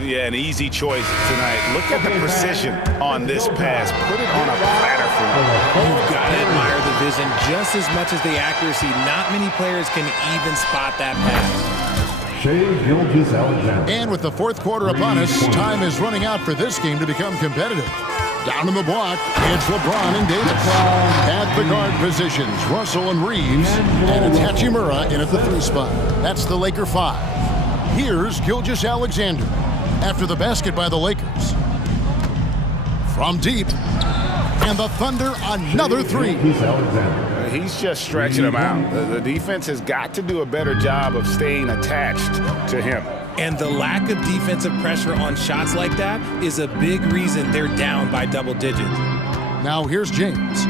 Yeah, an easy choice tonight. Look at the precision on this pass. Put it on a platter for him. You've got to admire the vision just as much as the accuracy. Not many players can even spot that pass. And with the fourth quarter upon us, time is running out for this game to become competitive. Down in the block, it's LeBron and Davis. At the guard positions, Russell and Reeves. And it's Hachimura in at the 3 spot. That's the Laker 5. Here's Gilgeous-Alexander after the basket by the Lakers. From deep, and the Thunder another 3. He's just stretching him out. The defense has got to do a better job of staying attached to him. And the lack of defensive pressure on shots like that is a big reason they're down by double digits. Now here's James.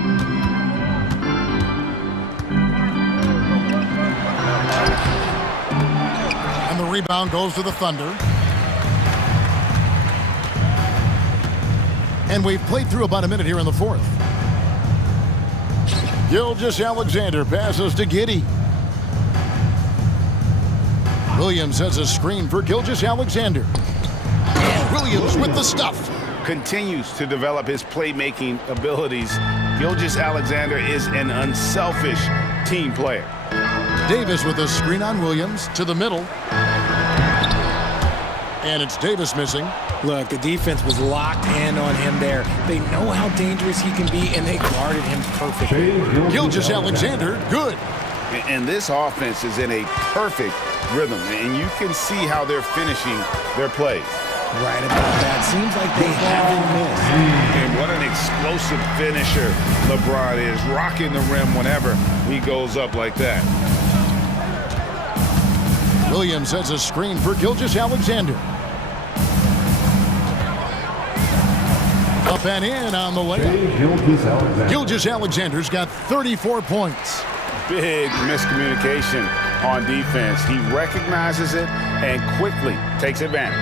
And the rebound goes to the Thunder. And we've played through about a minute here in the fourth. Gilgeous-Alexander passes to Giddey. Williams has a screen for Gilgeous-Alexander. And Williams with the stuff. Continues to develop his playmaking abilities. Gilgeous-Alexander is an unselfish team player. Davis with a screen on Williams to the middle. And it's Davis missing. Look, the defense was locked in on him there. They know how dangerous he can be, and they guarded him perfectly. Gilgeous-Alexander, good. And this offense is in a perfect rhythm, and you can see how they're finishing their plays. Right about that. Seems like they haven't missed. And what an explosive finisher LeBron is, rocking the rim whenever he goes up like that. Williams has a screen for Gilgeous-Alexander. Up and in on the layup. Gilgeous-Alexander's got 34 points. Big miscommunication on defense. He recognizes it and quickly takes advantage.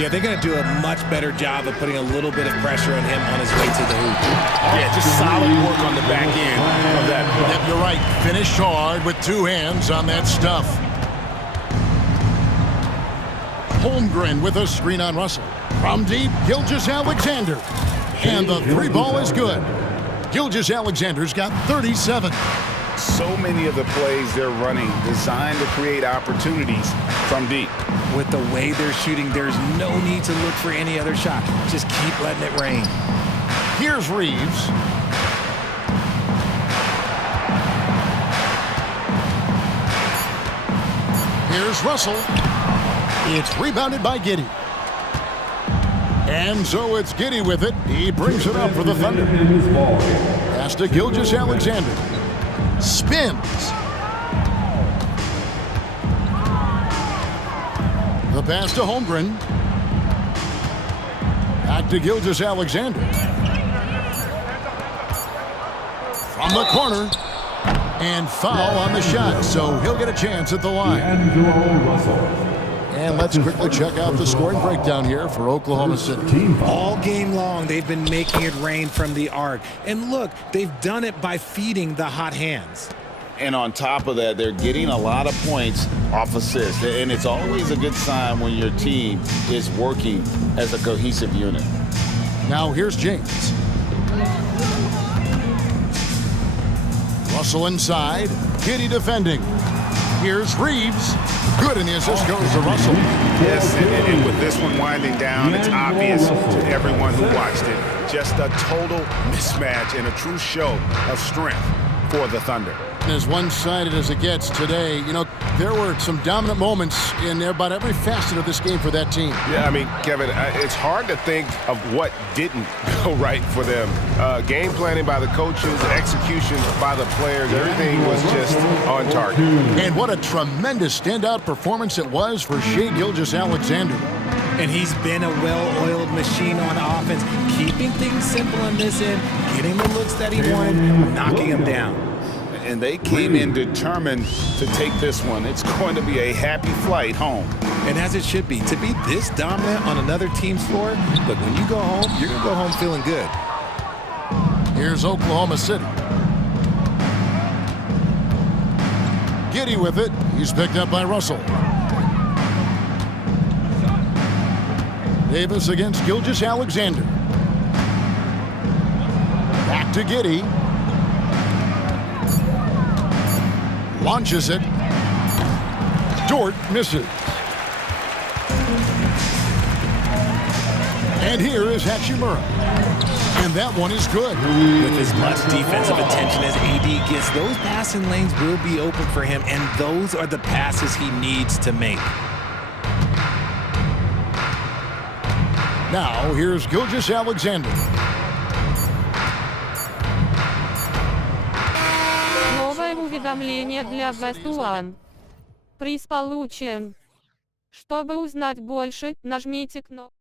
Yeah, they're going to do a much better job of putting a little bit of pressure on him on his way to the hoop. Yeah, just solid work on the back end of that play. Yep, you're right. Finished hard with 2 hands on that stuff. Holmgren with a screen on Russell. From deep, Gilgeous-Alexander. And the 3 ball is good. Gilgeous-Alexander's got 37. So many of the plays they're running designed to create opportunities from deep. With the way they're shooting, there's no need to look for any other shot. Just keep letting it rain. Here's Reeves. Here's Russell. It's rebounded by Giddey. And so it's Giddey with it. He brings it up for the Thunder. Pass to Gilgeous-Alexander. Spins. The pass to Holmgren. Back to Gilgeous-Alexander. From the corner. And foul on the shot, so he'll get a chance at the line. And let's quickly check out the scoring breakdown here for Oklahoma City. All game long, they've been making it rain from the arc. And look, they've done it by feeding the hot hands. And on top of that, they're getting a lot of points off assists. And it's always a good sign when your team is working as a cohesive unit. Now here's James. Russell inside. Giddey defending. Here's Reeves. Good, and the assist goes to Russell. Yes, and with this one winding down, it's obvious to everyone who watched it. Just a total mismatch and a true show of strength for the Thunder. As one-sided as it gets today, you know, there were some dominant moments in about every facet of this game for that team. Yeah, I mean, Kevin, it's hard to think of what didn't go right for them. Game planning by the coaches, execution by the players, everything was just on target. And what a tremendous standout performance it was for Shai Gilgeous-Alexander. And he's been a well-oiled machine on offense, keeping things simple on this end, getting the looks that he wanted, knocking them down. And they came in determined to take this one. It's going to be a happy flight home. And as it should be. To be this dominant on another team's floor, look, when you go home, you're going to go home feeling good. Here's Oklahoma City. Giddey with it. He's picked up by Russell. Davis against Gilgeous-Alexander. Back to Giddey. Launches it. Dort misses. And here is Hachimura. And that one is good. With as much defensive attention as AD gets, those passing lanes will be open for him, and those are the passes he needs to make. Now, here's Gilgeous-Alexander. Новое уведомление для Best One. Приз получен. Чтобы узнать больше, нажмите кнопку.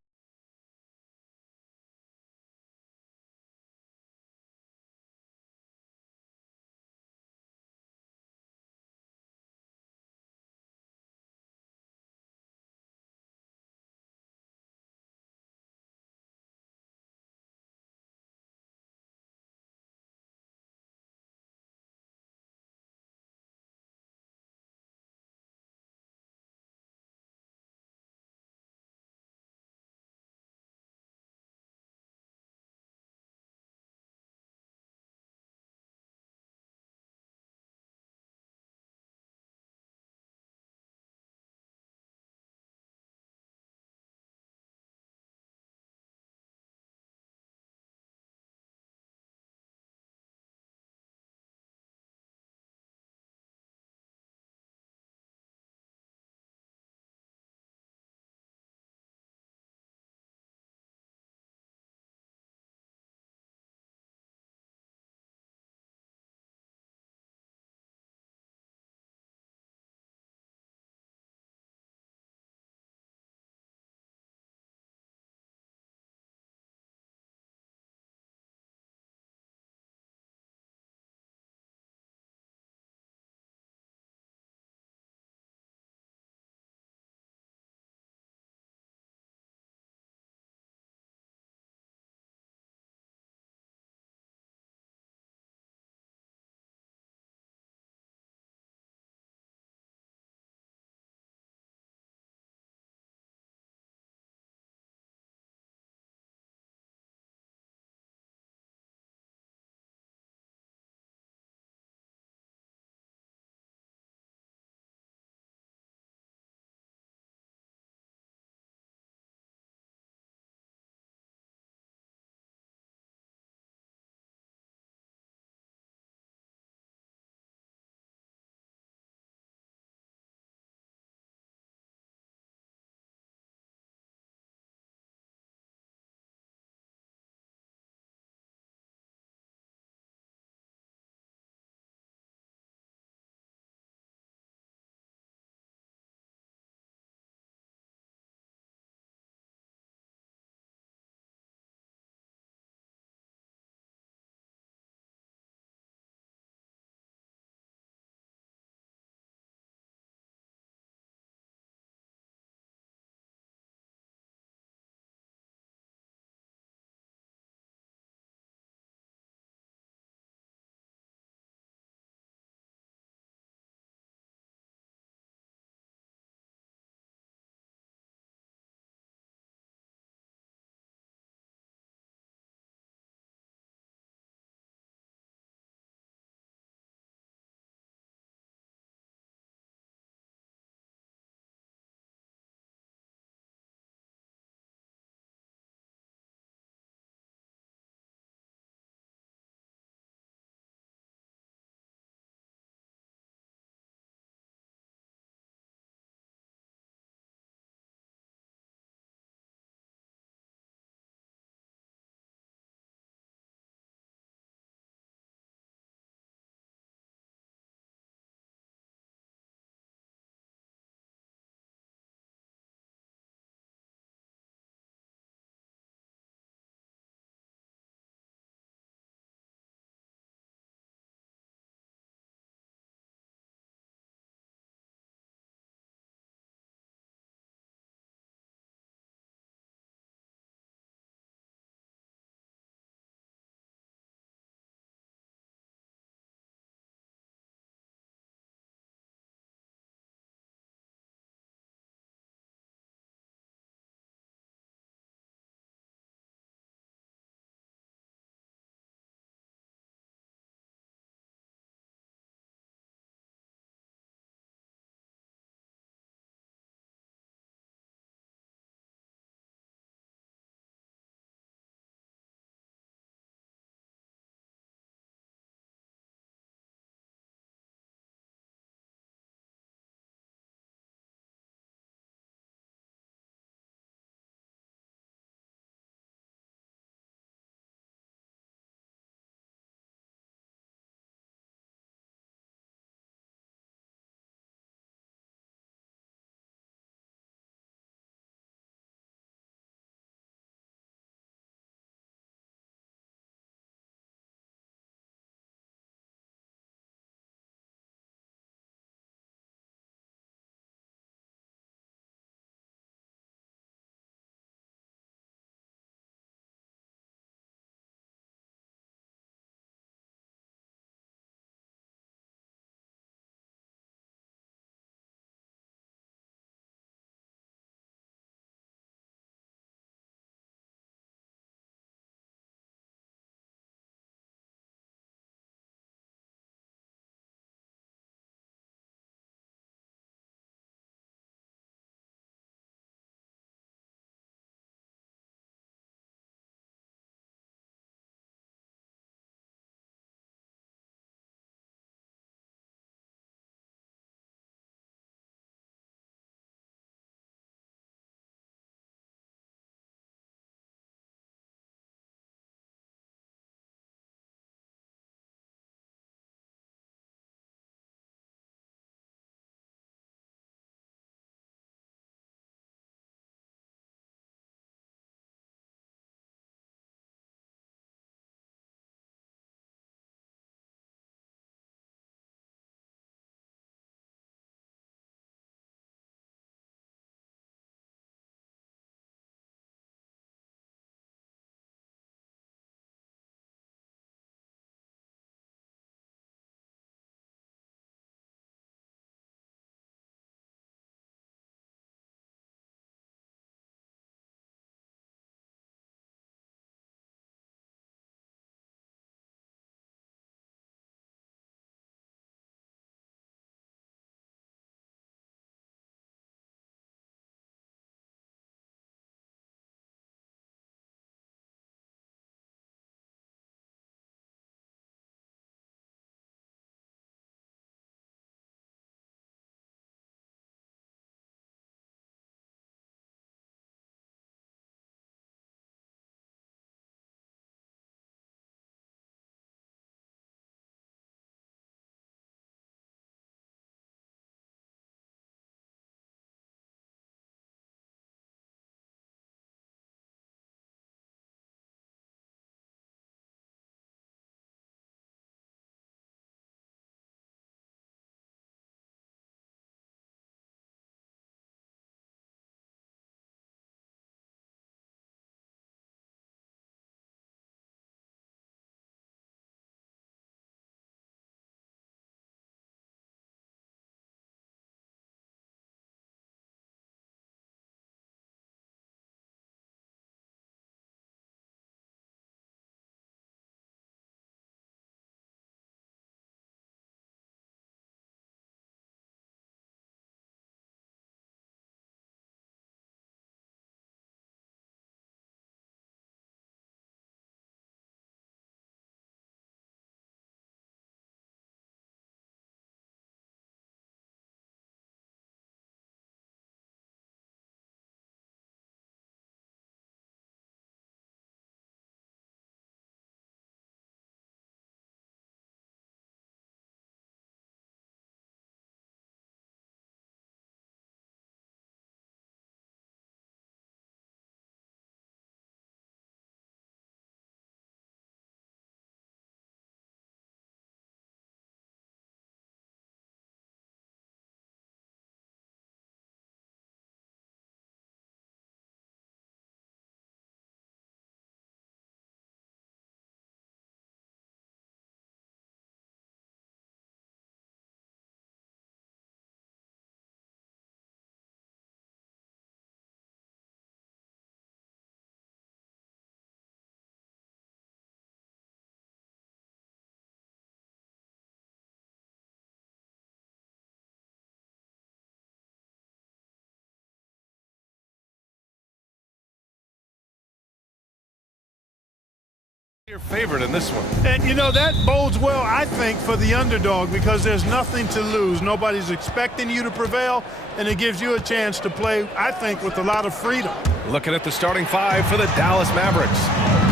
Your favorite in this one. And, you know, that bodes well, I think, for the underdog because there's nothing to lose. Nobody's expecting you to prevail, and it gives you a chance to play, I think, with a lot of freedom. Looking at the starting five for the Dallas Mavericks.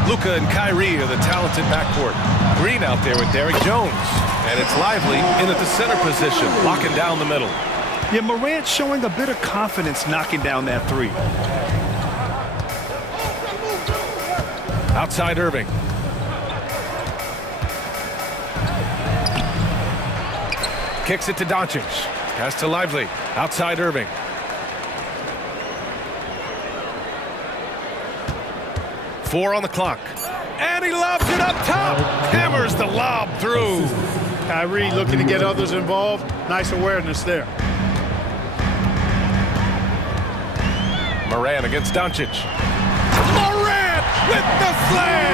Luka and Kyrie are the talented backcourt. Green out there with Derrick Jones. And it's Lively in at the center position, locking down the middle. Yeah, Morant showing a bit of confidence knocking down that three. Outside Irving. Kicks it to Doncic. Pass to Lively. Outside Irving. Four on the clock. And he lobs it up top. Hammers the lob through. Kyrie looking to get others involved. Nice awareness there. Morant against Doncic. Morant with the slam!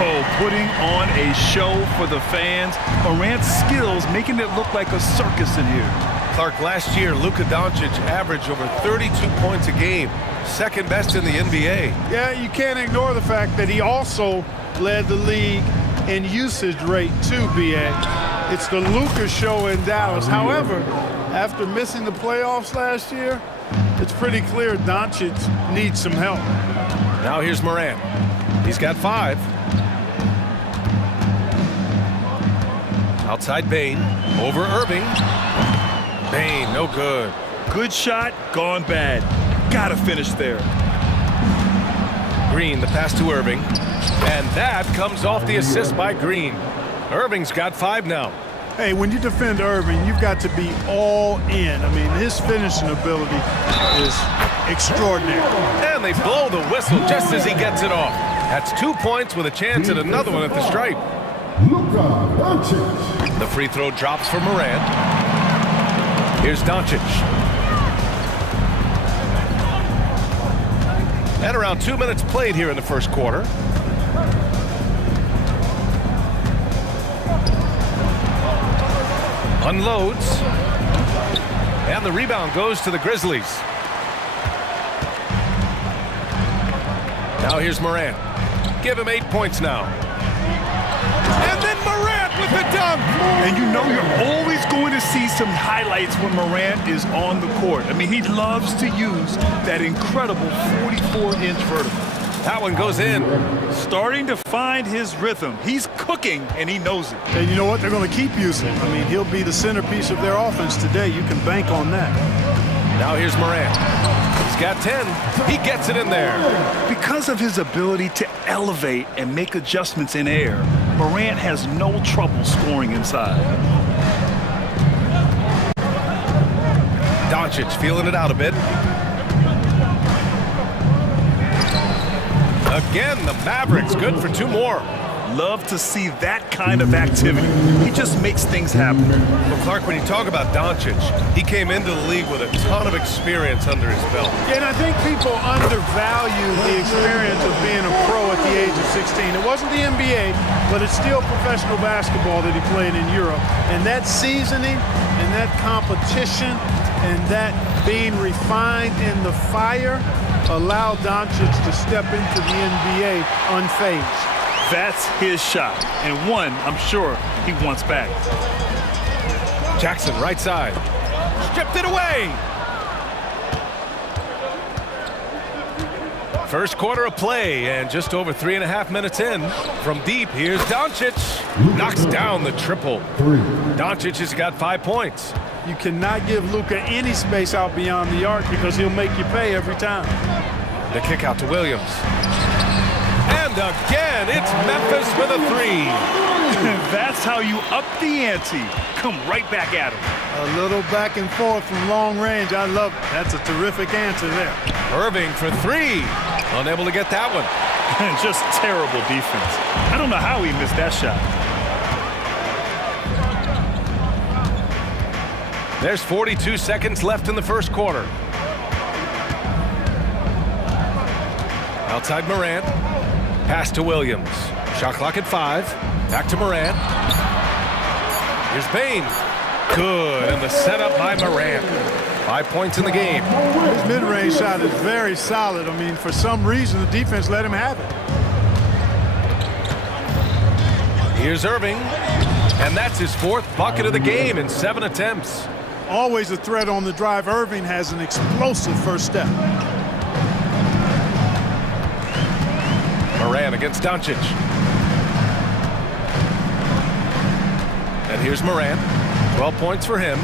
Oh, putting on a show for the fans. Morant's skills making it look like a circus in here. Clark, last year, Luka Doncic averaged over 32 points a game. Second best in the NBA. Yeah, you can't ignore the fact that he also led the league in usage rate too, B.A. It's the Luka show in Dallas. However, after missing the playoffs last year, it's pretty clear Doncic needs some help. Now here's Morant. He's got 5. Outside Bane. Over Irving. Bane, no good. Good shot, gone bad. Gotta finish there. Green, the pass to Irving. And that comes off the assist by Green. Irving's got 5 now. Hey, when you defend Irving, you've got to be all in. I mean, his finishing ability is extraordinary. And they blow the whistle just as he gets it off. That's 2 points with a chance at another one at the stripe. The free throw drops for Morant. Here's Doncic. And around 2 minutes played here in the first quarter. Unloads. And the rebound goes to the Grizzlies. Now here's Morant. Give him 8 points now. And then Morant with the dunk. And you know you're always going to see some highlights when Morant is on the court. I mean, he loves to use that incredible 44-inch vertical. That one goes in. Starting to find his rhythm. He's cooking, and he knows it. And you know what? They're going to keep using him. I mean, he'll be the centerpiece of their offense today. You can bank on that. Now here's Morant. He's got 10. He gets it in there. Because of his ability to elevate and make adjustments in air, Morant has no trouble scoring inside. Doncic feeling it out a bit. Again, the Mavericks good for 2 more. Love to see that kind of activity. He just makes things happen. Well, Clark, when you talk about Doncic, he came into the league with a ton of experience under his belt. Yeah, and I think people undervalue the experience of being a pro at the age of 16. It wasn't the NBA, but it's still professional basketball that he played in Europe. And that seasoning and that competition and that being refined in the fire allowed Doncic to step into the NBA unfazed. That's his shot, and one I'm sure he wants back. Jackson, right side. Stripped it away. First quarter of play, and just over 3.5 minutes in. From deep, here's Doncic. Knocks down the triple. Doncic has got 5 points. You cannot give Luka any space out beyond the arc because he'll make you pay every time. The kick out to Williams. And again, it's Memphis with a 3. That's how you up the ante. Come right back at him. A little back and forth from long range. I love it. That's a terrific answer there. Irving for 3. Unable to get that one. Just terrible defense. I don't know how he missed that shot. There's 42 seconds left in the first quarter. Outside Morant. Pass to Williams. Shot clock at 5. Back to Morant. Here's Bane. Good, and the setup by Morant. 5 points in the game. His mid-range shot is very solid. I mean, for some reason, the defense let him have it. Here's Irving, and that's his 4th bucket of the game in 7 attempts. Always a threat on the drive. Irving has an explosive first step. Moran against Doncic. And here's Moran. 12 points for him.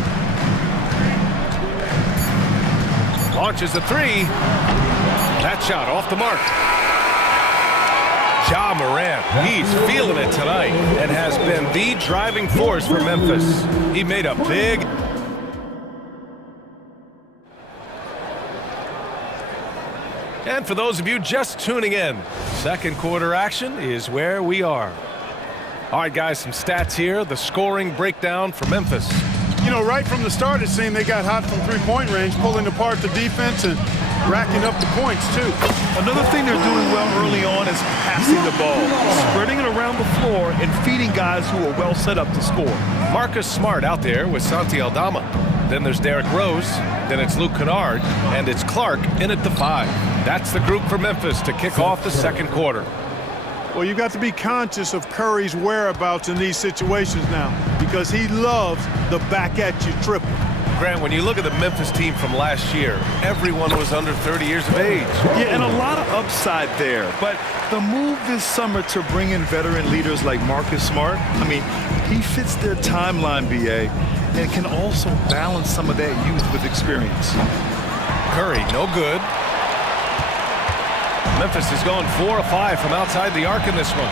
Launches a 3. That shot off the mark. Ja Morant, he's feeling it tonight and has been the driving force for Memphis. He made a big... And for those of you just tuning in, second quarter action is where we are. All right, guys, some stats here. The scoring breakdown for Memphis. You know, right from the start, it seemed they got hot from three-point range, pulling apart the defense and racking up the points, too. Another thing they're doing well early on is passing the ball, spreading it around the floor and feeding guys who are well set up to score. Marcus Smart out there with Santi Aldama. Then there's Derrick Rose. Then it's Luke Kennard. And it's Clark in at the 5. That's the group for Memphis to kick off the second quarter. Well, you've got to be conscious of Curry's whereabouts in these situations now, because he loves the back-at-you triple. Grant, when you look at the Memphis team from last year, everyone was under 30 years of age. Yeah, and a lot of upside there. But the move this summer to bring in veteran leaders like Marcus Smart, I mean, he fits their timeline, BA, and can also balance some of that youth with experience. Curry, no good. Memphis has gone 4 of 5 from outside the arc in this one.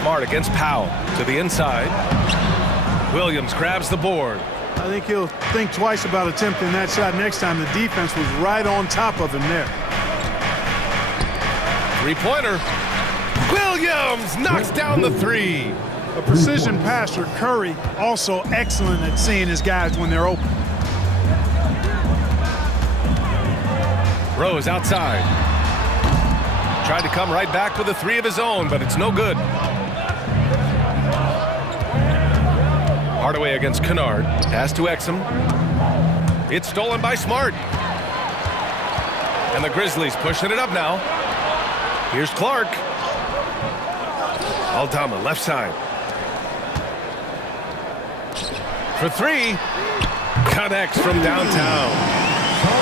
Smart against Powell to the inside. Williams grabs the board. I think he'll think twice about attempting that shot next time. The defense was right on top of him there. Three-pointer. Williams knocks down the 3. A precision passer, Curry, also excellent at seeing his guys when they're open. Rose outside. Tried to come right back with a 3 of his own, but it's no good. Hardaway against Kennard. Pass to Exum. It's stolen by Smart. And the Grizzlies pushing it up now. Here's Clark. Aldama left side. For 3. Connects from downtown.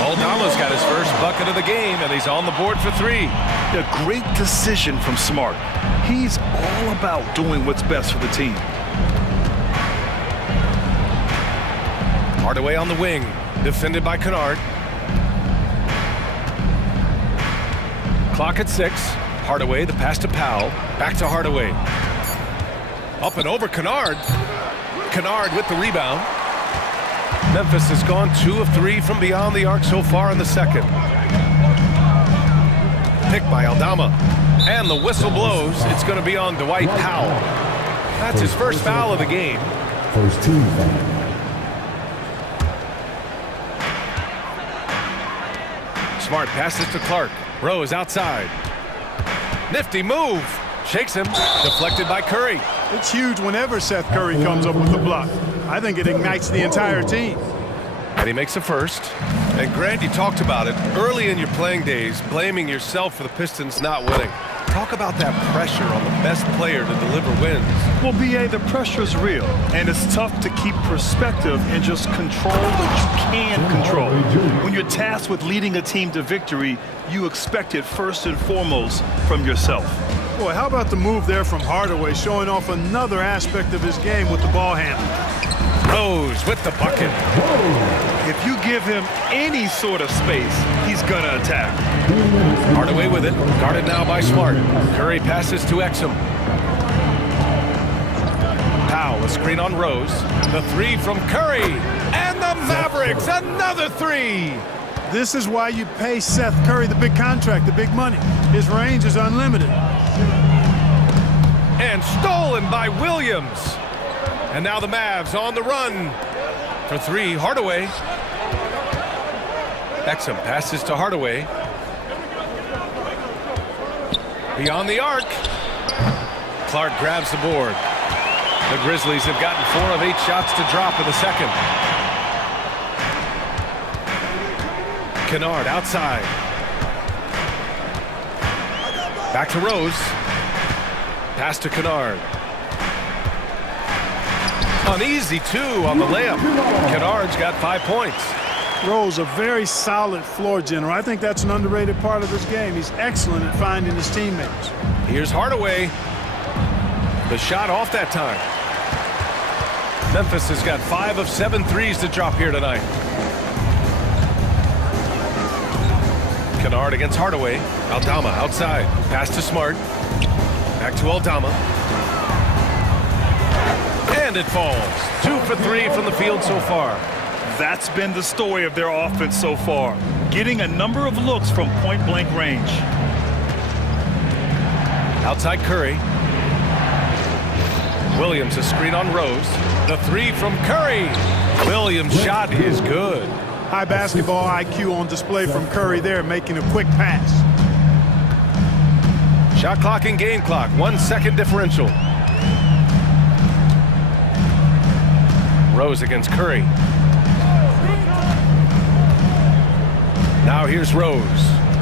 Aldama's got his first bucket of the game, and he's on the board for 3. A great decision from Smart. He's all about doing what's best for the team. Hardaway on the wing, defended by Kennard. Clock at 6. Hardaway, the pass to Powell. Back to Hardaway. Up and over Kennard. Kennard with the rebound. Memphis has gone 2 of 3 from beyond the arc so far in the second. Picked by Aldama. And the whistle blows. It's going to be on Dwight Powell. That's his first foul of the game. First team foul. Smart passes to Clark. Rose outside. Nifty move. Shakes him. Deflected by Curry. It's huge whenever Seth Curry comes up with a block. I think it ignites the entire team. And he makes a first. And Grant, you talked about it early in your playing days, blaming yourself for the Pistons not winning. Talk about that pressure on the best player to deliver wins. Well, BA, the pressure is real, and it's tough to keep perspective and just control what you can control. When you're tasked with leading a team to victory, you expect it first and foremost from yourself. Boy, how about the move there from Hardaway, showing off another aspect of his game with the ball handling. Rose with the bucket. If you give him any sort of space, he's gonna attack. Hardaway with it, guarded now by Smart. Curry passes to Exum. Powell, a screen on Rose. The 3 from Curry. And the Mavericks, another 3. This is why you pay Seth Curry the big contract, the big money. His range is unlimited. And stolen by Williams. And now the Mavs on the run. For 3, Hardaway. Exum passes to Hardaway. Beyond the arc. Clark grabs the board. The Grizzlies have gotten 4 of 8 shots to drop in the second. Kennard outside. Back to Rose. Pass to Kennard. An easy 2 on the layup. Kennard's got 5 points. Rose, a very solid floor general. I think that's an underrated part of his game. He's excellent at finding his teammates. Here's Hardaway. The shot off that time. Memphis has got 5 of 7 threes to drop here tonight. Kennard against Hardaway. Aldama outside. Pass to Smart. Back to Aldama. And it falls. 2 for 3 from the field so far. That's been the story of their offense so far. Getting a number of looks from point-blank range. Outside Curry. Williams, a screen on Rose. The 3 from Curry. Williams' shot is good. High basketball IQ on display from Curry there, making a quick pass. Shot clock and game clock, 1 second differential. Rose against Curry. Now here's Rose.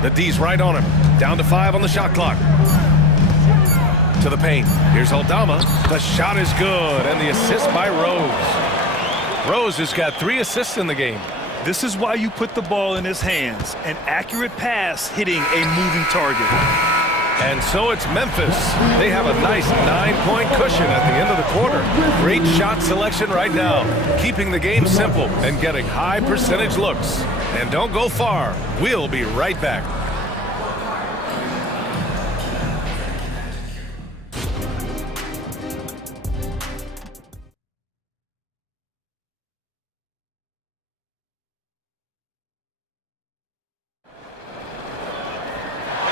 The D's right on him. Down to 5 on the shot clock. To the paint. Here's Aldama. The shot is good, and the assist by Rose. Rose has got 3 assists in the game. This is why you put the ball in his hands. An accurate pass hitting a moving target. And so it's Memphis. They have a nice 9-point cushion at the end of the quarter. Great shot selection right now, keeping the game simple and getting high percentage looks. And don't go far. We'll be right back.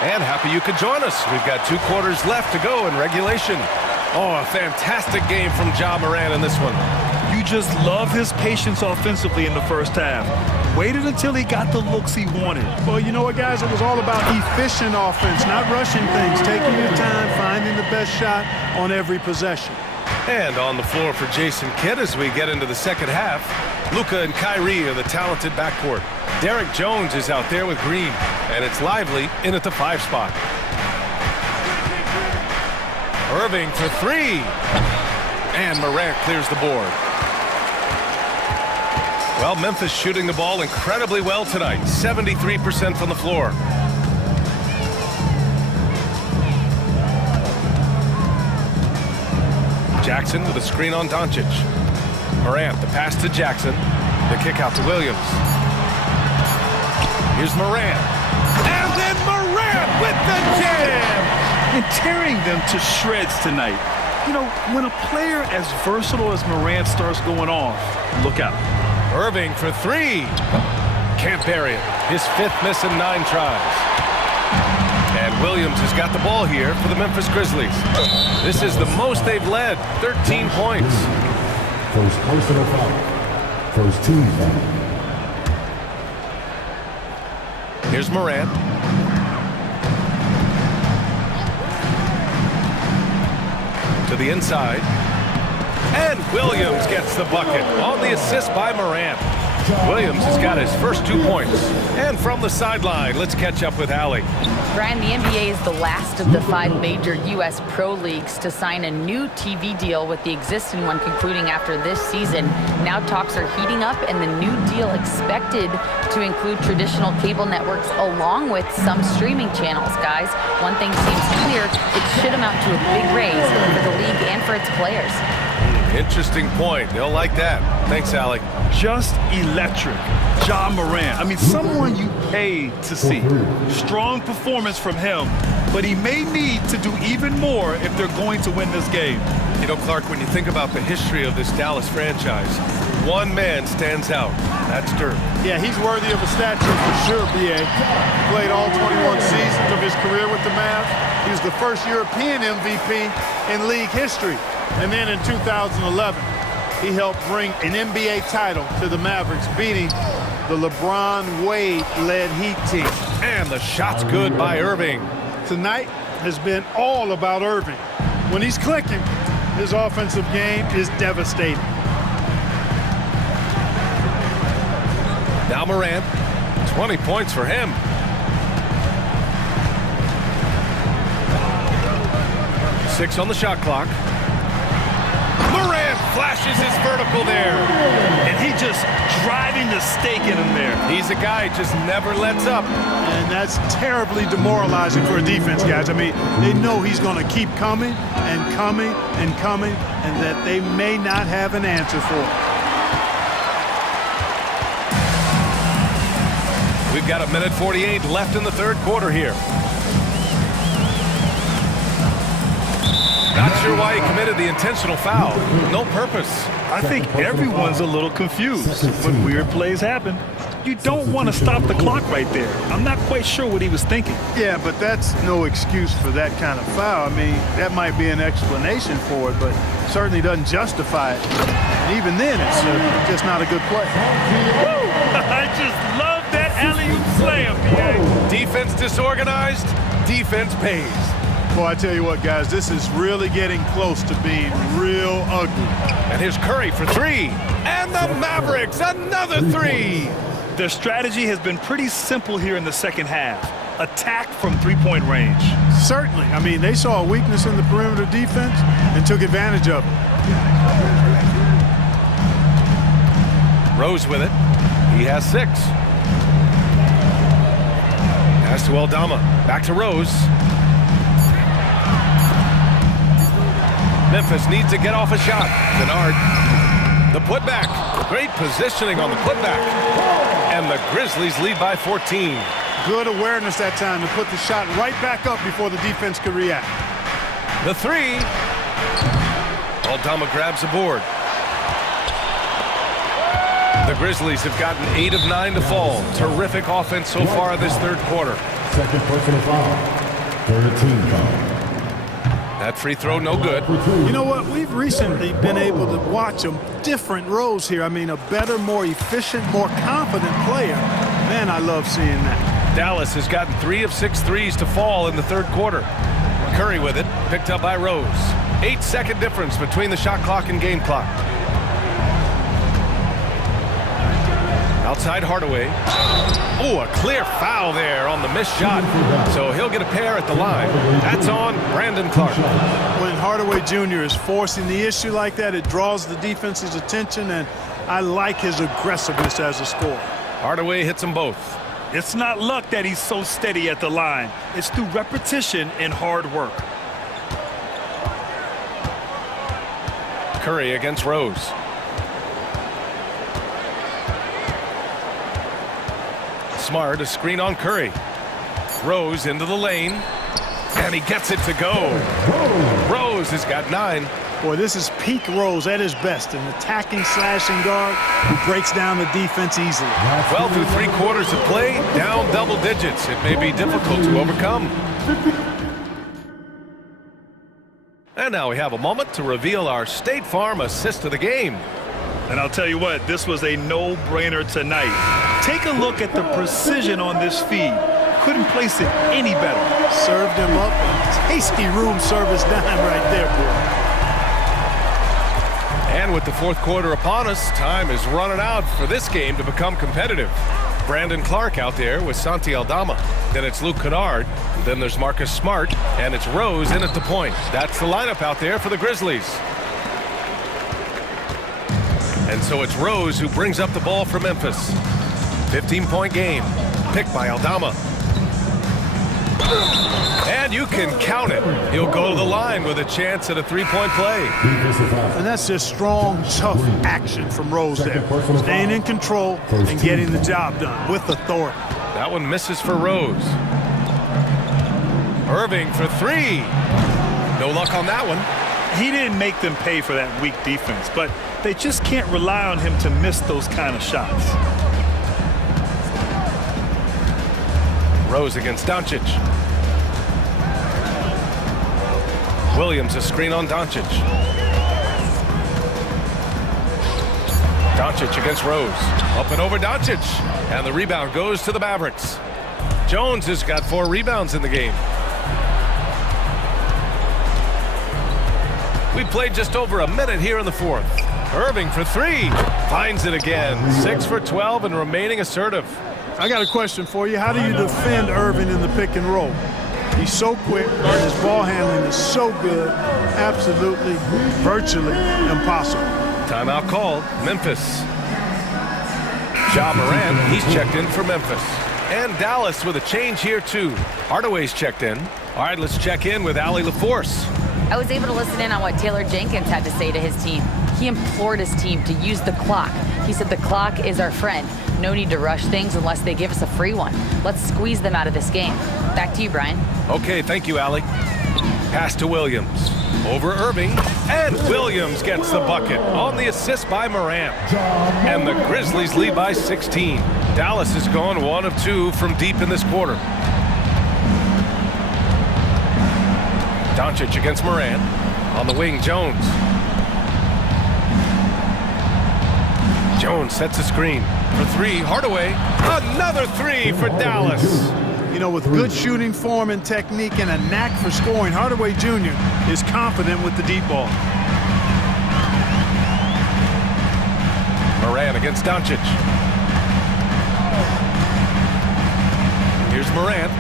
And happy you could join us. We've got 2 quarters left to go in regulation. Oh, a fantastic game from Ja Morant in this one. You just love his patience offensively in the first half. Waited until he got the looks he wanted. Well, you know what, guys? It was all about efficient offense, not rushing things, taking your time, finding the best shot on every possession. And on the floor for Jason Kidd as we get into the second half, Luka and Kyrie are the talented backcourt. Derek Jones is out there with Green, and it's Lively in at the 5 spot. Irving for 3. And Morant clears the board. Well, Memphis shooting the ball incredibly well tonight. 73% from the floor. Jackson with a screen on Doncic. Morant, the pass to Jackson. The kick out to Williams. Here's Morant. And then Morant with the jam! And tearing them to shreds tonight. You know, when a player as versatile as Morant starts going off, look out. Irving for 3. Can't bury it. His 5th miss in 9 tries. And Williams has got the ball here for the Memphis Grizzlies. This is the most they've led, 13 points. First personal foul. First team foul. Here's Morant. To the inside. And Williams gets the bucket on the assist by Morant. Williams has got his first 2 points. And from the sideline, let's catch up with Allie. Brian, the NBA is the last of the 5 major U.S. pro leagues to sign a new TV deal, with the existing one concluding after this season. Now talks are heating up, and the new deal expected to include traditional cable networks along with some streaming channels. Guys, one thing seems clear: it should amount to a big raise for the league and for its players. Interesting point. They'll like that. Thanks, Allie. Just electric. Ja Morant. I mean, someone you pay to see. Strong performance from him, but he may need to do even more if they're going to win this game. You know, Clark, when you think about the history of this Dallas franchise, one man stands out. That's Dirk. Yeah, he's worthy of a statue for sure, B.A. Played all 21 seasons of his career with the Mavs. He was the first European MVP in league history. And then in 2011, he helped bring an NBA title to the Mavericks, beating the LeBron Wade-led Heat team. And the shot's good by Irving. Tonight has been all about Irving. When he's clicking, his offensive game is devastating. Now Morant, 20 points for him. 6 on the shot clock. Morant flashes his vertical there. And he just driving the stake in him there. He's a guy who just never lets up. And that's terribly demoralizing for a defense, guys. I mean, they know he's going to keep coming and coming and coming, and that they may not have an answer for it. We've got 1:48 left in the third quarter here. Not sure why he committed the intentional foul. No purpose. I think everyone's a little confused when weird plays happen. You don't want to stop the clock right there. I'm not quite sure what he was thinking. Yeah, but that's no excuse for that kind of foul. I mean, that might be an explanation for it, but certainly doesn't justify it. And even then, it's just not a good play. Woo! I just love that alley-oop slam, PA. Defense disorganized, defense pays. Boy, I tell you what, guys, this is really getting close to being real ugly. And here's Curry for 3. And the Mavericks, another 3. Their strategy has been pretty simple here in the second half. Attack from three-point range. Certainly. I mean, they saw a weakness in the perimeter defense and took advantage of it. Rose with it. He has 6. Pass to Aldama. Back to Rose. Memphis needs to get off a shot. Kennard. The putback. Great positioning on the putback. And the Grizzlies lead by 14. Good awareness that time to put the shot right back up before the defense could react. The 3. Aldama grabs the board. The Grizzlies have gotten 8 of 9 to fall. Terrific offense so far this third quarter. Second personal foul. Third team foul. That free throw no good. You know what? We've recently been able to watch them different roles here. I mean, a better, more efficient, more confident player. Man, I love seeing that. Dallas has gotten 3 of 6 threes to fall in the third quarter. Curry with it, picked up by Rose. 8-second difference between the shot clock and game clock. Outside Hardaway. Oh, a clear foul there on the missed shot. So he'll get a pair at the line. That's on Brandon Clark. When Hardaway Jr. is forcing the issue like that, it draws the defense's attention, and I like his aggressiveness as a scorer. Hardaway hits them both. It's not luck that he's so steady at the line. It's through repetition and hard work. Curry against Rose. Smart, a screen on Curry. Rose into the lane, and he gets it to go. Rose has got 9. Boy, this is peak Rose at his best, an attacking, slashing guard who breaks down the defense easily. 12 through 3 quarters of play, down double digits. It may be difficult to overcome. And now we have a moment to reveal our State Farm assist of the game. And I'll tell you what, this was a no-brainer tonight. Take a look at the precision on this feed. Couldn't place it any better. Served him up. Tasty room service dime right there, boy. And with the fourth quarter upon us, time is running out for this game to become competitive. Brandon Clark out there with Santi Aldama. Then it's Luke Kennard. Then there's Marcus Smart. And it's Rose in at the point. That's the lineup out there for the Grizzlies. And so it's Rose who brings up the ball for Memphis. 15-point game. Picked by Aldama. And you can count it. He'll go to the line with a chance at a 3-point play. And that's just strong, tough action from Rose there. Staying in control and getting the job done with authority. That one misses for Rose. Irving for 3. No luck on that one. He didn't make them pay for that weak defense, but they just can't rely on him to miss those kind of shots. Rose against Doncic. Williams a screen on Doncic. Doncic against Rose. Up and over Doncic. And the rebound goes to the Mavericks. Jones has got 4 rebounds in the game. We played just over a minute here in the fourth. Irving for 3. Finds it again. 6 for 12 and remaining assertive. I got a question for you. How do you defend Irving in the pick and roll? He's so quick, and his ball handling is so good, absolutely, virtually impossible. Timeout called, Memphis. Ja Morant, he's checked in for Memphis. And Dallas with a change here too. Hardaway's checked in. All right, let's check in with Allie LaForce. I was able to listen in on what Taylor Jenkins had to say to his team. He implored his team to use the clock. He said the clock is our friend. No need to rush things unless they give us a free one. Let's squeeze them out of this game. Back to you, Brian. Okay, thank you, Allie. Pass to Williams. Over Irving. And Williams gets the bucket on the assist by Morant. And the Grizzlies lead by 16. Dallas has gone 1 of 2 from deep in this quarter. Doncic against Morant. On the wing, Jones. Jones sets a screen for 3. Hardaway. Another 3 for Dallas. You know, with good shooting form and technique and a knack for scoring, Hardaway Jr. is confident with the deep ball. Morant against Doncic. Here's Morant.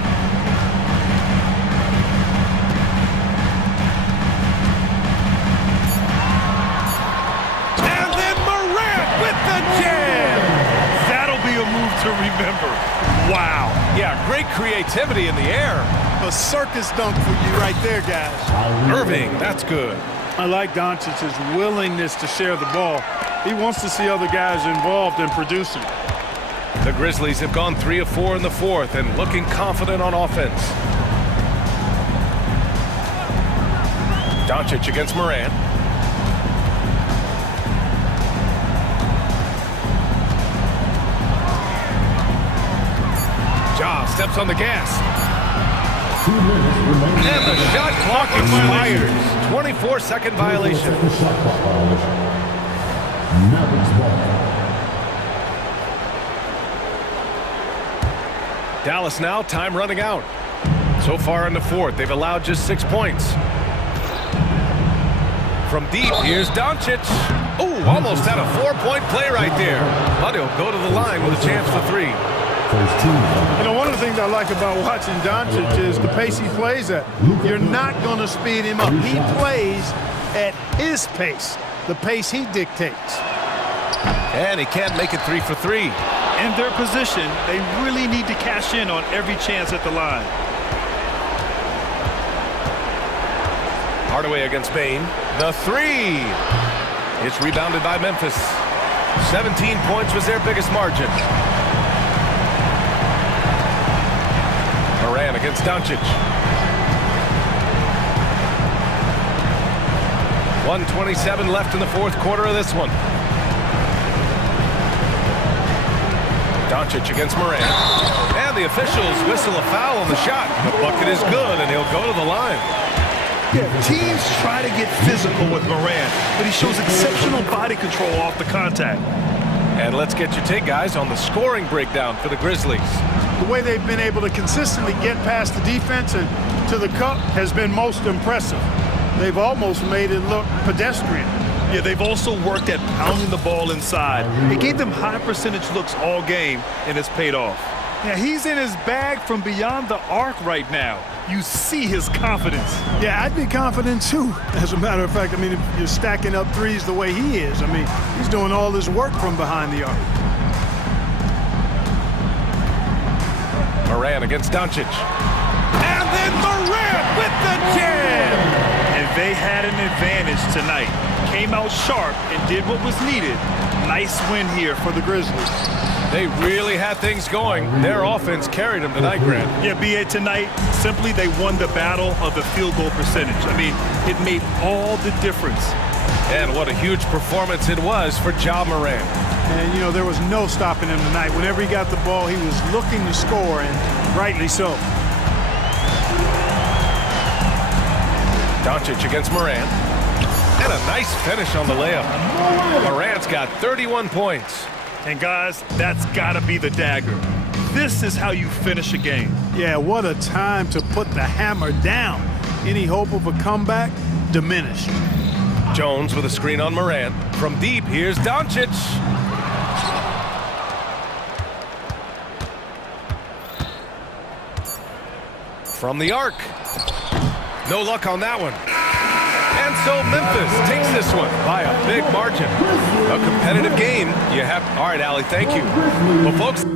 And then Morant with the jam! That'll be a move to remember. Wow. Yeah, great creativity in the air. A circus dunk for you right there, guys. Irving, that's good. I like Doncic's willingness to share the ball. He wants to see other guys involved in producing. The Grizzlies have gone 3 of 4 in the fourth and looking confident on offense. Doncic against Morant. Ja steps on the gas. And the shot clock expires. 24-second violation. Dallas now, time running out. So far in the fourth, they've allowed just 6 points. From deep, here's Doncic. Oh, almost had a 4-point play right there. But he'll go to the line with a chance for 3. You know, one of the things I like about watching Doncic is the pace he plays at. You're not going to speed him up. He plays at his pace, the pace he dictates. And he can't make it 3 for 3. In their position, they really need to cash in on every chance at the line. Hardaway against Bain. The 3. It's rebounded by Memphis. 17 points was their biggest margin. Morant against Doncic. 1:27 left in the fourth quarter of this one. Doncic against Morant. And the officials whistle a foul on the shot. The bucket is good, and he'll go to the line. Yeah, teams try to get physical with Morant, but he shows exceptional body control off the contact. And let's get your take, guys, on the scoring breakdown for the Grizzlies. The way they've been able to consistently get past the defense and to the cup has been most impressive. They've almost made it look pedestrian. Yeah, they've also worked at pounding the ball inside. It gave them high percentage looks all game, and it's paid off. Yeah, he's in his bag from beyond the arc right now. You see his confidence. Yeah, I'd be confident too. As a matter of fact, I mean, if you're stacking up threes the way he is, I mean, he's doing all this work from behind the arc. Morant against Doncic. And then Morant with the jam! And they had an advantage tonight. Came out sharp and did what was needed. Nice win here for the Grizzlies. They really had things going. Their offense carried them tonight, Grant. Yeah, B.A. tonight, simply they won the battle of the field goal percentage. I mean, it made all the difference. And what a huge performance it was for Ja Morant. And, you know, there was no stopping him tonight. Whenever he got the ball, he was looking to score, and rightly so. Doncic against Morant. And a nice finish on the layup. Morant's got 31 points. And, guys, that's got to be the dagger. This is how you finish a game. Yeah, what a time to put the hammer down. Any hope of a comeback diminished. Jones with a screen on Morant. From deep, here's Doncic. from the arc. No luck on that one. And so Memphis takes this one by a big margin. A competitive game. You have... All right, Allie, thank you. Well, folks...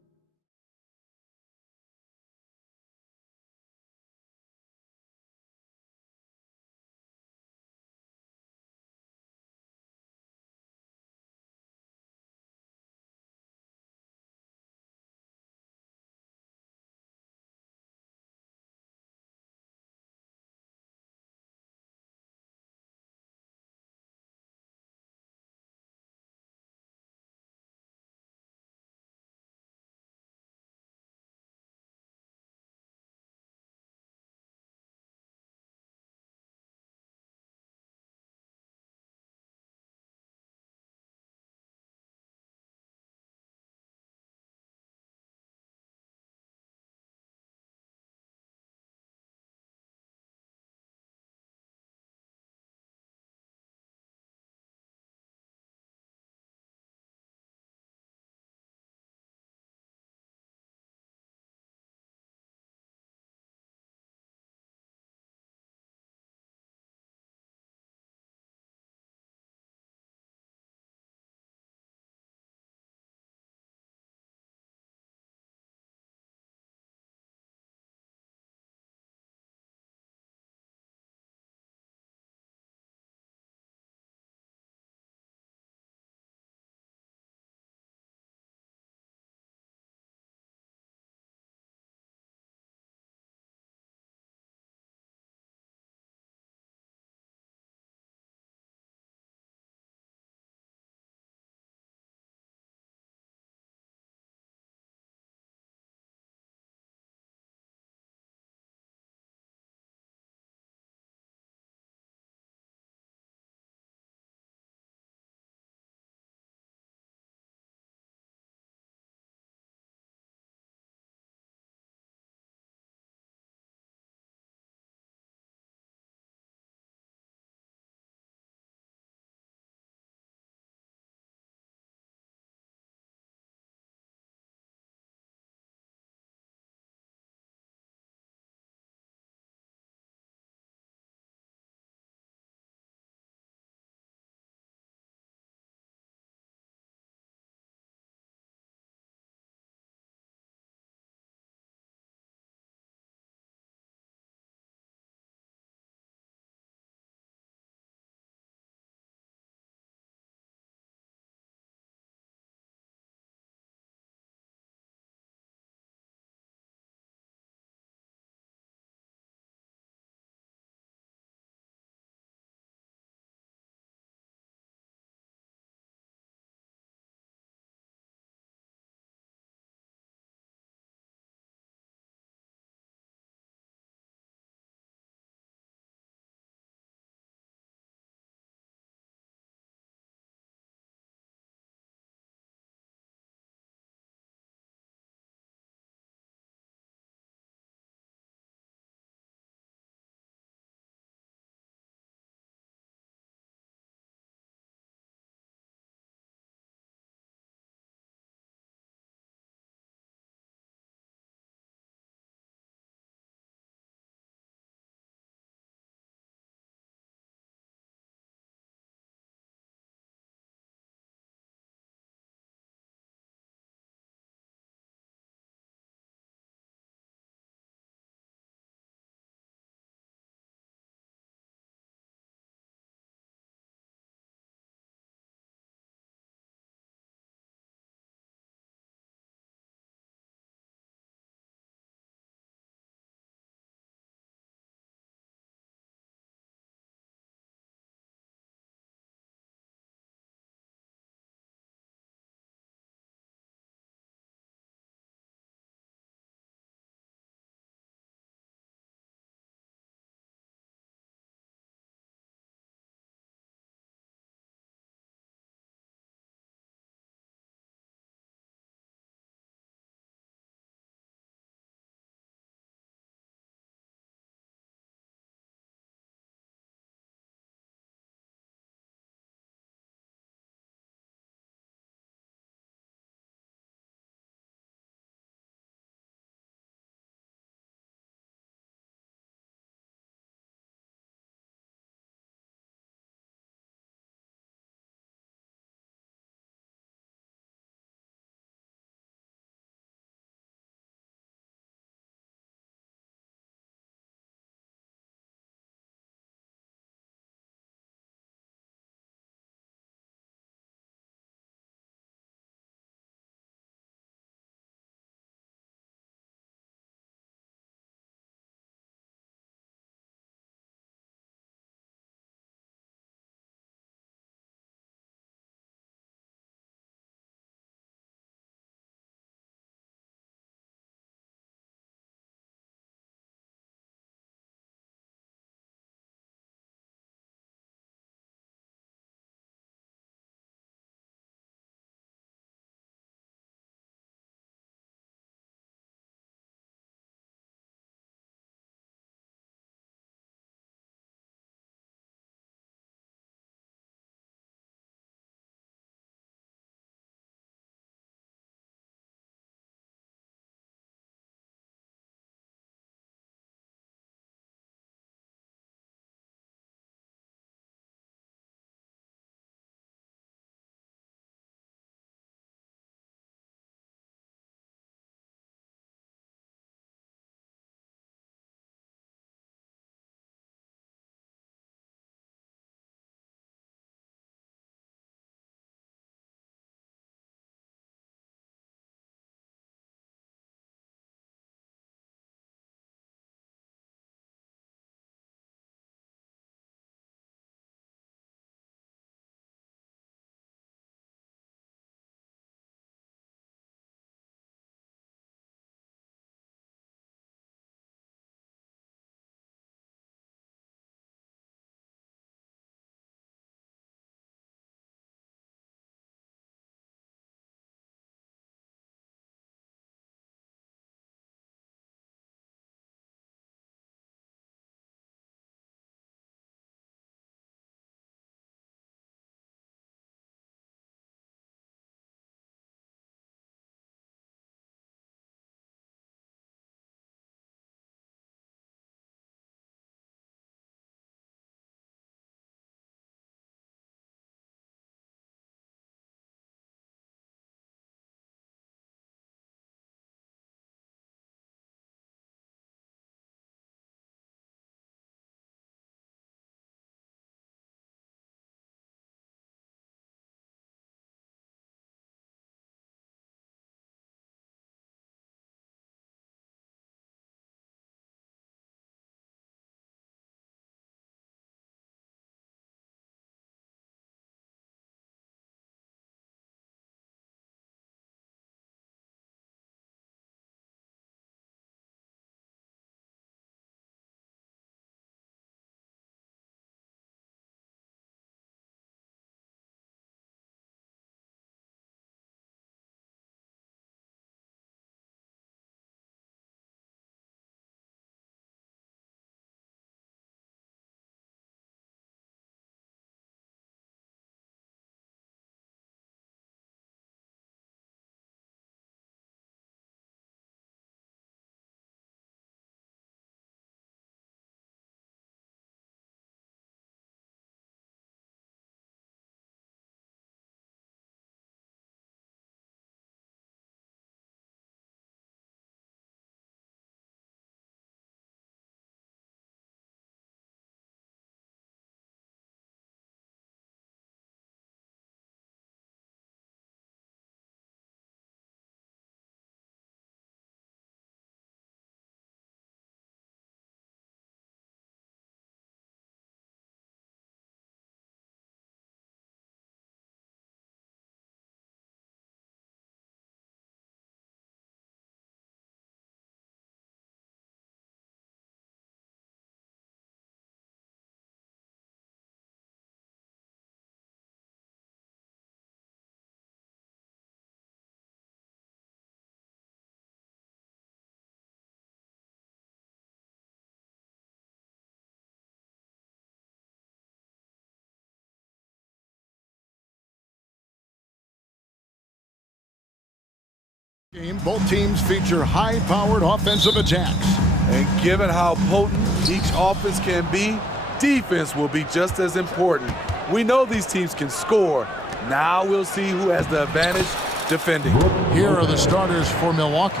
Both teams feature high-powered offensive attacks. And given how potent each offense can be, defense will be just as important. We know these teams can score. Now we'll see who has the advantage defending. Here are the starters for Milwaukee.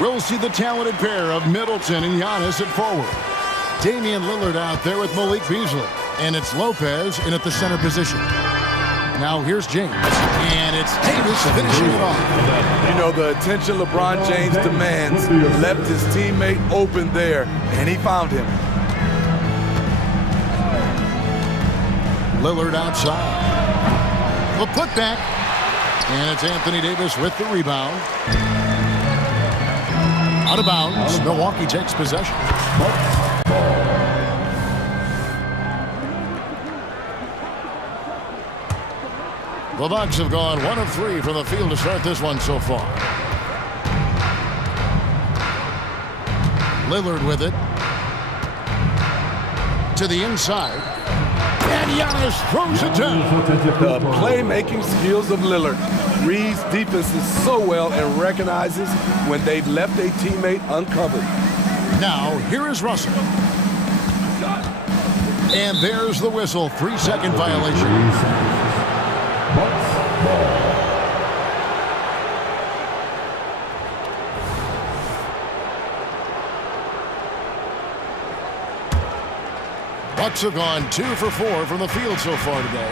We'll see the talented pair of Middleton and Giannis at forward. Damian Lillard out there with Malik Beasley. And it's Lopez in at the center position. Now here's James, and it's Davis finishing it off. You know, the attention LeBron James demands left his teammate open there, and he found him. Lillard outside. The putback, and it's Anthony Davis with the rebound. Out of bounds, Milwaukee takes possession. The Bucks have gone 1 of 3 from the field to start this one so far. Lillard with it. To the inside. And Giannis throws it down. The playmaking skills of Lillard reads defenses so well and recognizes when they've left a teammate uncovered. Now, here is Russell. And there's the whistle. 3-second violation. Bucks have gone 2 for 4 from the field so far today.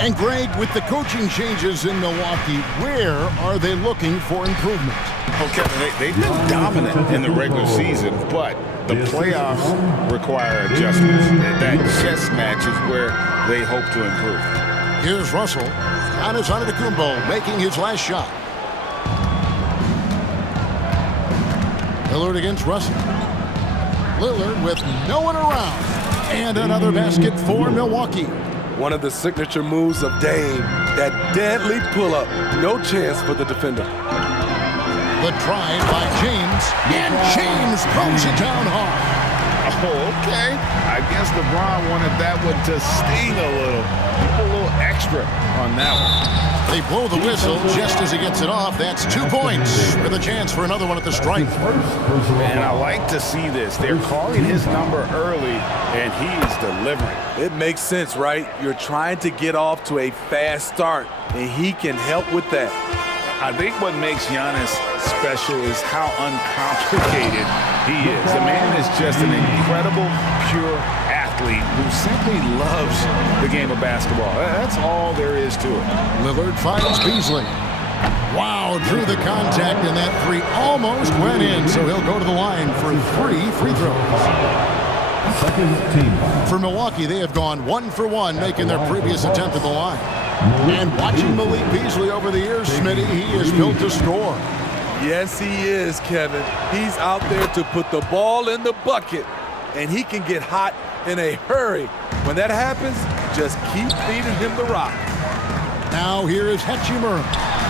And Greg, with the coaching changes in Milwaukee, where are they looking for improvement? Okay, they've been dominant in the regular season, but the playoffs require adjustments. That chess match is where they hope to improve. Here's Russell. Giannis Antetokounmpo making his last shot. Lillard against Russell. Lillard with no one around. And another basket for Milwaukee. One of the signature moves of Dame, that deadly pull-up. No chance for the defender. The drive by James, and James throws it down hard. Oh, okay. I guess LeBron wanted that one to sting a little. A little extra on that one. They blow the whistle just as he gets it off. That's 2 points with a chance for another one at the stripe. And I like to see this. They're calling his number early, and he is delivering. It makes sense, right? You're trying to get off to a fast start, and he can help with that. I think what makes Giannis special is how uncomplicated he is. The man is just an incredible, pure athlete who simply loves the game of basketball. That's all there is to it. Lillard finds Beasley. Wow, drew the contact, and that 3 almost went in, so he'll go to the line for 3 free throws. For Milwaukee, they have gone 1 for 1, making their previous attempt at the line. And watching Malik Beasley over the years, Smitty, he is built to score. Yes, he is, Kevin. He's out there to put the ball in the bucket, and he can get hot in a hurry. When that happens, just keep feeding him the rock. Now here is Hachimura.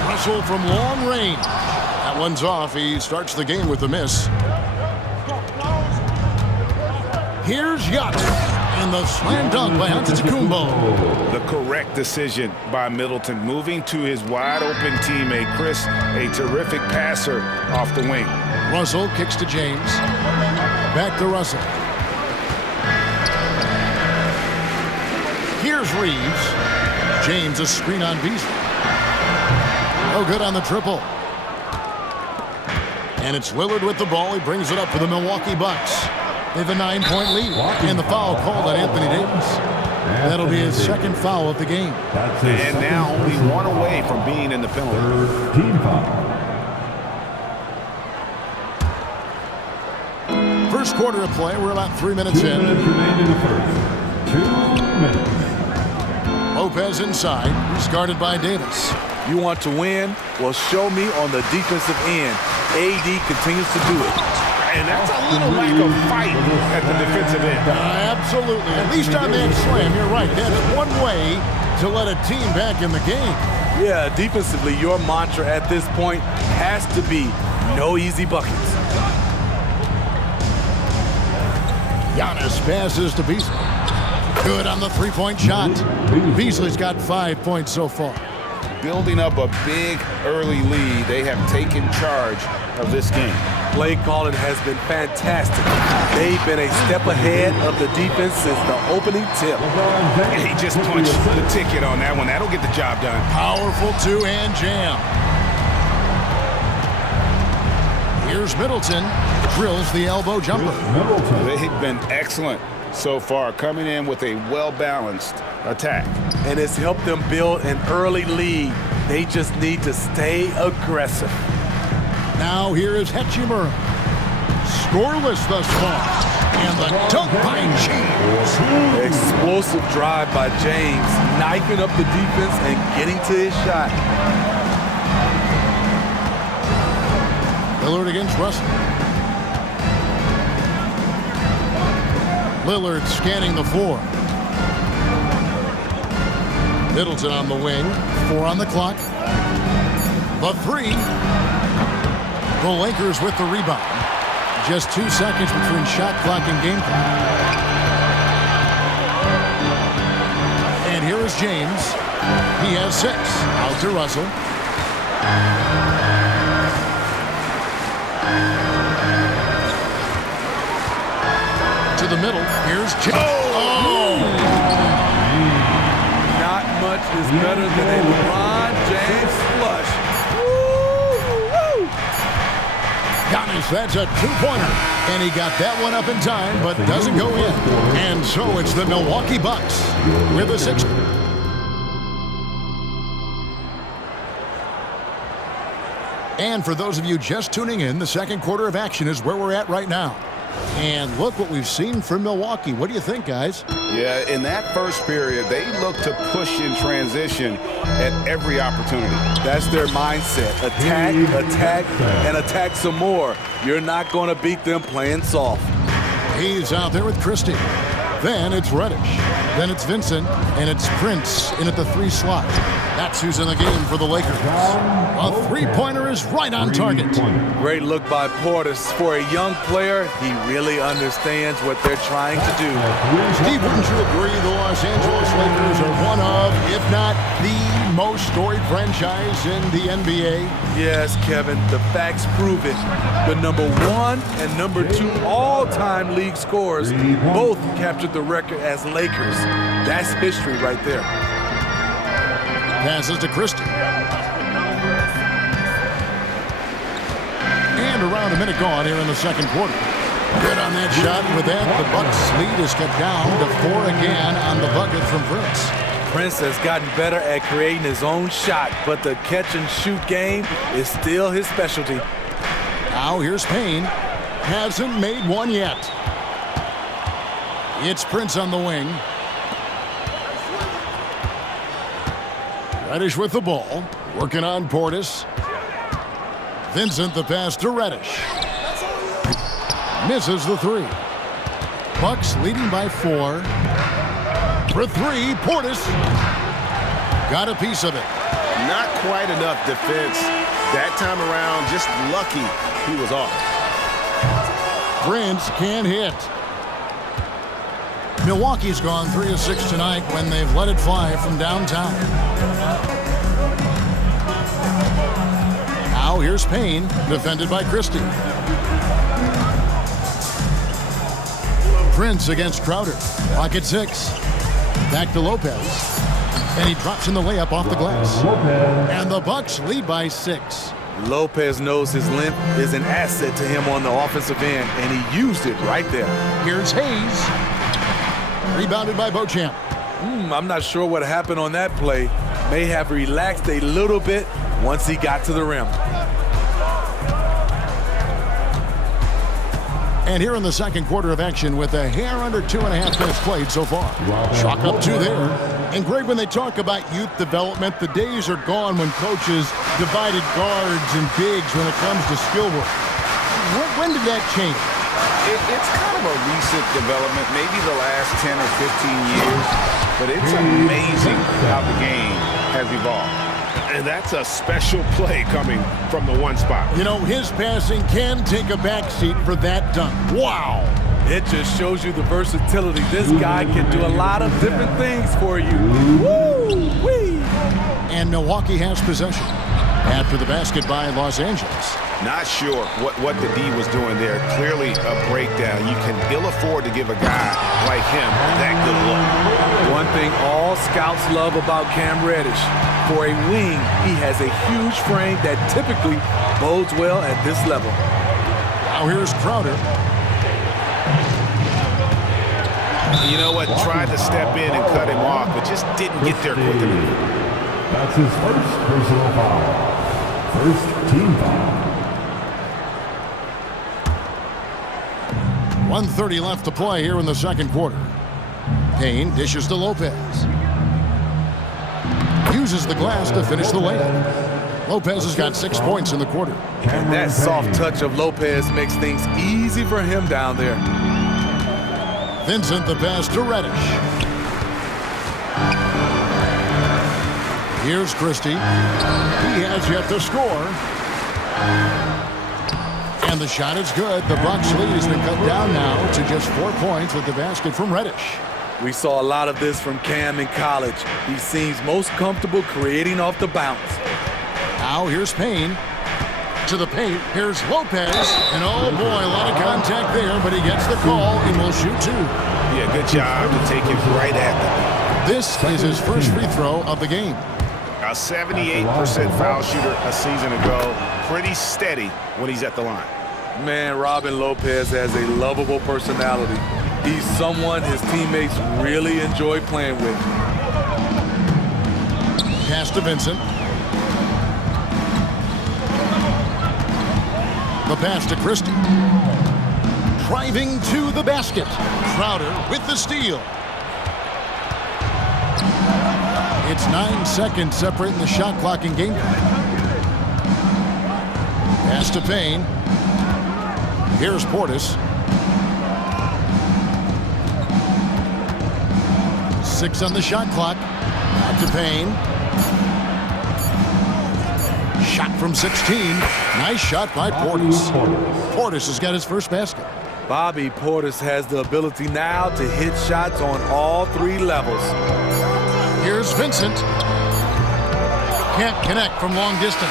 Russell from long range. That one's off. He starts the game with a miss. Here's Giannis. And the slam dunk by Antetokounmpo. The correct decision by Middleton, moving to his wide-open teammate, Chris, a terrific passer off the wing. Russell kicks to James. Back to Russell. Here's Reeves. James, a screen on Beasley. No good on the triple. And it's Lillard with the ball. He brings it up for the Milwaukee Bucks. They have a 9-point lead, and the foul called on Anthony Davis. That'll be his second foul of the game. And now only 1 away from being in the penalty. Team foul. First quarter of play, we're about 3 minutes in. 2 minutes remain in the first. 2 minutes. Lopez inside. He's guarded by Davis. You want to win? Well, show me on the defensive end. AD continues to do it. And that's a little lack of fight at the defensive end. Absolutely. At least on that slam, you're right. That's one way to let a team back in the game. Yeah, defensively, your mantra at this point has to be no easy buckets. Giannis passes to Beasley. Good on the 3-point shot. Beasley's got 5 points so far. building up a big early lead. They have taken charge of this game. Play calling has been fantastic. They've been a step ahead of the defense since the opening tip. And he just punched the ticket on that one. That'll get the job done. Powerful two-hand jam. Here's Middleton, drills the elbow jumper. They've been excellent so far, coming in with a well-balanced attack. And it's helped them build an early lead. They just need to stay aggressive. Now here is Hachimura. Scoreless thus far. And the dunk by James. Explosive drive by James, knifing up the defense and getting to his shot. Lillard against Russell. Lillard scanning the floor. Middleton on the wing. 4 on the clock. The 3. The Lakers with the rebound. Just 2 seconds between shot clock and game clock. And here is James. He has 6. Out to Russell. To the middle. Here's James. Oh! Not much is better than a LeBron James flush. Giannis, that's a 2-pointer. And he got that one up in time, but doesn't go in. And so it's the Milwaukee Bucks with a 6. And for those of you just tuning in, the second quarter of action is where we're at right now. And look what we've seen from Milwaukee. What do you think, guys? Yeah, in that first period, they looked to push in transition at every opportunity. That's their mindset. Attack, attack, and attack some more. You're not going to beat them playing soft. He's out there with Christie. Then it's Reddish. Then it's Vincent. And it's Prince in at the 3 slot. That's who's in the game for the Lakers. A 3-pointer is right on target. Great look by Portis. For a young player, he really understands what they're trying to do. Steve, wouldn't you agree the Los Angeles Lakers are one of, if not the most storied franchise in the NBA? Yes, Kevin, the facts prove it. The number 1 and number 2 all-time league scorers both captured the record as Lakers. That's history right there. Passes to Christie. And around a minute gone here in the second quarter. Good on that shot. With that, the Bucks lead is kept down to 4 again on the bucket from Prince. Prince has gotten better at creating his own shot, but the catch-and-shoot game is still his specialty. Now here's Payne. Hasn't made one yet. It's Prince on the wing. Reddish with the ball. Working on Portis. Vincent the pass to Reddish. Misses the 3. Bucks leading by 4. For 3, Portis. Got a piece of it. Not quite enough defense that time around. Just lucky he was off. Prince can't hit. Milwaukee's gone 3 of 6 tonight when they've let it fly from downtown. Now here's Payne, defended by Christie. Prince against Crowder. Pocket 6. Back to Lopez. And he drops in the layup off the glass. And the Bucks lead by 6. Lopez knows his length is an asset to him on the offensive end, and he used it right there. Here's Hayes. Rebounded by Beauchamp. I'm not sure what happened on that play. May have relaxed a little bit once he got to the rim. And here in the second quarter of action with a hair under 2.5 minutes played so far. Chalk up 2 there. And Greg, when they talk about youth development, the days are gone when coaches divided guards and bigs when it comes to skill work. When did that change? It's kind of a recent development, maybe the last 10 or 15 years, but it's amazing how the game has evolved. And that's a special play coming from the 1 spot. You know, his passing can take a backseat for that dunk. Wow! It just shows you the versatility. This guy can do a lot of different things for you. Woo-wee! And Milwaukee has possession. After the basket by Los Angeles. Not sure what the D was doing there. Clearly a breakdown. You can ill afford to give a guy like him that good look. One thing all scouts love about Cam Reddish. For a wing, he has a huge frame that typically bodes well at this level. Now here's Crowder. You know what? Tried to step in and cut him off, but just didn't get there quick enough. That's his first personal foul. First team foul. 1:30 left to play here in the second quarter. Payne dishes to Lopez. Uses the glass to finish the layup. Lopez has got 6 points in the quarter. And that soft touch of Lopez makes things easy for him down there. Vincent the pass to Reddish. Here's Christie. He has yet to score. And the shot is good. The Bucks lead has been cut down now to just 4 points with the basket from Reddish. We saw a lot of this from Cam in college. He seems most comfortable creating off the bounce. Now here's Payne. To the paint. Here's Lopez. And oh boy, a lot of contact there, but he gets the call and will shoot 2. Yeah, good job to take it right at the. This is his first free throw of the game. A 78% foul shooter a season ago. Pretty steady when he's at the line. Man, Robin Lopez has a lovable personality. He's someone his teammates really enjoy playing with. Pass to Vincent. The pass to Christie. Driving to the basket. Crowder with the steal. It's 9 seconds separating the shot clock and game time. Pass to Payne. Here's Portis. 6 on the shot clock. Out to Payne. Shot from 16. Nice shot by Portis. Portis has got his first basket. Bobby Portis has the ability now to hit shots on all 3 levels. Here's Vincent. Can't connect from long distance.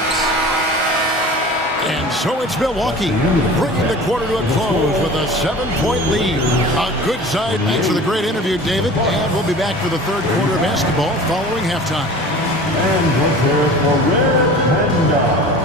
And so it's Milwaukee bringing the quarter to a close with a 7-point lead. A good side. Thanks for the great interview, David. And we'll be back for the third quarter of basketball following halftime. And let's hear it for Red Panda.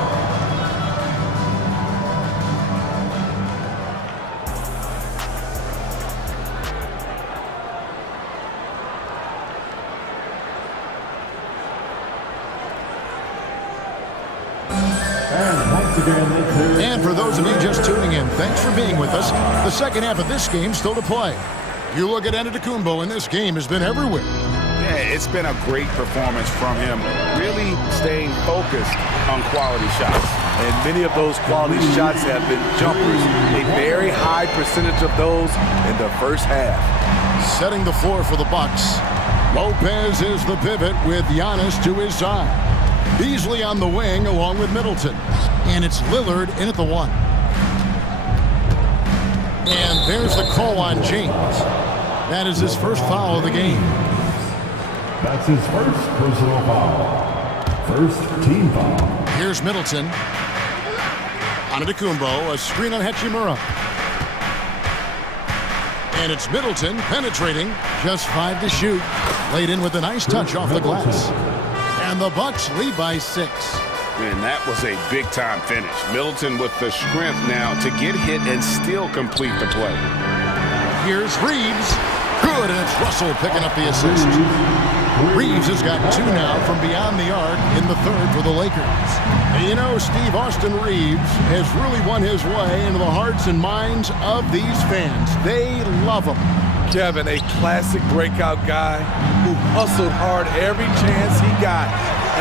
And for those of you just tuning in, thanks for being with us. The second half of this game still to play. You look at Antetokounmpo, and this game has been everywhere. Yeah, it's been a great performance from him. Really staying focused on quality shots. And many of those quality shots have been jumpers. A very high percentage of those in the first half. Setting the floor for the Bucks. Lopez is the pivot with Giannis to his side. Beasley on the wing along with Middleton. And it's Lillard in at the 1. And there's the call on James. That is his first foul of the game. That's his first personal foul. First team foul. Here's Middleton. Antetokounmpo, a screen on Hachimura. And it's Middleton penetrating. Just 5 to shoot. Laid in with a nice touch off the glass. And the Bucks lead by 6. Man, that was a big-time finish. Middleton with the strength now to get hit and still complete the play. Here's Reeves. Good, and it's Russell picking up the assist. Reeves has got 2 now from beyond the arc in the third for the Lakers. And you know, Steve Austin Reeves has really won his way into the hearts and minds of these fans. They love him. Kevin, a classic breakout guy who hustled hard every chance he got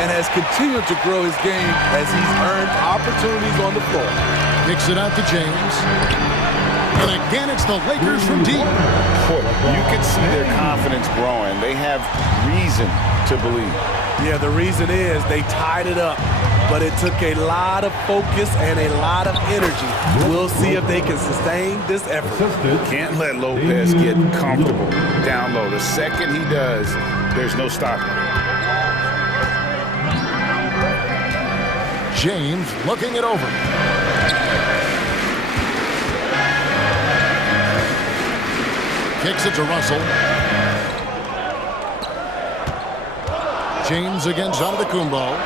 and has continued to grow his game as he's earned opportunities on the floor. Kicks it out to James. And again, it's the Lakers from deep. You can see their confidence growing. They have reason to believe. Yeah, the reason is they tied it up, but it took a lot of focus and a lot of energy. We'll see if they can sustain this effort. Can't let Lopez get comfortable down low. The second he does, there's no stopping. James looking it over. Kicks it to Russell. James against Antetokounmpo.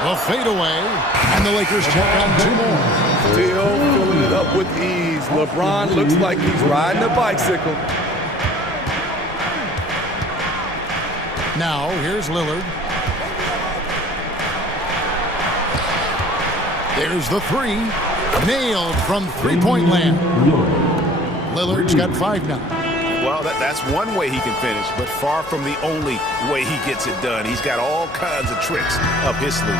The fadeaway, and the Lakers check on 2 more. Still filling it up with ease. LeBron looks like he's riding a bicycle. Now, here's Lillard. There's the 3. Nailed from three-point land. Lillard's got 5 now. Well, that's one way he can finish, but far from the only way he gets it done. He's got all kinds of tricks up his sleeve.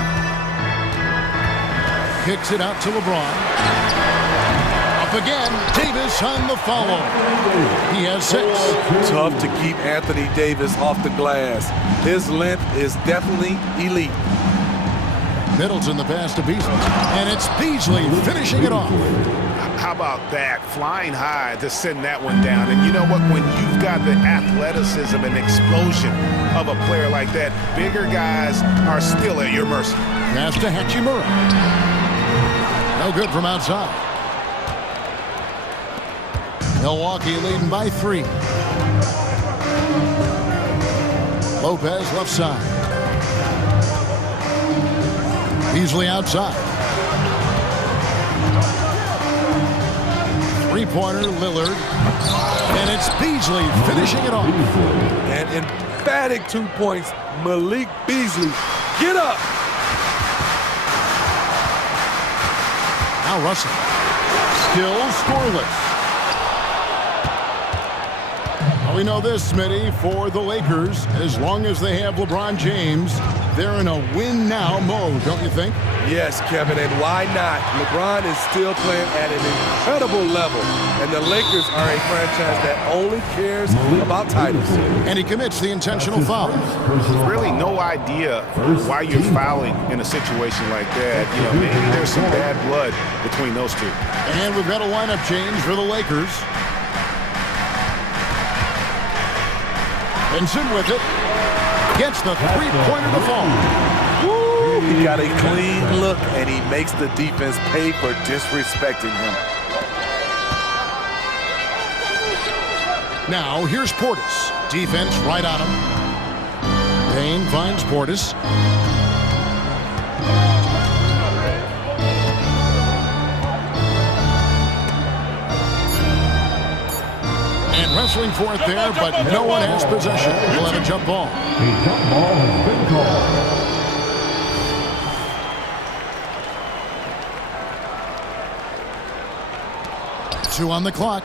Kicks it out to LeBron. Up again, Davis on the follow. He has 6. Tough to keep Anthony Davis off the glass. His length is definitely elite. Middleton the pass to Beasley, and it's Beasley finishing it off. How about that? Flying high to send that one down. And you know what? When you've got the athleticism and explosion of a player like that, bigger guys are still at your mercy. Pass to Hachimura. No good from outside. Milwaukee leading by 3. Lopez left side. Beasley outside. Three-pointer, Lillard. And it's Beasley finishing it off. And emphatic 2 points, Malik Beasley. Get up! Now Russell. Still scoreless. Well, we know this, Smitty, for the Lakers, as long as they have LeBron James, they're in a win-now mode, don't you think? Yes, Kevin, and why not? LeBron is still playing at an incredible level, and the Lakers are a franchise that only cares about titles. And he commits the intentional foul. Really no idea why you're fouling in a situation like that. You know, maybe there's some bad blood between those two. And we've got a lineup change for the Lakers. Benson with it. Gets the three-pointer to fall. Woo! He got a clean look, and he makes the defense pay for disrespecting him. Now, here's Portis. Defense right on him. Payne finds Portis. And wrestling for it there, but no one has possession. We'll have a jump ball. A jump ball has been called. 2 on the clock.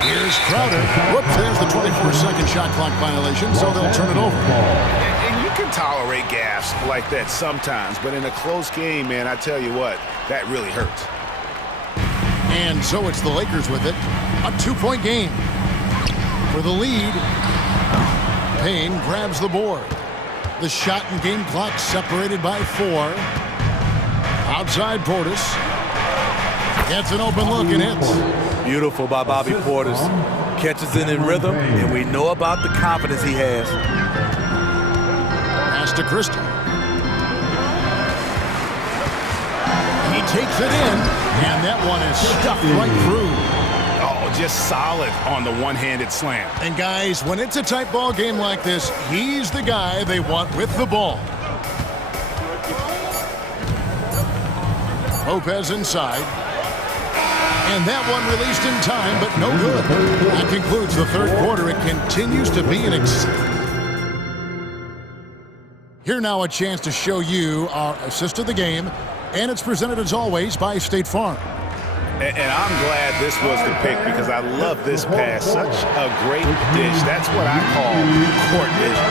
Here's Crowder. Whoops, there's the 24-second shot clock violation, so they'll turn it over. And you can tolerate gaffes like that sometimes, but in a close game, man, I tell you what, that really hurts. And so it's the Lakers with it. A 2-point game. For the lead, Payne grabs the board. The shot and game clock separated by 4. Outside Portis. Gets an open look and hits. Beautiful by Bobby Portis. Catches it in rhythm, and we know about the confidence he has. Pass to Christie. He takes it in, and that one is stuffed right through. Oh, just solid on the one-handed slam. And guys, when it's a tight ball game like this, he's the guy they want with the ball. Lopez inside. And that one released in time, but no good. That concludes the third quarter. It continues to be an Here now a chance to show you our assist of the game, and it's presented as always by State Farm. And I'm glad this was the pick because I love this pass. Such a great dish. That's what I call court vision.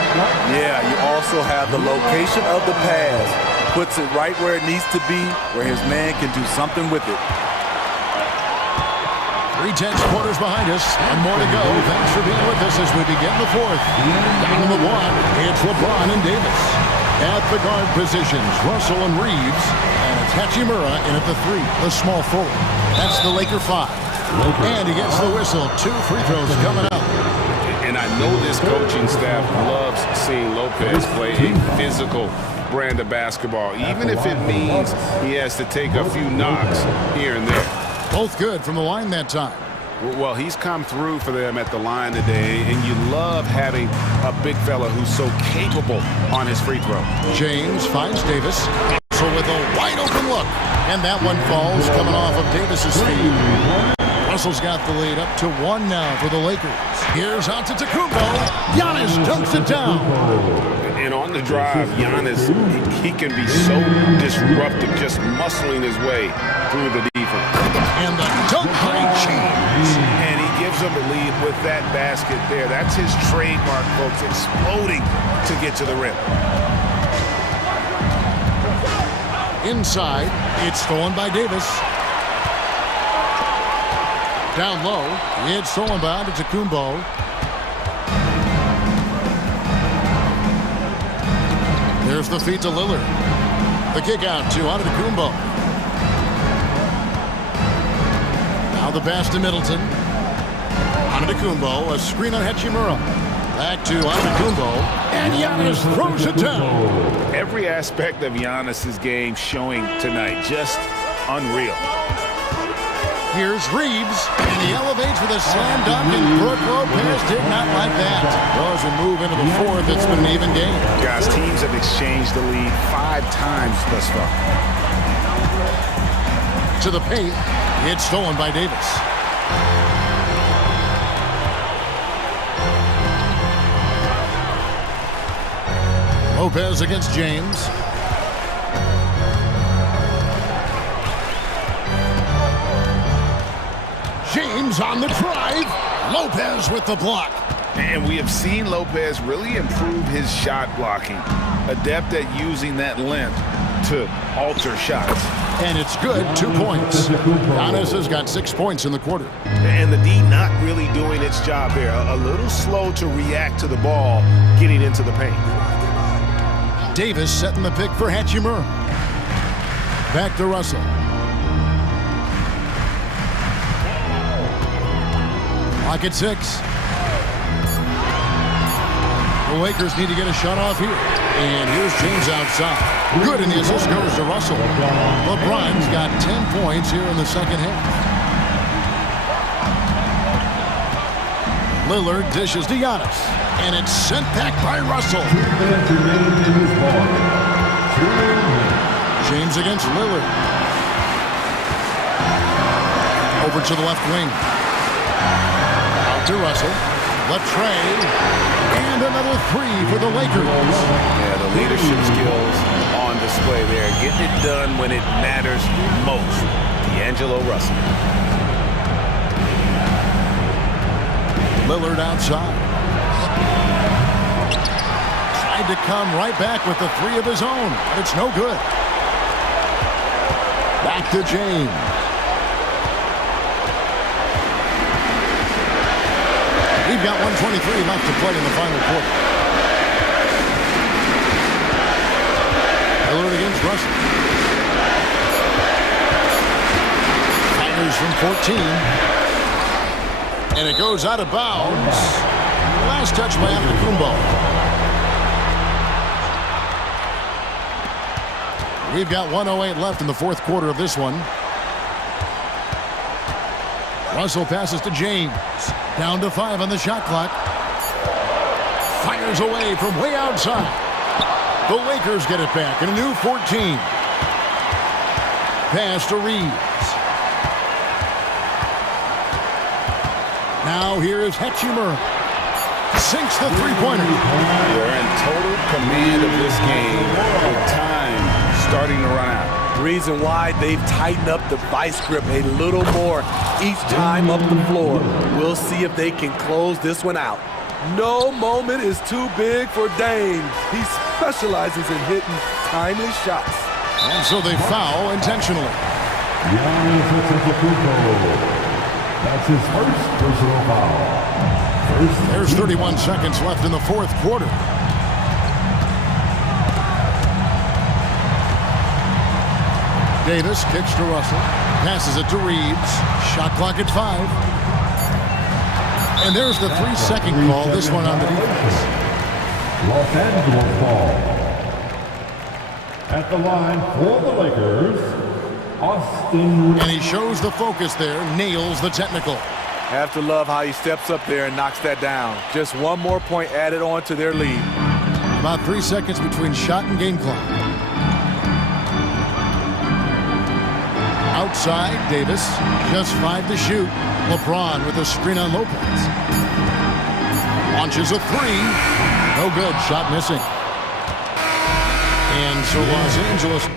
Yeah, you also have the location of the pass. Puts it right where it needs to be, where his man can do something with it. 3-10 quarters behind us, and more to go. Thanks for being with us as we begin the fourth. Down in the block, it's LeBron and Davis. At the guard positions, Russell and Reeves. And it's Hachimura in at the 3, the small forward. That's the Laker 5. And he gets the whistle. 2 free throws coming up. And I know this coaching staff loves seeing Lopez play a physical, brand of basketball, even if it means he has to take a few knocks here and there. Both good from the line that time. Well, he's come through for them at the line today, and you love having a big fella who's so capable on his free throw. James finds Davis. So with a wide open look. And that one falls coming off of Davis's feed. Russell's got the lead up to 1 now for the Lakers. Here's out to Tacumbo. Giannis dunks it down. And on the drive, Giannis, he can be so disruptive, just muscling his way through the defense. And the dunk by James. And he gives them the lead with that basket there. That's his trademark, folks, exploding to get to the rim. Inside, it's stolen by Davis. Down low, it's stolen by Tacumbo. There's the feed to Lillard. The kick out to Antetokounmpo. Now the pass to Middleton. Antetokounmpo, a screen on Hachimura. Back to Antetokounmpo, and Giannis throws it down. Every aspect of Giannis's game showing tonight, just unreal. Here's Reeves, and he elevates with a slam dunk, and Brook Lopez did not like that. Well, as we move into the fourth, it's been an even game. Guys, teams have exchanged the lead 5 times thus far. To the paint, it's stolen by Davis. Lopez against James. James on the drive. Lopez with the block. And we have seen Lopez really improve his shot blocking. Adept at using that length to alter shots. And it's good, 2 points. Giannis has got 6 points in the quarter. And the D not really doing its job there. A little slow to react to the ball getting into the paint. Davis setting the pick for Hachimura. Back to Russell. Clock at 6. The Lakers need to get a shot off here. And here's James outside. Good, and the assist goes to Russell. LeBron's got 10 points here in the second half. Lillard dishes to Giannis. And it's sent back by Russell. James against Lillard. Over to the left wing. Out to Russell. Latre. And another 3 for the Lakers. Yeah, the leadership skills on display there. Getting it done when it matters most. D'Angelo Russell. Lillard outside. Tried to come right back with the 3 of his own, but it's no good. Back to James. We've got 1:23 left to play in the final quarter. Lillard against Russell. Fires from 14. And it goes out of bounds. Last touch by Antetokounmpo. We've got 1:08 left in the fourth quarter of this one. Russell passes to James. Down to 5 on the shot clock. Fires away from way outside. The Lakers get it back in a new 14. Pass to Reeves. Now here is Hachimura. Sinks the three-pointer. They're in total command of this game with time starting to run out. Reason why they've tightened up the vice grip a little more each time up the floor. We'll see if they can close this one out. No moment is too big for Dame. He specializes in hitting timely shots. And so they foul intentionally. That's his first personal foul. There's 31 seconds left in the fourth quarter. Davis kicks to Russell. Passes it to Reeves. Shot clock at 5. And there's the 3-second call. This one on the defense. Los Angeles ball. At the line for the Lakers, Austin. And he shows the focus there, nails the technical. Have to love how he steps up there and knocks that down. Just one more point added on to their lead. About 3 seconds between shot and game clock. Outside, Davis, just 5 to shoot. LeBron with a screen on Lopez. Launches a 3. No good, shot missing. And so Los Angeles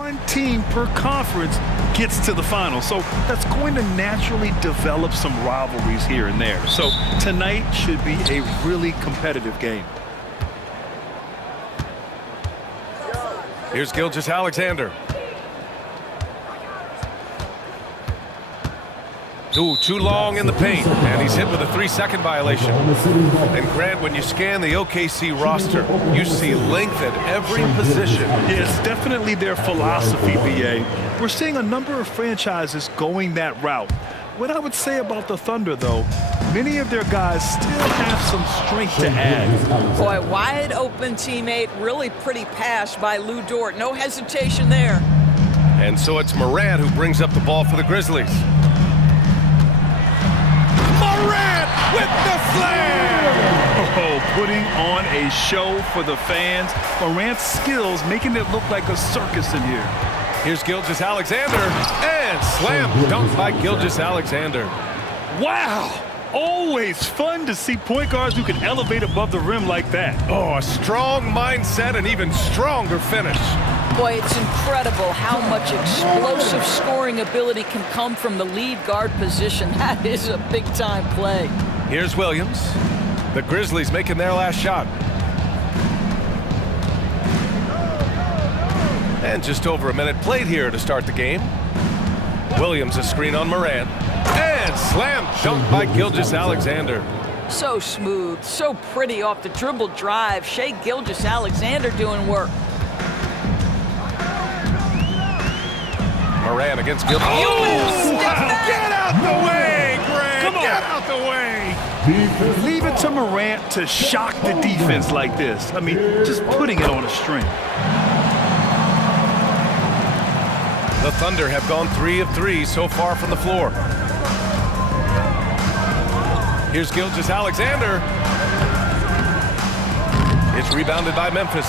One team per conference gets to the final, so that's going to naturally develop some rivalries here and there. So tonight should be a really competitive game. Here's Gilgeous-Alexander. Ooh, too long in the paint, and he's hit with a 3-second violation. And Grant, when you scan the OKC roster, you see length at every position. Yeah, it's definitely their philosophy, BA. We're seeing a number of franchises going that route. What I would say about the Thunder, though, many of their guys still have some strength to add. Boy, wide open teammate, really pretty pass by Lou Dort. No hesitation there. And so it's Morant who brings up the ball for the Grizzlies. Morant with the slam! Oh, putting on a show for the fans. Morant's skills making it look like a circus in here. Here's Gilgeous-Alexander, and slam dunk by Gilgeous-Alexander. Wow! Always fun to see point guards who can elevate above the rim like that. Oh, a strong mindset and even stronger finish. Boy, it's incredible how much explosive scoring ability can come from the lead guard position. That is a big-time play. Here's Williams. The Grizzlies making their last shot. And just over a minute played here to start the game. Williams a screen on Morant. And slam dunk by Gilgeous-Alexander. So smooth, so pretty off the dribble drive. Shai Gilgeous-Alexander doing work. Morant against Gilgeous. Oh, Wow. Get out the way, Grant! Come on. Get out the way! Leave it to Morant to shock the defense like this. I mean, just putting it on a string. The Thunder have gone 3 of 3 so far from the floor. Here's Gilgeous-Alexander. It's rebounded by Memphis.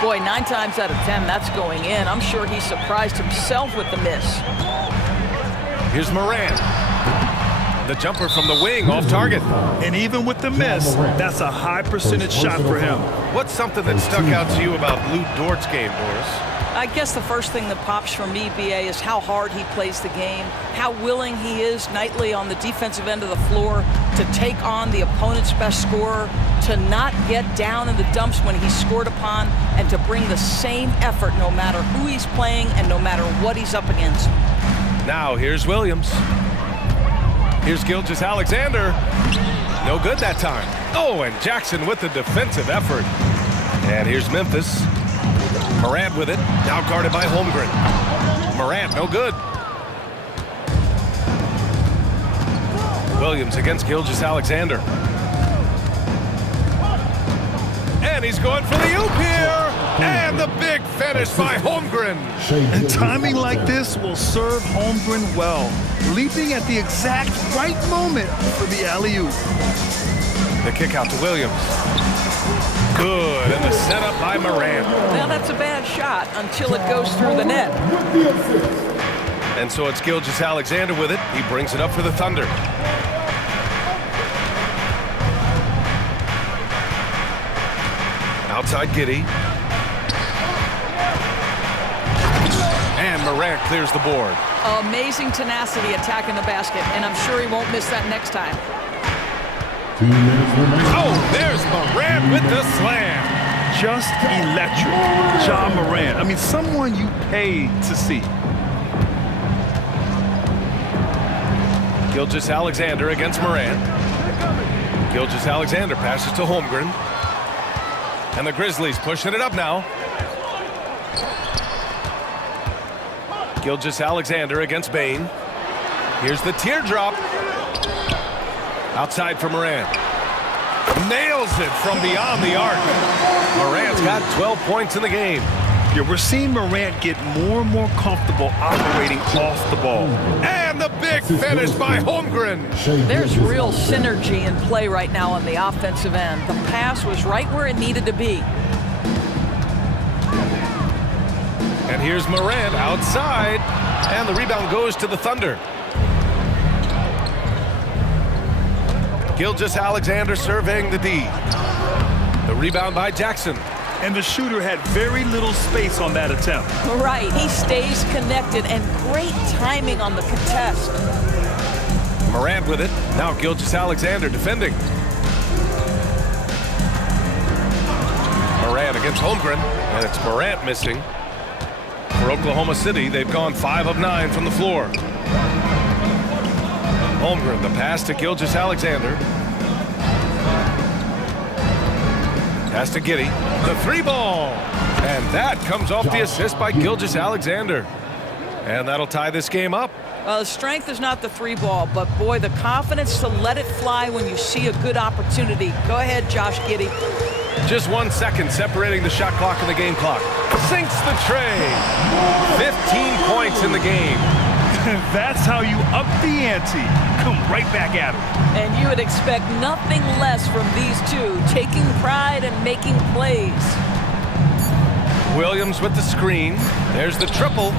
Boy, 9 times out of 10, that's going in. I'm sure he surprised himself with the miss. Here's Morant. The jumper from the wing off target. And even with the miss, that's a high percentage shot for him. What's something that stuck out to you about Lou Dort's game, Boris? I guess the first thing that pops for me, BA, is how hard he plays the game, how willing he is nightly on the defensive end of the floor to take on the opponent's best scorer, to not get down in the dumps when he's scored upon, and to bring the same effort no matter who he's playing and no matter what he's up against. Now here's Williams. Here's Gilgeous-Alexander. No good that time. Oh, and Jackson with the defensive effort. And here's Memphis. Morant with it, now guarded by Holmgren. Morant, no good. Williams against Gilgeous-Alexander. And he's going for the oop here. And the big finish by Holmgren. And timing like this will serve Holmgren well. Leaping at the exact right moment for the alley-oop. The kick out to Williams. Good, and the setup by Morant. Now that's a bad shot until it goes through the net. And so it's Gilgeous-Alexander with it. He brings it up for the Thunder. Outside Giddey. And Morant clears the board. Amazing tenacity attacking the basket, and I'm sure he won't miss that next time. Oh, there's Morant with the slam. Just electric. Ja Morant. I mean, someone you pay to see. Gilgeous-Alexander against Morant. Gilgeous-Alexander passes to Holmgren. And the Grizzlies pushing it up now. Gilgeous-Alexander against Bane. Here's the teardrop. Outside for Morant. Nails it from beyond the arc. Morant's got 12 points in the game. Yeah, we're seeing Morant get more and more comfortable operating off the ball. And the big finish by Holmgren. There's real synergy in play right now on the offensive end. The pass was right where it needed to be. And here's Morant outside. And the rebound goes to the Thunder. Gilgeous-Alexander surveying the D. The rebound by Jackson. and the shooter had very little space on that attempt. Right, he stays connected, and great timing on the contest. Morant with it. Now Gilgeous-Alexander defending. Morant against Holmgren, and it's Morant missing. For Oklahoma City, they've gone 5 of 9 from the floor. Holmgren, the pass to Gilgeous-Alexander. Pass to Giddey. The 3-ball. And that comes off the assist by Gilgeous-Alexander. And that'll tie this game up. The strength is not the 3-ball, but boy, the confidence to let it fly when you see a good opportunity. Go ahead, Josh Giddey. Just 1 second separating the shot clock and the game clock. Sinks the tray. 15 points in the game. That's how you up the ante. Come right back at him. And you would expect nothing less from these two, taking pride and making plays. Williams with the screen. There's the triple.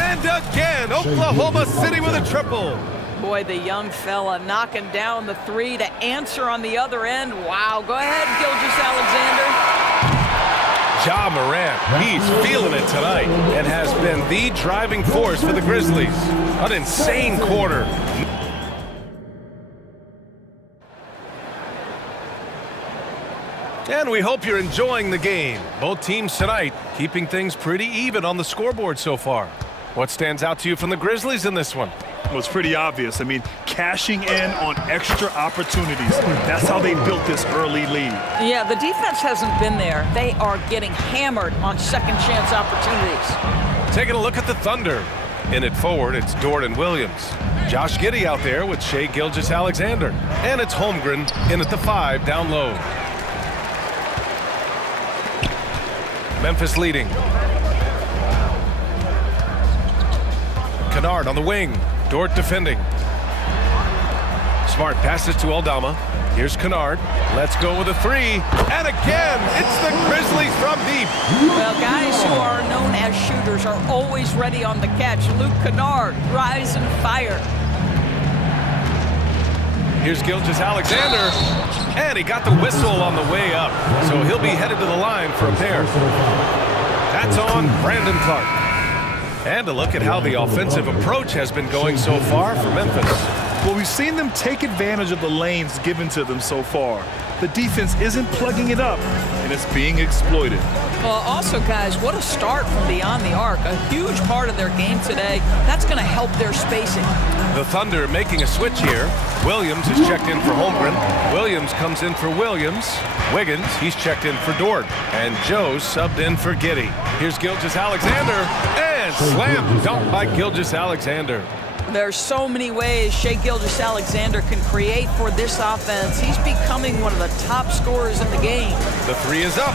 And again, Oklahoma City with a triple. Boy, the young fella knocking down the 3 to answer on the other end. Wow, go ahead, Gilgeous-Alexander. Ja Morant, he's feeling it tonight and has been the driving force for the Grizzlies. An insane quarter. And we hope you're enjoying the game. Both teams tonight keeping things pretty even on the scoreboard so far. What stands out to you from the Grizzlies in this one? Well, it's pretty obvious. I mean, cashing in on extra opportunities. That's how they built this early lead. Yeah, the defense hasn't been there. They are getting hammered on second chance opportunities. Taking a look at the Thunder. In it forward, it's Dort and Williams. Josh Giddey out there with Shai Gilgeous-Alexander. And it's Holmgren in at the 5 down low. Memphis leading. Kennard on the wing. Dort defending. Smart passes to Aldama. Here's Kennard. Let's go with a 3. And again, it's the Grizzlies from deep. Well, guys who are known as shooters are always ready on the catch. Luke Kennard, rise and fire. Here's Gilgeous-Alexander. And he got the whistle on the way up. So he'll be headed to the line for a pair. That's on Brandon Clark. And a look at how the offensive approach has been going so far for Memphis. Well, we've seen them take advantage of the lanes given to them so far. The defense isn't plugging it up, and it's being exploited. Well, also, guys, what a start from beyond the arc. A huge part of their game today. That's going to help their spacing. The Thunder making a switch here. Williams is checked in for Holmgren. Williams comes in for Williams. Wiggins, he's checked in for Dort. And Joe's subbed in for Giddey. Here's Gilgeous-Alexander. And slam dunk by Gilgeous-Alexander. There's so many ways Shai Gilgeous-Alexander can create for this offense. He's becoming one of the top scorers in the game. The 3 is up.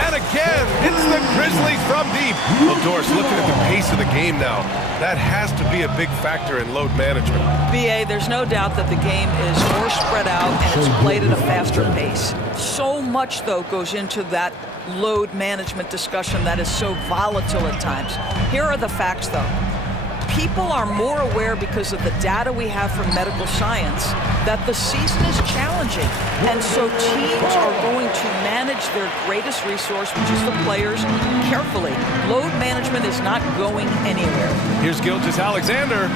And again, it's the Grizzlies from deep. Well, Doris, looking at the pace of the game now, that has to be a big factor in load management. B.A., there's no doubt that the game is more spread out and it's played at a faster pace. So much, though, goes into that load management discussion that is so volatile at times. Here are the facts, though. People are more aware because of the data we have from medical science that the season is challenging. And so teams are going to manage their greatest resource, which is the players, carefully. Load management is not going anywhere. Here's Gilgeous-Alexander.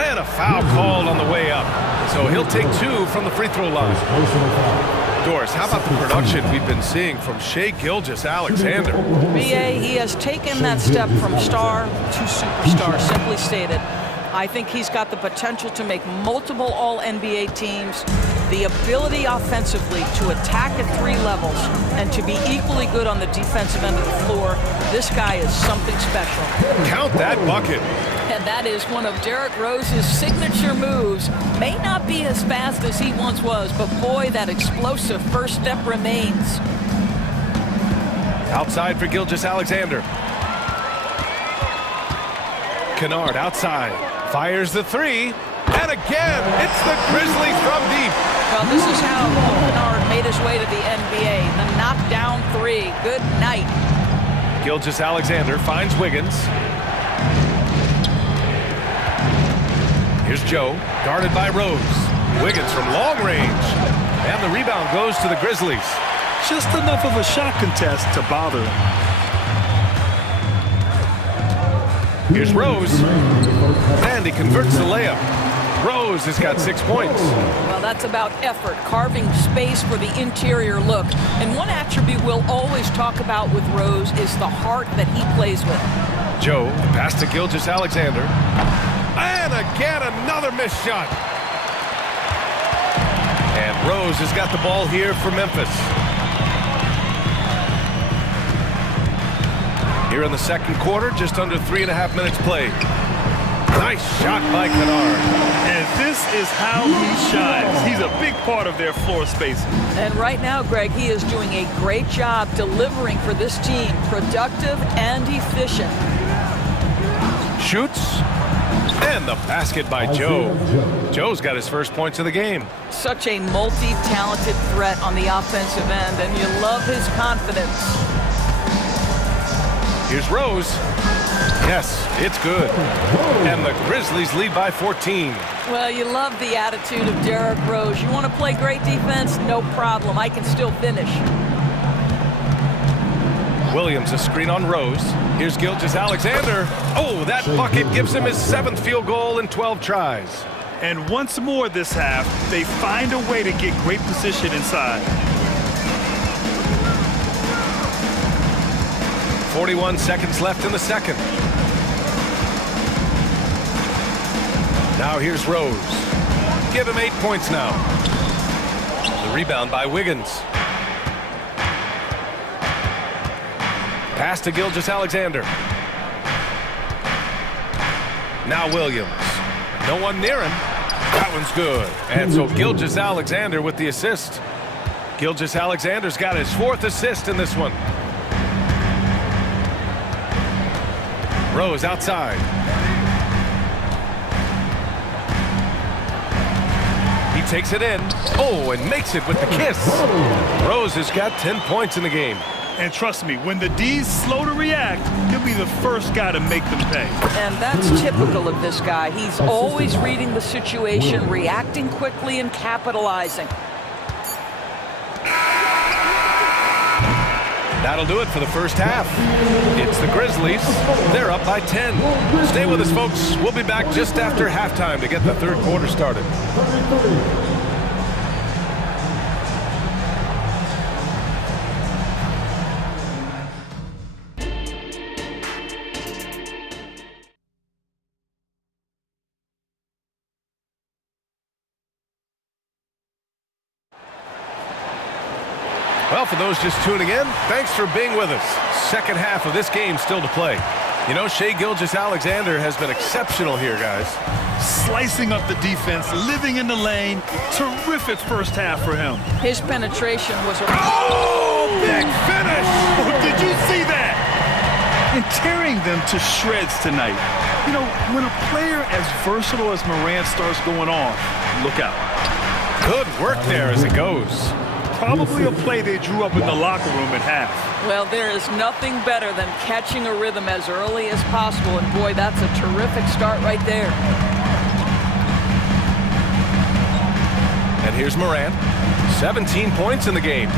And a foul called on the way up. So he'll take 2 from the free throw line. Doris, how about the production we've been seeing from Shai Gilgeous-Alexander? B.A., he has taken that step from star to superstar, simply stated. I think he's got the potential to make multiple All-NBA teams, the ability offensively to attack at 3 levels, and to be equally good on the defensive end of the floor. This guy is something special. Count that bucket. And that is one of Derrick Rose's signature moves. May not be as fast as he once was, but boy, that explosive first step remains. Outside for Gilgeous-Alexander. Kennard outside. Fires the 3. And again, it's the Grizzlies from deep. Well, this is how Kennard made his way to the NBA. The knockdown 3. Good night. Gilgeous-Alexander finds Wiggins. Here's Joe, guarded by Rose. Wiggins from long range. And the rebound goes to the Grizzlies. just enough of a shot contest to bother him. Here's Rose, and he converts the layup. Rose has got 6 points. Well, that's about effort, carving space for the interior look. And one attribute we'll always talk about with Rose is the heart that he plays with. Joe, pass to Gilgeous-Alexander. And again, another missed shot. And Rose has got the ball here for Memphis. Here in the second quarter, just under 3.5 minutes played. Nice shot by Kennard. And this is how he shines. He's a big part of their floor spacing. And right now, Greg, he is doing a great job delivering for this team, productive and efficient. Shoots. And the basket by Joe. Joe's got his first points of the game. Such a multi-talented threat on the offensive end, and you love his confidence. Here's Rose. Yes, it's good. And the Grizzlies lead by 14. Well, you love the attitude of Derrick Rose. You want to play great defense? No problem. I can still finish. Williams, a screen on Rose. Here's Gilgeous-Alexander. Oh, that bucket gives him his 7th field goal in 12 tries. And once more this half, they find a way to get great position inside. 41 seconds left in the second. Now here's Rose. Give him 8 points now. The rebound by Wiggins. Pass to Gilgeous-Alexander. Now Williams. No one near him. That one's good. And so Gilgeous-Alexander with the assist. Gilgeous-Alexander's got his 4th assist in this one. Rose outside. He takes it in. Oh, and makes it with the kiss. Rose has got 10 points in the game. And trust me, when the D's slow to react, he'll be the first guy to make them pay. And that's typical of this guy. He's always reading the situation, reacting quickly and capitalizing. That'll do it for the first half. It's the Grizzlies. They're up by 10. Stay with us, folks. We'll be back just after halftime to get the third quarter started. Well, for those just tuning in, thanks for being with us. Second half of this game still to play. You know, Shai Gilgeous-Alexander has been exceptional here, guys. Slicing up the defense, living in the lane. Terrific first half for him. His penetration was a... Oh, big finish! Oh, did you see that? And tearing them to shreds tonight. You know, when a player as versatile as Morant starts going on, look out. Good work there as it goes. Probably a play they drew up in the locker room at half. Well, there is nothing better than catching a rhythm as early as possible, and boy, that's a terrific start right there. And here's Morant. 17 points in the game.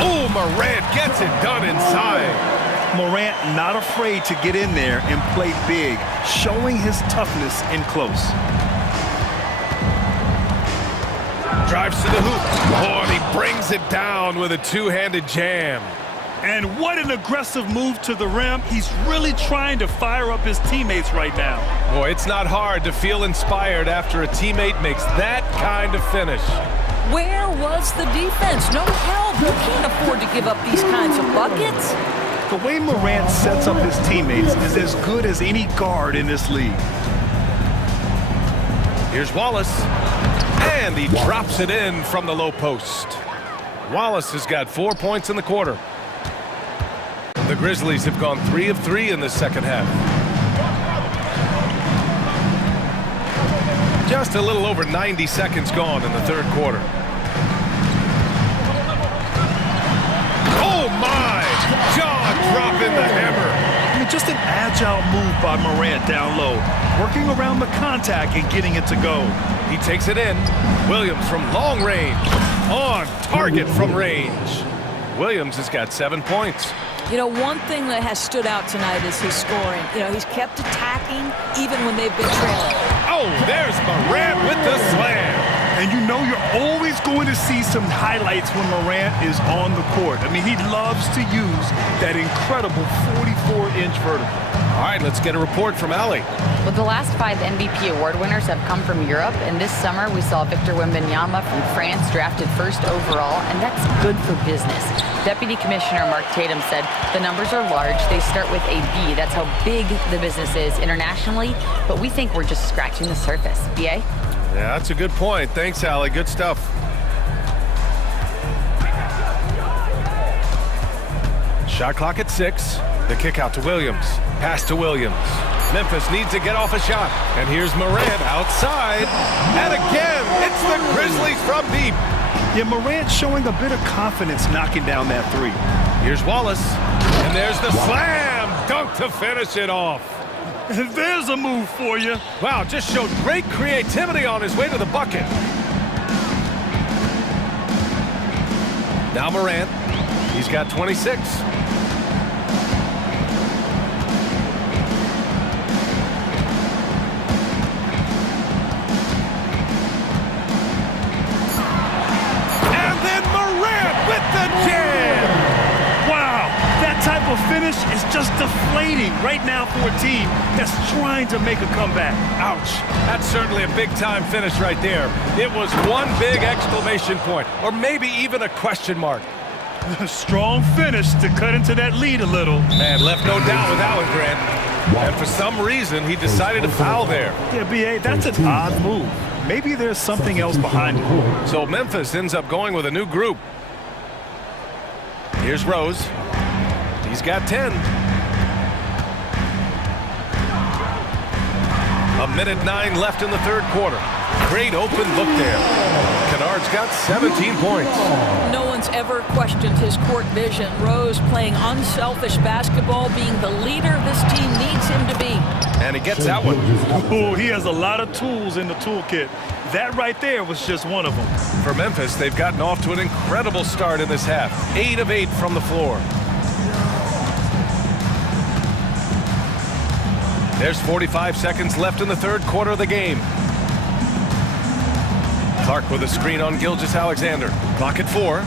Oh, Morant gets it done inside. Morant not afraid to get in there and play big, showing his toughness in close. Drives to the hoop. Oh, and he brings it down with a two-handed jam. And what an aggressive move to the rim. He's really trying to fire up his teammates right now. Boy, it's not hard to feel inspired after a teammate makes that kind of finish. Where was the defense? No help. You can't afford to give up these kinds of buckets. The way Morant sets up his teammates is as good as any guard in this league. Here's Wallace. And he drops it in from the low post. Wallace has got 4 points in the quarter. The Grizzlies have gone 3 of 3 in this second half. Just a little over 90 seconds gone in the third quarter. Oh my! Jaw dropping the hammer. I mean, just an agile move by Morant down low, working around the contact and getting it to go. He takes it in. Williams from long range. On target from range. Williams has got 7 points. You know, one thing that has stood out tonight is his scoring. You know, he's kept attacking even when they've been trailing. Oh, there's Morant with the slam. And you know you're always going to see some highlights when Morant is on the court. I mean, he loves to use that incredible 44-inch vertical. All right, let's get a report from Ali. Well, the last 5 MVP award winners have come from Europe, and this summer we saw Victor Wembanyama from France drafted first overall, and that's good for business. Deputy Commissioner Mark Tatum said the numbers are large. They start with a B. That's how big the business is internationally, but we think we're just scratching the surface. BA? Yeah, that's a good point. Thanks, Ali. Good stuff. Shot clock at 6. The kick out to Williams. Pass to Williams. Memphis needs to get off a shot. And here's Morant outside. And again, it's the Grizzlies from deep. Yeah, Morant showing a bit of confidence knocking down that 3. Here's Wallace. And there's the slam. Dunk to finish it off. There's a move for you. Wow, just showed great creativity on his way to the bucket. Now Morant. He's got 26. Finish is just deflating right now for a team that's trying to make a comeback. Ouch. That's certainly a big-time finish right there. It was one big exclamation point, or maybe even a question mark. Strong finish to cut into that lead a little. Man, left no doubt with Allen Grant. And for some reason, he decided to foul there. Yeah, B.A., that's an odd move. Maybe there's something else behind it. So Memphis ends up going with a new group. Here's Rose. He's got 10. A minute 9 left in the third quarter. Great open look there. Kennard's got 17 points. No one's ever questioned his court vision. Rose playing unselfish basketball, being the leader this team needs him to be. And he gets that one. Oh, he has a lot of tools in the toolkit. That right there was just one of them. For Memphis, they've gotten off to an incredible start in this half. 8 of 8 from the floor. There's 45 seconds left in the third quarter of the game. Clark with a screen on Gilgeous-Alexander. Clock at 4.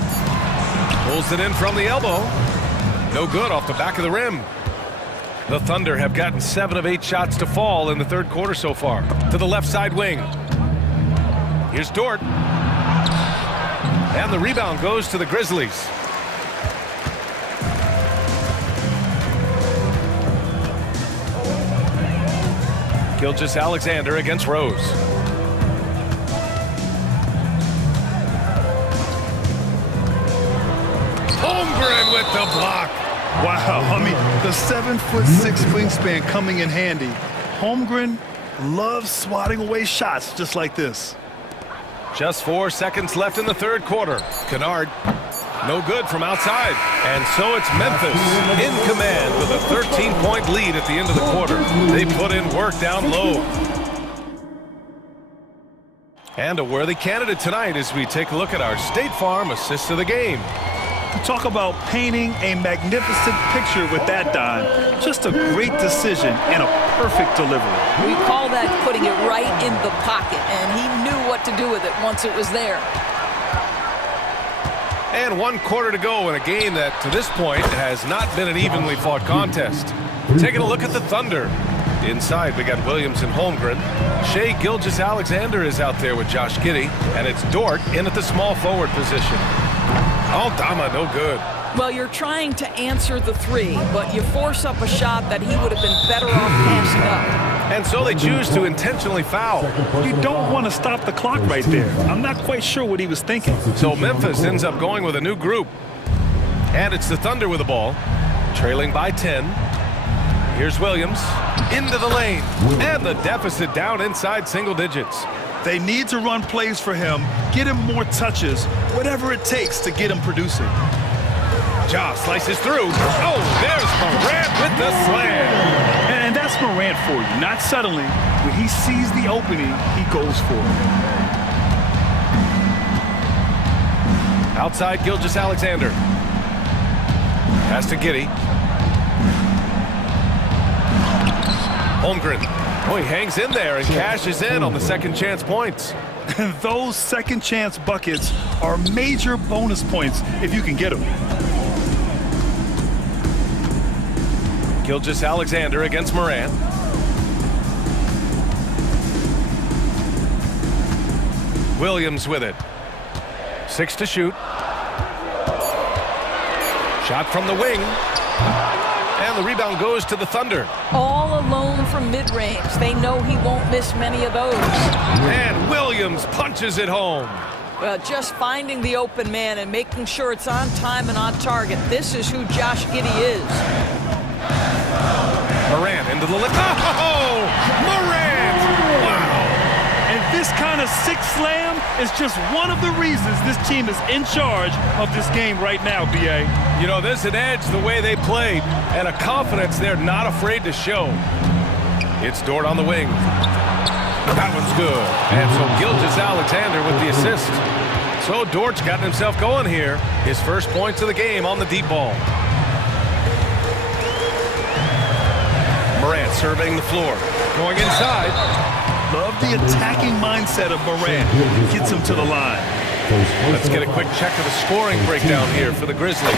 Pulls it in from the elbow. No good off the back of the rim. The Thunder have gotten 7 of 8 shots to fall in the third quarter so far. To the left side wing. Here's Dort. And the rebound goes to the Grizzlies. Gilgeous-Alexander against Rose. Holmgren with the block. Wow, I mean, the 7'6" wingspan coming in handy. Holmgren loves swatting away shots just like this. Just 4 seconds left in the third quarter. Kennard, no good from outside. And so it's Memphis in command with a 13-point lead at the end of the quarter. They put in work down low. And a worthy candidate tonight as we take a look at our State Farm assist of the game. Talk about painting a magnificent picture with that dime. Just a great decision and a perfect delivery. We call that putting it right in the pocket, and he knew what to do with it once it was there. And 1 quarter to go in a game that, to this point, has not been an evenly fought contest. Taking a look at the Thunder. Inside, we got Williams and Holmgren. Shai Gilgeous-Alexander is out there with Josh Giddey, and it's Dort in at the small forward position. Aldama, no good. Well, you're trying to answer the 3, but you force up a shot that he would have been better off passing up. And so they choose to intentionally foul. You don't want to stop the clock right there. I'm not quite sure what he was thinking. So Memphis ends up going with a new group. And it's the Thunder with the ball, trailing by 10. Here's Williams into the lane, and the deficit down inside single digits. They need to run plays for him, get him more touches, whatever it takes to get him producing. Ja slices through. Oh, there's Morant with the slam. That's Morant for you. Not settling. When he sees the opening, he goes for it. Outside Gilgeous-Alexander. Pass to Giddey. Holmgren. Oh, he hangs in there and cashes in on the second chance points. And those second chance buckets are major bonus points if you can get them. Gilgeous-Alexander against Morant. Williams with it. 6 to shoot. Shot from the wing. And the rebound goes to the Thunder. All alone from mid-range. They know he won't miss many of those. And Williams punches it home. Well, just finding the open man and making sure it's on time and on target. This is who Josh Giddey is. Morant into the lift. Oh, Morant! Wow. And this kind of six slam is just one of the reasons this team is in charge of this game right now, B.A. You know, there's an edge the way they played and a confidence they're not afraid to show. It's Dort on the wing. That one's good. And so Gilgeous-Alexander with the assist. So Dort's gotten himself going here. His first points of the game on the deep ball. Morant surveying the floor. Going inside. Love the attacking mindset of Morant. Gets him to the line. Let's get a quick check of the scoring breakdown here for the Grizzlies.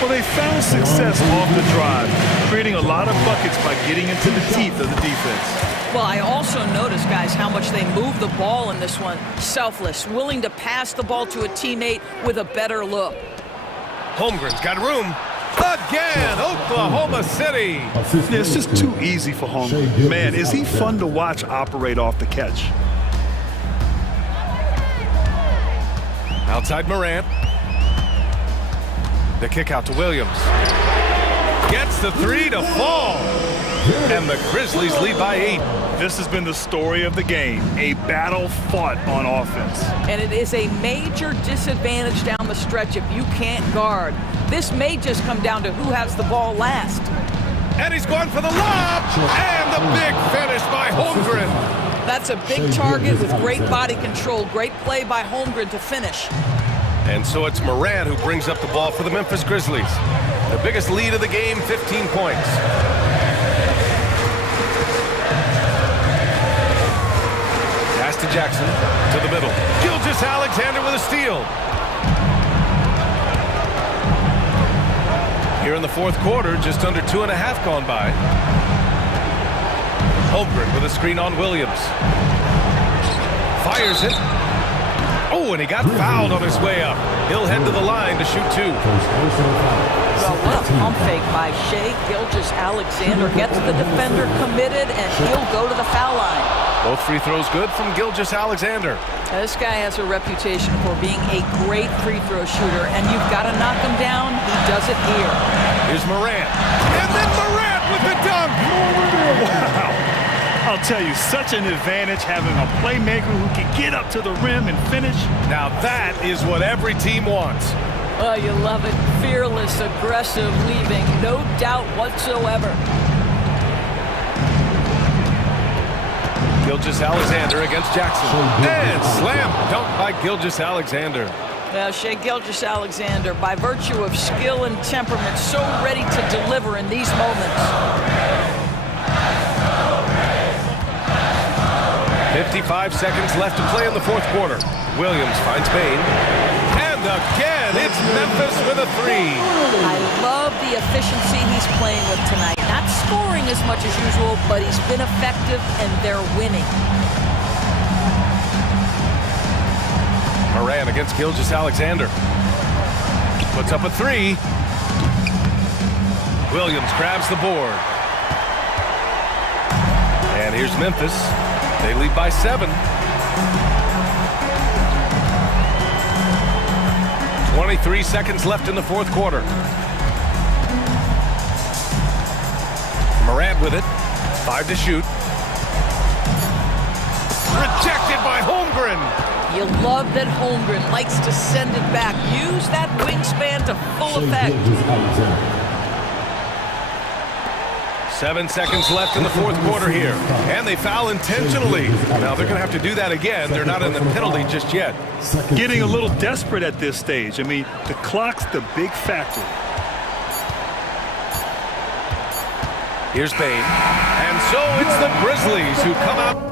Well, they found success off the drive, creating a lot of buckets by getting into the teeth of the defense. Well, I also noticed, guys, how much they move the ball in this one. Selfless, willing to pass the ball to a teammate with a better look. Holmgren's got room. Again, Oklahoma City. Yeah, it's just too easy for Holmgren. Man, is he fun to watch operate off the catch. Outside Morant. The kick out to Williams. Gets the three to fall. And the Grizzlies lead by 8. This has been the story of the game, a battle fought on offense. And it is a major disadvantage down the stretch if you can't guard. This may just come down to who has the ball last. And he's going for the lob. And the big finish by Holmgren. That's a big target with great body control. Great play by Holmgren to finish. And so it's Morant who brings up the ball for the Memphis Grizzlies. The biggest lead of the game, 15 points. Pass to Jackson, to the middle. Gilgeous-Alexander with a steal. Here in the fourth quarter, just under 2.5 gone by. Holmgren with a screen on Williams. Fires it. Oh, and he got fouled on his way up. He'll head to the line to shoot 2. Well, what a pump fake by Shai Gilgeous-Alexander. Gets the defender committed, and he'll go to the foul line. Both free throws good from Gilgeous-Alexander. This guy has a reputation for being a great free throw shooter, and you've got to knock him down. He does it here. Here's Morant. And then Morant with the dunk. Wow. I'll tell you, such an advantage having a playmaker who can get up to the rim and finish. Now that is what every team wants. Oh, you love it. Fearless, aggressive, leaving. No doubt whatsoever. Gilgeous-Alexander against Jackson. And slam dunk by Gilgeous-Alexander. Shai Gilgeous-Alexander, by virtue of skill and temperament, so ready to deliver in these moments. 55 seconds left to play in the fourth quarter. Williams finds Bain. And again, it's Memphis with a 3. I love the efficiency he's playing with tonight. Not scoring as much as usual, but he's been effective and they're winning. Morant against Gilgeous-Alexander. Puts up a 3. Williams grabs the board. And here's Memphis. They lead by 7. 23 seconds left in the fourth quarter. Morant with it. 5 to shoot. Rejected by Holmgren. You love that Holmgren likes to send it back. Use that wingspan to full effect. 7 seconds left in the fourth quarter here. And they foul intentionally. Now they're going to have to do that again. They're not in the penalty just yet. Getting a little desperate at this stage. I mean, the clock's the big factor. Here's Bain. And so it's the Grizzlies who come out